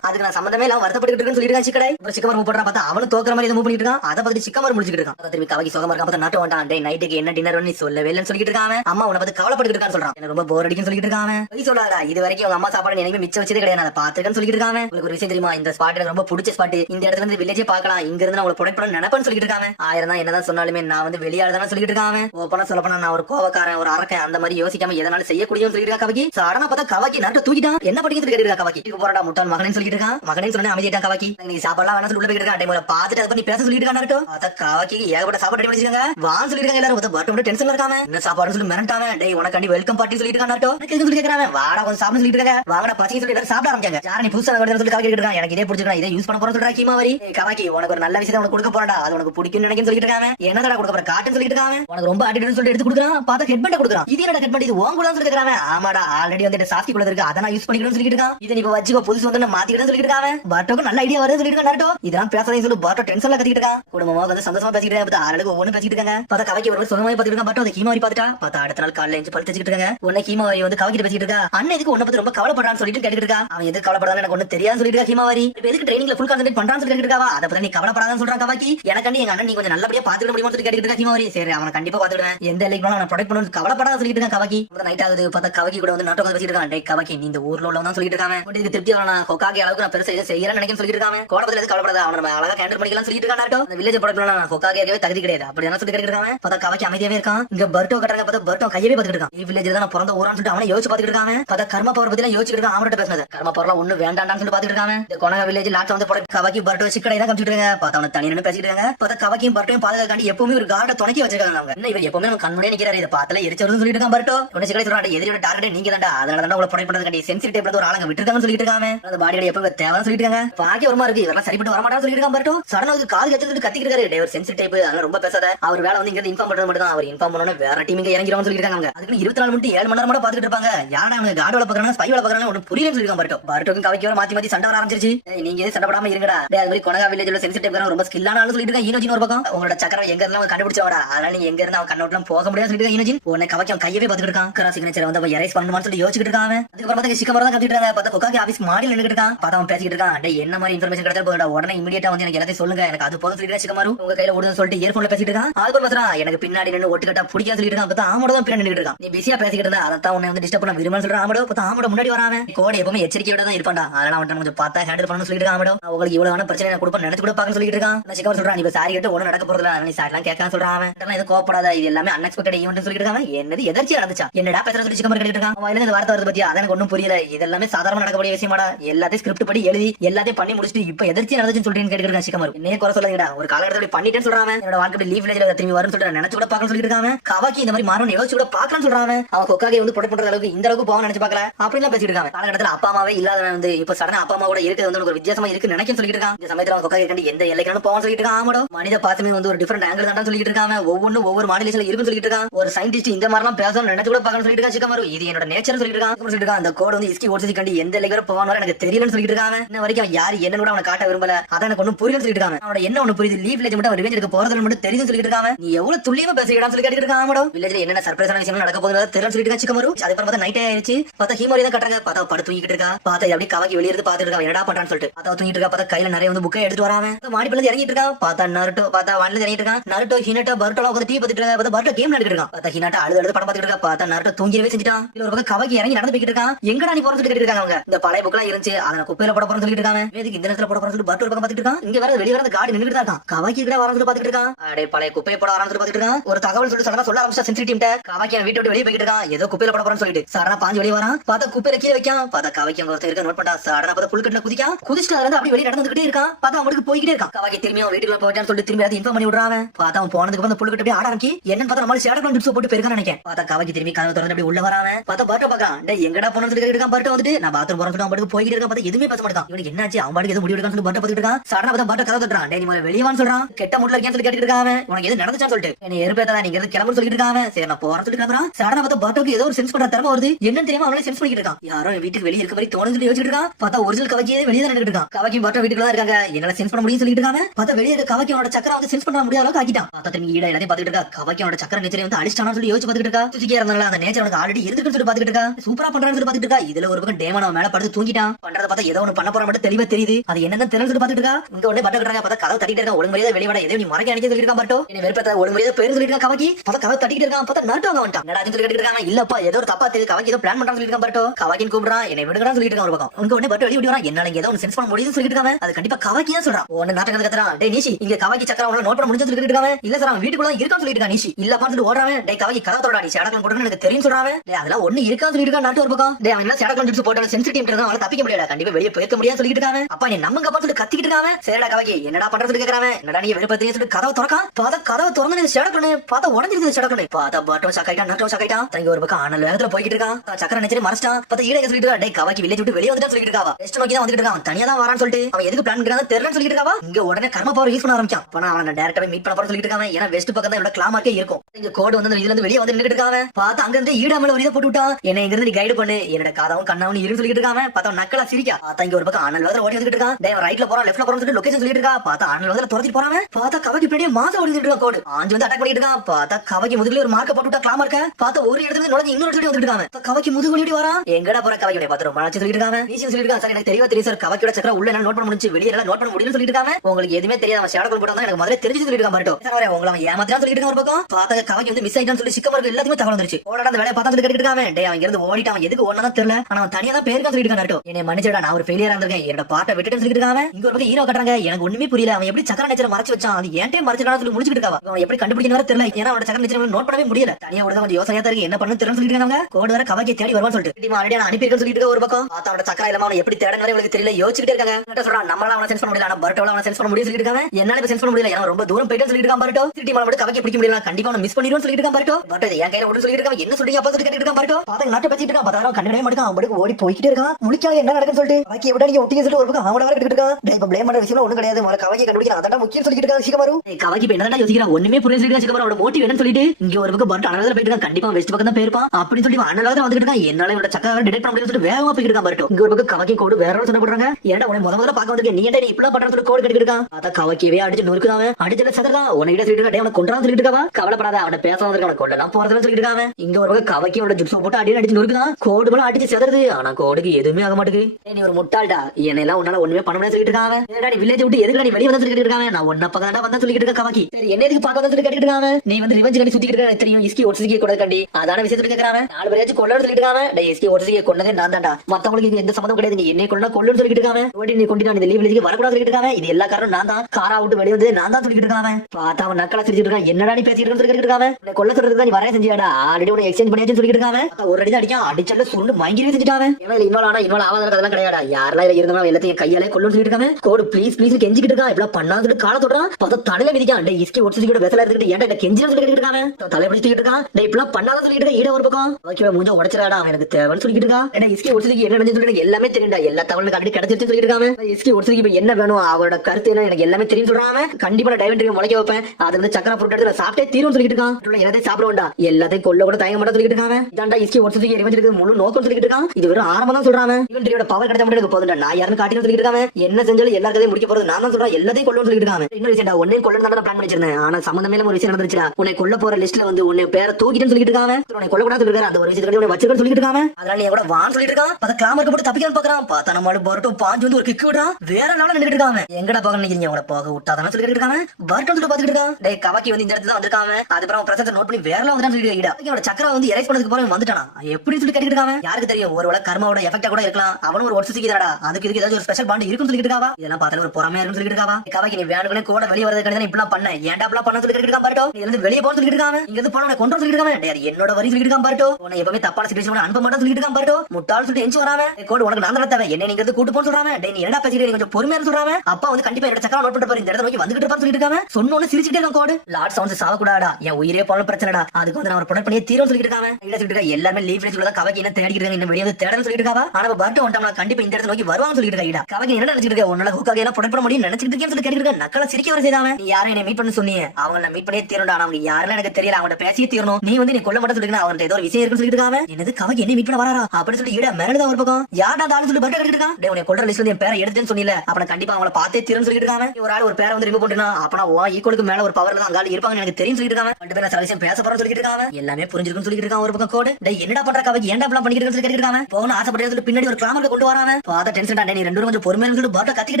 அதுக்கு நான் சம்பந்தமே இல்லாம வருத்தப்பட்டு இருக்கேன்னு சொல்லிட்டு இருக்கான் சிக்கடாய். அப்புறம் சிக்கமரு மூவ் பண்றான். பார்த்தா அவனும் தோக்கற மாதிரி மூவ் பண்ணிட்டு இருக்கான். அதை பார்த்து சிக்கமரு முடிச்சிட்டு இருக்கான். திரும்பி கவக்கி சோகமா இருக்கான். பார்த்தா நாட்டு வந்தான். டேய் நைட்டுக்கு என்ன டின்னர் நீ சொல்லவே இல்லைன்னு சொல்லிட்டு இருக்காங்க. அம்மா உன்னை பத்தி கவலைப்பட்டு இருக்கான்னு சொல்றான். எனக்கு ரொம்ப போர் அடிக்குன்னு சொல்லிட்டு இருக்காங்க. போய் சொல்லாதா, இது வரைக்கும் உங்க அம்மா சாப்பாடு எனக்கு மிச்சம் வச்சதே கிடையாது, நான் பாத்துக்கன்னு சொல்லிட்டு இருக்காங்க. உங்களுக்கு ஒரு விஷயம் தெரியுமா, இந்த ஸ்பாட் எனக்கு ரொம்ப பிடிச்ச ஸ்பாட், இந்த இடத்துல இருந்து வில்லேஜே பார்க்கலாம், இங்க இருந்து நான் உங்களை ப்ரொடெக்ட் பண்ண நினைப்பேன்னு சொல்லிட்டு இருக்காங்க. ஆயிரம் தான் என்னதான் சொன்னாலுமே நான் வந்து வெளியாடுதான் சொல்லிட்டு இருக்காங்க. ஓப்பனா சொல்ல போனா நான் ஒரு கோவக்காரன், ஒரு அரக்கன், அந்த மாதிரி யோசிக்காம எதனால செய்யக்கூடியன்னு சொல்லிட்டு இருக்கா கவக்கி. சடனா பார்த்தா கவக்கி நட்டு தூக்கிட்டான். என்ன படிக்கிறது கேட்டு இருக்கா கவக்கி. இதுக்கு போறடா முட்டாள் மகனே சொல்லிட்டு இருக்கான். மகனே சொன்ன அமைதிட்டான் கவக்கி. நீ சாப்பாடுலாம் வேணா சொல்லி உள்ள போயிட்டு இருக்கான். டைம்ல பாத்துட்டு அதை பண்ணி பேச சொல்லிட்டு இருக்கான். பார்த்தா கவக்கி ஏகப்பட்ட சாப்பாடு ரெடி பண்ணிருக்காங்க. வான்னு சொல்லிட்டு இருக்காங்க. எல்லாரும் பட்டு டென்ஷன்ல இருக்காங்க. என்ன சாப்பாடுன்னு சொல்லி மிரட்டாங்க. டேய் உனக்காண்டி வெல்கம் பார்ட்டி சொல்லிட்டு இருக்கான். சொல்லி கேக்குறாங்க. வாடா கொஞ்சம் சாப்பிட சொல்லிட்டு இருக்காங்க. வாங்கடா பசின்னு சொல்லி எல்லாரும் சாப்பிட ஆரம்பிச்சாங்க. யார நீ புதுசா வருதுன்னு சொல்லி கவக்கி இருக்காங்க. எனக்கு இதே பிடிச்சிருக்கா, இதை யூஸ் பண்ண போறேன்னு சொல்றா கீமாவரி. கவக்கி உனக்கு ஒரு நல்ல விஷயத்தை உனக்கு கொடுக்க போறடா, அது உனக்கு பிடிக்கும்னு நினைக்கிறேன்னு சொல்லிட்டு இருக்காங்க. என்னடா கொடுக்க போற காட்டுன்னு சொல்லிட்டு இருக்காங்க. உனக்கு ரொம்ப ஆட்டிட்யூட்னு சொல்லிட்டு எடுத்து கொடுக்குறான். பார்த்தா ஹெட்பேண்ட் கொடுக்குறான். இது என்னடா ஹெட்பேண்ட், இது உங்களான்னு சொல்லி இருக்காங்க. ஆமாடா ஆல்ரெடி வந்து சாஸ்தி குள்ள இருக்கு, அதை நான் யூஸ் பண்ணிக்கணும்னு சொல்லிட்டு இருக்கான். இதை நீ இப்ப வச்சுக்கோ, புதுசு வந்து மாத்திக்கிட்டு சொல்லிட்டு இருக்காங்க. பட்டோக்கு நல்ல ஐடியா வருது சொல்லிட்டு இருக்காங்க. இதெல்லாம் பேசாதீங்கன்னு சொல்லி பட்டோ டென்ஷன்ல கத்திட்டு இருக்கான். குடும்பமா வந்து சந்தோஷமா பேசிட்டு இருக்காங்க. ஆளுக்கு ஒவ்வொன்னு பேசிட்டு இருக்காங்க. பார்த்தா கவக்கி ஒரு சொந்தமாய் பாத்துட்டு இருக்கான். பட்டோ அந்த கீமாவரி பாத்துட்டா. பார்த்தா அடுத்த நாள் காலையில எஞ்சி பழுத்து வச்சுட்டு இருக்காங்க. உன்னை கீமாவரி வந்து கவக்கிட்டு பேசிட்டு இருக்கா. அண்ணன் எதுக்கு உன்னை பத்தி ரொம்ப கவலைப்படுறான்னு சொல்லிட்டு கேட்டுட்டு இருக்கா. அவன் எதுக்கு கவலைப்படாத எனக்கு ஒண்ணு தெரியாது சொல்லிட்டு இருக்கா கீமாவரி. இப்ப எதுக்கு ட்ரைனிங்ல ஃபுல் கான்சென்ட்ரேட் பண்றான்னு சொல்லிட்டு இருக்காவா. அதை பத்தி நீ கவலைப்படாதன்னு சொல்றான் கவக்கி. எனக்காண்டி எங்க அண்ணன் நீ கொஞ்சம் நல்லபடியா பாத்துக்க முடியும்னு சொல்லி கேட்டுட்டு இருக்கா கீமாவரி. சரி அவனை கண்டிப்பா பாத்துடுவேன், எந்த எல்லைக்கு அவனை ப்ரொடெக்ட் பண்ணணும் கவலைப்படாத சொல்லிட்டு இருக்கான் கவக்கி. நைட் ஆகுது. பார்த்தா கவக்கி கூட வந்து நாட்டை பேசிட்டு இருக்கான். டே கவக்கி நீ இந்த ஊர்ல உள்ளவன் சொல்லிட்டு இருக்காங்க. இதுக்கு திருப்தி வரணும், ஹொக்காகி அளவுக்கு நான் பெருசா இதை செய்யறேன்னு நினைக்கிறேன் சொல்லிட்டு இருக்காங்க. கோடபத்துல எது கவலைப்படாத, அவனை நம்ம அழகா ஹேண்டில் பண்ணிக்கலாம் சொல்லிட்டு இருக்கான். அந்த வில்லேஜ் ப்ரொடெக்ட் பண்ணலாம் ஹொக்காகியாவே தகுதி கிடையாது அப்படி என்ன சொல்லி இருக்காங்க. பார்த்தா கவக்கி அமைதியாவே இருக்கான். இங்க பர்ட்டோ கட்டுறாங்க. பார்த்தா பர்ட்டோ கையவே பாத்துட்டு இருக்கான். இந்த வில்லேஜ்ல தான் பிறந்த ஊரான்னு சொல்லிட்டு அவனை யோசிச்சு பாத்துட்டு இருக்காங்க. பார்த்தா கர்ம பவர் பத்தி எல்லாம் யோசிச்சுட்டு இருக்கான். அவன்கிட்ட பேசுனது கர்ம பவர்லாம் ஒண்ணு வேண்டாம்னு சொல்லி பாத்துட்டு இருக்காங்க. இந்த கொனகா வில்லேஜ் லாட்ஸ் வந்து கவக்கி பர்ட்டோ சிக்கடை தான் காமிச்சிட்டு இருக்காங்க. பார்த்தா அவனை தனி நின்னு பேசிட்டு இருக்காங்க. பார்த்தா கவக்கியும் பர்ட்டோயும் பாதுகாக்காண்டி எப்பவுமே ஒரு கார்டை துணைக்கி வச்சிருக்காங்க. அவங்க என்ன இவர் எப்பவுமே நம்ம கண்முடியே நிக்கிறாரு. இதை பார்த்தால எரிச்சவர்னு சொல்லிட்டு இருக்கான். பர்ட்டோ உடனே சிக்கடை சொல்றாங்க, எதிரியோட டார்கெட் நீங்க தான்டா, அதனால தான் உங்களை ப்ரொடெக்ட் பண்றதுக்காண்டி சென்சிட்டிவ் டேப்ல ஒரு ஆளுங்க விட்டுருக்காங்கன்னு சொல்லிட்டு இருக்காங்க. அந்த பாடியோட எப்ப தேவைன்னு சொல்லிட்டு இருக்காங்க. பாக்கி ஒரு மாதிரி இருக்கு, இதெல்லாம் சரிப்பட்டு வர மாட்டான்னு சொல்லிட்டு இருக்கான். பர்ட்டோ சடனா காது கத்திட்டு கத்திட்டு இருக்காரு. டே ஒரு சென்சிட்டிவ் டைப், அதனால ரொம்ப பேசாத, அவர் வேலை வந்து இங்க இன்ஃபார்ம் பண்றது மட்டும் தான், அவர் இன்ஃபார்ம் பண்ணனும் வேற டீம் இங்க இறங்கிடுவாங்கன்னு சொல்லிட்டு இருக்காங்க. அதுக்கு 24 மணி 7 மணி நேரம் பாத்துட்டு இருப்பாங்க. யாரா அவங்க கார்டு வேலை பாக்குறாங்க ஸ்பை வேலை பாக்குறாங்க ஒண்ணு புரியலன்னு சொல்லிருக்கான். பர்ட்டோ பர்ட்டோக்கு கவக்கி வர மாத்தி மாத்தி சண்டை வர ஆரம்பிச்சிருச்சு. நீங்க எது சண்டை படாம இருங்கடா. அது மாதிரி கொனகா வில்லேஜ்ல சென்சிட்டிவ் ரொம்ப ஸ்கில்லான ஆளு சொல்லிட்டு இருக்கான். ஈனோஜின் ஒரு பக்கம் உங்களோட சக்கரம் எங்க இருந்தாலும் கண்டுபிடிச்சவடா, அதனால நீங்க எங்க இருந்து அவன் கண்ணோட்டம் போக முடியாது சொல்லிட்டு இருக்கான். ஈனோஜின் உன்னை கவக்கி அவன் கையவே பாத்துட்டு இருக்கான். கரா சிக்னேச்சர் வந்து அவன் எரேஸ் பண்ணணும்னு சொல்லி யோசிச்சுட்டு இருக்கான். அதுக்கப்புறம் பார்த்தா சிக்கமரம் தான் கத்திட்டு இருக்காங்க. பார்த்தா கொக்காகி ஆபீஸ் மாடியில் நின்னுட்டு இருக்கான். பார்த்தா அவன் பேசிட்டு இருக்கான். டே என்ன மாதிரி இன்ஃபர்மேஷன் கிடைச்சா போடா, உடனே இமிடியேட்டா வந்து எனக்கு எல்லாத்தையும் சொல்லுங்க, எனக்கு அது போதும் சொல்லிட்டு சிக்கமரு உங்க கையில ஓடுன்னு சொல்லிட்டு இயர்போன்ல பேசிட்டு இருக்கான். அதுக்கு பேசுறான் எனக்கு பின்னாடி நின்று ஒட்டுக்கட்டா பிடிக்காது சொல்லிட்டு இருக்கான். பார்த்தா ஆமோட தான் பின்னாடி நின்னுட்டு இருக்கான். நீ பிஸியா பேசிக்கிட்டு இருந்தா அதான் உன்னை வந்து டிஸ்டர்ப் பண்ண விரும்புன்னு சொல்றான். ஆமோட பார்த்தா ஆமோட முன்னாடி வரான். கோட எப்பவுமே எச்சரிக்கையோட தான் இருப்பான்டா, அதனால அவன் கொஞ்சம் பார்த்தா ஹேண்டில் பண்ணணும்னு சொல்லிட்டு இருக்கான். ஆமோட உங்களுக்கு இவ்வளவு பிரச்சனை நான் கொடுப்பேன் நினைச்சு கூட பாக்கன்னு சொல்லிட்டு இருக்கான். நான் சிக்கமர் சொல்றான், நீ சாரி கிட்ட ஒண்ணு நடக்க போறதுல நீ சாரிலாம் கேட்கலாம் சொல்றான். அவன் எது கோப்படாத, இது எல்லாமே அன்எக்ஸ்பெக்டட் ஈவென்ட் சொல்லிட்டு இருக்கான். என்னது எதர்ச்சியா நடந்துச்சா, என்னடா பேசுற சொல்லி சிக்கமர் கேட்டுட்டு இருக்கான். அவன் இந்த வார்த்தை வருது பத்தியா, எனக்கு ஒண்ணும் புரியல, இதெல்லாமே சாதாரண நடக்கக்கூடிய விஷயமாடா, எல்லாத்தையும் ஸ்கிரிப்ட் படி எழுதி எல்லாத்தையும் பண்ணி முடிச்சுட்டு இப்ப எதர்ச்சியா நடந்துச்சுன்னு சொல்லிட்டு கேட்டுட்டு இருக்கான். சிக்கமர் என்னையே குறை சொல்லாதீங்கடா, ஒரு காலகட்டத்தில் பண்ணிட்டேன்னு சொல்றான். என்னோட வாழ்க்கை லீவ் வில்லேஜ்ல திரும்பி வரும்னு சொல்லிட்டு நினைச்சு கூட பாக்கணும்னு சொல்லிட்டு இருக்கான். கவாக்கி இந்த மாதிரி மாறும் யோசிச்சு கூட பாக்கலாம்னு சொல்றான். அவன் கொக்காகை வந்து ப்ரொடெக்ட் பண்ற அளவுக்கு இந்த அளவுக்கு போவான்னு நினைச்சு பாக்கல அப்படின்னு பேசிட்டு இருக்காங்க. காலகட்டத்தில் அப்பா அம்மாவே இல்லாதவன் வந்து இப்ப சடனா அப்பா அம்மா கூட இருக்கிறது வந்து ஒரு வித்தியாசமா இருக்கு நினைக்க சொல்லிட்டு இருக்கான். இந்த சமயத்துல அவன் கொக்காகை கண்டி எந்த எல்லைக்கான போவான்னு சொல்லிட்டு இருக்கான். ஆமாடோ மனித பாசமே வந்து ஒரு டிஃபரெண்ட் ஆங்கிள் தான் சொல்லிட்டு இருக்காங்க. ஒவ்வொன்னும் ஒவ்வொரு மாடுலேஷன்ல இருக்குன்னு சொல்லிட்டு இருக்கான். ஒரு சயின்டிஸ்ட் இந்த மாதிரிலாம் பேசணும் நினைச்சு கூட பாக்கணும்னு சொல்லிட்டு இருக்கான். சிக்கமரு இது என்னோட நேச்சர் சொல்லிட்டு இருக்கான். அந்த கோட் வந்து இஸ்கி ஓடிச்சு கண்டி எந்த எல்லைக்கு போவான்னு எனக்கு தெரியலன்னு சொல்லிட்டு இருக்காங்க. இன்ன வரைக்கும் யாரு என்ன கூட அவனை காட்ட விரும்பல, அதான் எனக்கு ஒன்னும் புரியலன்னு சொல்லிட்டு இருக்காங்க. அவனோட என்ன ஒண்ணு புரியுது, லீவ் வில்லேஜ் மட்டும் ரிவெஞ்ச் எடுக்க போறதுன்னு மட்டும் தெரியுதுன்னு சொல்லிட்டு இருக்காங்க. நீ எவ்வளவு துல்லியமா பேசுறீங்கன்னு சொல்லி கேட்டுட்டு இருக்கான். ஆமாடோ வில்லேஜ்ல என்ன சர்ப்ரைஸான விஷயம் நடக்க போகுது தெரியல சொல்லிட்டு சிக்கமரு. அதுக்கப்புறம் பார்த்தா நைட் ஆயிடுச்சு. பார்த்தா ஹீமோரி தான் கட்டுறாங்க. பார்த்தா படுத்து தூங்கிட்டு இருக்கா. பார்த்தா அப்படியே கவாக்கி வெளியே இருந்து பாத்துட்டு இருக்கா. என்னடா பண்றான்னு சொல்லிட்டு பார்த்தா தூங்கிட்டு இருக்கா. பார்த்தா கையில நிறைய வந்து புக்கை எடுத்து வராம மாடி பிள்ளை இறங்கிட்டு இருக்கா. பார்த்தா நருட்டோ பார்த்தா வானில இறங்கிட்டு இருக்கா. நருட்டோ ஹினட்டோ பருட்டோ வந்து டீ பார்த்துட்டு இருக்கா. பார்த்தா பருட்டோ கேம் நடக்கிட்டு இருக்கா. பார்த்தா ஹினட்டா அழுது படம் பார்த்துட்டு இருக்கா. பார்த்தா நருட்டோ தூங்கியவே செஞ்சுட்டான். இல்ல ஒரு பக்கம் கவாக்கி இறங்கி நடந்து போய்கிட்டு இருக்கா. எங்கடா நீ போறன்னு சொல்லிட்டு இருக்காங்க அவங்க. இந்த பழைய புக்கெல்லாம் இருந்துச்சு அதை குப்பையில போட போறேன்னு சொல்லிட்டு இருக்காங்க. எதுக்கு இந்த நேரத்துல போட போறேன்னு சொல்லிட்டு பருட்டோ பக்கம் பார்த்துட்டு இருக்கான். இங்க வேற வெளியே வர காடி நின்னுட்டு தான் இருக்கான். கவாக்கி கிட்ட வரன்னு சொல்லி பார்த்துட்டு இருக்கான். அடே பழைய குப்பையை போட வரன்னு சொல்லி பார்த்துட்டு இருக்கான். ஒரு தகவல் சொல்லிட்டு சொல்ல ஆரம்பிச்சா சென்சிட்டிவ் டீம்ட்ட. கவாக்கி வீட்டை விட்டு வெளியே போய்கிட்டு இருக்கான். ஏதோ குப்பையில போட போறேன்னு சொல்லிட்டு சடனா பாஞ்சு வெளியே வரான். பார்த்தா குப்பையில கீழே வைக்கான். பார்த்தா கவாக்கி அங்க ஒருத்தர் இருக்க நோட் பண்ணா. சடனா பார்த்தா புல்கட்ல குதிக்கான். குதிச்சுட்டு அதுல அப்படி வெளியே நடந்துகிட்டே இருக்கான். பார்த்தா அவனுக்கு போய்கிட்டே இருக்கான். கவாக்கி திரும்பி அவன் வீட்டுக்குள்ள போயிட்டான்னு சொல்லிட்டு திரும்பி அதை இன்ஃபார்ம் பண்ணி விடுறான். பார்த்தா அவன் போனதுக்கு வந்து புல்கட்டு அப்படியே ஆட ஆரம்பி என்னன்னு பார்த்தா நம்ம சேடக்லாம் டிப்ஸ் போட்டு பெருக்கான்னு நினைக்கிறேன். பார்த்தா கவாக்கி திரும்பி கதவை திறந்து அப்படி உள்ள வராம. பார்த்தா பர்ட்டோ பாக்கான். டேய் எங்கடா போறன்னு சொல்லி இருக்கான். பர்ட்டோ வந்துட்டு நான் பாத்ரூம் போறேன்னு சொல்லி அவன் பாட்டுக்கு போய்கிட்டே இருக்கான். பார்த்தா எதுவுமே பேச மாட்டான். இவனுக்கு என்னாச்சு அவன் பாட்டுக்கு எதுவும் முடிவு எடுக்கான்னு சொல்லி பர்ட்டோ பார்த்துட்டு இருக்கான். சடனா பார்த்தா பர்ட்டோ கதவை தட்டுறான். டேய் நீ முதல்ல வெளியே வான்னு சொல்றான். கெட்ட மூட்ல இருக்கேன்னு சொல்லி கேட்டுட்டு இருக்கான். உனக்கு எது நடந்துச்சான்னு சொல்லிட்டு என்ன எருப்பேத்தா நீங்க எது கிளம்புன்னு சொல்லிட்டு இருக்கான். சரி நான் போறேன்னு சொல்லி கிளம்புறான். சடனா பார்த்தா பர்ட்டோக்கு ஏதோ ஒரு சென்ஸ் பண்ற திறமை வருது. என்னன்னு தெரியாம அவனே சென்ஸ் பண்ணிட்டு இருக்கான். யாரோ வீட்டுக்கு வெளியே இருக்க மாதிரி தோணுன்னு சொல்லி யோசிச்சுட்டு இருக்கான். பார்த்தா ஒரிஜினல் கவாக்கியே வெளியே தான் நின்னுட்டு இருக்கான். கவாக்கி பர்ட்டோ வீட்டுக்குள்ள தான் இருக்காங்க. என்னால சென்ஸ் பண்ண முடியும்னு சொல்லிட்டு இருக்காங்க. பார்த்தா வெளியே இருக்க கவாக்கி அவனோட சக்கரம் வந்து சென்ஸ் பண்ண முடியாத அளவுக்கு ஆக்கிட்டான். பார்த்தா திரும்பி ஈட எல்லாத்தையும் பார்த்துட்டு இருக்கா. கவாக்கி அவனோட சக்கர நேச்சரை வந்து அடிச்சானு சொல்லி யோசிச்சு பார்த்துட்டு இருக்கா. சுத்திக்கே இருந்தால அந்த நேச்சர் அவனுக்கு ஆல்ரெடி இருக்குன்னு சொல்லி பார்த்துட்டு இருக்கா. சூப்பரா பண்றான்னு சொல்லி பார்த்துட்டு இருக்கா. இதுல ஒரு பக்கம் டேமன் அவன் மேல படுத்து தூங்கிட்டான். பண்றத பார்த்தா ஏதோ ஒன்னு பண்ண போற மட்டும் தெளிவா தெரியுது. அது என்னன்னு தெரியல சொல்லி பார்த்துட்டு இருக்கா. இங்க உடனே பட்ட கட்டுறாங்க. பார்த்தா கதவை தட்டிட்டு இருக்கா. ஒழுங்கு மரியாதை வெளியே வர எதோ நீ மறைக்க அடிக்க சொல்லிட்டு இருக்கான். பர்ட்டோ என்ன வெறுப்பேத்த ஒழுங்கு மரியாதை பேரு சொல்லிட்டு இருக்கா. கவாக்கி பார்த்தா கதவை தட்டிட்டு இருக்கான். பார்த்தா நருட்டோ அங்க வந்துட்டான். என்னடா சொல்லி கேட்டுட்டு இருக்காங்க. இல்லப்பா ஏதோ ஒரு தப்பா தெரியுது. கவாக்கி ஏதோ பிளான் பண்றான்னு சொல்லிட்டு இருக்கான். பர்ட்டோ கவாக்கின்னு கூப்பிடுறான். என்ன விடுங்கடா சொல்லிட்டு இருக்கான். ஒரு பக்கம் உங்க உடனே பர்ட்டோ வெளியே வரான். என்னால ஏதோ ஒன்னு சென்ஸ் பண்ண முடியுதுன்னு சொல்லிட்டு இருக்காங்க. அது கண்டிப்பா கவாக்கி தான் சொல்றான். ஒன்னு நாட்டகம் கத்துறான். டேய் நீஷி இங்க கவாக்கி சக்கரம் உள்ள நோட் பண்ண முடிஞ்சு சொல்லிட்டு இருக்காங்க. இல்ல சார் அவன் வீட்டுக்குள்ள இருக்கான்னு சொல்லிட்டு இருக்கான். நீஷி இல்லப்பான்னு சொல்லி ஓடுறான். டேய் கவாக்கி கதவை தொடடா நீ சேடக்லாம் போடுறேன்னு எனக்கு தெரியும் சொல்றான். டேய் அதெல்லாம் ஒண்ணு இருக்கான்னு சொல்லிட்டு இருக்கான். நாட்டு ஒரு பக்கம் டேய் அவன் என்ன சேடக்லாம் டிப்ஸ் போட்டாலும் சென்சிட்டிவ் இருந்தா அவனால தப்பிக்க முடியல. கண்டிப்பா வெளியே போய்க்க முடியாதுன்னு சொல்லிட்டு இருக்காங்க. அப்பா நீ நம்ம கப்பா சொல்லி கத்திக்கிட்டு இருக்காங்க. சரிடா கவாக்கி என்னடா பண்றது சொல்லி கேக்குறாங்க. என்னடா நீ வெறுப்பத்தையே சொல்லி கதவை திறக்கான். பார்த்தா கதவை திறந்து சேடக்லாம் பார்த்தா உடஞ்சிருக்கு சேடக்லாம். பார்த்தா பர்ட்டோ ஷாக்காயிட்டான். நருட்டோ ஷாக்காயிட்டான். தங்க ஒரு பக்கம் ஆனல் வேகத்துல போய்கிட்டு இருக்கான். சக்கர நெச்சரி மறைச்சிட்டான். பார்த்தா ஈடக சொல்லிட்டு இருக்கா. டேய் கவாக்கி வில்லேஜ் விட்டு வெளியே வந்துட்டான்னு சொல்லிட்டு இருக்காவா. வெஸ்ட் நோக்கி தான் வந்துட்டு இருக்கான். தனியா தான் வரான்னு சொல்லிட்டு அவன் எதுக்கு பிளான் பண்றான்னு தெரியலன்னு சொல்லிட்டு இருக்காவா. இங்க உடனே கர்ம பவர் யூஸ் பண்ண ஆரம்பிச்சான். அப்ப அவன் டைரக்டாவே மீட் பண்ண போறேன்னு சொல்லிட்டு இருக்கான். ஏன்னா வெஸ்ட் பக்கம் தான் இவனோட கிளாமார்க்கே இருக்கும். இங்க கோட் வந்து இதுல இருந்து வெளியே வந்து நின்னுட்டு இருக்கான். பார்த்தா அங்க இருந்து ஈடாமல ஒரு இதை போட்டு விட்டான். என்ன இங்க இருந்து நீ கைடு பண்ணு என்னோட காதாவும் கண்ணாவும் இருந்து சொல்லிட்டு இருக்கான். பார்த்தா நக்கலா சிரிக்கா. பார்த்தா இங்க ஒரு பக்கம் ஆனல் வேகத்துல ஓடி வந்துட்டு இருக்கான். டேய் ரைட்ல போறான் லெஃப்ட்ல போறான்னு சொல்லிட்டு லொகேஷன் சொல்லிட்டு இருக்கா. பார்த்தா ஆனல் வேகத்துல துரத்திட்டு போறான். பார்த்தா கவாக்கி பின்னாடியே மாசம் ஓடிட்டு இருக்கான். கோட் ஆஞ்சு வந்து அட்டாக் பண்ணிட்டு இருக்கான். பார்த்தா கவாக்கி முதுகுல ஒரு மார்க்க போட்டு விட்டா கிளாமார்க்க. பார்த்தா ஒரு இடத்துல நுழைஞ்சு இன்னொரு இடத்துல வந்துட்டு இருக்கான். கவாக்கி முதுகு ஓடி வரான். எங்கடா போற கவாக்கி பார்த்து ரொம்ப நாச்சு சொல்லிட்டு இருக்கான். நீ சொல்லிட்டு இருக்கான். சார் எனக்கு தெரியவே தெரியும் சார். கவாக்கியோட சக்கரம் உள்ள என்ன நோட் பண்ண முடிஞ்சு வெளியே எல்லாம் நோட் பண்ண முடியும்னு சொல்லிட்டு இருக்கான். உங்களுக்கு எதுவுமே தெரியாது. அவன் சேடக்கள் போட்டா எனக்கு முதல்ல தெரிஞ்சு சொல்லிட்டு இருக்கான். பர்ட்டோ சார் உங்களை அவன் ஏமாத்தான் சொல்லிட்டு இருக்கான். ஒரு பக்கம் பார்த்தா கவாக்கி வந்து மிஸ் ஆயிட்டான்னு சொல்லி சிக்கமருக்கு எல்லாத்தையுமே தகவல் வந்துருச்சு. ஓடா அந்த வேலையை பார்த்தா சொல்லி கேட்டுட்டு இருக்கான். டேய் அவன் இருந்து ஓடிட்டு அவன் எதுக்கு ஓடனா தெரியல. ஆனா அவன் தனியா தான் பேருக்கான்னு சொல்லிட்டு இருக்கான். நருட்டோ என்னை மன்னிச்சிடா நான் ஒரு ஃபெயிலியரா இருந்திருக்கேன். என்னோட பாட்டை விட்டுட்டு சொல்லிட்டு இருக்கான். இங்க ஒரு பக்கம் ஹீரோ கட்டுறாங்க. எனக்கு ஒண்ணுமே புரியல. அவன் எப்படி சக்கர நேச்சரை மறைச்சு வச்சான். அது ஏன்டே மறைச்சிட்டான்னு சொல்லி முடிச்சுட்டு இருக்கான். அவன் எப்படி கண்டுபிடிக்கணும் தெரியல. ஏன்னா அவனோட சக்கர நேச்சரை நோட் பண்ணவே முடியல. தனியா ஓட கொஞ்சம் யோசனையா இருக்கு. என்ன பண்ணு தெரியல சொல்லிட்டு இருக்காங்க. கோட் வர கவாக்கி தேடி வருவான்னு சொல்லிட்டு ஆல்ரெடி நான் அனுப்பி இருக்கேன்னு சொல்லிட்டு இருக்க. ஒரு பக்கம் பார்த்தா அவனோட சக்கர இல்லாம அவன் எப்படி தேடனே உங்களுக்கு தெரியல யோசிச்சுட்டே இருக்காங்க. சொல்றான் நம்மளால அவனை சென்ஸ் பண்ண முடியல. ஆனா பர்ட்டோல அவனை சென்ஸ் பண்ண முடியும் சொல்லிட்டு இருக்காங்க. என்னால இப்ப சென்ஸ் பண்ண முடியல. ஏன்னா ரொம்ப தூரம் போயிட்டு சொல்லிட்டு இருக்கான். பர்ட்டோ சிட்டி மால மட்டும் கவாக்கி பிடிக்க முடியல. கண்டிப்பா அவன் மிஸ் பண்ணிடுவான்னு சொல்லிட்டு இருக்கான். பர்ட்டோ பர்ட்டோ என் கையில விட்டு சொல்லிட்டு இருக்கான். என்ன சொல்றீங்க அப்பா சொல்லி கேட்டுட்டு இருக்கான். பர்ட்டோ பார்த்தா நாட்டை பேசிட்டு இருக்கான். பார்த்தா அவன் கண்ணே மாட்டான். அவன் ஓடி போய்கிட்டே இருக்கான். முழிக்காக என்ன நடக்குன்னு சொல்லிட்டு கவாக்கி விட நீங்க ஒட்டிங்க சொல்லிட்டு ஒரு பக்கம் அவன வர கிட்ட இருக்கான். இப்ப ப்ளேம் பண்ற விஷயம் ஒண்ணும் கிடையாது. மொத கவாக்கி கண்டுபிடிக்க அதான் முக்கியம் சொல்லிட்டு இருக்கான். சிக்கமாரு கவாக்கி இப்ப என்னடா யோசிக்கிறான். ஒண்ணுமே புரியல சொல்லிட்டு சிக்கமாரு அவனோட மோட்டிவ் என்னன்னு சொல்லிட்டு இங்க ஒரு பக்கம் பர்ட்டோ அனலதர போயிட்டு இருக்கான். கண்டிப்பா வெஸ்ட் பக்கம் தான் போயிருப்பான் அப்படின்னு சொல்லி அனலதர வந்துட்டு இருக்கான். என்னால இவனோட சக்கர டிடெக்ட் பண்ண முடியல சொல்லிட்டு வேகமா போயிட்டு இருக்கான். பர்ட்டோ இங்க ஒரு பக்கம் கவாக்கி கோடு வேற ஒரு சொன்ன போடுறாங்க. ஏன்டா உன்னை முதல்ல பார்க்க வந்திருக்கேன். நீ என்ன இப்படி பண்றன்னு சொல்லி கோடு கட்டிட்டு இருக்கான். அத கவாக்கியவே அடிச்சு நொறுக்குதாவன். அடிச்சல சதறலாம். உன்கிட்ட சொல்லிட்டு இருக்கா. அவனை கொன்றான்னு சொல்லிட்டு இருக்கா. கவலைப்படாத அவனை பேச வந்திருக்கான். அவனை கொல்லலாம் போறதுன்னு சொல்லிட்டு இருக்கான். இங்க ஒரு பக்கம் கவாக்கியோட ஜுட்ஸு போட்டு அடிச்சு நொறுக்குதான். கோடு போல அடிச்சு செதறது. ஆனா கோடுக்கு எதுவுமே ஆக மாட்டேங்குது. நீ ஒரு முட்டாள்டா. என்னெல்லாம் உன்னால ஒண்ணுமே பண்ண முடியாது சொல்லிட்டு இருக்கான். ஏடா நீ வில்லேஜ் விட்டு எதுக்கு நீ வெளிய வந்து சொல்லிட்டு இருக்கான். நான் ஒன்ன பக்கம்டா வந்தா சொல்லிட்டு இருக்க கவாக்கி. சரி என்ன எதுக்கு பார்க்க வந்து சொல்லி கேட்டுட்டு இருக்கான். நீ வந்து ரிவெஞ்ச் கண்டி சுத்திட்டு இருக்க தெரியும். இஸ்கி ஒட்சிக்கே கூட கண்டி அதான விஷயத்துல கேக்குறான். நாலு பேராச்சும் கொல்லன்னு சொல்லிட்டு இருக்கான். டேய் இஸ்கி ஒட்சிக்கே கொன்னதே நான் தான்டா. மத்தவங்களுக்கு இது எந்த சம்பந்தம் கிடையாது. நீ என்னை கொல்லுன்னு சொல்லிட்டு இருக்கான். ஓடி நீ கொண்டிட்டு இந்த லீவ் வில்லேஜ்க்கு வரக்கூடாது சொல்லிட்டு இருக்கான். இது எல்லா காரணம் நான் தான். காரா விட்டு வெளிய வந்து நான் தான் சொல்லிட்டு இருக்கான். பார்த்தா அவன் நக்கலா சிரிச்சிட்டு இருக்கான். என்னடா நீ பேசிட்டு இருக்கன்னு சொல்லிட்டு இருக்கான். உன்னை கொல்ல சொல்றதுக்கு நீ வரவே செஞ்சியாடா. ஆல்ரெடி உன்னை எக்ஸ்சேஞ்ச் பண்ணியாச்சுன்னு சொல்லிட்டு இருக்கான். ஒரு அடி அடிக்கான். அடிச்சல்ல சுருண்டு மயங்கிரவே செஞ்சுட்டான். இவன் இன்வால்வ் ஆனா இன்வால்வ் ஆகாததெல்லாம் கிடையாடா. யாரெல்லாம் இதுல இருந்தாலும் எல்லாத்தையும் கையாலே கொல்லுன்னு சொல்லிட்டு இருக்கான். கோடு ப்ளீஸ் ப்ளீஸ் கெஞ்சிக்கிட்டு இருக்கான். இப்படி பண்ணான்னு சொல்லி கால தொடுறான். பார்த்தா தலையில மிதிக்கான். டேய் இஸ்கி ஒட்சிக்கோட வெசல எடுத்துக்கிட்டு ஏன்டா என்ன கெஞ்சின்னு சொல்லிட்டு இருக்கான். தலை பிடிச்சிட்டு இருக்கான். டேய் இப்படி பண்ணாதான் சொல்லிட்டு இருக்க. ஈட ஒரு பக்கம் ஓகே மூஞ்ச உடைச்சறாடா. அவன் எனக்கு தேவைன்னு சொல்லிட்டு இருக்கான். ஏன்னா இஸ்கி ஒட்சிக்கு என்ன நடந்துச்சு சொல்லிட்டு எல்லாமே தெரியும்டா. எல்லா தகவலும் கட்டி கிடைச்சிருச்சு சொல்லிட்டு இருக்கான். இஸ்கி ஒட்சிக்கு இப்ப என்ன வேணும் அவரோட கருத்து என்ன எனக்கு எல்லாமே தெரியும் சொல்றான். கண்டிப்பா நான் டைவ் ட்ரீம் முளைக்க வைப்பேன். அதுல இருந்து சக்கர ஃப்ரூட் எடுத்து சாப்பிட்டே தீரும் சொல்லிட்டு இருக்கான். எல்லாத்தையும் சாப்பிடுவேன்டா. எல்லாத்தையும் கொல்ல கூட தயங்க மாட்டேன் சொல்லிட்டு இருக்கான். இதான்டா இஸ்கி ஒட்சிக்கு ரிவெஞ்ச் எடுக்கிறது முழு நோக்கம் சொல்லிட்டு இருக்கான். இது வெறும் ஆரம்பம் தான் சொல்றான். இவன் ட்ரீயோட பவர் கிடைச்ச மட்டும் எனக்கு போதும்டா. நான் யாருன்னு காட்டினு சொல்லிட்டு இருக்கான். என்ன செஞ்சாலும் எல்லா கதையும் முடிக்க போறது நான் தான் சொல்றேன். எல்லாத்தையும் கொல்லுன்னு சொல்லிட்டு இருக்கான். இன்னொரு விஷயம்டா ஒன்னே கொல்லுன்னு தான் பிளான் பண்ணி வச்சிருந்தேன். ஆனா சம்பந்தமே ஒரு விஷயம் நடந்துச்சுடா. உன்னை கொல்ல போற போற லிஸ்ட்ல வந்து உன்னை பேரை தூக்கிட்டேன்னு சொல்லிட்டு இருக்காங்க. உன்னை கொல்லக்கூடாது சொல்லிருக்காரு. அந்த ஒரு விஷயத்துக்கு உன்னை வச்சிருக்கேன்னு சொல்லிட்டு இருக்காங்க. அதனால நீ கூட வான்னு சொல்லிட்டு இருக்கான். பார்த்தா கிளாமருக்கு போட்டு தப்பிக்கலாம்னு பாக்குறான். பார்த்தா நம்மள பர்ட்டும் பாஞ்சு வந்து ஒரு கிக் விடுறான். வேற லெவல்ல நின்னுட்டு இருக்காங்க. எங்கடா போக நினைக்கிறீங்க? உங்களை போக விட்டாதானே சொல்லிட்டு இருக்காங்க. பர்ட்டும் சொல்லிட்டு பாத்துட்டு இருக்கான். டேய் கவாக்கி வந்து இந்த இடத்துல தான் வந்திருக்காங்க. அதுக்கப்புறம் பிரசன்ஸ் நோட் பண்ணி வேற லெவல் வந்துட்டான்னு சொல்லிட்டு ஈடா அவனோட சக்கரை வந்து எரேஸ் பண்ணதுக்கு போற வந்துட்டானா எப்படி சொல்லி கேட்டுட்டு இருக்காங்க. யாருக்கு தெரியும்? ஒருவேளை கர்மாவோட எஃபெக்டா கூட இருக்கலாம். அவனும் ஒரு ஒர்ஸ் சிக்கிதாடா. அதுக்கு இதுக்கு ஏதாவது ஒரு ஸ்பெஷல் பாண்ட் இருக்குன்னு சொல்லிட்டு இருக்காவா. இதெல்லாம் பார்த்தால ஒரு பொறாமையா இருக்குன்னு சொல்லிட்டு இருக்காவா. கவாக்கி நீ வேணும்னே கூட வெளிய வரதுக்கு இப்பலாம் பண்ண ஏன்டா அப்பலாம் பண்ண சொல்லிட்டு இருக்கான் பாருடோ. நீ இருந்து வெளிய போன்னு சொல்லிட்டு இருக்காங்க. இங்க இருந்து போன கொண்டு சொல்லிட்டு இருக்காங்க. டேய் என்னோட வரி சொல்லிட்டு இருக்கான் பாருடோ. உன்னை எப்பவுமே தப்பான சிச்சுவேஷன் அனுப்ப மாட்டேன்னு சொல்லிட்டு இருக்கான் பாருடோ. முட்டாள் சொல்லிட்டு எஞ்சி வராம கோட் உனக்கு நான் தான் தேவை. என்ன நீங்க இருந்து கூட்டு போன்னு சொல்றாங்க. டேய் நீ என்னடா பேசிட்டு நீ கொஞ்சம் பொறுமையா சொல்றாங்க. அப்பா வந்து கண்டிப்பா என்னோட சக்கரம் நோட் பண்ணிட்டு பாரு. இந்த இடத்துல நோக்கி வந்துகிட்டு இருப்பான்னு சொல்லிட்டு இருக்காங்க. சொன்னோனே சிரிச்சிட்டே இருக்கான் கோட். லார்ட் சவுண்ட்ஸ் சாவ கூடாடா. என் உயிரே போன பிரச்சனைடா. அதுக்கு வந்து நான் ஒரு ப்ரொடக்ட் பண்ணி தீரோன்னு சொல்லிட்டு இருக்காங்க. இல்ல சொல்லிட்டு இருக்காங்க. எல்லாமே லீவ் ரேஜ்ல தான் கவாக்கி என்ன தேடிட்டு இருக்காங்க. இந்த வெளிய வந்து தேடன்னு சொல்லிட்டு இருக்காவா. ஆனா பர்ட் வந்துட்டா கண்டிப்பா இந்த இடத்துல நோக்கி வருவான்னு சொல்லிட்டு இருக்காங்க. கவாக்கி என்ன நினைச்சிட்டு இருக்க? உன்னால ஹூக்காக என்ன ப்ரொடக்ட் பண்ண முடியும் நினைச்சிட்டு இருக்கேன்னு சொல்லி கேட்டிருக்காங்க. நக்கலா சிரிக்க வர செய்தாங்க. நீ யாரை என்ன மீட் பண்ண சொன்னீங்க? அவங்க நான் மீட் பண்ணியே தீரணும்டா. அவங்க யாருன்னு எனக்கு தெரியல. அவங்கள்ட்ட பேசியே தீரணும். நீ வந்து நீ கொல்ல மாட்டேன்னு சொல்லிட்டு அவங்கள்ட்ட ஏதோ ஒரு விஷயம் இருக்குன்னு சொல்லிட்டு இருக்காங்க. என்னது கவாக்கி என்ன மீட் பண்ண வராரா அப்படின்னு சொல்லி ஈடா மிரளுதா ஒரு பக்கம். யாரா அந்த ஆளு சொல்லி பர்ட் கேட்டிட்டு இருக்கான். டேய் உன்னை கொல்ற லிஸ்ட்ல என் பேரை எடுத்துன்னு சொன்னீல. அப்ப கண்டிப்பா அவங்கள பார்த்தே தீரணும்னு சொல்லிட்டு இருக்காங்க. ஒரு ஆள் ஒரு பேரை வந்து ரிமூவ் பண்ணினா அப்பனா ஓ ஈக்குவலுக்கு மேல ஒரு பவர்ல தான் அங்க இருப்பாங்க எனக்கு தெரியும் சொல்லிட்டு இருக்காங்க. ரெண்டு பேரும் சில விஷயம் பேச போறேன்னு சொல்லிட்டு இருக்காங்க. எல்லாமே புரிஞ்சிருக்குன்னு சொல்லிட்டு இருக்கான் ஒரு பக்கம் கோட். டேய் என்னடா பண்ற கவாக்கி ஏன்டா இப்பலாம் பண்ணிட்டு இருக்கன்னு சொல்லி கேட்டிட்டு இருக்காங்க. போன ஆசைப்பட்டு சொல்லி பின்னாடி ஒரு கிளாமர்ல கொண்டு வராங்க. பாத்தா டென்ஷன் ஆ. நீ ரெண்டு பேரும் கொஞ்சம் பொறுமையா சொல்லி பர்ட் கத்திட்டு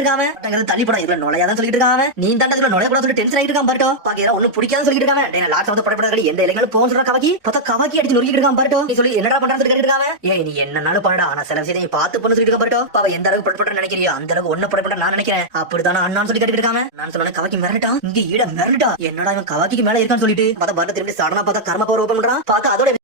இருக்காங்க. பட்டங்கிறது தள்ளி போடா. இதுல நுழையாதான் சொல்லிட்டு இருக்காங்க. நீ தாண்டா இதுல நுழைய கூட சொல்லி டென்ஷன் ஆயிட்டு இருக்கான் பர்ட். பாக்கியற ஒண்ணு பிடிக்காதுன்னு சொல்லிட்டு இருக்காங்க. டேய் லாட்ஸ் வந்து படப்படா எந்த இலைகளும் போன்னு சொல்ற கவாக்கி. பார்த்தா கவாக்கி அடிச்சு நொறுக்கிட்டு இருக்கான் பர்ட். நீ சொல்லி என்னடா பண்றன்னு சொல்லி கேட்டிட்டு இருக்காங்க. ஏய் நீ என்னன்னாலும் பண்ணடா. ஆனா சில விஷயத்தை நீ பார்த்து பண்ணு சொல்லிட்டு இருக்க பர்ட். பாவ எந்த அளவுக்கு படப்பட நினைக்கிறியோ அந்த அளவுக்கு ஒண்ணு படப்பட நான் நினைக்கிறேன். அப்படிதான் அண்ணான்னு சொல்லி கேட்டிட்டு இருக்காங்க. நான் சொன்ன கவாக்கி மிரட்டா. இங்க ஈட மிரட்டா. என்னடா இவன் கவாக்கிக்கு மேல இருக்கான்னு சொல்லிட்டு பார்த்தா பர்ட் திரும்பி சடனா பார்த்தா கர்ம பவர் ஓபன் பண்றான். பார்த்தா அதோட